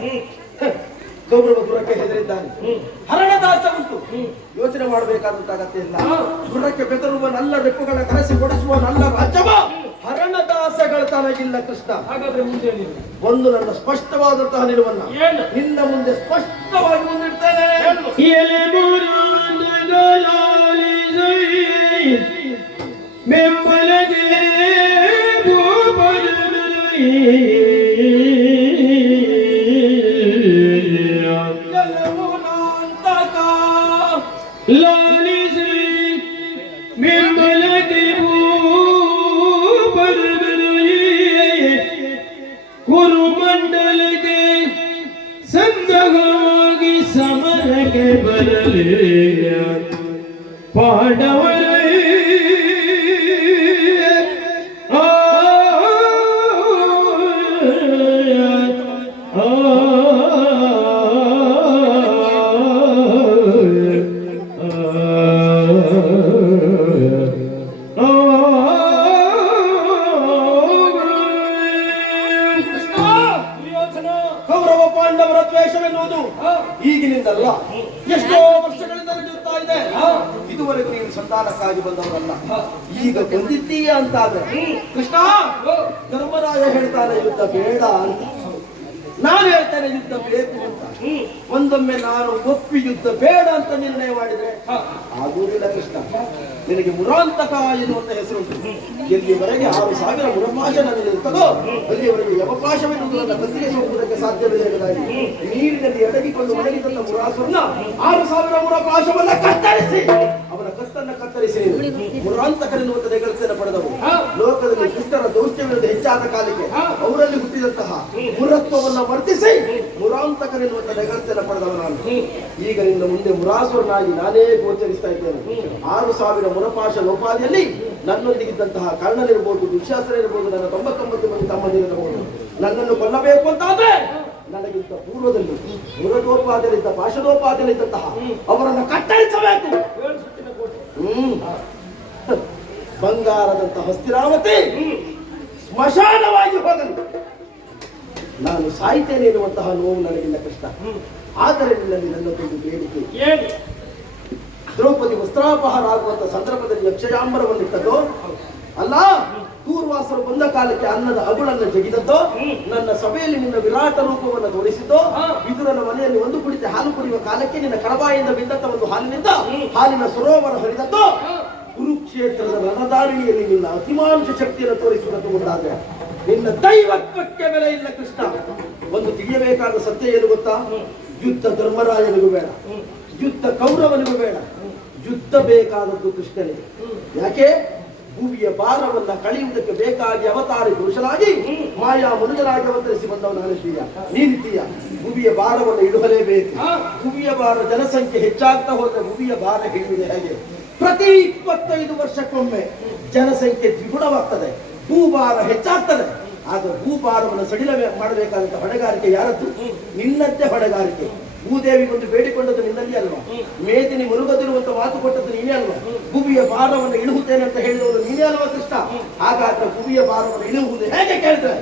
ಕೌರವ ಗುರಕ್ಕೆ ಹೆದರಿದ್ದಾನೆ, ಹರಣದಾಸ ಉಂಟು, ಯೋಚನೆ ಮಾಡಬೇಕಾದಂತ ಅಗತ್ಯ ಇಲ್ಲ. ಗುರಕ್ಕೆ ಬೆದರುವ ನಲ್ಲ ರೆಪ್ಪುಗಳ ಕರೆಸಿ ಕೊಡಿಸುವ ನಲ್ಲ ರಾಜ್ಯವ ಹರಣದಾಸಗಳ ತನಗಿಲ್ಲ ಕೃಷ್ಣ. ಹಾಗಾದ್ರೆ ಮುಂದೆ ಒಂದು ನನ್ನ ಸ್ಪಷ್ಟವಾದಂತಹ ನಿಲುವನ್ನ ನಿನ್ನ ಮುಂದೆ ಸ್ಪಷ್ಟವಾಗಿ ಮುಂದಿಡ್ತೇನೆ. ಬೆಂಬಲಗೆ ಲಾಲಿಸಿ ಬೆಂಬಲಗೆ ಕುರುಮಂಡಲಕ್ಕೆ ಸಂದವಾಗಿ ಸಮರಕ್ಕೆ ಬರಲಿ ಪಾಂಡವರ ಕೌರವ ಪಾಂಡವರ ದ್ವೇಷವೆನ್ನುವುದು ಈಗಿನಿಂದಲ್ಲ, ಎಷ್ಟೋ ವರ್ಷಗಳಿಂದ ನಡೆಯುತ್ತಾ ಇದೆ. ಇದುವರೆಗೂ ನೀನು ಸಂಧಾನಕ್ಕಾಗಿ ಬಂದವರಲ್ಲ, ಈಗ ಬಂದಿದ್ದೀಯ ಅಂತಾದ್ರೆ ಕೃಷ್ಣ, ಧರ್ಮರಾಯ ಹೇಳ್ತಾನೆ ಯುದ್ಧ ಬೇಡ ಅಂತ, ನಾನು ಹೇಳ್ತೇನೆ ಯುದ್ಧ ಬೇಕು ಅಂತ. ಒಂದೊಮ್ಮೆ ನಾನು ಒಪ್ಪಿ ಯುದ್ಧ ಬೇಡ ಅಂತ ನಿರ್ಣಯ ಮಾಡಿದ್ರೆ ಆಗುವುದಿಲ್ಲ ಕೃಷ್ಣ. ನಿನಗೆ ಮುರಾಂತಕ ಎನ್ನುವಂತ ಹೆಸರುಂಟು. ಎಲ್ಲಿಯವರೆಗೆ 6000 ಮುರಪಾಶ ನನಗಿರುತ್ತದೋ ಅಲ್ಲಿಯವರೆಗೆ ಯವಕಾಶವೆನ್ನುವುದು ನನ್ನ ಕತ್ತಿಗೆ ಹೋಗುವುದಕ್ಕೆ ಸಾಧ್ಯವಿದೆ ಎಂಬುದಾಗಿ ನೀರಿನಲ್ಲಿ ಎಡಗಿಕೊಂಡು ಮಲಗಿದಂತ ಮುರಾಸುರನ 6000 ಮುರಪಾಶವನ್ನ ಕತ್ತರಿಸಿ ಅವನ ಕತ್ತನ್ನ ಕತ್ತರಿಸಿ ಮುರಾಂತಕನೆನ್ನುವಂತ ನೆಗಳತೆಯನ್ನು ಪಡೆದವರು. ಲೋಕದಲ್ಲಿ ದುಷ್ಟರ ದೌತ್ಯವಿಲ್ಲದೆ ಹೆಚ್ಚಾದ ಕಾಲಿಗೆ ಅವರಲ್ಲಿ ಹುಟ್ಟಿದಂತಹ ಮುರತ್ವವನ್ನ ವರ್ತಿಸಿ ಮುರಾಂತಕನೆನ್ನುವಂತ ನೆಗಳತೆಯನ್ನು ಪಡೆದವ ನಾನು. ಈಗ ನಿನ್ನ ಮುಂದೆ ಮುರಾಸುರನಾಗಿ ನಾನೇ ಗೋಚರಿಸ್ತಾ ಇದ್ದೇನೆ. 6000 ಮುರಪಾಶ ಲೋಪಾದಿಯಲ್ಲಿ ನನ್ನೊಂದಿಗಿದ್ದಂತಹ ಕರ್ಣನಿರ್ಬೋದು, ದುಶ್ಯಾಸನ ಇರಬಹುದು, ನನ್ನ 99 ಮಂದಿ ತಮ್ಮಂದಿರಬಹುದು. ನನ್ನನ್ನು ಕೊಲ್ಲಬೇಕು ಅಂತಾದ್ರೆ ನನಗಿಂತ ಪೂರ್ವದಲ್ಲಿ ಮುರದೋಪಾದಿಯಲ್ಲಿದ್ದ ಪಾಶದೋಪಾದಿಯಲ್ಲಿದ್ದಂತಹ ಅವರನ್ನು ಕತ್ತರಿಸಬೇಕು. ಬಂಗಾರದಂತ ಹಸ್ತಿನಾವತಿ ಸ್ಮಶಾನವಾಗಿ ಹೋಗಲು ನಾನು ಸಾಯ್ತೇನೆ ಎನ್ನುವಂತಹ ನೋವು ನನಗಿಲ್ಲ ಕೃಷ್ಣ. ಆದರೆ ನಿನ್ನಲ್ಲಿ ನನ್ನದೊಂದು ಬೇಡಿಕೆ. ದ್ರೌಪದಿ ವಸ್ತ್ರಾಪಹಾರ ಆಗುವಂತ ಸಂದರ್ಭದಲ್ಲಿ ಯಕ್ಷಯಾಂಬರವನ್ನಿಟ್ಟದ್ದು ಅಲ್ಲ, ದೂರ್ವಾಸರು ಬಂದ ಕಾಲಕ್ಕೆ ಅನ್ನದ ಅಗುಳನ್ನು ಜಗಿದದ್ದು, ನನ್ನ ಸಭೆಯಲ್ಲಿ ನಿನ್ನ ವಿರಾಟ ರೂಪವನ್ನು ತೋರಿಸಿದ್ದು, ವಿದುರನ ಮನೆಯಲ್ಲಿ ಒಂದು ಕುಡಿತ ಹಾಲು ಕುಡಿಯುವ ಕಾಲಕ್ಕೆ ನಿನ್ನ ಕಡಬಾಯಿಂದ ಬಿದ್ದಂತ ಒಂದು ಹಾಲಿನಿಂದ ಹಾಲಿನ ಸರೋವರ ಹರಿದದ್ದು, ಕುರುಕ್ಷೇತ್ರದ ರಣಧಾರಿಣಿಯಲ್ಲಿ ನಿನ್ನ ಅತಿಮಾಂಶ ಶಕ್ತಿಯನ್ನು ತೋರಿಸುವುದಕ್ಕೆ ಮುಂದಾದ್ರೆ ನಿನ್ನ ದೈವತ್ವಕ್ಕೆ ಬೆಲೆ ಇಲ್ಲ ಕೃಷ್ಣ. ಒಂದು ತಿಳಿಯಬೇಕಾದ ಸತ್ಯ ಏನು ಗೊತ್ತಾ? ಯುದ್ಧ ಧರ್ಮರಾಯನಿಗೂ ಬೇಡ, ಯುದ್ಧ ಕೌರವನಿಗೂ ಬೇಡ, ಯುದ್ಧ ಬೇಕಾದದ್ದು ಕೃಷ್ಣನಿಗೆ. ಯಾಕೆ? ಭೂಮಿಯ ಭಾರವನ್ನ ಕಳೆಯುವುದಕ್ಕೆ ಬೇಕಾಗಿ ಅವತಾರಿ ಪುರುಷನಾಗಿ ಮಾಯಾ ಮನುಜನಾಗಿ ಅವತರಿಸಿ ಬಂದವನಾಗಿದ್ದೀಯ ನೀನಿದ್ದೀಯ. ಭೂಮಿಯ ಭಾರವನ್ನು ಇಡುವಲೇಬೇಕು. ಭೂಮಿಯ ಭಾರ ಜನಸಂಖ್ಯೆ ಹೆಚ್ಚಾಗ್ತಾ ಹೋದ್ರೆ ಭೂಮಿಯ ಭಾರ ಹಿಡಿಯುವುದು ಹೇಗೆ? ಪ್ರತಿ 25 ವರ್ಷಕ್ಕೊಮ್ಮೆ ಜನಸಂಖ್ಯೆ ದ್ವಿಗುಣವಾಗ್ತದೆ, ಭೂಭಾರ ಹೆಚ್ಚಾಗ್ತದೆ. ಆಗ ಭೂಭಾರವನ್ನು ಸಡಿಲ ಮಾಡಬೇಕಾದಂತ ಹೊಣೆಗಾರಿಕೆ ಯಾರದ್ದು? ನಿನ್ನದ್ದೇ ಹೊಣೆಗಾರಿಕೆ. ಭೂದೇವಿಗೊಂದು ಬೇಡಿಕೊಂಡದ್ದು ನಿನ್ನಲ್ಲಿ ಅಲ್ವಾ? ಮೇದಿನಿ ಮುರುಗದಿರುವಂತ ಮಾತು ಕೊಟ್ಟದ್ದು ನೀನೇ ಅಲ್ವಾ? ಭೂಮಿಯ ಭಾರವನ್ನು ಇಳುಹುತ್ತೇನೆ ಅಂತ ಹೇಳಿದವರು ನೀನೇ ಅಲ್ವಾ ಕೃಷ್ಣ? ಹಾಗಾದ್ರೆ ಭೂಮಿಯ ಭಾರವನ್ನು ಇಳುಹುವುದು ಹೇಗೆ ಕೇಳಿದ್ರೆ,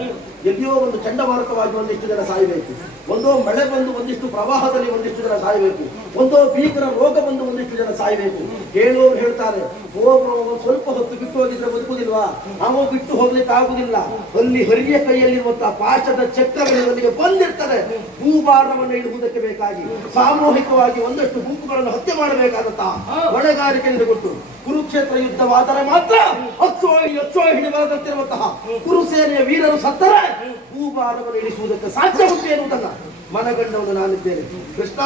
ಎಲ್ಲಿಯೋ ಒಂದು ಚಂಡಮಾರುತವಾಗಿ ಒಂದಿಷ್ಟು ಜನ ಸಾಯಬೇಕು, ಒಂದೋ ಮಳೆ ಬಂದು ಒಂದಿಷ್ಟು ಪ್ರವಾಹದಲ್ಲಿ ಒಂದಿಷ್ಟು ಜನ ಸಾಯಬೇಕು, ಒಂದೋ ಭೀಕರ ರೋಗ ಬಂದು ಒಂದಿಷ್ಟು ಜನ ಸಾಯಬೇಕು. ಹೇಳುವವರು ಹೇಳ್ತಾರೆ, ಹೋಗುವ ಸ್ವಲ್ಪ ಹೊತ್ತು ಬಿಟ್ಟು ಹೋಗಿದ್ರೆ ಬದುಕುದಿಲ್ವಾ? ಅವ ಬಿಟ್ಟು ಹೋಗ್ಲಿಕ್ಕೆ ಆಗುದಿಲ್ಲ. ಅಲ್ಲಿ ಹರಿಯ ಕೈಯಲ್ಲಿರುವಂತಹ ಪಾಶದ ಚಕ್ರಗಳಿಗೆ ಬಂದಿರ್ತದೆ. ಭೂಭಾರವನ್ನು ಇಡುವುದಕ್ಕೆ ಬೇಕಾಗಿ ಸಾಮೂಹಿಕವಾಗಿ ಒಂದಷ್ಟು ಗುಂಪುಗಳನ್ನು ಹತ್ಯೆ ಮಾಡಬೇಕಾದಂತಹ ಹೊಣೆಗಾರಿಕೆಯಿಂದ ಕೊಟ್ಟು ಕುರುಕ್ಷೇತ್ರ ಯುದ್ಧವಾದರೆ ಮಾತ್ರ ಅಚ್ಚೋ ಹಿಡಿಬರದಂತಿರುವಂತಹ ಕುರುಸೇನೆಯ ವೀರರು ಸತ್ತರೆ ಭೂಭಾರವನ್ನು ಇಳಿಸುವುದಕ್ಕೆ ಸಾಧ್ಯ ಉಂಟು ಎನ್ನುವುದನ್ನ ಮನಗಂಡವನ್ನು ನಾನಿದ್ದೇನೆ. ಕೃಷ್ಣ,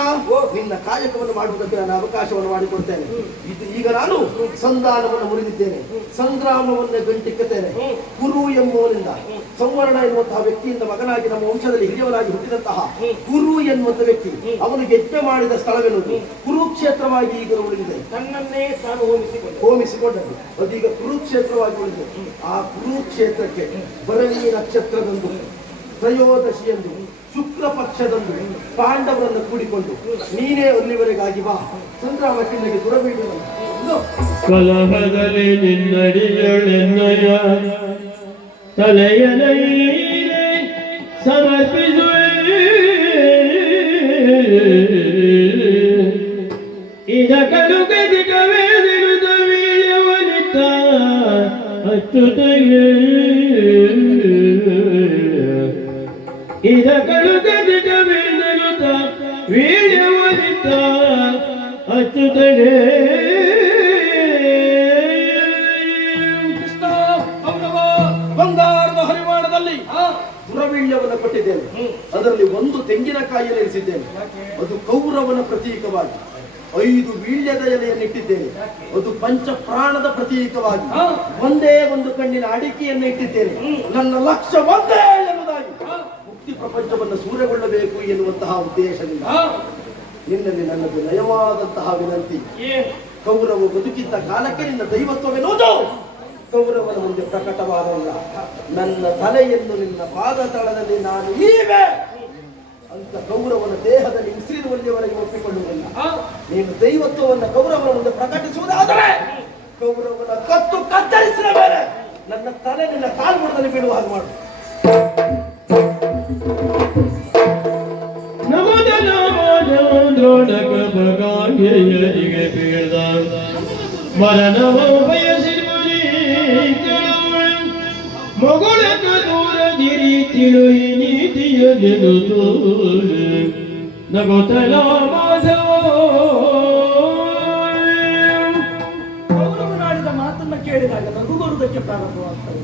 ನಿನ್ನ ಕಾಯಕವನ್ನು ಮಾಡುವುದಕ್ಕೆ ನಾನು ಅವಕಾಶವನ್ನು ಮಾಡಿಕೊಡ್ತೇನೆ. ಈಗ ನಾನು ಸಂಧಾನವನ್ನು ಮುರಿದಿದ್ದೇನೆ, ಸಂಗ್ರಾಮವನ್ನು ಗಂಟಿಕ್ಕುತ್ತೇನೆ. ಕುರು ಎಂಬುವನಿಂದ ಸಂವರ್ಣ ಎನ್ನುವಂತಹ ವ್ಯಕ್ತಿಯಿಂದ ಮಗನಾಗಿ ನಮ್ಮ ವಂಶದಲ್ಲಿ ಹಿರಿಯವರಾಗಿ ಹುಟ್ಟಿದಂತಹ ಕುರು ಎನ್ನುವಂತ ವ್ಯಕ್ತಿ ಅವನು ಯಜ್ಞ ಮಾಡಿದ ಸ್ಥಳವೆನ್ನುವುದು ಕುರುಕ್ಷೇತ್ರವಾಗಿ ಈಗ ಉಳಿದಿದೆ. ತನ್ನನ್ನೇ ತಾನು ಹೋಮಿಸಿಕೊಂಡದ್ದು ಅದೀಗ ಕುರುಕ್ಷೇತ್ರವಾಗಿ ಉಳಿದಿದೆ. ಆ ಕುರುಕ್ಷೇತ್ರಕ್ಕೆ ಭರಣಿ ನಕ್ಷತ್ರದಂದು ತ್ರಯೋದಶಿಯಂದು ಶುಕ್ಲ ಪಕ್ಷದಂದು ಪಾಂಡವರನ್ನು ಕೂಡಿಕೊಂಡು ನೀನೇ ಅಲ್ಲಿವರೆಗಾಗಿ ಬಾ. ಸಂಗ್ರಾಮಕ್ಕೆ ನಿನಗೆ ದುರಬೀಳಲ್ಲ. ಕಲಹದಲ್ಲಿ ನಿನ್ನಡಿಯಳೆನ್ನಯ ತಲೆಯಲೈರೆ ಸಮರ್ಪಿಸುವೆ. ಇದ ಕಡುಗದಿಕವೇ ನಿರುದ ವೀರ್ಯವನಿತ ಅಚ್ಚುತಗೆ. ಇದ ಕಡುಗದಿಕವೇ ನಿರುದ ವೀರ್ಯವನಿತ ಅಚ್ಚುತಗೆ. ಬಂಗಾರದ ಹರಿವಾಣದಲ್ಲಿ ದುರವೀಳ್ಯವನ್ನು ಕೊಟ್ಟಿದ್ದೇನೆ. ಅದರಲ್ಲಿ ಒಂದು ತೆಂಗಿನಕಾಯಿಯನ್ನು ಇರಿಸಿದ್ದೇನೆ. ಅದು ಕೌರವನ ಪ್ರತೀಕವಾಗಿ 5 ವೀಳ್ಯದ ಎಲೆಯನ್ನಿಟ್ಟಿದ್ದೇನೆ. ಅದು ಪಂಚಪ್ರಾಣದ ಪ್ರತೀಕವಾಗಿ ಒಂದೇ ಒಂದು ಕಣ್ಣಿನ ಅಡಿಕೆಯನ್ನು ಇಟ್ಟಿದ್ದೇನೆ. ನನ್ನ ಲಕ್ಷ್ಯ ಒಂದೇ ಎನ್ನುವುದಾಗಿ ಮುಕ್ತಿ ಪ್ರಪಂಚವನ್ನು ಸೂರೆಗೊಳ್ಳಬೇಕು ಎನ್ನುವಂತಹ ಉದ್ದೇಶದಿಂದ ನಿನ್ನಲ್ಲಿ ನನ್ನದು ನಯವಾದಂತಹ ವಿನಂತಿ. ಕೌರವ ಬದುಕಿದ್ದ ಕಾಲಕ್ಕೆ ನಿನ್ನ ದೈವತ್ವವೆನ್ನುವುದು ಕೌರವನ ಮುಂದೆ ಪ್ರಕಟವಾಗಲ್ಲ. ನನ್ನ ತಲೆಯನ್ನು ನಿನ್ನ ಪಾದ ತಳದಲ್ಲಿ ನಾನು ಈವೆ ಅಂತ ಕೌರವನ ದೇಹದಲ್ಲಿ ಉಸಿರಿರುವಲ್ಲಿವರೆಗೆ ಒಪ್ಪಿಕೊಳ್ಳುವುದಿಲ್ಲ. ನೀನು ದೈವತ್ವವನ್ನು ಕೌರವನ ಮುಂದೆ ಪ್ರಕಟಿಸುವುದಾದರೆ ಕೌರವನ ಕತ್ತು ಕತ್ತರಿಸಿದ ಮೇಲೆ ನನ್ನ ತಲೆ ನಿನ್ನ ಕಾಲ್ಬುಡದಲ್ಲಿ ಬೀಳುವ ಹಾಗೆ ಮಾಡು. ದ್ರೋಣಕ ಬೀಳ್ದ ಮರಣವ ಬಯಸಿರುವರಿ ಮೊಗಳಕ ದೂರದಿರಿ ತಿಳುಯಿ ನೀತಿಯದೆದು ನಗುತ್ತಲ ಮಾಧವ. ಕೌರವನಾಡಿದ ಮಾತನ್ನ ಕೇಳಿದಾಗ ನಗು ಬರುವುದಕ್ಕೆ ಪ್ರಾರಂಭವಾಗ್ತದೆ.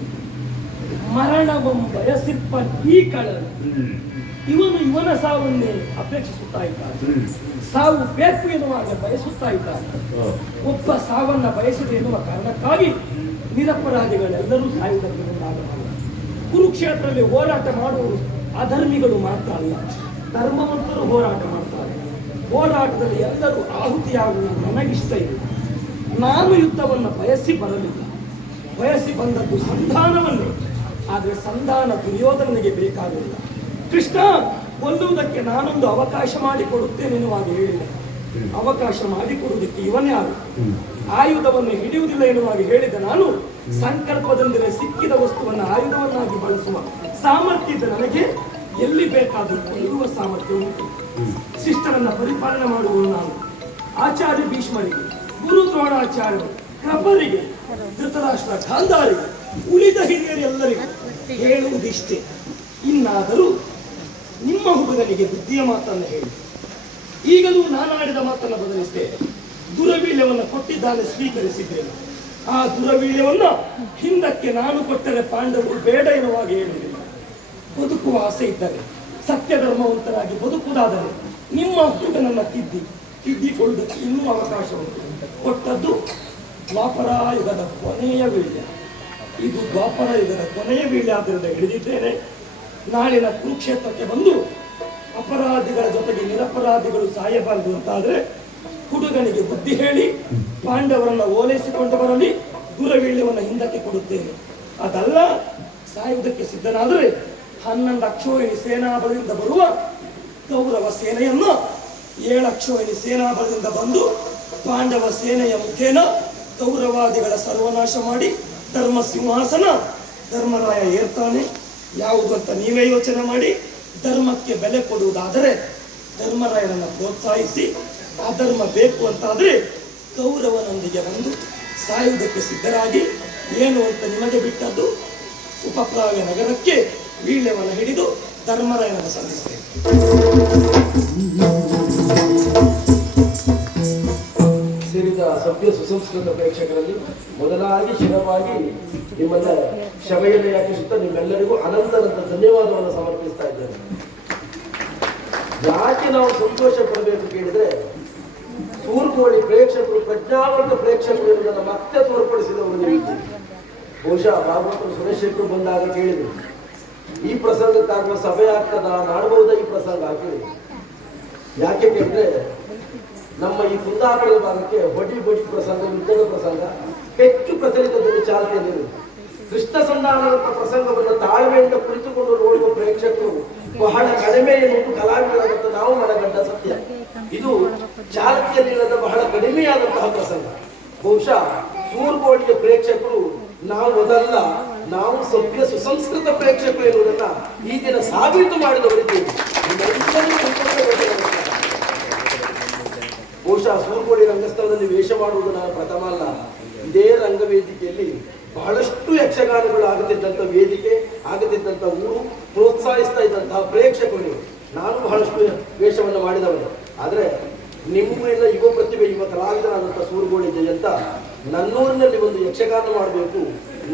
ಮರಣವಂ ಬಯಸಿಪ್ಪ ಈ ಕಳಲು ಇವನು ಇವನ ಸಾವನ್ನೇ ಅಪೇಕ್ಷಿಸುತ್ತಾ ಇದ್ದಾನೆ. ಸಾವು ಬೇಕು ಎನ್ನುವಾಗ ಬಯಸುತ್ತಾ ಇದ್ದಾನೆ. ಒಬ್ಬ ಸಾವನ್ನ ಬಯಸಿದೆ ಎನ್ನುವ ಕಾರಣಕ್ಕಾಗಿ ನಿರಪರಾಧಿಗಳೆಲ್ಲರೂ ಸಾಯುವುದಕ್ಕೆ ಮುಂದಾಗಬಾರದು. ಕುರುಕ್ಷೇತ್ರದಲ್ಲಿ ಹೋರಾಟ ಮಾಡುವವರು ಅಧರ್ಮಿಗಳು ಮಾತ್ರ ಅಲ್ಲ, ಧರ್ಮವಂತರು ಹೋರಾಟ ಮಾಡ್ತಾರೆ. ಹೋರಾಟದಲ್ಲಿ ಎಲ್ಲರೂ ಆಹುತಿಯಾಗುವುದು ನನಗಿಷ್ಟ ಇದೆ. ನಾನು ಯುದ್ಧವನ್ನು ಬಯಸಿ ಬರಲಿಲ್ಲ, ಬಯಸಿ ಬಂದದ್ದು ಸಂಧಾನವನ್ನೇ. ಆದರೆ ಸಂಧಾನ ದುರ್ಯೋಧನನಿಗೆ ಬೇಕಾಗಲಿಲ್ಲ. ಕೃಷ್ಣ, ಕೊಲ್ಲುವುದಕ್ಕೆ ನಾನೊಂದು ಅವಕಾಶ ಮಾಡಿಕೊಡುತ್ತೇನೆ ಎನ್ನುವಾಗ ಹೇಳಿದೆ. ಅವಕಾಶ ಮಾಡಿಕೊಡುವುದಕ್ಕೆ ಇವನೇ ಆಗ ಆಯುಧವನ್ನು ಹಿಡಿಯುವುದಿಲ್ಲ ಎನ್ನುವಾಗ ಹೇಳಿದ ನಾನು ಸಂಕಲ್ಪದೊಂದಿಗೆ ಸಿಕ್ಕಿದ ವಸ್ತುವನ್ನು ಆಯುಧವನ್ನಾಗಿ ಬಳಸುವ ಸಾಮರ್ಥ್ಯದ ನನಗೆ ಎಲ್ಲಿ ಬೇಕಾದರೂ ಕೊಲ್ಲುವ ಸಾಮರ್ಥ್ಯ ಉಂಟು. ಶಿಷ್ಟರನ್ನ ಪರಿಪಾಲನೆ ಮಾಡುವುದು ನಾನು. ಆಚಾರ್ಯ ಭೀಷ್ಮರಿಗೆ ಗುರು ದ್ರೋಣಾಚಾರ್ಯರು, ಕೃಪರಿಗೆ, ಧೃತರಾಷ್ಟ್ರ, ಗಾಂಧಾರಿಗೆ, ಉಳಿದ ಹಿರಿಯರೆಲ್ಲರಿಗೂ ಹೇಳುವುದಿಷ್ಟೇ. ಇನ್ನಾದರೂ ನಿಮ್ಮ ಹುಡುಗನಿಗೆ ಬುದ್ಧಿಯ ಮಾತನ್ನು ಹೇಳಿ. ಈಗಲೂ ನಾನಾಡಿದ ಮಾತನ್ನು ಬದಲಿಸ್ತೇನೆ. ದುರವೀಳ್ಯವನ್ನು ಕೊಟ್ಟಿದ್ದಾನೆ, ಸ್ವೀಕರಿಸಿದ್ದೇನೆ. ಆ ದುರವೀಳ್ಯವನ್ನ ಹಿಂದಕ್ಕೆ ನಾನು ಕೊಟ್ಟರೆ ಪಾಂಡವರು ಬೇಡ ಎನ್ನುವಾಗ ಹೇಳುವುದಿಲ್ಲ. ಬದುಕುವ ಆಸೆ ಇದ್ದರೆ, ಸತ್ಯ ಧರ್ಮವಂತರಾಗಿ ಬದುಕುವುದಾದರೆ ನಿಮ್ಮ ಹುಡುಗನನ್ನ ತಿದ್ದಿಕೊಳ್ಳುವುದಕ್ಕೆ ಇನ್ನೂ ಅವಕಾಶ ಉಂಟು. ಕೊಟ್ಟದ್ದು ದ್ವಾಪರಾಯುಗದ ಕೊನೆಯ ವೀಳ್ಯ. ಇದು ದ್ವಾಪರಾಯುಗದ ಕೊನೆಯ ವೀಳ್ಯ ಆದ್ದರಿಂದ ಹಿಡಿದಿದ್ದೇನೆ. ನಾಳಿನ ಕುರುಕ್ಷೇತ್ರಕ್ಕೆ ಬಂದು ಅಪರಾಧಿಗಳ ಜೊತೆಗೆ ನಿರಪರಾಧಿಗಳು ಸಾಯಬಾರದು ಅಂತಾದ್ರೆ ಹುಡುಗನಿಗೆ ಬುದ್ಧಿ ಹೇಳಿ ಪಾಂಡವರನ್ನ ಓಲೈಸಿಕೊಂಡು ಬರಲಿ, ದುರವೀಳ್ಯವನ್ನು ಹಿಂದಕ್ಕೆ ಕೊಡುತ್ತೇನೆ. ಅದಲ್ಲ, ಸಾಯುವುದಕ್ಕೆ ಸಿದ್ಧನಾದರೆ 11 ಅಕ್ಷೋಹಿಣಿ ಸೇನಾಬಲದಿಂದ ಬರುವ ಕೌರವ ಸೇನೆಯನ್ನು 7 ಅಕ್ಷೋಹಿಣಿ ಸೇನಾಬಲದಿಂದ ಬಂದು ಪಾಂಡವ ಸೇನೆಯ ಮುಖೇನ ಕೌರವಾದಿಗಳ ಸರ್ವನಾಶ ಮಾಡಿ ಧರ್ಮ ಸಿಂಹಾಸನ ಧರ್ಮರಾಯ ಏರ್ತಾನೆ. ಯಾವುದು ಅಂತ ನೀವೇ ಯೋಚನೆ ಮಾಡಿ. ಧರ್ಮಕ್ಕೆ ಬೆಲೆ ಕೊಡುವುದಾದರೆ ಧರ್ಮರಾಯನನ್ನು ಪ್ರೋತ್ಸಾಹಿಸಿ, ಅಧರ್ಮ ಬೇಕು ಅಂತಾದರೆ ಕೌರವನೊಂದಿಗೆ ಬಂದು ಸಾಯುವುದಕ್ಕೆ ಸಿದ್ಧರಾಗಿ, ಏನು ಅಂತ ನಿಮಗೆ ಬಿಟ್ಟದ್ದು, ಉಪಪ್ಲಾವ್ಯ ನಗರಕ್ಕೆ ವೀಳ್ಯವನ್ನು ಹಿಡಿದು ಧರ್ಮರಾಯನನ್ನು ಸಲ್ಲಿಸ್ತೇವೆ. ಸೇರಿದ ಸಭ್ಯ ಸುಸಂಸ್ಕೃತ ಪ್ರೇಕ್ಷಕರಲ್ಲಿ ಮೊದಲಾಗಿ ಶಿರವಾಗಿ ನಿಮ್ಮನ್ನ ಕ್ಷಮೆಯನ್ನು ಯಾಚಿಸುತ್ತಾ ನಿಮ್ಮೆಲ್ಲರಿಗೂ ಅನಂತರಂತ ಧನ್ಯವಾದವನ್ನು ಸಮರ್ಪಿಸ್ತಾ ಇದ್ದೇನೆ. ಯಾಕೆ ನಾವು ಸಂತೋಷ ಪಡಬೇಕು ಕೇಳಿದ್ರೆ, ಸೂರ್ಗೋಳಿ ಪ್ರೇಕ್ಷಕರು ಪ್ರಜ್ಞಾವಂತ ಪ್ರೇಕ್ಷಕರು ಎನ್ನುವುದನ್ನು ಮತ್ತೆ ತೋರ್ಪಡಿಸಿದವರು ನೀವು. ಬಹುಶಃ ಭಾಗವತರು ಸುರೇಶೇಖರು ಬಂದಾಗ ಕೇಳಿದರು, ಈ ಪ್ರಸಂಗಕ್ಕಾಗುವ ಸಭೆ ಆಗ್ತದ, ಮಾಡಬಹುದಾ ಈ ಪ್ರಸಂಗ ಕೇಳಿ. ಯಾಕೆ ಕೇಳಿದ್ರೆ, ನಮ್ಮ ಈ ಕುಂದಾಪುರದ ಭಾಗಕ್ಕೆ ಬಡಿ ಪ್ರಸಂಗ, ಯುದ್ಧದ ಪ್ರಸಂಗ ಹೆಚ್ಚು ಪ್ರಚಲಿತದಲ್ಲಿ ಚಾಲ್ತಿಯಲ್ಲಿದೆ. ಕೃಷ್ಣ ಸಂಧಾನದಂತ ಪ್ರಸಂಗವನ್ನು ತಾಳ್ಮೆಯಿಂದ ಕುಳಿತುಕೊಂಡು ನೋಡುವ ಪ್ರೇಕ್ಷಕರು ಬಹಳ ಕಡಿಮೆ ಎನ್ನುವುದು ಕಲಾವಿದರಾದಂತ ನಾವು ಮನಗಂಡ ಸತ್ಯ. ಇದು ಚಾಲ್ತಿಯಲ್ಲಿಲ್ಲದ ಬಹಳ ಕಡಿಮೆಯಾದಂತಹ ಪ್ರಸಂಗ. ಬಹುಶಃ ಸೂರ್ಗೋಳಿಯ ಪ್ರೇಕ್ಷಕರು ನಾವು ಅದಲ್ಲ, ನಾವು ಸಭ್ಯ ಸುಸಂಸ್ಕೃತ ಪ್ರೇಕ್ಷಕರು ಎನ್ನುವುದನ್ನ ಈ ದಿನ ಸಾಬೀತು ಮಾಡಿದವರಿದ್ದೇವೆ. ಬಹುಶಃ ಸೂರ್ಗೋಳಿ ರಂಗಸ್ಥಳದಲ್ಲಿ ವೇಷ ಮಾಡುವುದು ನಾನು ಪ್ರಥಮ ಅಲ್ಲ. ಇದೇ ರಂಗವೇದಿಕೆಯಲ್ಲಿ ಬಹಳಷ್ಟು ಯಕ್ಷಗಾನಗಳು ಆಗುತ್ತಿದ್ದಂಥ ವೇದಿಕೆ, ಆಗುತ್ತಿದ್ದಂಥ ಊರು, ಪ್ರೋತ್ಸಾಹಿಸ್ತಾ ಇದ್ದಂತಹ ಪ್ರೇಕ್ಷಕರು. ನಾನು ಬಹಳಷ್ಟು ವೇಷವನ್ನು ಮಾಡಿದವನು. ಆದರೆ ನಿಮ್ಮೂರಿನ ಯುವ ಪ್ರತಿಭೆ, ಯುವ ಕಲಾವಿದರಾದಂಥ ಸೂರ್ಗೋಳಿ ಜಯಂತ ನನ್ನೂರಿನಲ್ಲಿ ಒಂದು ಯಕ್ಷಗಾನ ಮಾಡಬೇಕು,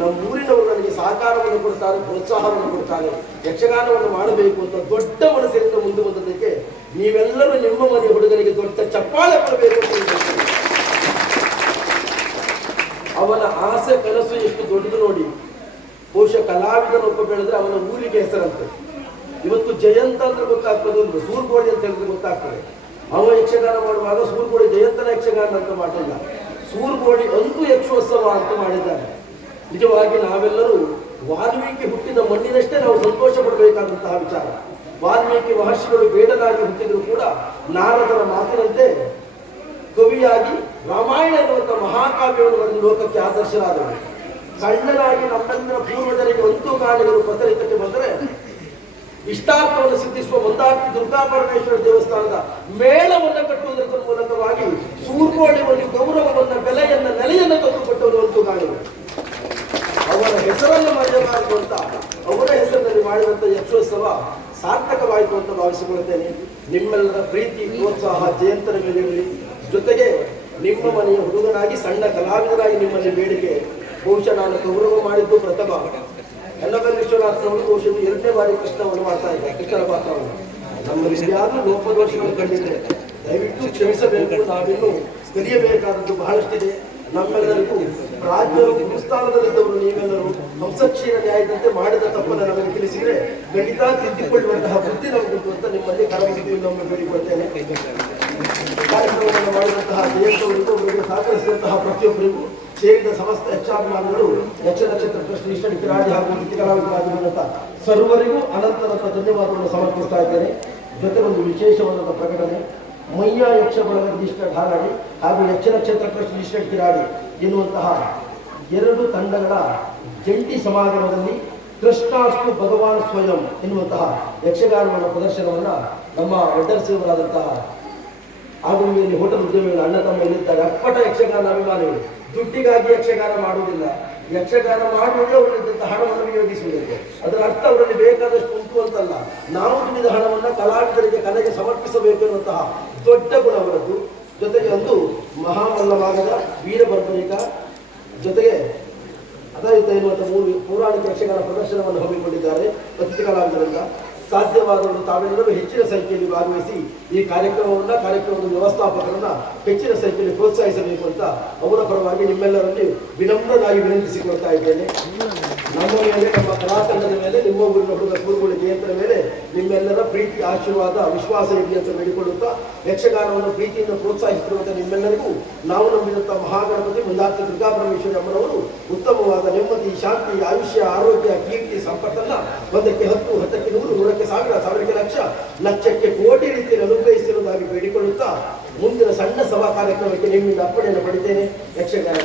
ನಮ್ಮೂರಿನವರು ನನಗೆ ಸಹಕಾರವನ್ನು ಕೊಡ್ತಾರೆ, ಪ್ರೋತ್ಸಾಹವನ್ನು ಕೊಡ್ತಾರೆ, ಯಕ್ಷಗಾನವನ್ನು ಮಾಡಬೇಕು ಅಂತ ದೊಡ್ಡ ಮನಸ್ಸಿನಿಂದ ಮುಂದೆ ಬಂದದಕ್ಕೆ ನೀವೆಲ್ಲರೂ ನಿಮ್ಮ ಮನೆಯ ಹುಡುಗನಿಗೆ ದೊಡ್ಡ ಚಪ್ಪಾಳೆ ಕೊಡಬೇಕು ಅಂತ. ಅವನ ಆಸೆ ಕನಸು ಎಷ್ಟು ದೊಡ್ಡದು ನೋಡಿ. ಬಹುಶಃ ಕಲಾವಿದನೊಬ್ಬ ಬೆಳೆದ್ರೆ ಅವನ ಊರಿಗೆ ಹೆಸರಂತೆ. ಇವತ್ತು ಜಯಂತ ಅಂದ್ರೆ ಗೊತ್ತಾಗ್ತದೆ, ಸೂರ್ಗೋಳಿ ಅಂತ ಹೇಳಿದ್ರೆ ಗೊತ್ತಾಗ್ತದೆ. ಅವ ಯಕ್ಷಗಾನ ಮಾಡುವಾಗ ಸೂರ್ಗೋಳಿ ಜಯಂತನ ಯಕ್ಷಗಾನ ಅಂತ ಮಾಡಿಲ್ಲ, ಸೂರ್ಗೋಳಿ ಅಂತೂ ಯಕ್ಷೋತ್ಸವ ಅಂತ ಮಾಡಿದ್ದಾರೆ. ನಿಜವಾಗಿ ನಾವೆಲ್ಲರೂ ವಾಲ್ಮೀಕಿ ಹುಟ್ಟಿದ ಮಣ್ಣಿನಷ್ಟೇ ನಾವು ಸಂತೋಷ ಪಡಬೇಕಾದಂತಹ ವಿಚಾರ. ವಾಲ್ಮೀಕಿ ಮಹರ್ಷಿಗಳು ಬೇಡನಾಗಿ ಹುಟ್ಟಿದ್ರು ಕೂಡ ನಾರದರ ಮಾತಿನಂತೆ ಕವಿಯಾಗಿ ರಾಮಾಯಣ ಎನ್ನುವಂಥ ಮಹಾಕಾವ್ಯವನ್ನು ಬರೆದು ಲೋಕಕ್ಕೆ ಆದರ್ಶರಾದವರು. ಸಣ್ಣನಾಗಿ ನಮ್ಮೆಲ್ಲರ ಪೂರ್ವಜರಿಗೆ ಅಂತೂ ಕಾಣಿಗಳು ಪ್ರಚಲಿತಕ್ಕೆ ಬಂದರೆ ಇಷ್ಟಾರ್ಥವನ್ನು ಸಿದ್ಧಿಸುವ ಮಂದಾರ್ತಿ ದುರ್ಗಾ ಪರಮೇಶ್ವರ ದೇವಸ್ಥಾನದ ಮೇಳವನ್ನು ಕಟ್ಟುವುದರ ಮೂಲಕವಾಗಿ ಸೂರ್ಗೋಳಿ ಒಂದು ಗೌರವವನ್ನು, ಬೆಲೆಯನ್ನ, ನೆಲೆಯನ್ನು ತಂದುಕೊಟ್ಟವರು ಅಂತೂ ಕಾಣಿಗಳು. ಅವರ ಹೆಸರನ್ನು ಮರೆಯಬಾರದು ಅಂತ ಅವರ ಹೆಸರಿನಲ್ಲಿ ಮಾಡಿದಂಥ ಯಕ್ಷೋತ್ಸವ ಸಾರ್ಥಕವಾಯಿತು ಅಂತ ಭಾವಿಸಿಕೊಳ್ಳುತ್ತೇನೆ. ನಿಮ್ಮೆಲ್ಲರ ಪ್ರೀತಿ, ಪ್ರೋತ್ಸಾಹ ಜಯಂತರ ಮೇಲೆ ಇರಲಿ. ಜೊತೆಗೆ ನಿಮ್ಮ ಮನೆಯ ಹುಡುಗನಾಗಿ, ಸಣ್ಣ ಕಲಾವಿದರಾಗಿ ನಿಮ್ಮಲ್ಲಿ ಬೇಡಿಕೆ. ಬಹುಶಃ ನಾನು ಗೌರವ ಮಾಡಿದ್ದು ಪ್ರಥಮ. ಎಲ್ಲಬೆಲ್ಲ ವಿಶ್ವನಾಥನವರು ಬಹುಶಃ 2ನೇ ಬಾರಿ ಕೃಷ್ಣವನ್ನು ಮಾಡ್ತಾ ಇದ್ದಾರೆ, ಕೃಷ್ಣನ ಪಾತ್ರವನ್ನು. ನಮ್ಮಲ್ಲಿ ಯಾರು ಲೋಪದೋಷಗಳು ಕಂಡಿದ್ದರೆ ದಯವಿಟ್ಟು ಕ್ಷಮಿಸಬೇಕು. ನಾವಿನ್ನು ಕಲಿಯಬೇಕಾದದ್ದು ಬಹಳಷ್ಟಿದೆ. ನಮ್ಮೆಲ್ಲರಿಗೂ ರಾಜ್ಯರು ಗುರುಸ್ಥಾನದಲ್ಲಿದ್ದವರು ನೀವೆಲ್ಲರೂ ಹಂಸಕ್ಷೀರ ನ್ಯಾಯದಂತೆ ಮಾಡಿದ ತಪ್ಪನ್ನು ನಮಗೆ ತಿಳಿಸಿದರೆ ಖಂಡಿತ ತಿದ್ದಿಕೊಳ್ಳುವಂತಹ ಬುದ್ಧಿ ನಮಗುಂಟು ಅಂತ ನಿಮ್ಮಲ್ಲಿ ಕರವಹಿಸಿದ್ದು ಒಮ್ಮೆ ಬೇಡಿಕೊಳ್ತೇನೆ. ಕಾರ್ಯಕ್ರಮವನ್ನು ಮಾಡಿದಂತಹ ಜಯಂತವರಿಗೂ, ಅವರಿಗೆ ಸಹಕರಿಸಿದಂತಹ ಪ್ರತಿಯೊಬ್ಬರಿಗೂ, ಸೇರಿದ ಸಮಸ್ತ ಯಕ್ಷಾಭಿಮಾನಿಗಳು, ಯಕ್ಷ ನಕ್ಷತ್ರ ಟ್ರಸ್ಟ್ ಇಷ್ಟಡಿ ಕಿರಾಡಿ ಹಾಗೂ ವೃತ್ತಿ ಕಲಾವಿದರಾಗಿರುವಂಥ ಸರ್ವರಿಗೂ ಅನಂತರಂತ ಧನ್ಯವಾದವನ್ನು ಸಮರ್ಪಿಸ್ತಾ ಇದ್ದೇನೆ. ಜೊತೆ ಒಂದು ವಿಶೇಷವಾದ ಪ್ರಕಟಣೆ. ಮಯ್ಯ ಯಕ್ಷ ಬಳಗ ರಿಜಿಸ್ಟರ್ಡ್ ಹಾರಾಡಿ ಹಾಗೂ ಯಕ್ಷ ನಕ್ಷತ್ರ ಟ್ರಸ್ಟ್ ರಿಜಿಸ್ಟರ್ಡ್ ಕಿರಾಡಿ ಎನ್ನುವಂತಹ 2 ತಂಡಗಳ ಜಂಟಿ ಸಮಾಗಮದಲ್ಲಿ ಕೃಷ್ಣಾಸ್ತು ಭಗವಾನ್ ಸ್ವಯಂ ಎನ್ನುವಂತಹ ಯಕ್ಷಗಾನದ ಪ್ರದರ್ಶನವನ್ನು ನಮ್ಮ ಒಡ್ಡರ್ಸಿಯವರಾದಂತಹ ಆಗುಂಬೆ ಹೋಟೆಲ್ ಉದ್ಯಮಿಗಳು ಅಣ್ಣ ತಮ್ಮ ಇಲ್ಲಿದ್ದಾರೆ, ಅಪ್ಪಟ ಯಕ್ಷಗಾನ ಅಭಿಮಾನಿಗಳು. ದುಡ್ಡಿಗಾಗಿ ಯಕ್ಷಗಾನ ಮಾಡುವುದಿಲ್ಲ, ಯಕ್ಷಗಾನ ಮಾಡುವುದೇ ಅವರಲ್ಲಿದ್ದಂಥ ಹಣವನ್ನು ವಿನಿಯೋಗಿಸುವುದಕ್ಕೆ. ಅದರ ಅರ್ಥ ಅವರಲ್ಲಿ ಬೇಕಾದಷ್ಟು ಉಂಟು ಅಂತಲ್ಲ, ನಾವು ದುಡಿದ ಹಣವನ್ನು ಕಲಾವಿದರಿಗೆ ಕಲೆಗೆ ಸಮರ್ಪಿಸಬೇಕು ಎನ್ನುವಂತಹ ದೊಡ್ಡ ಗುಣ ಅವರದ್ದು. ಜೊತೆಗೆ ಒಂದು ಮಹಾಮಲ್ಲವಾಗದ ವೀರಭದ್ರಿಕ, ಜೊತೆಗೆ ಅದಾಯುತ ಎನ್ನುವಂಥ 3 ಪೌರಾಣಿಕ ಯಕ್ಷಗಾನ ಪ್ರದರ್ಶನವನ್ನು ಹಮ್ಮಿಕೊಂಡಿದ್ದಾರೆ. ಅತಿಥಿ ಕಲಾವಿದರಿಂದ ಸಾಧ್ಯವಾದವರು ತಾವೆಲ್ಲರೂ ಹೆಚ್ಚಿನ ಸಂಖ್ಯೆಯಲ್ಲಿ ಭಾಗವಹಿಸಿ ಈ ಕಾರ್ಯಕ್ರಮದ ವ್ಯವಸ್ಥಾಪಕರನ್ನ ಹೆಚ್ಚಿನ ಸಂಖ್ಯೆಯಲ್ಲಿ ಪ್ರೋತ್ಸಾಹಿಸಬೇಕು ಅಂತ ಅವರ ಪರವಾಗಿ ನಿಮ್ಮೆಲ್ಲರಲ್ಲಿ ವಿನಮ್ರನಾಗಿ ವಿನಂತಿಸಿಕೊಳ್ತಾ ಇದ್ದೇನೆ. ನಮ್ಮ ಮೇಲೆ, ನಮ್ಮ ಕಲಾತಂಡದ ಮೇಲೆ, ನಿಮ್ಮ ಊರಿನ ಹುಡುಗ ಸೂರುಗುಳಿ ಜಯಂತರ ಮೇಲೆ ನಿಮ್ಮೆಲ್ಲರ ಪ್ರೀತಿ, ಆಶೀರ್ವಾದ, ವಿಶ್ವಾಸ ಇರಲಿ ಅಂತ ಬೇಡಿಕೊಳ್ಳುತ್ತಾ, ಯಕ್ಷಗಾನವನ್ನು ಪ್ರೀತಿಯಿಂದ ಪ್ರೋತ್ಸಾಹಿಸಿರುವಂಥ ನಿಮ್ಮೆಲ್ಲರಿಗೂ ನಾವು ನಂಬಿದಂಥ ಮಹಾಗಣಪತಿ ಮುಂದಾರ್ಥ ದುರ್ಗಾಪರಮೇಶ್ವರಿ ಅಮ್ಮನವರು ಉತ್ತಮವಾದ ನೆಮ್ಮದಿ, ಶಾಂತಿ, ಆಯುಷ್ಯ, ಆರೋಗ್ಯ, ಕೀರ್ತಿ, ಸಂಪತ್ತನ್ನ 1ಕ್ಕೆ 10, 10ಕ್ಕೆ 100, 100ಕ್ಕೆ 1000, 1000ಕ್ಕೆ ಲಕ್ಷ, ಲಕ್ಷಕ್ಕೆ ಕೋಟಿ ರೀತಿಯಲ್ಲಿ ಅನುಗ್ರಹಿಸಿರುವುದಾಗಿ ಬೇಡಿಕೊಳ್ಳುತ್ತಾ ಮುಂದಿನ ಸಣ್ಣ ಸಭಾ ಕಾರ್ಯಕ್ರಮಕ್ಕೆ ನಿಮ್ಮಿಂದ ಅಪ್ಪಣೆಯನ್ನು ಪಡಿತೇನೆ. ಯಕ್ಷಗಾನ